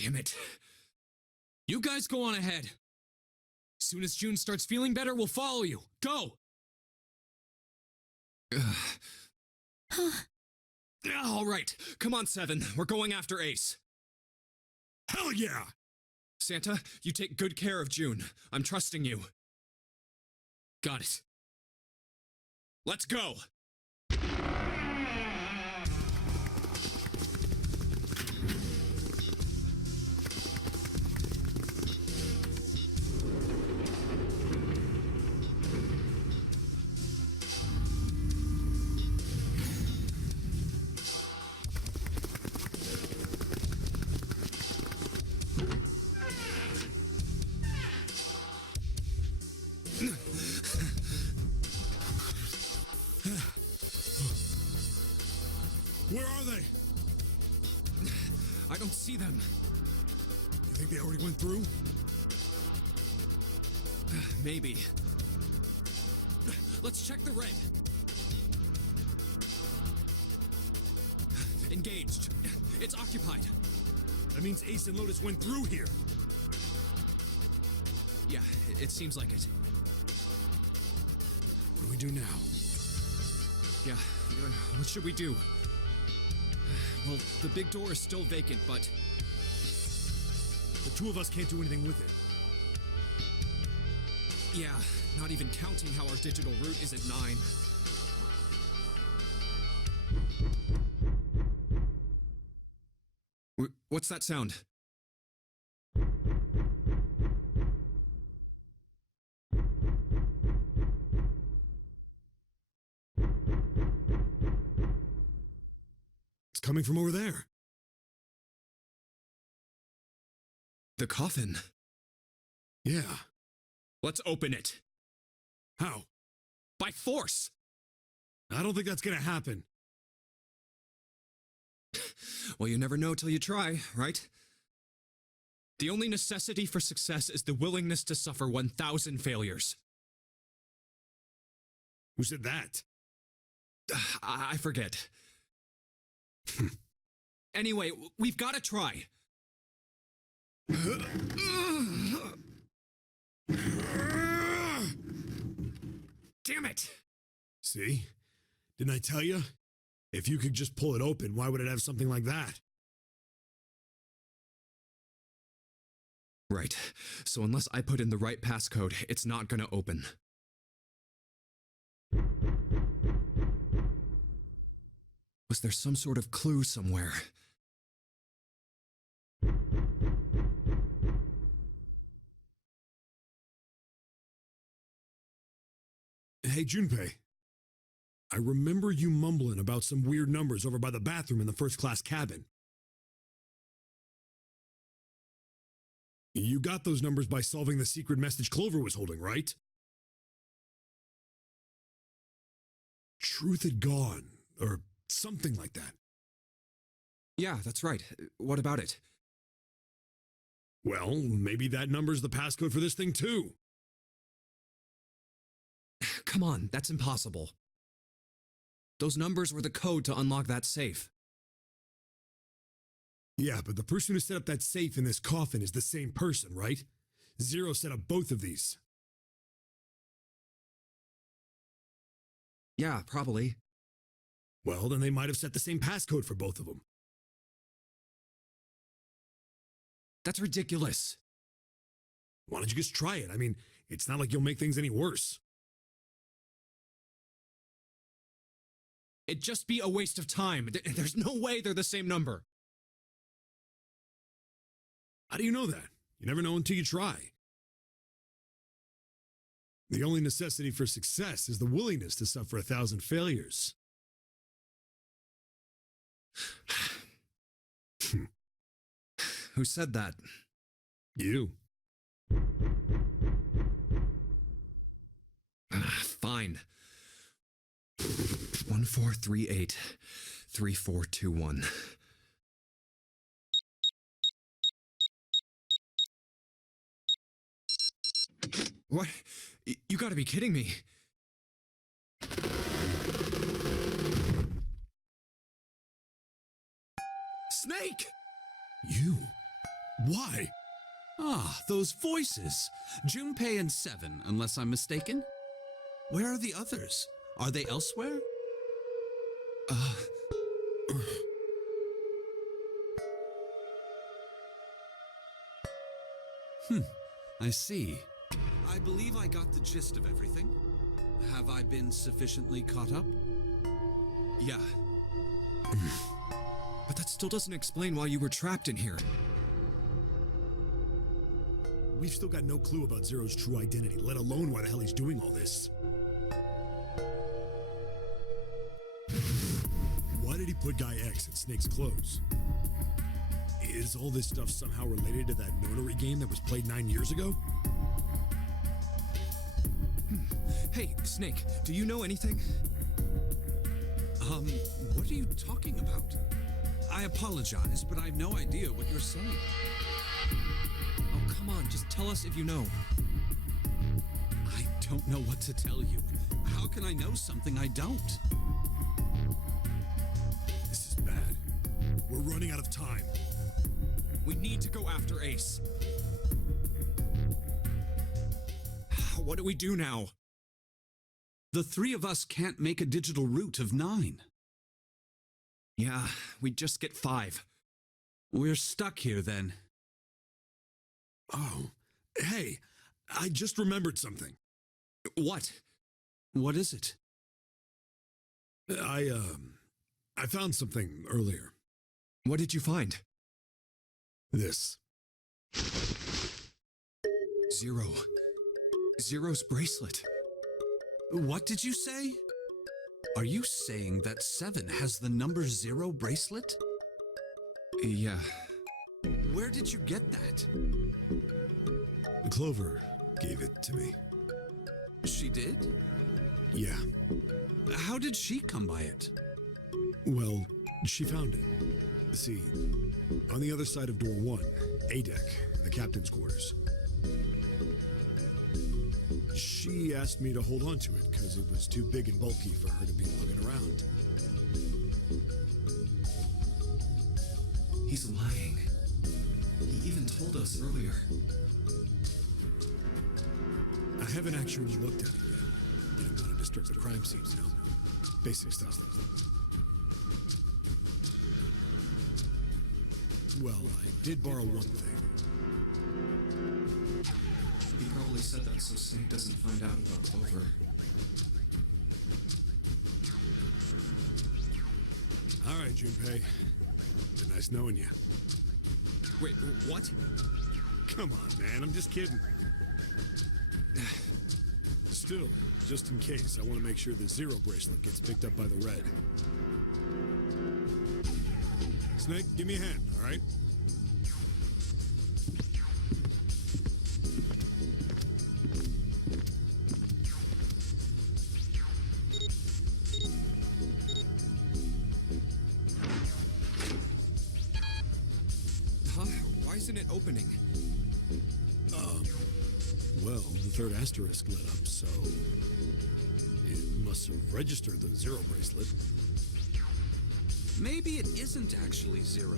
damn it. You guys go on ahead. Soon as June starts feeling better, we'll follow you. Go! All right, come on, Seven. We're going after Ace. Hell yeah! Santa, you take good care of June. I'm trusting you. Got it. Let's go! Where are they? I don't see them. You think they already went through? Maybe. Let's check the red. Engaged. It's occupied. That means Ace and Lotus went through here. Yeah, it seems like it. What do we do now? Yeah, what should we do? Well, the big door is still vacant, but... The two of us can't do anything with it. Yeah, not even counting how our digital route is at 9. What's that sound? It's coming from over there. The coffin. Yeah. Let's open it. How? By force! I don't think that's gonna happen. Well, you never know till you try, right? The only necessity for success is the willingness to suffer 1,000 failures. Who said that? I forget. Anyway, we've got to try. Damn it! See? Didn't I tell you? If you could just pull it open, why would it have something like that? Right. So unless I put in the right passcode, it's not gonna open. Was there some sort of clue somewhere? Hey, Junpei. I remember you mumbling about some weird numbers over by the bathroom in the first-class cabin. You got those numbers by solving the secret message Clover was holding, right? Truth had gone, or something like that. Yeah, that's right. What about it? Well, maybe that number's the passcode for this thing too. Come on, that's impossible. Those numbers were the code to unlock that safe. Yeah, but the person who set up that safe in this coffin is the same person, right? Zero set up both of these. Yeah, probably. Well, then they might have set the same passcode for both of them. That's ridiculous. Why don't you just try it? I mean, it's not like you'll make things any worse. It'd just be a waste of time. There's no way they're the same number. How do you know that? You never know until you try. The only necessity for success is the willingness to suffer 1,000 failures. Who said that? You. Fine. 1438 3421. What? You gotta be kidding me. Snake! You? Why? Ah, those voices. Junpei and Seven, unless I'm mistaken. Where are the others? Are they elsewhere? I see. I believe I got the gist of everything. Have I been sufficiently caught up? Yeah. But that still doesn't explain why you were trapped in here. We've still got no clue about Zero's true identity, let alone why the hell he's doing all this. Why did he put Guy X in Snake's clothes? Is all this stuff somehow related to that notary game that was played 9 years ago? Hey, Snake, do you know anything? What are you talking about? I apologize, but I have no idea what you're saying. Oh, come on, just tell us if you know. I don't know what to tell you. How can I know something I don't? This is bad. We're running out of time. We need to go after Ace. What do we do now? The three of us can't make a digital route of 9. Yeah, we just get 5. We're stuck here then. Oh, hey, I just remembered something. What? What is it? I found something earlier. What did you find? This. Zero's bracelet. What did you say? Are you saying that 7 has the number 0 bracelet? Yeah. Where did you get that? Clover gave it to me. She did? Yeah. How did she come by it? Well, she found it. See, on the other side of door 1, A deck, the captain's quarters. She asked me to hold on to it because it was too big and bulky for her to be lugging around. He's lying. He even told us earlier. I haven't actually looked at it yet. Didn't want to disturb the crime scene, you know? Basic stuff. Well, I did borrow one thing. said that so Snake doesn't find out about Clover. All right, Junpei. Been nice knowing you. Wait, what? Come on, man. I'm just kidding. Still, just in case, I want to make sure the Zero bracelet gets picked up by the Red. Snake, give me a hand, all right? Huh? Why isn't it opening? Well, the third asterisk lit up, so it must have registered the Zero bracelet. Maybe it isn't actually zero.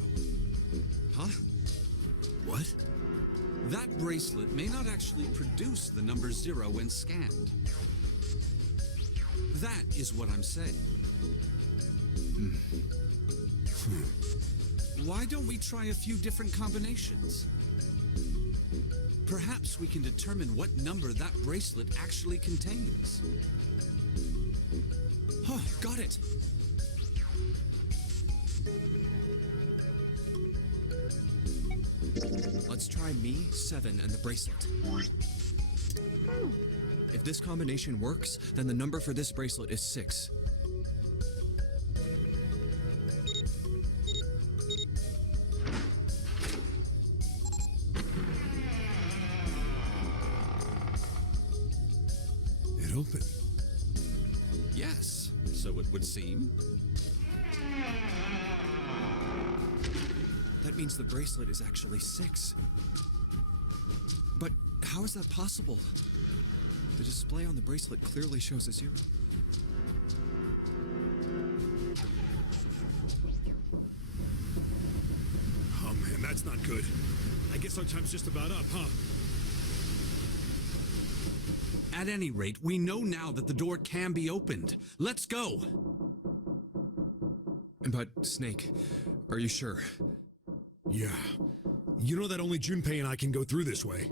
Huh? What? That bracelet may not actually produce the number 0 when scanned. That is what I'm saying. Why don't we try a few different combinations? Perhaps we can determine what number that bracelet actually contains. Oh, got it! Let's try me, 7, and the bracelet. If this combination works, then the number for this bracelet is 6. It opened. Yes, so it would seem. That means the bracelet is actually 6. But how is that possible? The display on the bracelet clearly shows a 0. Oh man, that's not good. I guess our time's just about up, huh? At any rate, we know now that the door can be opened. Let's go! But, Snake, are you sure? Yeah. You know that only Junpei and I can go through this way.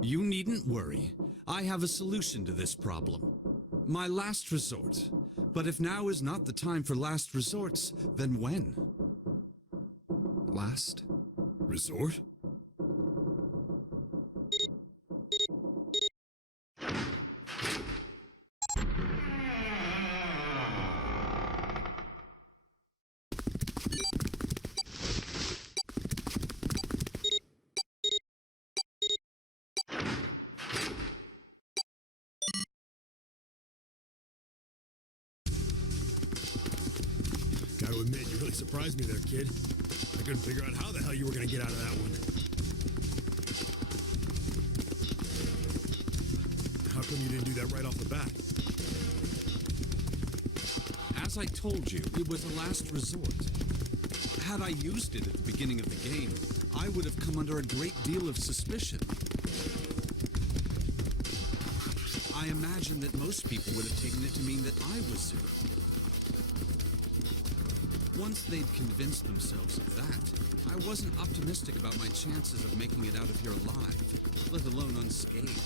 You needn't worry. I have a solution to this problem. My last resort. But if now is not the time for last resorts, then when? Last? Resort? Gotta admit, you really surprised me there, kid. I couldn't figure out how the hell you were gonna get out of that one. How come you didn't do that right off the bat? As I told you, it was a last resort. Had I used it at the beginning of the game, I would have come under a great deal of suspicion. I imagine that most people would have taken it to mean that I was 0. Once they'd convinced themselves of that, I wasn't optimistic about my chances of making it out of here alive, let alone unscathed.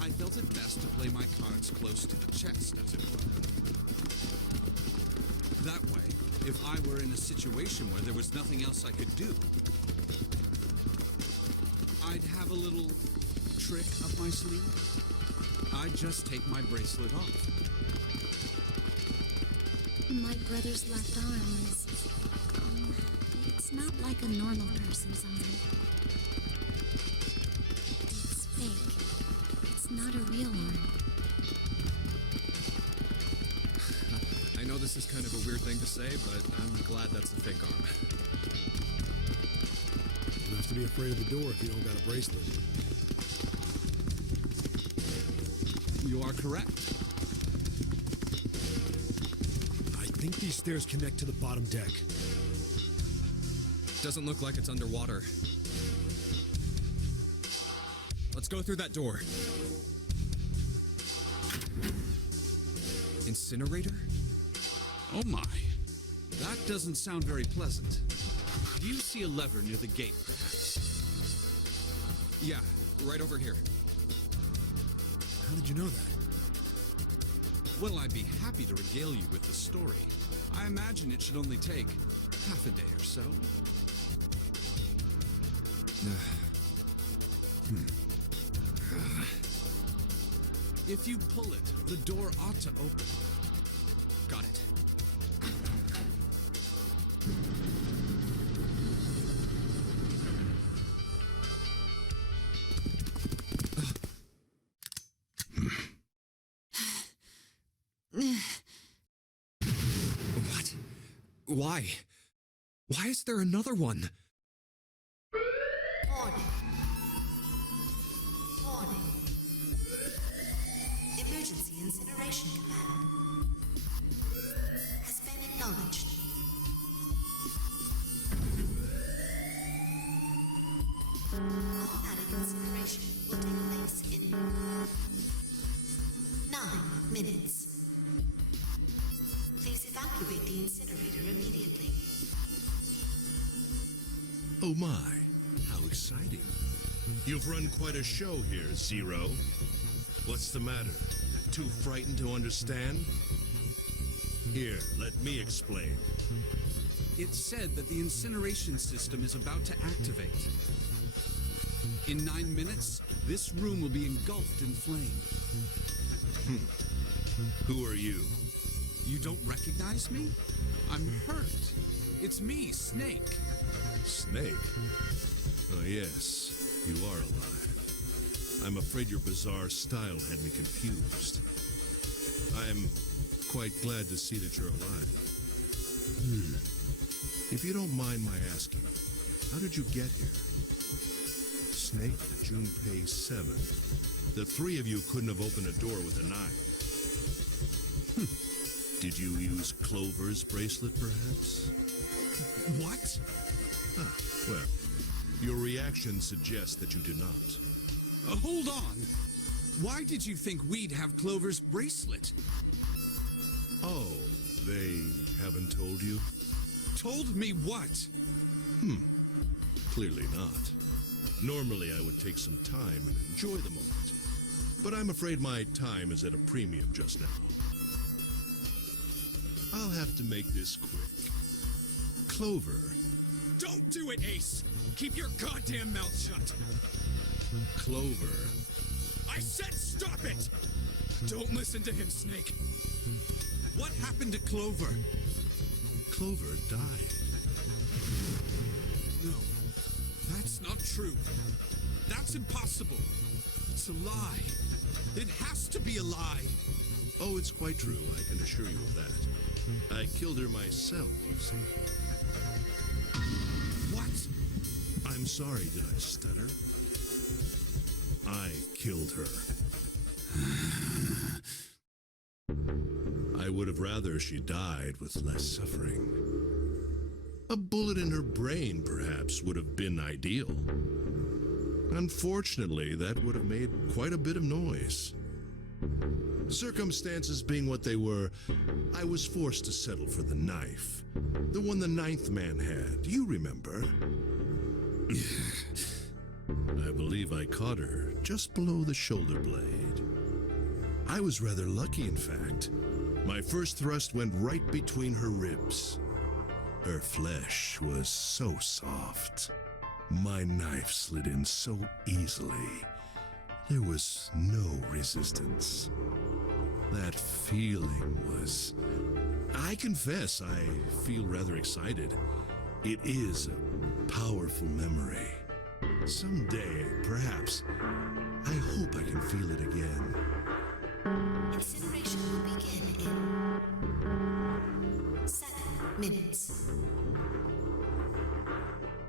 I felt it best to play my cards close to the chest, as it were. That way, if I were in a situation where there was nothing else I could do, I'd have a little trick up my sleeve. I'd just take my bracelet off. My brother's left arm is, it's not like a normal person's arm. It's fake. It's not a real arm. I know this is kind of a weird thing to say, but I'm glad that's a fake arm. You don't have to be afraid of the door if you don't got a bracelet. You are correct. I think these stairs connect to the bottom deck. Doesn't look like it's underwater. Let's go through that door. Incinerator? Oh my. That doesn't sound very pleasant. Do you see a lever near the gate, perhaps? Yeah, right over here. How did you know that? Well, I'd be happy to regale you with the story. I imagine it should only take half a day or so. If you pull it, the door ought to open. Got it. What? Why? Why is there another one? Warning. Warning. Emergency incineration command has been acknowledged. Automatic incineration will take place in 9 minutes. Please evacuate the incinerator immediately. Oh my, how exciting. You've run quite a show here, Zero. What's the matter? Too frightened to understand? Here, let me explain. It's said that the incineration system is about to activate. In 9 minutes, this room will be engulfed in flame. Who are you? You don't recognize me? I'm hurt. It's me, Snake. Snake? Oh yes, you are alive. I'm afraid your bizarre style had me confused. I'm quite glad to see that you're alive. If you don't mind my asking, how did you get here? Snake, Junpei 7. The three of you couldn't have opened a door with a knife. Did you use Clover's bracelet, perhaps? What? Ah, well, your reaction suggests that you did not. Hold on. Why did you think we'd have Clover's bracelet? Oh, they haven't told you? Told me what? Clearly not. Normally I would take some time and enjoy the moment. But I'm afraid my time is at a premium just now. I'll have to make this quick. Clover. Don't do it, Ace! Keep your goddamn mouth shut! Clover. I said stop it! Don't listen to him, Snake. What happened to Clover? Clover died. No, that's not true. That's impossible. It's a lie. It has to be a lie. Oh, it's quite true, I can assure you of that. I killed her myself, you see. What? I'm sorry, did I stutter? I killed her. I would have rather she died with less suffering. A bullet in her brain, perhaps, would have been ideal. Unfortunately, that would have made quite a bit of noise. Circumstances being what they were, I was forced to settle for the knife. The one the ninth man had, you remember? I believe I caught her just below the shoulder blade. I was rather lucky, in fact. My first thrust went right between her ribs. Her flesh was so soft. My knife slid in so easily. There was no resistance. That feeling was... I confess, I feel rather excited. It is a powerful memory. Someday, perhaps, I hope I can feel it again. Incineration will begin in 7 minutes.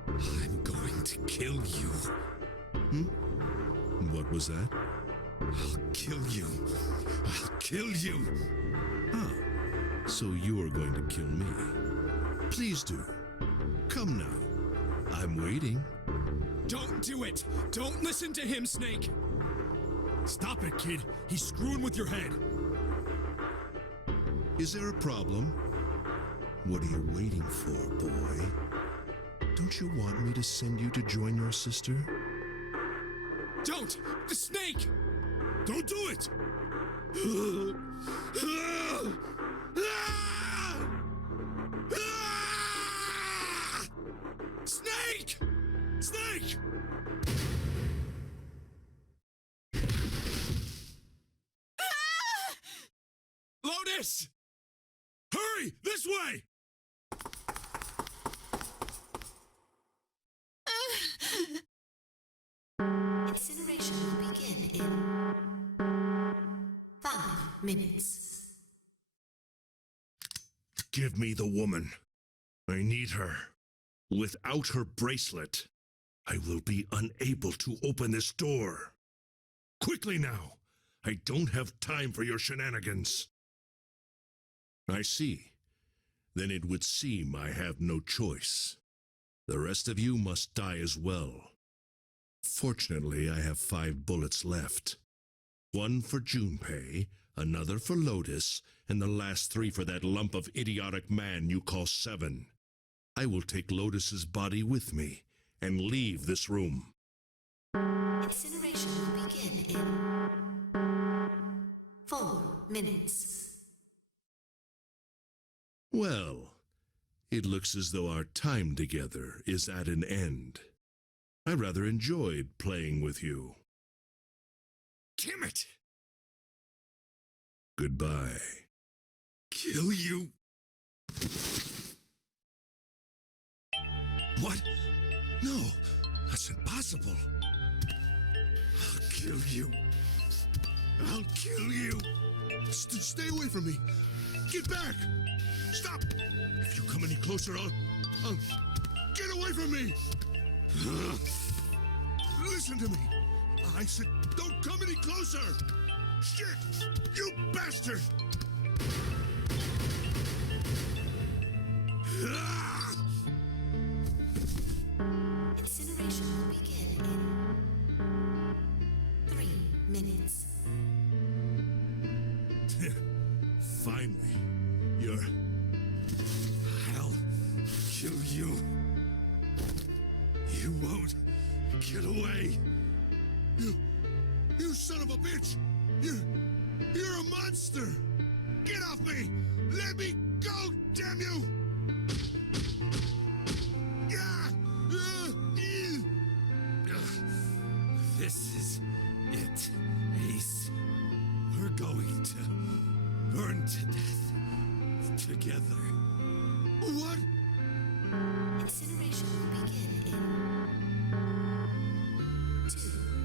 I'm going to kill you. What was that? I'll kill you. I'll kill you. Ah, so you're going to kill me. Please do. Come now. I'm waiting. Don't do it! Don't listen to him, Snake! Stop it, kid. He's screwing with your head. Is there a problem? What are you waiting for, boy? Don't you want me to send you to join your sister? Don't! The snake! Don't do it! Snake! Snake! Lotus! Hurry! This way! Incineration will begin in 5 minutes. Give me the woman. I need her. Without her bracelet, I will be unable to open this door. Quickly now! I don't have time for your shenanigans. I see. Then it would seem I have no choice. The rest of you must die as well. Fortunately, I have 5 bullets left. 1 for Junpei, another for Lotus, and the last 3 for that lump of idiotic man you call Seven. I will take Lotus's body with me and leave this room. Incineration will begin in 4 minutes. Well, it looks as though our time together is at an end. I rather enjoyed playing with you. Damn it! Goodbye. Kill you! What? No, that's impossible. I'll kill you. I'll kill you. Stay away from me. Get back. Stop. If you come any closer, I'll... Get away from me. Listen to me. I said don't come any closer. Shit. You bastard. Incineration will begin in 3 minutes. Finally, you're... I'll kill you. You won't get away. You son of a bitch! You're a monster! Get off me! Let me go, damn you! This is it, Ace. We're going to burn to death together. What? Incineration will begin in 2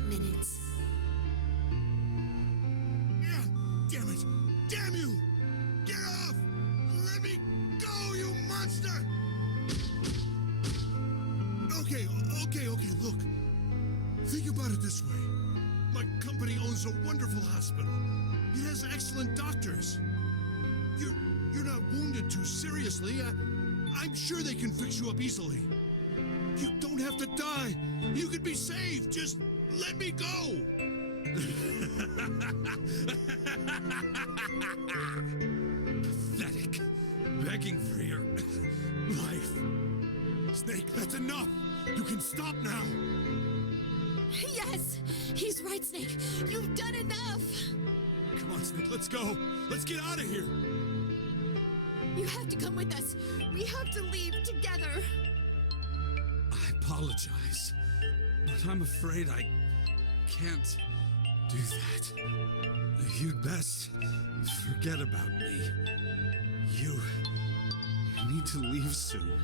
minutes. Damn it! Damn you! Get off! Let me go, you monster! Okay, look. Think about it this way. My company owns a wonderful hospital. It has excellent doctors. You're not wounded too seriously. I'm sure they can fix you up easily. You don't have to die. You could be saved. Just let me go. Pathetic. Begging for your life. Snake, that's enough. You can stop now. Yes! He's right, Snake. You've done enough! Come on, Snake, let's go. Let's get out of here. You have to come with us. We have to leave together. I apologize, but I'm afraid I can't do that. You'd best forget about me. You need to leave soon.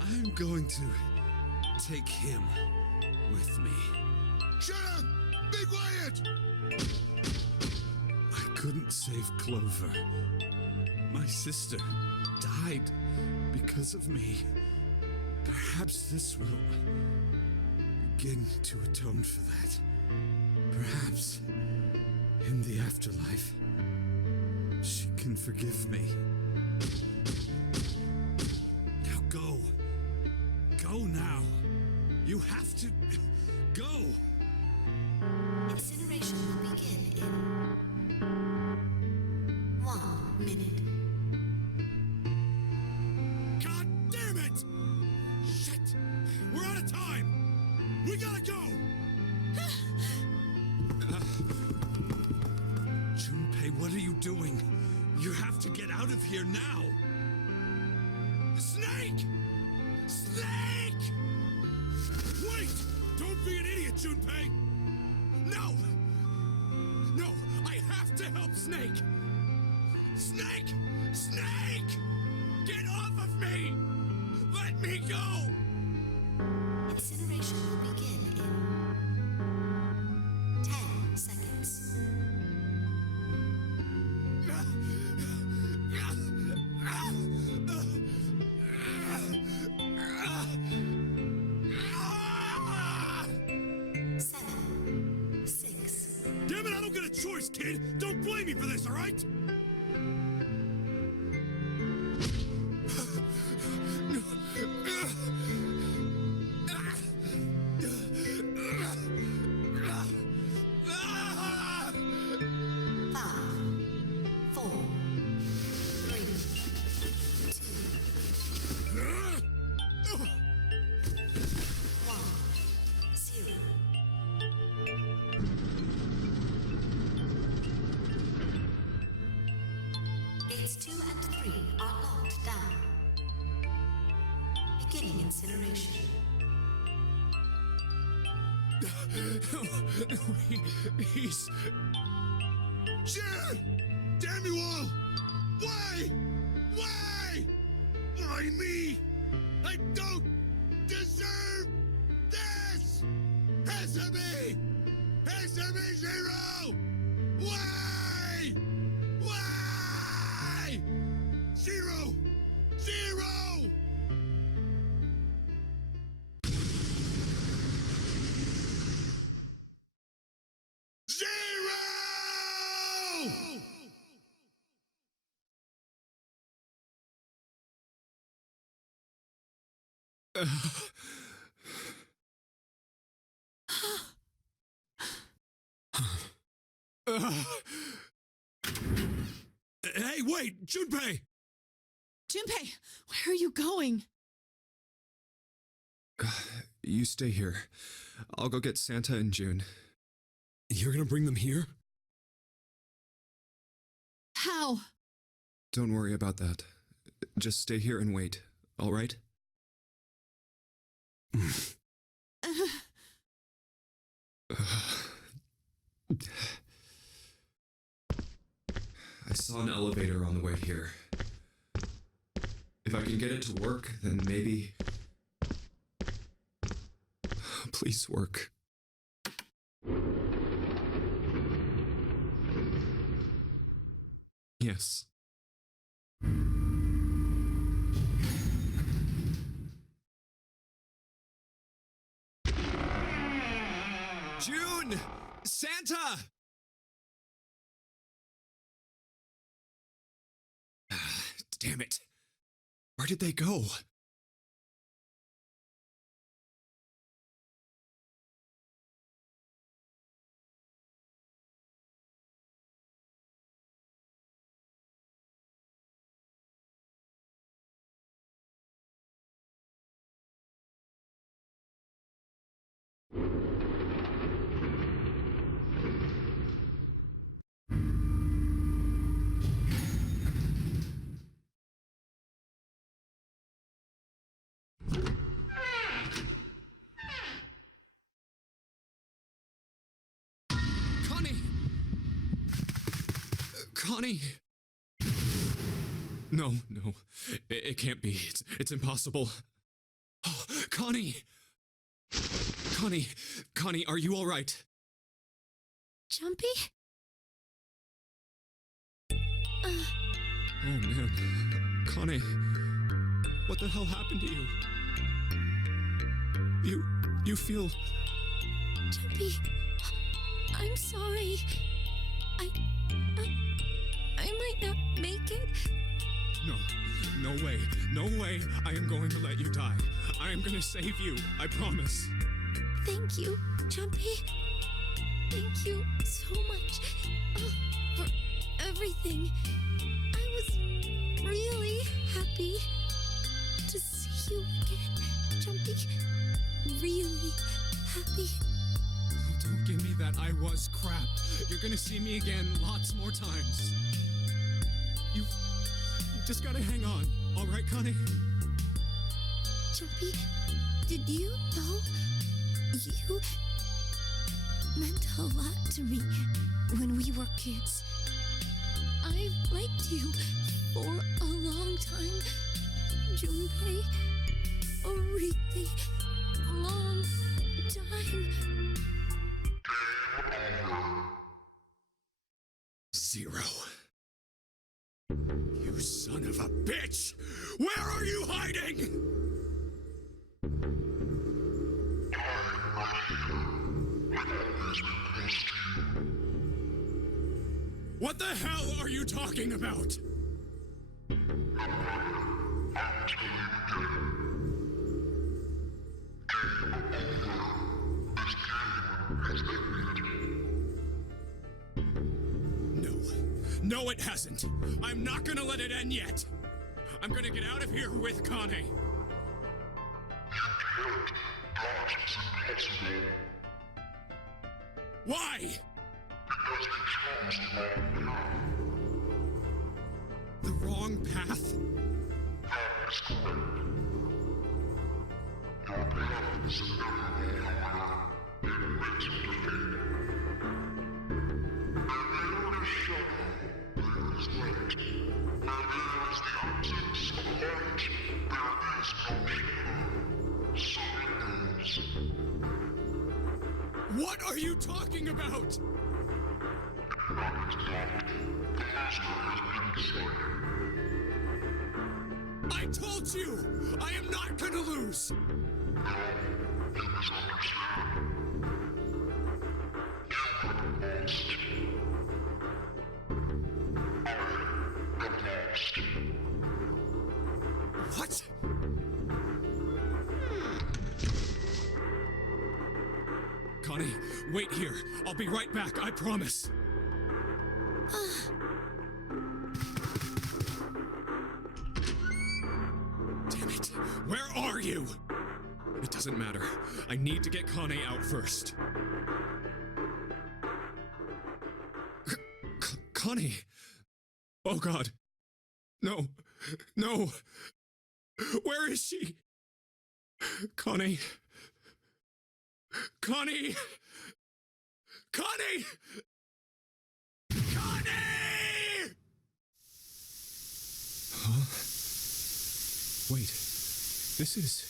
I'm going to take him with me. Shut up! Be quiet! I couldn't save Clover. My sister died because of me. Perhaps this will begin to atone for that. Perhaps in the afterlife, she can forgive me. Now go. Go now. You have to go. Incineration will begin in 1 minute. God damn it! Shit! We gotta go! Junpei, what are you doing? You have to get out of here now! Snake! Snake! Wait! Don't be an idiot, Junpei! No! No! I have to help Snake! Snake! Snake! Get off of me! Let me go! Incineration will begin in 10 seconds. Seven, 6. Damn it, I don't get a choice, kid! Don't blame me for this, alright? Gates 2 and 3 are locked down. Beginning incineration. He's... Shit! Damn you all! Why? Why? Why me? I don't deserve this! Answer me! Answer me, Zero! Why? Why? Zero! Zero! Hey, wait! Junpei! Junpei, where are you going? You stay here. I'll go get Santa and June. You're gonna bring them here? How? Don't worry about that. Just stay here and wait, all right? I saw an elevator on the way here. If I can get it to work, then maybe... Please work. Yes. June! Santa! Damn it. Where did they go? Connie! No, it can't be. It's impossible. Oh, Connie! Connie, are you all right? Jumpy? Oh man, Connie, what the hell happened to you? You feel... Jumpy, I'm sorry. I might not make it. No way. I am going to let you die. I am going to save you, I promise. Thank you, Jumpy. Thank you so much for everything. I was really happy to see you again, Jumpy. Really happy? Oh, don't give me that I was crap. You're gonna see me again lots more times. You just gotta hang on. All right, Connie? Jumpy, did you know you meant a lot to me when we were kids? I've liked you for a long time, Junpei. A really long time. 0. You son of a bitch! Where are you hiding? What the hell are you talking about? No, it hasn't. I'm not gonna let it end yet. I'm gonna get out of here with Connie. Why? Because you chose The wrong path? path is correct. Your path is inevitable, however. Admit defeat. Where there is shadow, there is light. Where there is the absence of light, there is no shadow. So it goes. What are you talking about? Not exact. The master has been decided. I told you! I am not gonna lose! No, you misunderstand. You have lost. I have lost. What? Connie, wait here. I'll be right back, I promise. Damn it. Where are you? It doesn't matter. I need to get Connie out first. Connie! Oh God. No. No. Where is she? Connie. Connie! Connie! Connie! Huh? Wait. This is...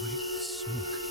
white smoke.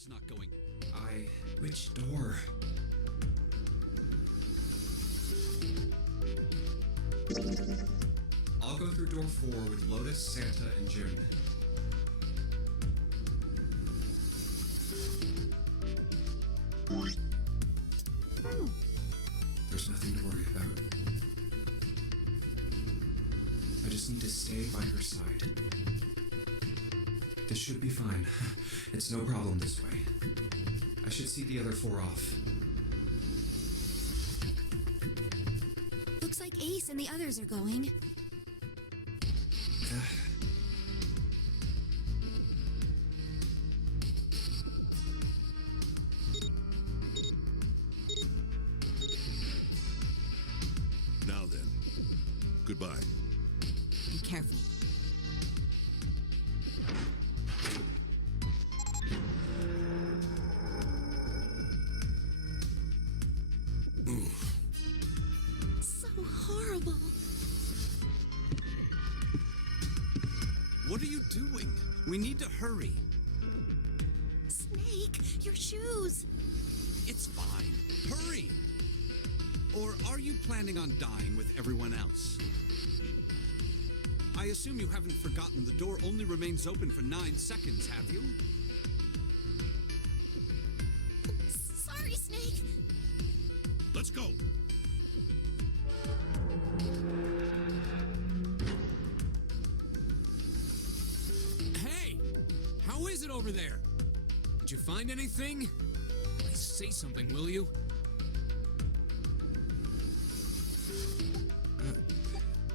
door's not going. Which door? I'll go through door 4 with Lotus, Santa, and June. There's nothing to worry about. I just need to stay by her side. This should be fine. It's no problem this way. I should see the other 4 off. Looks like Ace and the others are going. Now then, goodbye. Be careful. So horrible. What are you doing? We need to hurry. Snake, your shoes. It's fine. Hurry! Or are you planning on dying with everyone else? I assume you haven't forgotten the door only remains open for 9 seconds, have you? Sorry, Snake. Let's go. Hey! How is it over there? Did you find anything? Please say something, will you?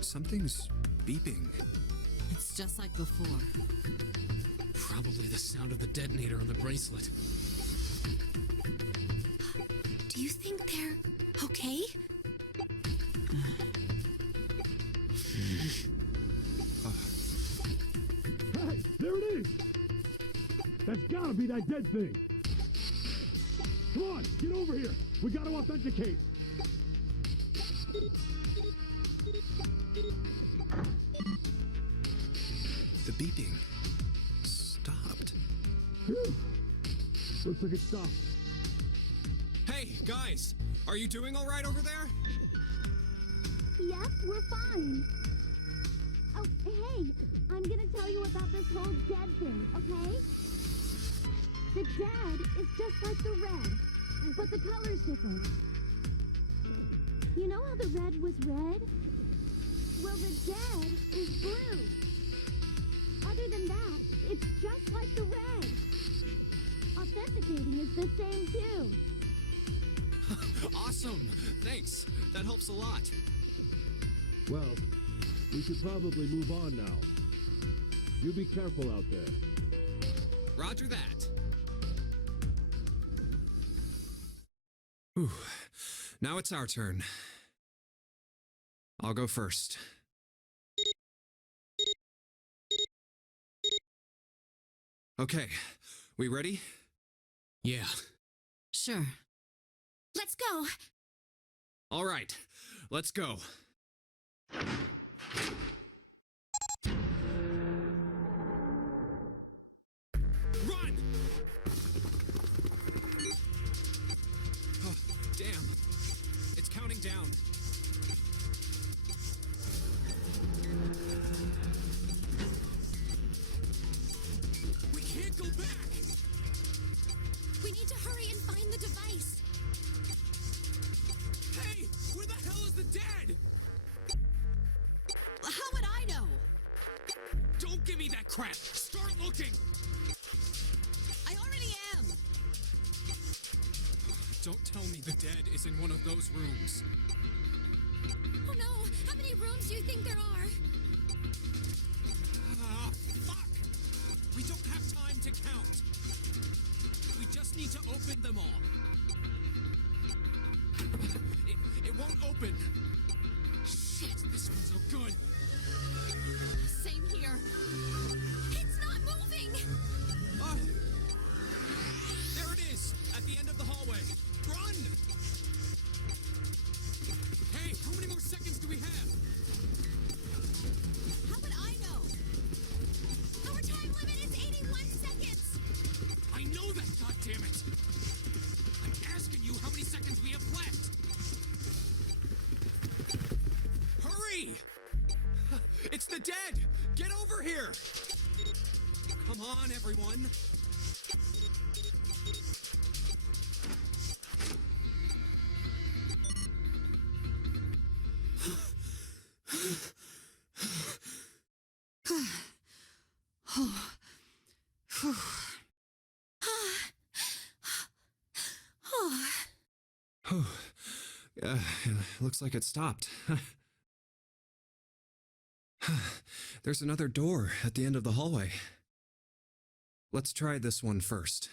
Something's beeping. It's just like before. Probably the sound of the detonator on the bracelet. Do you think they're okay? Hey, there it is! That's gotta be that dead thing! Come on, get over here! We gotta authenticate! The beeping stopped. Phew. Looks like it stopped. Hey, guys! Are you doing all right over there? Yep, we're fine. Oh, hey, I'm gonna tell you about this whole dead thing, okay? The dead is just like the red, but the color's different. You know how the red was red? Well, the dead is blue. Other than that, it's just like the red. Authenticating is the same too. Awesome! Thanks. That helps a lot. Well, we should probably move on now. You be careful out there. Roger that. Whew. Now it's our turn. I'll go first. Okay, we ready? Yeah. Sure. Let's go. All right. Let's go. Run! Oh, damn. It's counting down. We can't go back! We need to hurry and find the device. Hey! Where the hell is the dead? How would I know? Don't give me that crap! Start looking! I already am. Don't tell me the dead is in one of those rooms. Oh no, how many rooms do you think there are? Ah, fuck! We don't have time to count. We just need to open them all. It won't open. Shit, this one's no good. Same here. It's not moving! Oh! There it is, at the end of the hallway. Run! Hey, how many more seconds do we have? It's the dead! Get over here! Come on, everyone! Looks like it stopped. There's another door at the end of the hallway. Let's try this one first.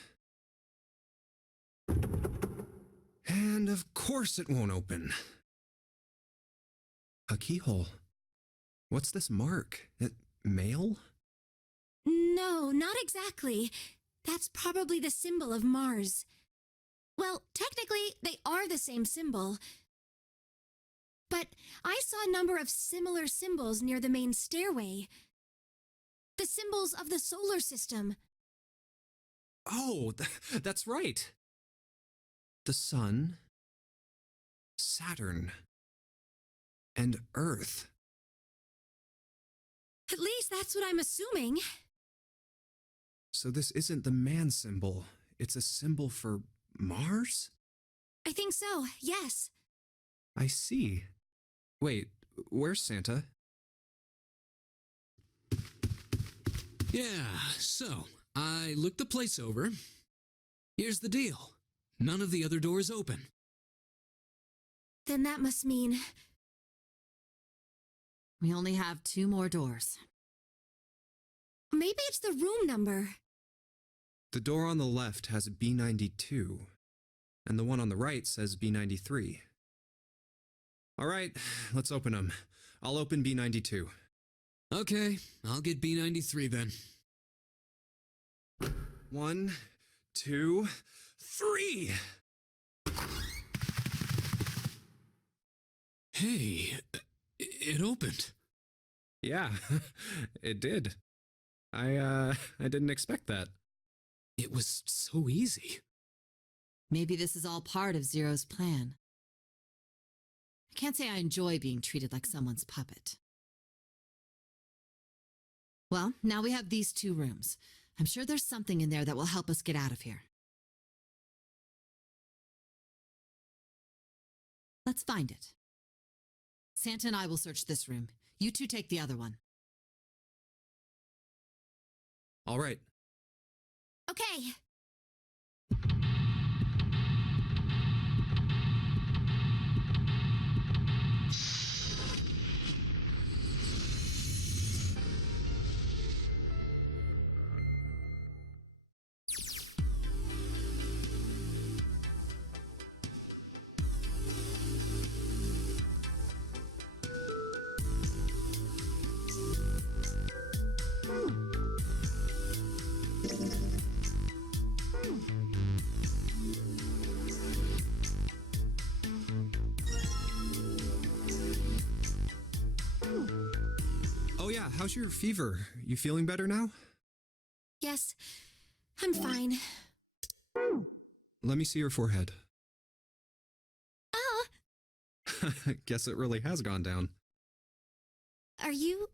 And of course it won't open. A keyhole. What's this mark? Mail? No, not exactly. That's probably the symbol of Mars. Well, technically, they are the same symbol. But I saw a number of similar symbols near the main stairway. The symbols of the solar system. Oh, that's right. The Sun, Saturn, and Earth. At least that's what I'm assuming. So this isn't the man symbol. It's a symbol for Mars? I think so, yes. I see. Wait, where's Santa? Yeah, so I looked the place over. Here's the deal. None of the other doors open. Then that must mean... We only have 2 more doors. Maybe it's the room number. The door on the left has B92, and the one on the right says B93. All right, let's open them. I'll open B92. Okay, I'll get B93 then. 1, 2, 3! Hey, it opened. Yeah, it did. I didn't expect that. It was so easy. Maybe this is all part of Zero's plan. I can't say I enjoy being treated like someone's puppet. Well, now we have these 2 rooms. I'm sure there's something in there that will help us get out of here. Let's find it. Santa and I will search this room. You 2 take the other one. All right. Okay. Oh yeah, how's your fever? You feeling better now? Yes, I'm fine. Let me see your forehead. Ah! Guess it really has gone down. Are you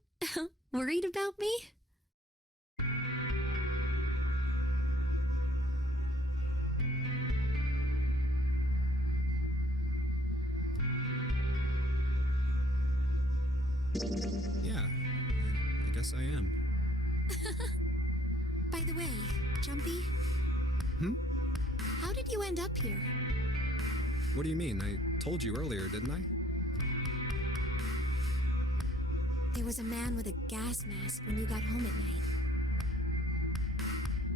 worried about me? Yeah, I guess I am. By the way, Jumpy? How did you end up here? What do you mean? I told you earlier, didn't I? There was a man with a gas mask when you got home at night.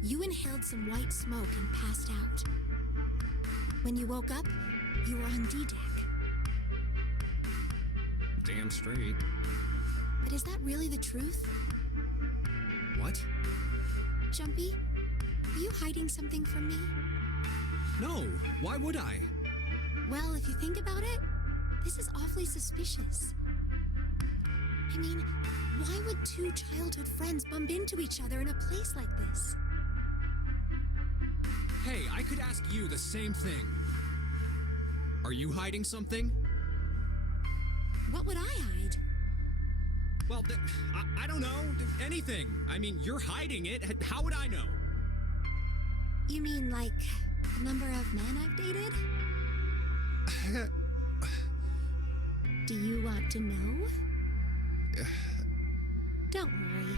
You inhaled some white smoke and passed out. When you woke up, you were on D-Deck. Damn straight. But is that really the truth? What? Jumpy, are you hiding something from me? No, why would I? Well, if you think about it, this is awfully suspicious. I mean, why would 2 childhood friends bump into each other in a place like this? Hey, I could ask you the same thing. Are you hiding something? What would I hide? Well, I don't know. Anything. I mean, you're hiding it. How would I know? You mean like the number of men I've dated? Do you want to know? Don't worry.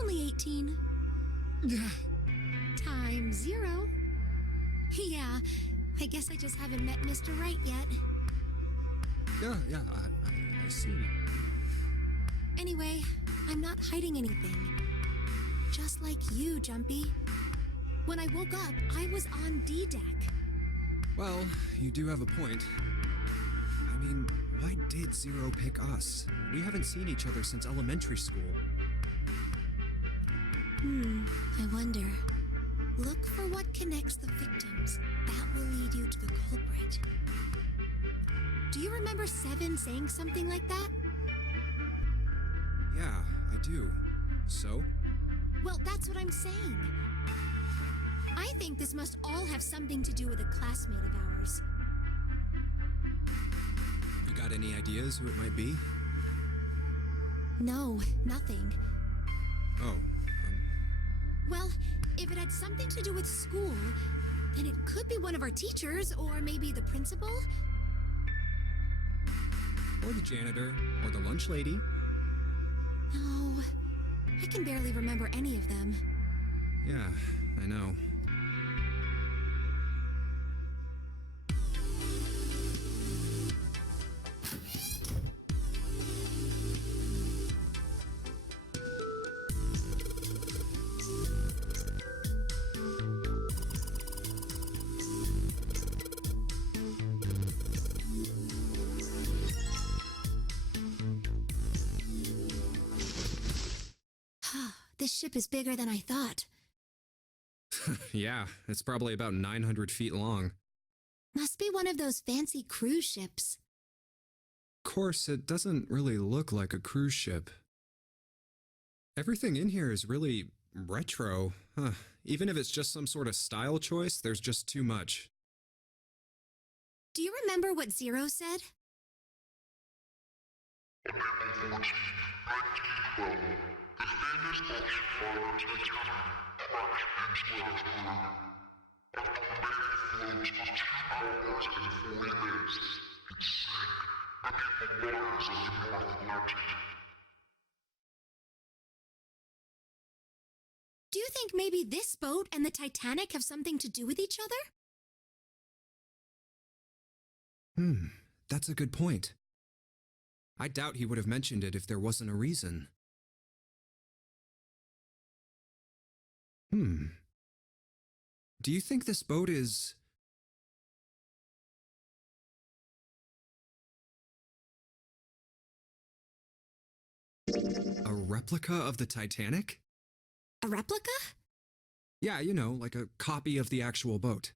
Only 18. Times 0. Yeah, I guess I just haven't met Mr. Right yet. Yeah, I see. Anyway, I'm not hiding anything. Just like you, Jumpy. When I woke up, I was on D-Deck. Well, you do have a point. I mean, why did Zero pick us? We haven't seen each other since elementary school. I wonder. Look for what connects the victims. That will lead you to the culprit. Do you remember Seven saying something like that? Yeah, I do. So? Well, that's what I'm saying. I think this must all have something to do with a classmate of ours. You got any ideas who it might be? No, nothing. Oh, Well, if it had something to do with school, then it could be one of our teachers, or maybe the principal. or the janitor, or the lunch lady. No, I can barely remember any of them. Yeah, I know. This ship is bigger than I thought. Yeah, it's probably about 900 feet long. Must be one of those fancy cruise ships. Of course, it doesn't really look like a cruise ship. Everything in here is really retro. Even if it's just some sort of style choice, there's just too much. Do you remember what Zero said? On April 14, 1912, the famous ocean liner Titanic crashed into Earth's moon. After remaining afloat for 2 hours and 40 minutes, it sank beneath the waters of the North Atlantic. Do you think maybe this boat and the Titanic have something to do with each other? That's a good point. I doubt he would have mentioned it if there wasn't a reason. Do you think this boat is... a replica of the Titanic? A replica? Yeah, you know, like a copy of the actual boat.